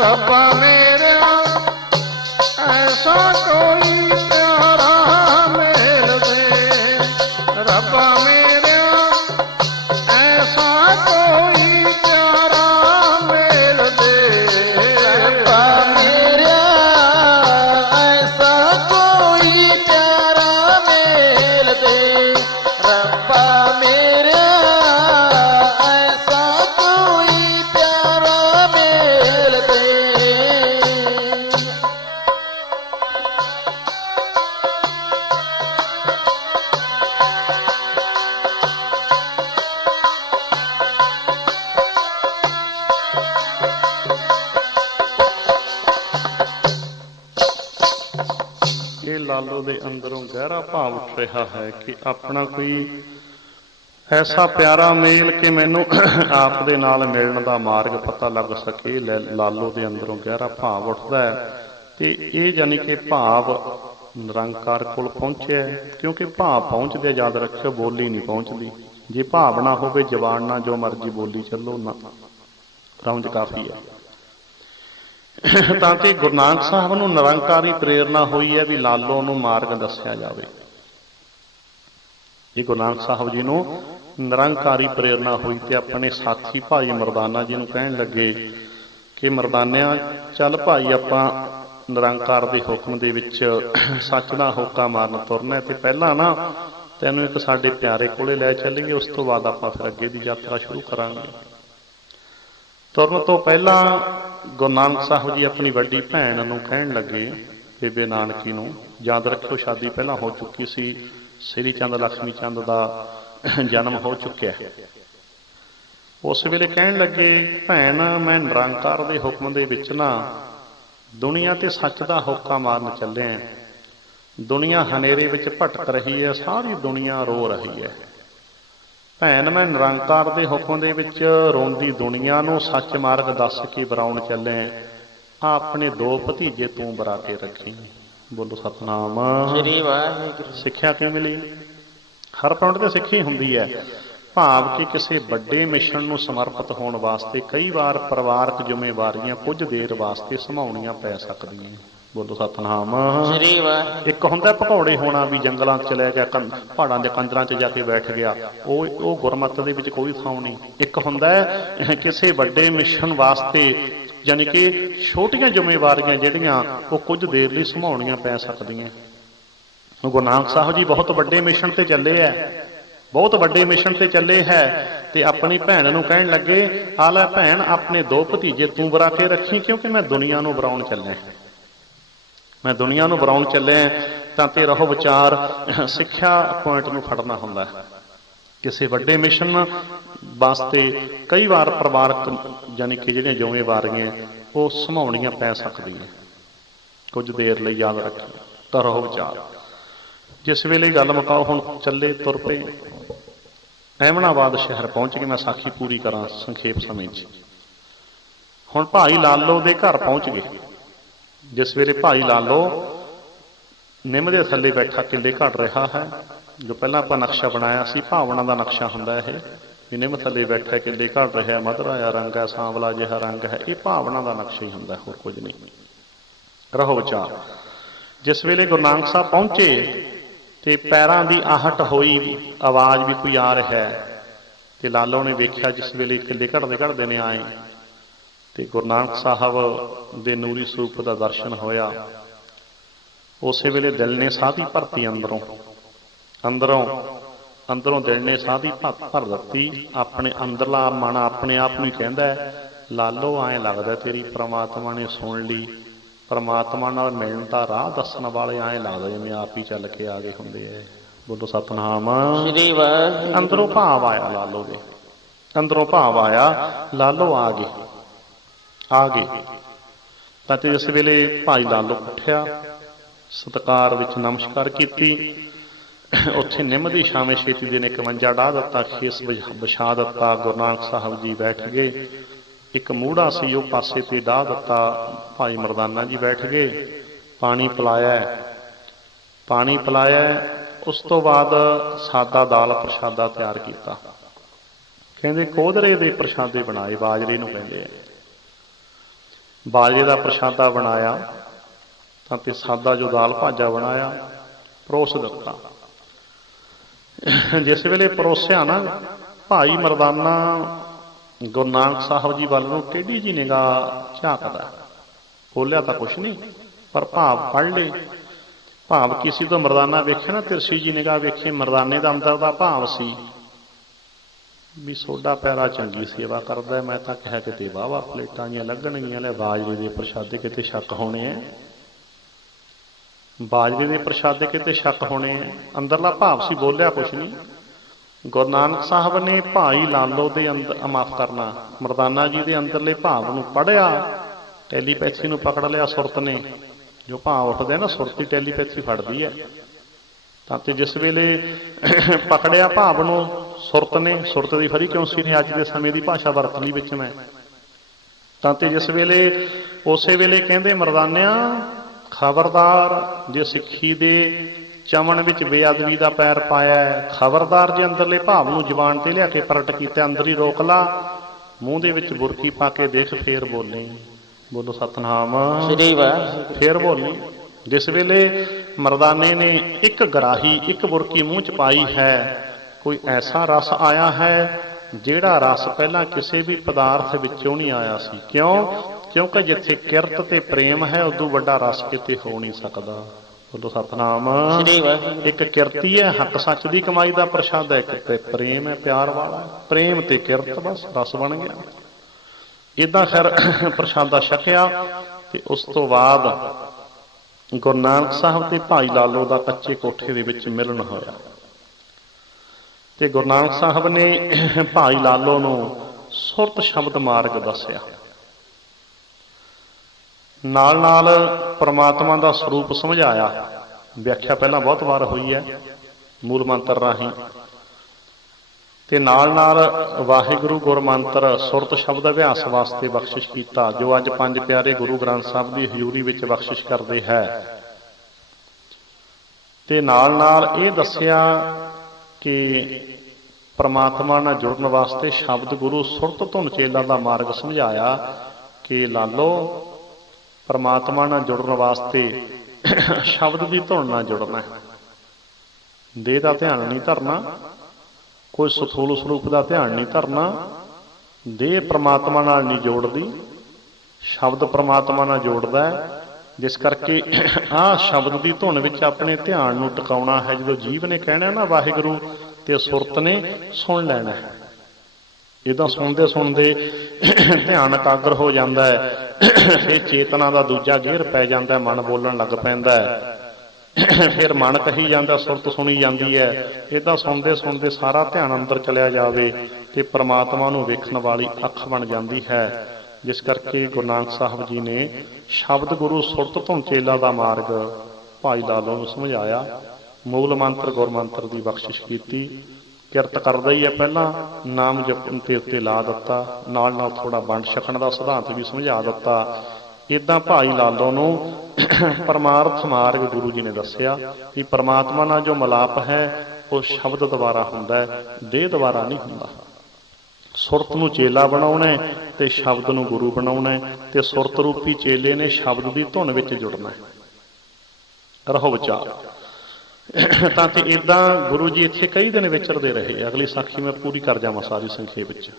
रब्बा मेरा ऐसा कोई प्यारा मेल दे, रब्बा मेरा ऐसा कोई प्यारा मेल दे, रब्बा मेरा ऐसा कोई प्यारा मेल दे, रब्बा मेरा ऐसा कोई प्यारा मेल दे। ਇਹ ਲਾਲੋ ਦੇ ਅੰਦਰੋਂ ਗਹਿਰਾ ਭਾਵ ਉੱਠ ਰਿਹਾ ਹੈ ਕਿ ਆਪਣਾ ਕੋਈ ਐਸਾ ਪਿਆਰਾ ਮੇਲ ਕਿ ਮੈਨੂੰ ਆਪ ਦੇ ਨਾਲ ਮਿਲਣ ਦਾ ਮਾਰਗ ਪਤਾ ਲੱਗ ਸਕੇ। ਲਾਲੋ ਦੇ ਅੰਦਰੋਂ ਗਹਿਰਾ ਭਾਵ ਉੱਠਦਾ ਹੈ ਤੇ ਇਹ ਜਾਨੀ ਕਿ ਭਾਵ ਨਿਰੰਕਾਰ ਕੋਲ ਪਹੁੰਚਿਆ ਹੈ। ਕਿਉਂਕਿ ਭਾਵ ਪਹੁੰਚਦੇ, ਯਾਦ ਰੱਖਿਓ, ਬੋਲੀ ਨਹੀਂ ਪਹੁੰਚਦੀ। ਜੇ ਭਾਵ ਨਾ ਹੋਵੇ, ਜ਼ਬਾਨ ਨਾਲ ਜੋ ਮਰਜ਼ੀ ਬੋਲੀ ਚੱਲੋ ਨਾ, ਸਮਝ ਕਾਫੀ ਹੈ। ਤਾਂ ਕਿ ਗੁਰੂ ਨਾਨਕ ਸਾਹਿਬ ਨੂੰ ਨਿਰੰਕਾਰੀ ਪ੍ਰੇਰਨਾ ਹੋਈ ਹੈ ਵੀ ਲਾਲੋ ਨੂੰ ਮਾਰਗ ਦੱਸਿਆ ਜਾਵੇ। ਇਹ ਗੁਰੂ ਨਾਨਕ ਸਾਹਿਬ ਜੀ ਨੂੰ ਨਿਰੰਕਾਰੀ ਪ੍ਰੇਰਨਾ ਹੋਈ ਤੇ ਆਪਣੇ ਸਾਥੀ ਭਾਈ ਮਰਦਾਨਾ ਜੀ ਨੂੰ ਕਹਿਣ ਲੱਗੇ ਕਿ ਮਰਦਾਨਿਆਂ, ਚੱਲ ਭਾਈ ਆਪਾਂ ਨਿਰੰਕਾਰ ਦੇ ਹੁਕਮ ਦੇ ਵਿੱਚ ਸੱਚ ਦਾ ਹੋਕਾ ਮਾਰਨ ਤੁਰਨਾ ਤੇ ਪਹਿਲਾਂ ਨਾ ਤੈਨੂੰ ਇੱਕ ਸਾਡੇ ਪਿਆਰੇ ਕੋਲੇ ਲੈ ਚੱਲੀਏ, ਉਸ ਤੋਂ ਬਾਅਦ ਆਪਾਂ ਫਿਰ ਅੱਗੇ ਦੀ ਯਾਤਰਾ ਸ਼ੁਰੂ ਕਰਾਂਗੇ। ਤੁਰਨ ਤੋਂ ਪਹਿਲਾਂ ਗੁਰੂ ਨਾਨਕ ਸਾਹਿਬ ਜੀ ਆਪਣੀ ਵੱਡੀ ਭੈਣ ਨੂੰ ਕਹਿਣ ਲੱਗੇ, ਬੇਬੇ ਨਾਨਕੀ ਨੂੰ, ਯਾਦ ਰੱਖਿਓ ਸ਼ਾਦੀ ਪਹਿਲਾਂ ਹੋ ਚੁੱਕੀ ਸੀ, ਸ੍ਰੀ ਚੰਦ ਲక్ష్ਮੀ ਚੰਦ ਦਾ ਜਨਮ ਹੋ ਚੁੱਕਿਆ। ਉਸ ਵੇਲੇ ਕਹਿਣ ਲੱਗੇ, ਭੈਣ ਮੈਂ ਨਿਰੰਕਾਰ ਦੇ ਹੁਕਮ ਦੇ ਵਿੱਚ ਨਾ ਦੁਨੀਆ ਤੇ ਸੱਚ ਦਾ ਹੋਕਾ ਮਾਰਨ ਚੱਲਿਆ। ਦੁਨੀਆ ਹਨੇਰੇ ਵਿੱਚ ਭਟਕ ਰਹੀ ਹੈ, ਸਾਰੀ ਦੁਨੀਆ ਰੋ ਰਹੀ ਹੈ। ਭੈਣ ਮੈਂ ਨਿਰੰਕਾਰ ਦੇ ਹੁਕਮ ਦੇ ਵਿੱਚ ਰੋਂਦੀ ਦੁਨੀਆ ਨੂੰ ਸੱਚ ਮਾਰਗ ਦੱਸ ਕੇ ਬਰਾਉਣ ਚੱਲੇ। ਆਪਣੇ ਦੋ ਭਤੀਜੇ ਤੂੰ ਬਰਾ ਕੇ ਰੱਖੀ। ਬੋਲੋ ਸਤਨਾਮ ਸ੍ਰੀ ਵਾਹਿਗੁਰੂ। ਸਿੱਖਿਆ ਕੀ ਮਿਲੀ? ਹਰ ਪਿੰਡ ਤੇ ਸਿੱਖੀ ਹੁੰਦੀ ਹੈ। ਭਾਵ ਕਿ ਕਿਸੇ ਵੱਡੇ ਮਿਸ਼ਨ ਨੂੰ ਸਮਰਪਿਤ ਹੋਣ ਵਾਸਤੇ ਕਈ ਵਾਰ ਪਰਿਵਾਰਕ ਜ਼ਿੰਮੇਵਾਰੀਆਂ ਕੁਝ ਦੇਰ ਵਾਸਤੇ ਸੰਭਾਉਣੀਆਂ ਪੈ ਸਕਦੀਆਂ। ਬੋਲੋ ਸਤਨਾਮ ਸ੍ਰੀ ਵਾਹਿਗੁਰੂ। ਇੱਕ ਹੁੰਦਾ ਭਗੌੜੇ ਹੋਣਾ, ਵੀ ਜੰਗਲਾਂ 'ਚ ਚਲਿਆ ਗਿਆ, ਪਹਾੜਾਂ ਦੇ ਕੰਦਰਾਂ 'ਚ ਜਾ ਕੇ ਬੈਠ ਗਿਆ, ਉਹ ਗੁਰਮਤਿ ਦੇ ਵਿੱਚ ਕੋਈ ਥਾਂ ਨਹੀਂ। ਇੱਕ ਹੁੰਦਾ ਕਿਸੇ ਵੱਡੇ ਮਿਸ਼ਨ ਵਾਸਤੇ, ਯਾਨੀ ਕਿ ਛੋਟੀਆਂ ਜ਼ਿੰਮੇਵਾਰੀਆਂ ਜਿਹੜੀਆਂ ਉਹ ਕੁਝ ਦੇਰ ਲਈ ਸੰਭਾਉਣੀਆਂ ਪੈ ਸਕਦੀਆਂ। ਗੁਰੂ ਨਾਨਕ ਸਾਹਿਬ ਜੀ ਬਹੁਤ ਵੱਡੇ ਮਿਸ਼ਨ ਤੇ ਚੱਲੇ ਹੈ, ਬਹੁਤ ਵੱਡੇ ਮਿਸ਼ਨ ਤੇ ਚੱਲੇ ਹੈ ਤੇ ਆਪਣੀ ਭੈਣ ਨੂੰ ਕਹਿਣ ਲੱਗੇ, ਆ ਲੈ ਭੈਣ, ਆਪਣੇ ਦੋ ਭਤੀਜੇ ਤੂੰ ਬਰਾ ਕੇ ਰੱਖੀ, ਕਿਉਂਕਿ ਮੈਂ ਦੁਨੀਆ ਨੂੰ ਬਰਾਉਣ ਚੱਲਿਆ। ਮੈਂ ਦੁਨੀਆ ਨੂੰ ਬਰਾਉਣ ਚੱਲਿਆ ਤਾਂ ਤੇ ਰਹੋ ਵਿਚਾਰ ਸਿੱਖਿਆ ਪੁਆਇੰਟ ਨੂੰ ਫੜਨਾ ਹੁੰਦਾ ਹੈ। ਕਿਸੇ ਵੱਡੇ ਮਿਸ਼ਨ ਵਾਸਤੇ ਕਈ ਵਾਰ ਪਰਿਵਾਰਕ ਯਾਨੀ ਕਿ ਜਿਹੜੀਆਂ ਜ਼ਿੰਮੇਵਾਰੀਆਂ ਉਹ ਸੰਭਾਉਣੀਆਂ ਪੈ ਸਕਦੀਆਂ ਕੁਝ ਦੇਰ ਲਈ। ਯਾਦ ਰੱਖੋ ਤਾਂ ਰਹੋ ਵਿਚਾਰ। ਜਿਸ ਵੇਲੇ ਗੱਲ ਮੁਕਾਓ, ਹੁਣ ਚੱਲੇ ਤੁਰ ਪਏ। ਅਹਿਮਦਾਬਾਦ ਸ਼ਹਿਰ ਪਹੁੰਚ ਕੇ ਮੈਂ ਸਾਖੀ ਪੂਰੀ ਕਰਾਂ ਸੰਖੇਪ ਸਮੇਂ 'ਚ। ਹੁਣ ਭਾਈ ਲਾਲੋ ਦੇ ਘਰ ਪਹੁੰਚ ਗਏ। ਜਿਸ ਵੇਲੇ ਭਾਈ ਲਾਲੋ ਨਿੰਮ ਦੇ ਥੱਲੇ ਬੈਠਾ ਕਿੱਲੇ ਘੜ ਰਿਹਾ ਹੈ, ਜੋ ਪਹਿਲਾਂ ਆਪਾਂ ਨਕਸ਼ਾ ਬਣਾਇਆ ਸੀ, ਭਾਵਨਾ ਦਾ ਨਕਸ਼ਾ ਹੁੰਦਾ ਇਹ, ਵੀ ਨਿੰਮ ਥੱਲੇ ਬੈਠਾ ਕਿੱਲੇ ਘੜ ਰਿਹਾ, ਮਧੁਰਾ ਜਿਹਾ ਰੰਗ ਹੈ, ਸਾਂਵਲਾ ਜਿਹਾ ਰੰਗ ਹੈ, ਇਹ ਭਾਵਨਾ ਦਾ ਨਕਸ਼ਾ ਹੀ ਹੁੰਦਾ, ਹੋਰ ਕੁਝ ਨਹੀਂ। ਰਹੋ ਵਿਚਾਰ। ਜਿਸ ਵੇਲੇ ਗੁਰੂ ਨਾਨਕ ਸਾਹਿਬ ਪਹੁੰਚੇ ਤੇ ਪੈਰਾਂ ਦੀ ਆਹਟ ਹੋਈ, ਆਵਾਜ਼ ਵੀ ਕੋਈ ਆ ਰਿਹਾ ਹੈ ਤੇ ਲਾਲੋ ਨੇ ਵੇਖਿਆ ਜਿਸ ਵੇਲੇ ਕਿੱਲੇ ਘੜਦੇ ਘੜਦੇ ਨੇ ਆਏ ਤੇ ਗੁਰੂ ਨਾਨਕ ਸਾਹਿਬ ਦੇ ਨੂਰੀ ਸਰੂਪ ਦਾ ਦਰਸ਼ਨ ਹੋਇਆ। ਉਸੇ ਵੇਲੇ ਦਿਲ ਨੇ ਸਾਧੀ ਭਰਤੀ, ਅੰਦਰੋਂ ਦਿਲ ਨੇ ਸਾਧੀ ਭਰ ਦਿੱਤੀ। ਆਪਣੇ ਅੰਦਰਲਾ ਮਨ ਆਪਣੇ ਆਪ ਨੂੰ ਹੀ ਕਹਿੰਦਾ, ਲਾਲੋ ਐਂ ਲੱਗਦਾ ਤੇਰੀ ਪ੍ਰਮਾਤਮਾ ਨੇ ਸੁਣ ਲਈ, ਪ੍ਰਮਾਤਮਾ ਨਾਲ ਮਿਲਣ ਦਾ ਰਾਹ ਦੱਸਣ ਵਾਲੇ ਐਂ ਲੱਗਦਾ ਜਿਵੇਂ ਆਪ ਹੀ ਚੱਲ ਕੇ ਆ ਗਏ ਹੁੰਦੇ ਐ। ਬੋਲੋ ਸਤਨਾਮ ਸ੍ਰੀ ਵਾਹਿਗੁਰੂ। ਅੰਦਰੋਂ ਭਾਵ ਆਇਆ, ਲਾਲੋ ਦੇ ਅੰਦਰੋਂ ਭਾਵ ਆਇਆ, ਲਾਲੋ ਆ ਗਏ ਤਾਂ ਤੇ ਇਸ ਵੇਲੇ ਭਾਈ ਲਾਲੋ ਉੱਠਿਆ, ਸਤਿਕਾਰ ਵਿੱਚ ਨਮਸਕਾਰ ਕੀਤੀ। ਉੱਥੇ ਨਿੰਮ ਦੀ ਛਾਵੇਂ ਛੇਤੀ ਦੇ ਨੇ ਇੱਕ ਮੰਜਾ ਡਾਹ ਦਿੱਤਾ, ਖੇਸ ਵਿਛਾ ਦਿੱਤਾ। ਗੁਰੂ ਨਾਨਕ ਸਾਹਿਬ ਜੀ ਬੈਠ ਗਏ। ਇੱਕ ਮੂੜਾ ਸੀ ਉਹ ਪਾਸੇ ਤੇ ਡਾਹ ਦਿੱਤਾ, ਭਾਈ ਮਰਦਾਨਾ ਜੀ ਬੈਠ ਗਏ। ਪਾਣੀ ਪਿਲਾਇਆ। ਉਸ ਤੋਂ ਬਾਅਦ ਸਾਦਾ ਦਾਲ ਪ੍ਰਸ਼ਾਦਾ ਤਿਆਰ ਕੀਤਾ। ਕਹਿੰਦੇ ਕੋਧਰੇ ਦੇ ਪ੍ਰਸ਼ਾਦੇ ਬਣਾਏ, ਬਾਜਰੇ ਨੂੰ ਕਹਿੰਦੇ ਆ। ਬਾਜਰੇ ਦਾ ਪ੍ਰਸ਼ਾਦਾ ਬਣਾਇਆ ਤਾਂ ਤੇ ਸਾਦਾ ਜੋ ਦਾਲ ਭਾਜਾ ਬਣਾਇਆ ਪਰੋਸ ਦਿੱਤਾ। ਜਿਸ ਵੇਲੇ ਪਰੋਸਿਆ ਨਾ, ਭਾਈ ਮਰਦਾਨਾ ਗੁਰੂ ਨਾਨਕ ਸਾਹਿਬ ਜੀ ਵੱਲ ਨੂੰ ਟੇਢੀ ਜੀ ਨਿਗਾਹ ਝਾਕਦਾ। ਬੋਲਿਆ ਤਾਂ ਕੁਛ ਨਹੀਂ, ਪਰ ਭਾਵ ਪੜ੍ਹ ਲਏ। ਭਾਵ ਕਿਸੇ ਤੋਂ ਮਰਦਾਨਾ ਵੇਖੇ ਨਾ, ਤਿਰਛੀ ਜੀ ਨਿਗਾਹ ਵੇਖੇ, ਮਰਦਾਨੇ ਦਾ ਅੰਦਰ ਦਾ ਭਾਵ ਸੀ ਵੀ ਸੋਡਾ ਪੈਰਾ ਚੰਗੀ ਸੇਵਾ ਕਰਦਾ, ਮੈਂ ਤਾਂ ਕਿਹਾ ਕਿਤੇ ਵਾਹਵਾ ਪਲੇਟਾਂ ਜੀਆਂ ਲੱਗਣਗੀਆਂ, ਲੈ ਬਾਜਰੇ ਦੇ ਪ੍ਰਸ਼ਾਦੇ ਕਿਤੇ ਸ਼ੱਕ ਹੋਣੇ ਐ, ਬਾਜਰੇ ਦੇ ਪ੍ਰਸ਼ਾਦੇ ਕਿਤੇ ਸ਼ੱਕ ਹੋਣੇ ਐ। ਅੰਦਰਲਾ ਭਾਵ ਸੀ, ਬੋਲਿਆ ਕੁਛ ਨਹੀਂ। ਗੁਰੂ ਨਾਨਕ ਸਾਹਿਬ ਨੇ ਭਾਈ ਲਾਲੋ ਦੇ ਅੰਦਰ, ਮਾਫ਼ ਕਰਨਾ, ਮਰਦਾਨਾ ਜੀ ਦੇ ਅੰਦਰਲੇ ਭਾਵ ਨੂੰ ਪੜ੍ਹਿਆ, ਟੈਲੀਪੈਥੀ ਨੂੰ ਪਕੜ ਲਿਆ ਸੁਰਤ ਨੇ। ਜੋ ਭਾਵ ਉੱਠਦੇ ਨਾ, ਸੁਰਤੀ ਟੈਲੀਪੈਥੀ ਫੜਦੀ ਹੈ। ਤਾਂ ਤੇ ਜਿਸ ਵੇਲੇ ਪਕੜਿਆ ਭਾਵ ਨੂੰ ਸੁਰਤ ਨੇ, ਸੁਰਤ ਦੀ ਫਰੀ ਕਿਉਂ ਸੀ ਨੇ ਅੱਜ ਦੇ ਸਮੇਂ ਦੀ ਭਾਸ਼ਾ ਵਰਤ ਲਈ ਵਿੱਚ ਮੈਂ, ਤਾਂ ਤੇ ਜਿਸ ਵੇਲੇ ਉਸੇ ਵੇਲੇ ਕਹਿੰਦੇ ਮਰਦਾਨਿਆਂ ਖਬਰਦਾਰ, ਜੇ ਸਿੱਖੀ ਦੇ ਚਮਨ ਵਿੱਚ ਬੇਅਦਬੀ ਦਾ ਪੈਰ ਪਾਇਆ, ਖਬਰਦਾਰ ਜੇ ਅੰਦਰਲੇ ਭਾਵ ਨੂੰ ਜ਼ੁਬਾਨ ਤੇ ਲਿਆ ਕੇ ਪ੍ਰਗਟ ਕੀਤਾ, ਅੰਦਰ ਹੀ ਰੋਕ ਲਾ, ਮੂੰਹ ਦੇ ਵਿੱਚ ਬੁਰਕੀ ਪਾ ਕੇ ਦੇਖ, ਫੇਰ ਬੋਲੇ। ਬੋਲੋ ਸਤਨਾਮ ਸ੍ਰੀ ਵਾਹਿਗੁਰੂ। ਫੇਰ ਬੋਲੀ। ਜਿਸ ਵੇਲੇ ਮਰਦਾਨੇ ਨੇ ਇੱਕ ਗਰਾਹੀ, ਇੱਕ ਬੁਰਕੀ ਮੂੰਹ ਚ ਪਾਈ ਹੈ, ਕੋਈ ਐਸਾ ਰਸ ਆਇਆ ਹੈ ਜਿਹੜਾ ਰਸ ਪਹਿਲਾਂ ਕਿਸੇ ਵੀ ਪਦਾਰਥ ਵਿੱਚੋਂ ਨਹੀਂ ਆਇਆ ਸੀ। ਕਿਉਂ? ਕਿਉਂਕਿ ਜਿੱਥੇ ਕਿਰਤ ਤੇ ਪ੍ਰੇਮ ਹੈ, ਉਦੋਂ ਵੱਡਾ ਰਸ ਕਿਤੇ ਹੋ ਨਹੀਂ ਸਕਦਾ। ਬੋਲੋ ਸਤਨਾਮ। ਇੱਕ ਕਿਰਤੀ ਹੈ, ਹੱਕ ਸੱਚ ਦੀ ਕਮਾਈ ਦਾ ਪ੍ਰਸ਼ਾਦ ਹੈ, ਇੱਕ ਤੇ ਪ੍ਰੇਮ ਹੈ, ਪਿਆਰ ਵਾਲਾ। ਪ੍ਰੇਮ ਤੇ ਕਿਰਤ, ਬਸ ਰਸ ਬਣ ਗਿਆ। ਏਦਾਂ ਫਿਰ ਪ੍ਰਸ਼ਾਦਾ ਛਕਿਆ ਤੇ ਉਸ ਤੋਂ ਬਾਅਦ ਗੁਰੂ ਨਾਨਕ ਸਾਹਿਬ ਤੇ ਭਾਈ ਲਾਲੋ ਦਾ ਕੱਚੇ ਕੋਠੇ ਦੇ ਵਿੱਚ ਮਿਲਣ ਹੋਇਆ ਤੇ ਗੁਰੂ ਨਾਨਕ ਸਾਹਿਬ ਨੇ ਭਾਈ ਲਾਲੋ ਨੂੰ ਸੁਰਤ ਸ਼ਬਦ ਮਾਰਗ ਦੱਸਿਆ। ਨਾਲ ਨਾਲ ਪਰਮਾਤਮਾ ਦਾ ਸਰੂਪ ਸਮਝਾਇਆ। ਵਿਆਖਿਆ ਪਹਿਲਾਂ ਬਹੁਤ ਵਾਰ ਹੋਈ ਹੈ ਮੂਲ ਮੰਤਰ ਰਾਹੀਂ, ਤੇ ਨਾਲ ਨਾਲ ਵਾਹਿਗੁਰੂ ਗੁਰਮੰਤਰ ਸੁਰਤ ਸ਼ਬਦ ਅਭਿਆਸ ਵਾਸਤੇ ਬਖਸ਼ਿਸ਼ ਕੀਤਾ, ਜੋ ਅੱਜ ਪੰਜ ਪਿਆਰੇ ਗੁਰੂ ਗ੍ਰੰਥ ਸਾਹਿਬ ਦੀ ਹਜ਼ੂਰੀ ਵਿੱਚ ਬਖਸ਼ਿਸ਼ ਕਰਦੇ ਹੈ। ਤੇ ਨਾਲ ਨਾਲ ਇਹ ਦੱਸਿਆ ਕਿ ਪਰਮਾਤਮਾ ਨਾਲ ਜੁੜਨ ਵਾਸਤੇ ਸ਼ਬਦ ਗੁਰੂ ਸੁਰਤ ਧੁਨ ਚੇਲਾ ਦਾ ਮਾਰਗ ਸਮਝਾਇਆ ਕਿ ਲਾਲੋ ਪਰਮਾਤਮਾ ਨਾਲ ਜੁੜਨ ਵਾਸਤੇ ਸ਼ਬਦ ਦੀ ਧੁਨ ਨਾਲ ਜੁੜਨਾ, ਦੇਹ ਦਾ ਧਿਆਨ ਨਹੀਂ ਧਰਨਾ, ਕੋਈ ਸਥੂਲ ਸਰੂਪ ਦਾ ਧਿਆਨ ਨਹੀਂ ਧਰਨਾ। ਦੇਹ ਪ੍ਰਮਾਤਮਾ ਨਾਲ ਨਹੀਂ ਜੋੜਦੀ, ਸ਼ਬਦ ਪ੍ਰਮਾਤਮਾ ਨਾਲ ਜੋੜਦਾ ਹੈ। ਜਿਸ ਕਰਕੇ ਆਹ ਸ਼ਬਦ ਦੀ ਧੁਨ ਵਿੱਚ ਆਪਣੇ ਧਿਆਨ ਨੂੰ ਟਿਕਾਉਣਾ ਹੈ। ਜਦੋਂ ਜੀਵ ਨੇ ਕਹਿਣਾ ਨਾ ਵਾਹਿਗੁਰੂ, ਤੇ ਸੁਰਤ ਨੇ ਸੁਣ ਲੈਣਾ ਹੈ। ਇੱਦਾਂ ਸੁਣਦੇ ਸੁਣਦੇ ਧਿਆਨ ਇਕਾਗਰ ਹੋ ਜਾਂਦਾ ਹੈ। ਫਿਰ ਚੇਤਨਾ ਦਾ ਦੂਜਾ ਗੇਅਰ ਪੈ ਜਾਂਦਾ, ਮਨ ਬੋਲਣ ਲੱਗ ਪੈਂਦਾ ਹੈ। ਫਿਰ ਮਨ ਕਹੀ ਜਾਂਦਾ, ਸੁਰਤ ਸੁਣੀ ਜਾਂਦੀ ਹੈ। ਇੱਦਾਂ ਸੁਣਦੇ ਸੁਣਦੇ ਸਾਰਾ ਧਿਆਨ ਅੰਦਰ ਚਲਿਆ ਜਾਵੇ ਤੇ ਪਰਮਾਤਮਾ ਨੂੰ ਵੇਖਣ ਵਾਲੀ ਅੱਖ ਬਣ ਜਾਂਦੀ ਹੈ। ਜਿਸ ਕਰਕੇ ਗੁਰੂ ਨਾਨਕ ਸਾਹਿਬ ਜੀ ਨੇ ਸ਼ਬਦ ਗੁਰੂ ਸੁਰਤ ਧੁਨ ਚੇਲਾ ਦਾ ਮਾਰਗ ਭਾਈ ਲਾਲੋ ਨੂੰ ਸਮਝਾਇਆ। ਮੂਲ ਮੰਤਰ ਗੁਰਮੰਤਰ ਦੀ ਬਖਸ਼ਿਸ਼ ਕੀਤੀ। ਕਿਰਤ ਕਰਦਾ ਹੀ ਹੈ, ਪਹਿਲਾਂ ਨਾਮ ਜਪਣ ਤੇ ਉੱਤੇ ਲਾ ਦਿੱਤਾ, ਨਾਲ ਨਾਲ ਥੋੜਾ ਵੰਡ ਛਕਣ ਦਾ ਸਿਧਾਂਤ ਵੀ ਸਮਝਾ ਦਿੱਤਾ। ਇੱਦਾਂ ਭਾਈ ਲਾਲੋ ਨੂੰ ਪਰਮਾਰਥ ਮਾਰਗ ਗੁਰੂ ਜੀ ਨੇ ਦੱਸਿਆ ਕਿ ਪਰਮਾਤਮਾ ਨਾਲ ਜੋ ਮਿਲਾਪ ਹੈ ਉਹ ਸ਼ਬਦ ਦੁਆਰਾ ਹੁੰਦਾ ਹੈ, ਦੇਹ ਦੁਆਰਾ ਨਹੀਂ ਹੁੰਦਾ। ਸੁਰਤ ਨੂੰ ਚੇਲਾ ਬਣਾਉਣਾ ਤੇ ਸ਼ਬਦ ਨੂੰ ਗੁਰੂ ਬਣਾਉਣਾ, ਤੇ ਸੁਰਤ ਰੂਪੀ ਚੇਲੇ ਨੇ ਸ਼ਬਦ ਦੀ ਧੁਨ ਵਿੱਚ ਜੁੜਨਾ। ਰਹੋ ਵਿਚਾਰ। ਤਾਂ ਤੇ ਇੱਦਾਂ ਗੁਰੂ ਜੀ ਇੱਥੇ ਕਈ ਦਿਨ ਵਿਚਰਦੇ ਰਹੇ। ਅਗਲੀ ਸਾਖੀ ਮੈਂ ਪੂਰੀ ਕਰ ਜਾਵਾਂ ਸਾਰੀ ਸੰਖੇਪ ਵਿੱਚ।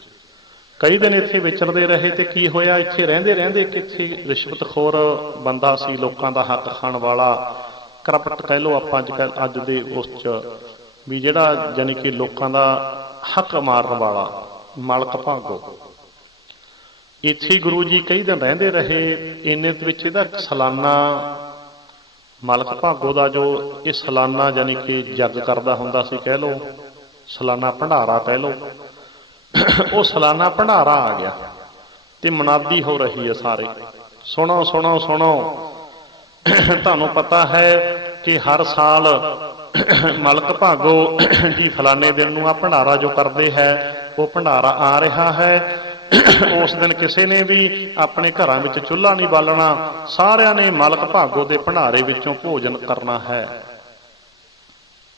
ਕਈ ਦਿਨ ਇੱਥੇ ਵਿਚਰਦੇ ਰਹੇ ਤੇ ਕੀ ਹੋਇਆ, ਇੱਥੇ ਰਹਿੰਦੇ ਰਹਿੰਦੇ ਕਿੱਥੇ ਰਿਸ਼ਵਤਖੋਰ ਬੰਦਾ ਸੀ, ਲੋਕਾਂ ਦਾ ਹੱਕ ਖਾਣ ਵਾਲਾ, ਕਰਪਟ ਕਹਿ ਲਓ ਆਪਾਂ ਅੱਜ ਦੇ ਉਸ 'ਚ ਵੀ, ਜਿਹੜਾ ਜਾਨੀ ਕਿ ਲੋਕਾਂ ਦਾ ਹੱਕ ਮਾਰਨ ਵਾਲਾ ਮਾਲਕ ਭਾਗੋ। ਇੱਥੇ ਗੁਰੂ ਜੀ ਕਈ ਦਿਨ ਰਹਿੰਦੇ ਰਹੇ। ਇੰਨੇ ਵਿੱਚ ਇਹਦਾ ਸਾਲਾਨਾ ਮਾਲਕ ਭਾਗੋ ਦਾ ਜੋ ਇਹ ਸਾਲਾਨਾ ਜਾਨੀ ਕਿ ਜੱਗ ਕਰਦਾ ਹੁੰਦਾ ਸੀ, ਕਹਿ ਲਓ ਸਾਲਾਨਾ ਭੰਡਾਰਾ ਕਹਿ ਲਓ, ਉਹ ਸਾਲਾਨਾ ਭੰਡਾਰਾ ਆ ਗਿਆ ਤੇ ਮਨਾਦੀ ਹੋ ਰਹੀ ਹੈ ਸਾਰੇ, ਸੁਣੋ ਸੁਣੋ ਸੁਣੋ। ਤੁਹਾਨੂੰ ਪਤਾ ਹੈ ਕਿ ਹਰ ਸਾਲ ਮਾਲਕ ਭਾਗੋ ਜੀ ਫਲਾਣੇ ਦਿਨ ਨੂੰ ਆ ਭੰਡਾਰਾ ਜੋ ਕਰਦੇ ਹੈ, ਉਹ ਭੰਡਾਰਾ ਆ ਰਿਹਾ ਹੈ। ਉਸ ਦਿਨ ਕਿਸੇ ਨੇ ਵੀ ਆਪਣੇ ਘਰਾਂ ਵਿੱਚ ਚੁੱਲ੍ਹਾ ਨਹੀਂ ਬਾਲਣਾ, ਸਾਰਿਆਂ ਨੇ ਮਾਲਕ ਭਾਗੋ ਦੇ ਭੰਡਾਰੇ ਵਿੱਚੋਂ ਭੋਜਨ ਕਰਨਾ ਹੈ।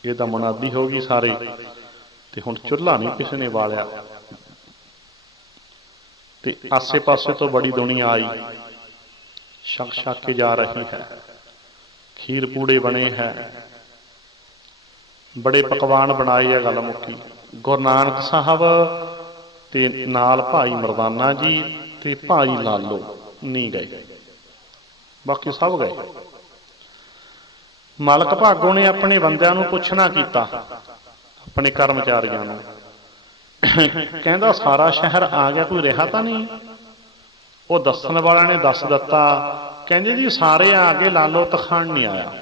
ਇਹ ਤਾਂ ਮੁਨਾਦੀ ਹੋ ਗਈ ਸਾਰੇ। ਤੇ ਹੁਣ ਚੁੱਲ੍ਹਾ ਨਹੀਂ ਕਿਸੇ ਨੇ ਬਾਲਿਆ ਤੇ ਆਸੇ ਪਾਸੇ ਤੋਂ ਬੜੀ ਦੁਨੀਆ ਆਈ ਛਕ ਛਕ ਕੇ ਜਾ ਰਹੀ ਹੈ। ਖੀਰ ਪੂੜੇ ਬਣੇ ਹੈ, ਬੜੇ ਪਕਵਾਨ ਬਣਾਏ ਹੈ। ਗੱਲ ਮੁੱਕੀ। ਗੁਰੂ ਨਾਨਕ ਸਾਹਿਬ ਤੇ ਨਾਲ ਭਾਈ ਮਰਦਾਨਾ ਜੀ ਤੇ ਭਾਈ ਲਾਲੋ ਨਹੀਂ ਗਏ, ਬਾਕੀ ਸਭ ਗਏ। ਮਾਲਕ ਭਾਗੋ ਨੇ ਆਪਣੇ ਬੰਦਿਆਂ ਨੂੰ ਪੁੱਛਣਾ ਕੀਤਾ, ਆਪਣੇ ਕਰਮਚਾਰੀਆਂ ਨੂੰ, ਕਹਿੰਦਾ ਸਾਰਾ ਸ਼ਹਿਰ ਆ ਗਿਆ, ਕੋਈ ਰਿਹਾ ਤਾਂ ਨਹੀਂ? ਉਹ ਦੱਸਣ ਵਾਲਿਆਂ ਨੇ ਦੱਸ ਦਿੱਤਾ, ਕਹਿੰਦੇ ਜੀ ਸਾਰੇ ਆ ਗਏ, ਲਾਲੋ ਤਖਾਣ ਨਹੀਂ ਆਇਆ।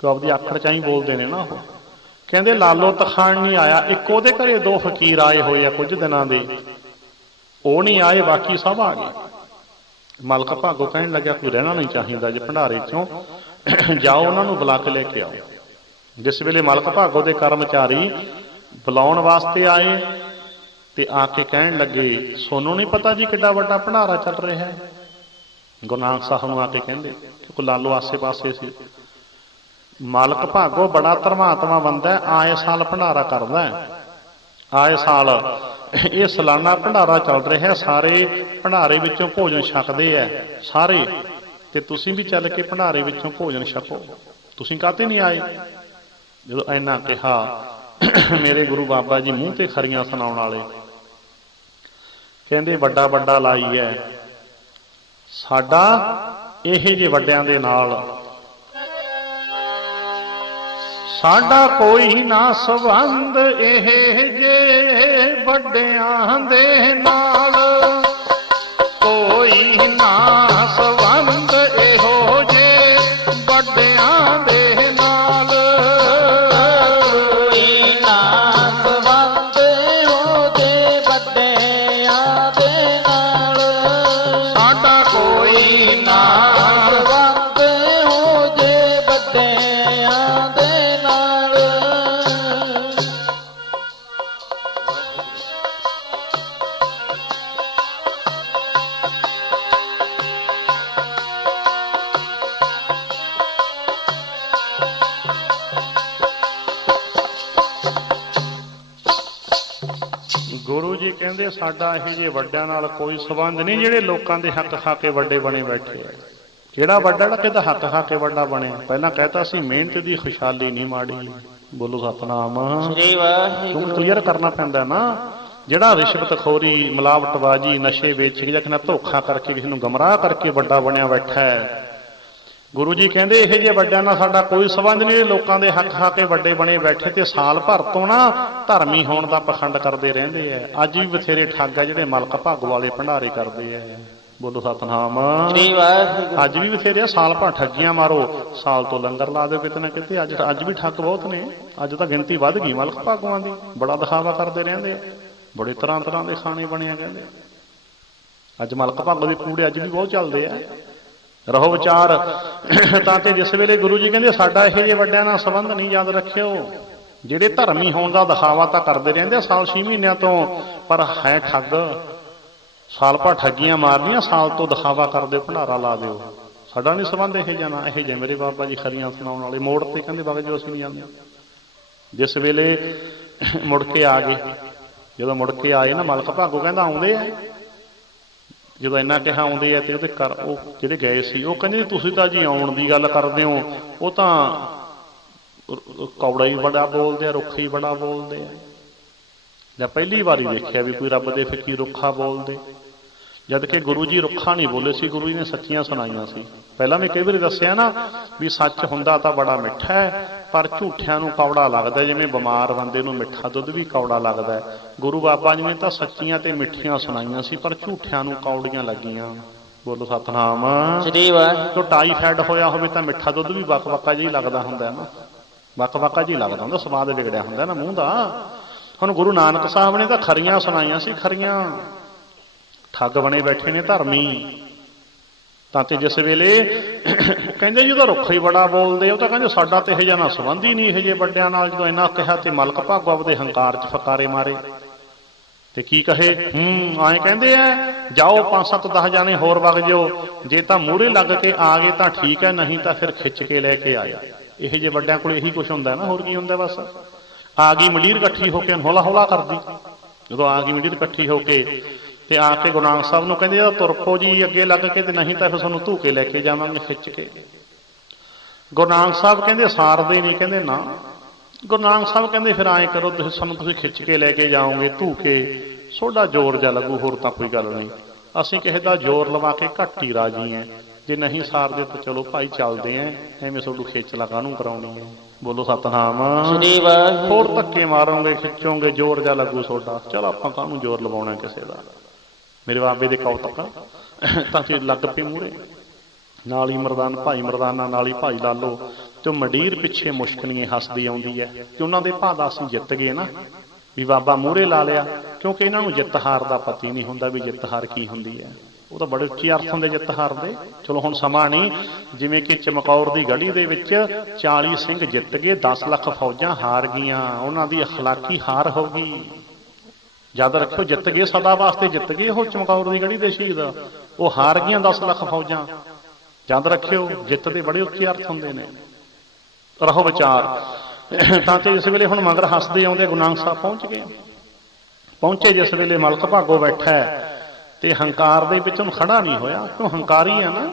ਕਿ ਆਪਦੀ ਆਖਰ ਚ ਹੀ ਬੋਲਦੇ ਨੇ ਨਾ ਉਹ। ਕਹਿੰਦੇ ਲਾਲੋ ਤਖਾਣ ਨਹੀਂ ਆਇਆ। ਇੱਕ ਉਹਦੇ ਘਰੇ 2 ਫਕੀਰ ਆਏ ਹੋਏ ਆ ਕੁਝ ਦਿਨਾਂ ਦੇ, ਉਹ ਨਹੀਂ ਆਏ, ਬਾਕੀ ਸਭ ਆ ਗਏ। ਮਾਲਕ ਭਾਗੋ ਕਹਿਣ ਲੱਗਿਆ ਕੋਈ ਰਹਿਣਾ ਨਹੀਂ ਚਾਹੀਦਾ ਜੇ ਭੰਡਾਰੇ ਚੋਂ, ਜਾਓ ਉਹਨਾਂ ਨੂੰ ਬੁਲਾ ਕੇ ਲੈ ਕੇ ਆਓ। ਜਿਸ ਵੇਲੇ ਮਾਲਕ ਭਾਗੋ ਦੇ ਕਰਮਚਾਰੀ ਬੁਲਾਉਣ ਵਾਸਤੇ ਆਏ ਤੇ ਆ ਕੇ ਕਹਿਣ ਲੱਗੇ, ਸੋਨੂੰ ਨਹੀਂ ਪਤਾ ਜੀ ਕਿੱਡਾ ਵੱਡਾ ਭੰਡਾਰਾ ਚੱਲ ਰਿਹਾ ਹੈ? ਗੁਰੂ ਨਾਨਕ ਸਾਹਿਬ ਨੂੰ ਆ ਕੇ ਕਹਿੰਦੇ, ਕਿਉਂਕਿ ਲਾਲੋ ਆਸੇ ਪਾਸੇ ਸੀ। ਮਾਲਕ ਭਾਗੋ ਬੜਾ ਧਰਮਾਤਮਾ ਬੰਦਾ, ਆਏ ਸਾਲ ਭੰਡਾਰਾ ਕਰਦਾ, ਆਏ ਸਾਲ ਇਹ ਸਾਲਾਨਾ ਭੰਡਾਰਾ ਚੱਲ ਰਿਹਾ, ਸਾਰੇ ਭੰਡਾਰੇ ਵਿੱਚੋਂ ਭੋਜਨ ਛਕਦੇ ਆ ਸਾਰੇ, ਤੇ ਤੁਸੀਂ ਵੀ ਚੱਲ ਕੇ ਭੰਡਾਰੇ ਵਿੱਚੋਂ ਭੋਜਨ ਛਕੋ, ਤੁਸੀਂ ਕਾਹਤੇ ਨਹੀਂ ਆਏ? ਜਦੋਂ ਇੰਨਾ ਕਿਹਾ, ਮੇਰੇ ਗੁਰੂ ਬਾਬਾ ਜੀ ਮੂੰਹ ਤੇ ਖਰੀਆਂ ਸੁਣਾਉਣ ਵਾਲੇ, ਕਹਿੰਦੇ ਵੱਡਾ ਵੱਡਾ ਲਾਈ ਹੈ ਸਾਡਾ ਇਹ ਜੇ ਵੱਡਿਆਂ ਦੇ ਨਾਲ, ਸਾਡਾ ਕੋਈ ਨਾ ਸੰਬੰਧ ਇਹ ਜੇ ਵੱਡਿਆਂ ਦੇ ਨਾਲ, ਕੋਈ ਨਾ ਸੰਬੰਧ ਇਹੋ ਜੇ ਵੱਡਿਆਂ ਦੇ ਨਾਲ, ਕੋਈ ਨਾ ਸੰਬੰਧ ਇਹੋ ਜੇ ਵੱਡਿਆਂ ਦੇ ਨਾਲ, ਸਾਡਾ ਕੋਈ ਨਾ ਸੰਬੰਧ ਇਹੋ ਜੇ ਵੱਡਿਆਂ ਦੇ ਨਾਲ। ਗੁਰੂ ਜੀ ਕਹਿੰਦੇ ਸਾਡਾ ਇਹ ਜੇ ਵੱਡਿਆਂ ਨਾਲ ਕੋਈ ਸੰਬੰਧ ਨਹੀਂ ਜਿਹੜੇ ਲੋਕਾਂ ਦੇ ਹੱਕ ਖਾ ਕੇ ਵੱਡੇ ਬਣੇ ਬੈਠੇ ਆ। ਕਿਹੜਾ ਵੱਡਾ ਜਿਹੜਾ ਕਿਹਦਾ ਹੱਕ ਖਾ ਕੇ ਵੱਡਾ ਬਣਿਆ? ਪਹਿਲਾਂ ਕਹਿਤਾ ਸੀ ਮਿਹਨਤ ਦੀ ਖੁਸ਼ਹਾਲੀ ਨਹੀਂ ਮਾੜੀ। ਬੋਲੋ ਸਤਨਾਮ। ਸ੍ਰੀ ਵਾਹਿਗੁਰੂ। ਕਲੀਅਰ ਕਰਨਾ ਪੈਂਦਾ ਨਾ, ਜਿਹੜਾ ਰਿਸ਼ਵਤਖੋਰੀ, ਮਿਲਾਵਟਬਾਜੀ, ਨਸ਼ੇ ਵੇਚ ਕੇ ਜਾਂ ਕਿਸੇ ਨਾਲ ਧੋਖਾ ਕਰਕੇ ਕਿਸੇ ਨੂੰ ਗਮਰਾਹ ਕਰਕੇ ਵੱਡਾ ਬਣਿਆ ਬੈਠਾ ਹੈ। ਗੁਰੂ ਜੀ ਕਹਿੰਦੇ ਇਹ ਜੇ ਵੱਡਿਆਂ ਨਾਲ ਸਾਡਾ ਕੋਈ ਸੰਬੰਧ ਨਹੀਂ, ਲੋਕਾਂ ਦੇ ਹੱਕ ਖਾ ਕੇ ਵੱਡੇ ਬਣੇ ਬੈਠੇ ਤੇ ਸਾਲ ਭਰ ਤੋਂ ਨਾ ਧਰਮੀ ਹੋਣ ਦਾ ਪਖੰਡ ਕਰਦੇ ਰਹਿੰਦੇ ਆ। ਅੱਜ ਵੀ ਬਥੇਰੇ ਠੱਗ ਆ ਜਿਹੜੇ ਮਲਕ ਭਾਗੋ ਵਾਲੇ ਭੰਡਾਰੇ ਕਰਦੇ ਆ। ਬੋਲੋ ਸਤਨਾਮ। ਸ੍ਰੀ ਵਾਹਿਗੁਰੂ। ਅੱਜ ਵੀ ਬਥੇਰੇ ਸਾਲ ਭਰ ਠੱਗੀਆਂ ਮਾਰੋ, ਸਾਲ ਤੋਂ ਲੰਗਰ ਲਾ ਦਿਓ ਕਿਤੇ ਨਾ ਕਿਤੇ। ਅੱਜ ਵੀ ਠੱਗ ਬਹੁਤ ਨੇ। ਅੱਜ ਤਾਂ ਗਿਣਤੀ ਵੱਧ ਗਈ ਮਲਕ ਭਾਗੋਆਂ ਦੀ। ਬੜਾ ਦਿਖਾਵਾ ਕਰਦੇ ਰਹਿੰਦੇ ਆ, ਬੜੇ ਤਰ੍ਹਾਂ ਤਰ੍ਹਾਂ ਦੇ ਖਾਣੇ ਬਣਿਆ ਕਹਿੰਦੇ। ਅੱਜ ਮਲਕ ਭਾਗੋ ਦੇ ਪੂੜੇ ਅੱਜ ਵੀ ਬਹੁਤ ਚੱਲਦੇ ਆ। ਰਹੋ ਵਿਚਾਰ ਤਾਂ ਕਿ ਜਿਸ ਵੇਲੇ ਗੁਰੂ ਜੀ ਕਹਿੰਦੇ ਸਾਡਾ ਇਹੋ ਜਿਹੇ ਵੱਡਿਆਂ ਨਾਲ ਸੰਬੰਧ ਨਹੀਂ, ਯਾਦ ਰੱਖਿਓ ਜਿਹੜੇ ਧਰਮੀ ਹੋਣ ਦਾ ਦਿਖਾਵਾ ਤਾਂ ਕਰਦੇ ਰਹਿੰਦੇ ਆ ਸਾਲ 6 ਮਹੀਨਿਆਂ ਤੋਂ, ਪਰ ਹੈ ਠੱਗ। ਸਾਲ ਭਰ ਠੱਗੀਆਂ ਮਾਰਨੀਆਂ, ਸਾਲ ਤੋਂ ਦਿਖਾਵਾ ਕਰਦੇ ਭੰਡਾਰਾ ਲਾ ਦਿਓ। ਸਾਡਾ ਨਹੀਂ ਸੰਬੰਧ ਇਹੋ ਜਿਹਾ ਨਾ। ਇਹੋ ਜਿਹੇ ਮੇਰੇ ਬਾਬਾ ਜੀ ਖਰੀਆਂ ਸੁਣਾਉਣ ਵਾਲੇ ਮੋੜ ਤੇ ਕਹਿੰਦੇ ਬਾਬਾ ਜੀ ਅਸੀਂ ਨਹੀਂ ਜਾਂਦੇ। ਜਿਸ ਵੇਲੇ ਮੁੜ ਕੇ ਆ ਗਏ, ਜਦੋਂ ਮੁੜ ਕੇ ਆਏ ਨਾ ਮਲਕ ਭਾਗੋ ਕਹਿੰਦਾ ਆਉਂਦੇ ਆ। ਜਦੋਂ ਇੰਨਾ ਕਿਹਾ ਆਉਂਦੇ ਆ ਤੇ ਉਹਦੇ ਘਰ ਉਹ ਜਿਹੜੇ ਗਏ ਸੀ ਉਹ ਕਹਿੰਦੇ ਤੁਸੀਂ ਤਾਂ ਜੀ ਆਉਣ ਦੀ ਗੱਲ ਕਰਦੇ ਹੋ, ਉਹ ਤਾਂ ਕੌੜਾ ਹੀ ਬੜਾ ਬੋਲਦੇ ਆ, ਰੁੱਖ ਹੀ ਬੜਾ ਬੋਲਦੇ ਆ। ਜਾਂ ਪਹਿਲੀ ਵਾਰੀ ਦੇਖਿਆ ਵੀ ਕੋਈ ਰੱਬ ਦੇ ਫਕੀਰ ਰੁੱਖਾ ਬੋਲਦੇ, ਜਦ ਕਿ ਗੁਰੂ ਜੀ ਰੁੱਖਾ ਨਹੀਂ ਬੋਲੇ ਸੀ, ਗੁਰੂ ਜੀ ਨੇ ਸੱਚੀਆਂ ਸੁਣਾਈਆਂ ਸੀ। ਪਹਿਲਾਂ ਮੈਂ ਕਈ ਵਾਰੀ ਦੱਸਿਆ ਨਾ ਵੀ ਸੱਚ ਹੁੰਦਾ ਤਾਂ ਬੜਾ ਮਿੱਠਾ ਹੈ, ਪਰ ਝੂਠਿਆਂ ਨੂੰ ਕੌੜਾ ਲੱਗਦਾ। ਜਿਵੇਂ ਬਿਮਾਰ ਬੰਦੇ ਨੂੰ ਮਿੱਠਾ ਦੁੱਧ ਵੀ ਕੌੜਾ ਲੱਗਦਾ। ਗੁਰੂ ਬਾਬਾ ਜੀ ਨੇ ਤਾਂ ਸੱਚੀਆਂ ਤੇ ਮਿੱਠੀਆਂ ਸੁਣਾਈਆਂ ਸੀ, ਪਰ ਝੂਠਿਆਂ ਨੂੰ ਕੌੜੀਆਂ ਲੱਗੀਆਂ। ਬੋਲੋ ਸਤਨਾਮ। ਸ੍ਰੀ ਵਾਹਿਗੁਰੂ। ਜੋ ਟਾਈਫਾਇਡ ਹੋਇਆ ਹੋਵੇ ਤਾਂ ਮਿੱਠਾ ਦੁੱਧ ਵੀ ਵੱਖ-ਵੱਖਾ ਜਿਹਾ ਲੱਗਦਾ ਹੁੰਦਾ ਨਾ, ਵੱਖ-ਵੱਖਾ ਜਿਹਾ ਲੱਗਦਾ ਹੁੰਦਾ, ਸਵਾਦ ਵਿਗੜਿਆ ਹੁੰਦਾ ਨਾ ਮੂੰਹ ਦਾ। ਹੁਣ ਗੁਰੂ ਨਾਨਕ ਸਾਹਿਬ ਨੇ ਤਾਂ ਖਰੀਆਂ ਸੁਣਾਈਆਂ ਸੀ, ਖਰੀਆਂ। ਠੱਗ ਬਣੇ ਬੈਠੇ ਨੇ ਧਰਮੀ। ਤਾਂ ਤੇ ਜਿਸ ਵੇਲੇ ਕਹਿੰਦੇ ਜੀ ਉਹਦਾ ਰੁੱਖ ਹੀ ਬੜਾ ਬੋਲਦੇ, ਉਹ ਤਾਂ ਕਹਿੰਦੇ ਸਾਡਾ ਤੇ ਇਹ ਜਿਹਾ ਨਾ ਸੰਬੰਧ ਹੀ ਨਹੀਂ ਇਹੋ ਜਿਹੇ ਵੱਡਿਆਂ ਨਾਲ। ਜਦੋਂ ਇੰਨਾ ਕਿਹਾ ਤੇ ਮਲਕ ਭਾਗੋ ਆਪਦੇ ਹੰਕਾਰ 'ਚ ਫਕਾਰੇ ਮਾਰੇ ਤੇ ਕੀ ਕਹੇ, ਆਏ ਕਹਿੰਦੇ ਆ ਜਾਓ 5-7-10 ਜਾਣੇ ਹੋਰ ਵਗ ਜਾਓ, ਜੇ ਤਾਂ ਮੂਹਰੇ ਲੱਗ ਕੇ ਆ ਗਏ ਤਾਂ ਠੀਕ ਹੈ, ਨਹੀਂ ਤਾਂ ਫਿਰ ਖਿੱਚ ਕੇ ਲੈ ਕੇ ਆਇਆ। ਇਹੋ ਜਿਹੇ ਵੱਡਿਆਂ ਕੋਲ ਇਹੀ ਕੁਛ ਹੁੰਦਾ ਨਾ, ਹੋਰ ਕੀ ਹੁੰਦਾ। ਬਸ ਆ ਗਈ ਮੰਡੀਰ ਇਕੱਠੀ ਹੋ ਕੇ ਹੌਲਾ ਹੌਲਾ ਕਰਦੀ। ਜਦੋਂ ਆ ਗਈ ਮੰਡੀਰ ਇਕੱਠੀ ਹੋ ਕੇ ਤੇ ਆ ਕੇ ਗੁਰੂ ਨਾਨਕ ਸਾਹਿਬ ਨੂੰ ਕਹਿੰਦੇ ਆ ਤੁਰ ਪਓ ਜੀ ਅੱਗੇ ਲੱਗ ਕੇ, ਤੇ ਨਹੀਂ ਤਾਂ ਫਿਰ ਤੁਹਾਨੂੰ ਧੂ ਕੇ ਲੈ ਕੇ ਜਾਵਾਂਗੇ ਖਿੱਚ ਕੇ। ਗੁਰੂ ਨਾਨਕ ਸਾਹਿਬ ਕਹਿੰਦੇ ਸਾਰਦੇ ਨਹੀਂ, ਕਹਿੰਦੇ ਨਾ। ਗੁਰੂ ਨਾਨਕ ਸਾਹਿਬ ਕਹਿੰਦੇ ਫਿਰ ਐਂ ਕਰੋ, ਤੁਸੀਂ ਖਿੱਚ ਕੇ ਲੈ ਕੇ ਜਾਓਗੇ ਧੂ ਕੇ, ਤੁਹਾਡਾ ਜ਼ੋਰ ਜਿਹਾ ਲੱਗੂ, ਹੋਰ ਤਾਂ ਕੋਈ ਗੱਲ ਨਹੀਂ। ਅਸੀਂ ਕਿਸੇ ਦਾ ਜ਼ੋਰ ਲਵਾ ਕੇ ਘੱਟ ਹੀ ਰਾਜੀ ਐ, ਜੇ ਨਹੀਂ ਸਾਰਦੇ ਤਾਂ ਚਲੋ ਭਾਈ ਚੱਲਦੇ ਐ, ਐਵੇਂ ਤੁਹਾਨੂੰ ਖੇਚਲਾ ਕਾਹਨੂੰ ਕਰਾਉਣੀ ਹੈ। ਬੋਲੋ ਸਤਨਾਮ। ਹੋਰ ਧੱਕੇ ਮਾਰੋਗੇ, ਖਿੱਚੋਗੇ, ਜ਼ੋਰ ਜਿਹਾ ਲੱਗੂ ਤੁਹਾਡਾ, ਚਲ ਆਪਾਂ ਕਾਹਨੂੰ ਜ਼ੋਰ ਲਵਾਉਣਾ ਕਿਸੇ ਦਾ। ਮੇਰੇ ਬਾਬੇ ਦੇ ਕੌਤਕ ਤਾਂ ਤੇ ਲੱਗ ਪਏ ਮੂਹਰੇ, ਨਾਲ ਹੀ ਮਰਦਾਨ ਭਾਈ ਮਰਦਾਨਾ, ਨਾਲ ਹੀ ਭਾਈ ਲਾਲੋ, ਤੇ ਮੰਡੀਰ ਪਿੱਛੇ ਮੁਸ਼ਕਣੀ ਹੱਸਦੀ ਆਉਂਦੀ ਹੈ ਕਿ ਉਹਨਾਂ ਦੇ ਭਾਅ ਅਸੀਂ ਜਿੱਤ ਗਏ ਨਾ, ਵੀ ਬਾਬਾ ਮੂਹਰੇ ਲਾ ਲਿਆ। ਕਿਉਂਕਿ ਇਹਨਾਂ ਨੂੰ ਜਿੱਤ ਹਾਰ ਦਾ ਪਤਾ ਹੀ ਨਹੀਂ ਹੁੰਦਾ ਵੀ ਜਿੱਤ ਹਾਰ ਕੀ ਹੁੰਦੀ ਹੈ। ਉਹ ਤਾਂ ਬੜੇ ਉੱਚੇ ਅਰਥ ਹੁੰਦੇ ਜਿੱਤ ਹਾਰ ਦੇ। ਚਲੋ ਹੁਣ ਸਮਾਂ ਨਹੀਂ, ਜਿਵੇਂ ਕਿ ਚਮਕੌਰ ਦੀ ਗੜੀ ਦੇ ਵਿੱਚ 40 ਸਿੰਘ ਜਿੱਤ ਗਏ, 10 ਲੱਖ ਫੌਜਾਂ ਹਾਰ ਗਈਆਂ, ਉਹਨਾਂ ਦੀ ਅਖਲਾਕੀ ਹਾਰ ਹੋ ਗਈ। ਯਾਦ ਰੱਖਿਓ, ਜਿੱਤ ਗਏ ਸਦਾ ਵਾਸਤੇ, ਜਿੱਤ ਗਏ ਉਹ ਚਮਕੌਰ ਦੀ ਗੜੀ ਦੇ ਸ਼ਹੀਦ, ਉਹ ਹਾਰ ਗਈਆਂ 10 ਲੱਖ ਫੌਜਾਂ। ਯਾਦ ਰੱਖਿਓ, ਜਿੱਤ ਦੇ ਬੜੇ ਉੱਚੇ ਅਰਥ ਹੁੰਦੇ ਨੇ। ਰਹੋ ਵਿਚਾਰ। ਤਾਂ ਤੇ ਇਸ ਵੇਲੇ ਹੁਣ ਮਗਰ ਹੱਸਦੇ ਆਉਂਦੇ ਗੁਰੂ ਨਾਨਕ ਸਾਹਿਬ ਪਹੁੰਚੇ ਜਿਸ ਵੇਲੇ ਮਲਕ ਭਾਗੋ ਬੈਠਾ ਤੇ ਹੰਕਾਰ ਦੇ ਵਿੱਚ ਉਹਨੂੰ ਖੜਾ ਨਹੀਂ ਹੋਇਆ, ਕਿਉਂ ਹੰਕਾਰੀ ਆ ਨਾ।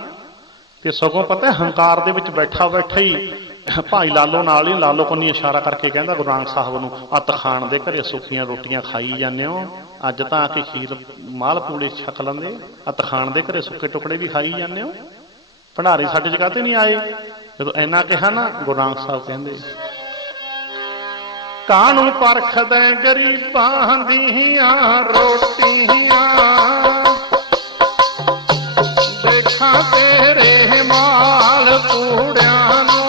ਤੇ ਸਗੋਂ ਪਤਾ ਹੰਕਾਰ ਦੇ ਵਿੱਚ ਬੈਠਾ ਹੀ ਭਾਈ ਲਾਲੋ ਨਾਲ ਹੀ, ਲਾਲੋ ਕੰਨੀ ਇਸ਼ਾਰਾ ਕਰਕੇ ਕਹਿੰਦਾ ਗੁਰੂ ਨਾਨਕ ਸਾਹਿਬ ਨੂੰ, ਅੱਤ ਖਾਣ ਦੇ ਘਰੇ ਸੁੱਕੀਆਂ ਰੋਟੀਆਂ ਖਾਈ ਜਾਂਦੇ ਹੋ, ਅੱਜ ਤਾਂ ਆ ਕੇ ਖੀਰ ਮਾਲ ਪੂੜੇ ਛਕ ਲੈਂਦੇ, ਅੱਤ ਖਾਣ ਦੇ ਘਰੇ ਸੁੱਕੇ ਟੁਕੜੇ ਵੀ ਖਾਈ ਜਾਂਦੇ ਹੋ, ਭੰਡਾਰੇ ਸਾਡੇ ਜਗ੍ਹਾ ਤੇ ਨਹੀਂ ਆਏ। ਜਦੋਂ ਇੰਨਾ ਕਿਹਾ ਨਾ, ਗੁਰੂ ਨਾਨਕ ਸਾਹਿਬ ਕਹਿੰਦੇ ਕਾਹਨੂੰ ਪਰਖਦੇ ਗਰੀਬਾਂ ਦੀਆਂ ਰੋਟੀਆਂ, ਦੇਖਾਂ ਤੇਰੇ ਮਾਲ ਪੂੜਿਆਂ ਨੂੰ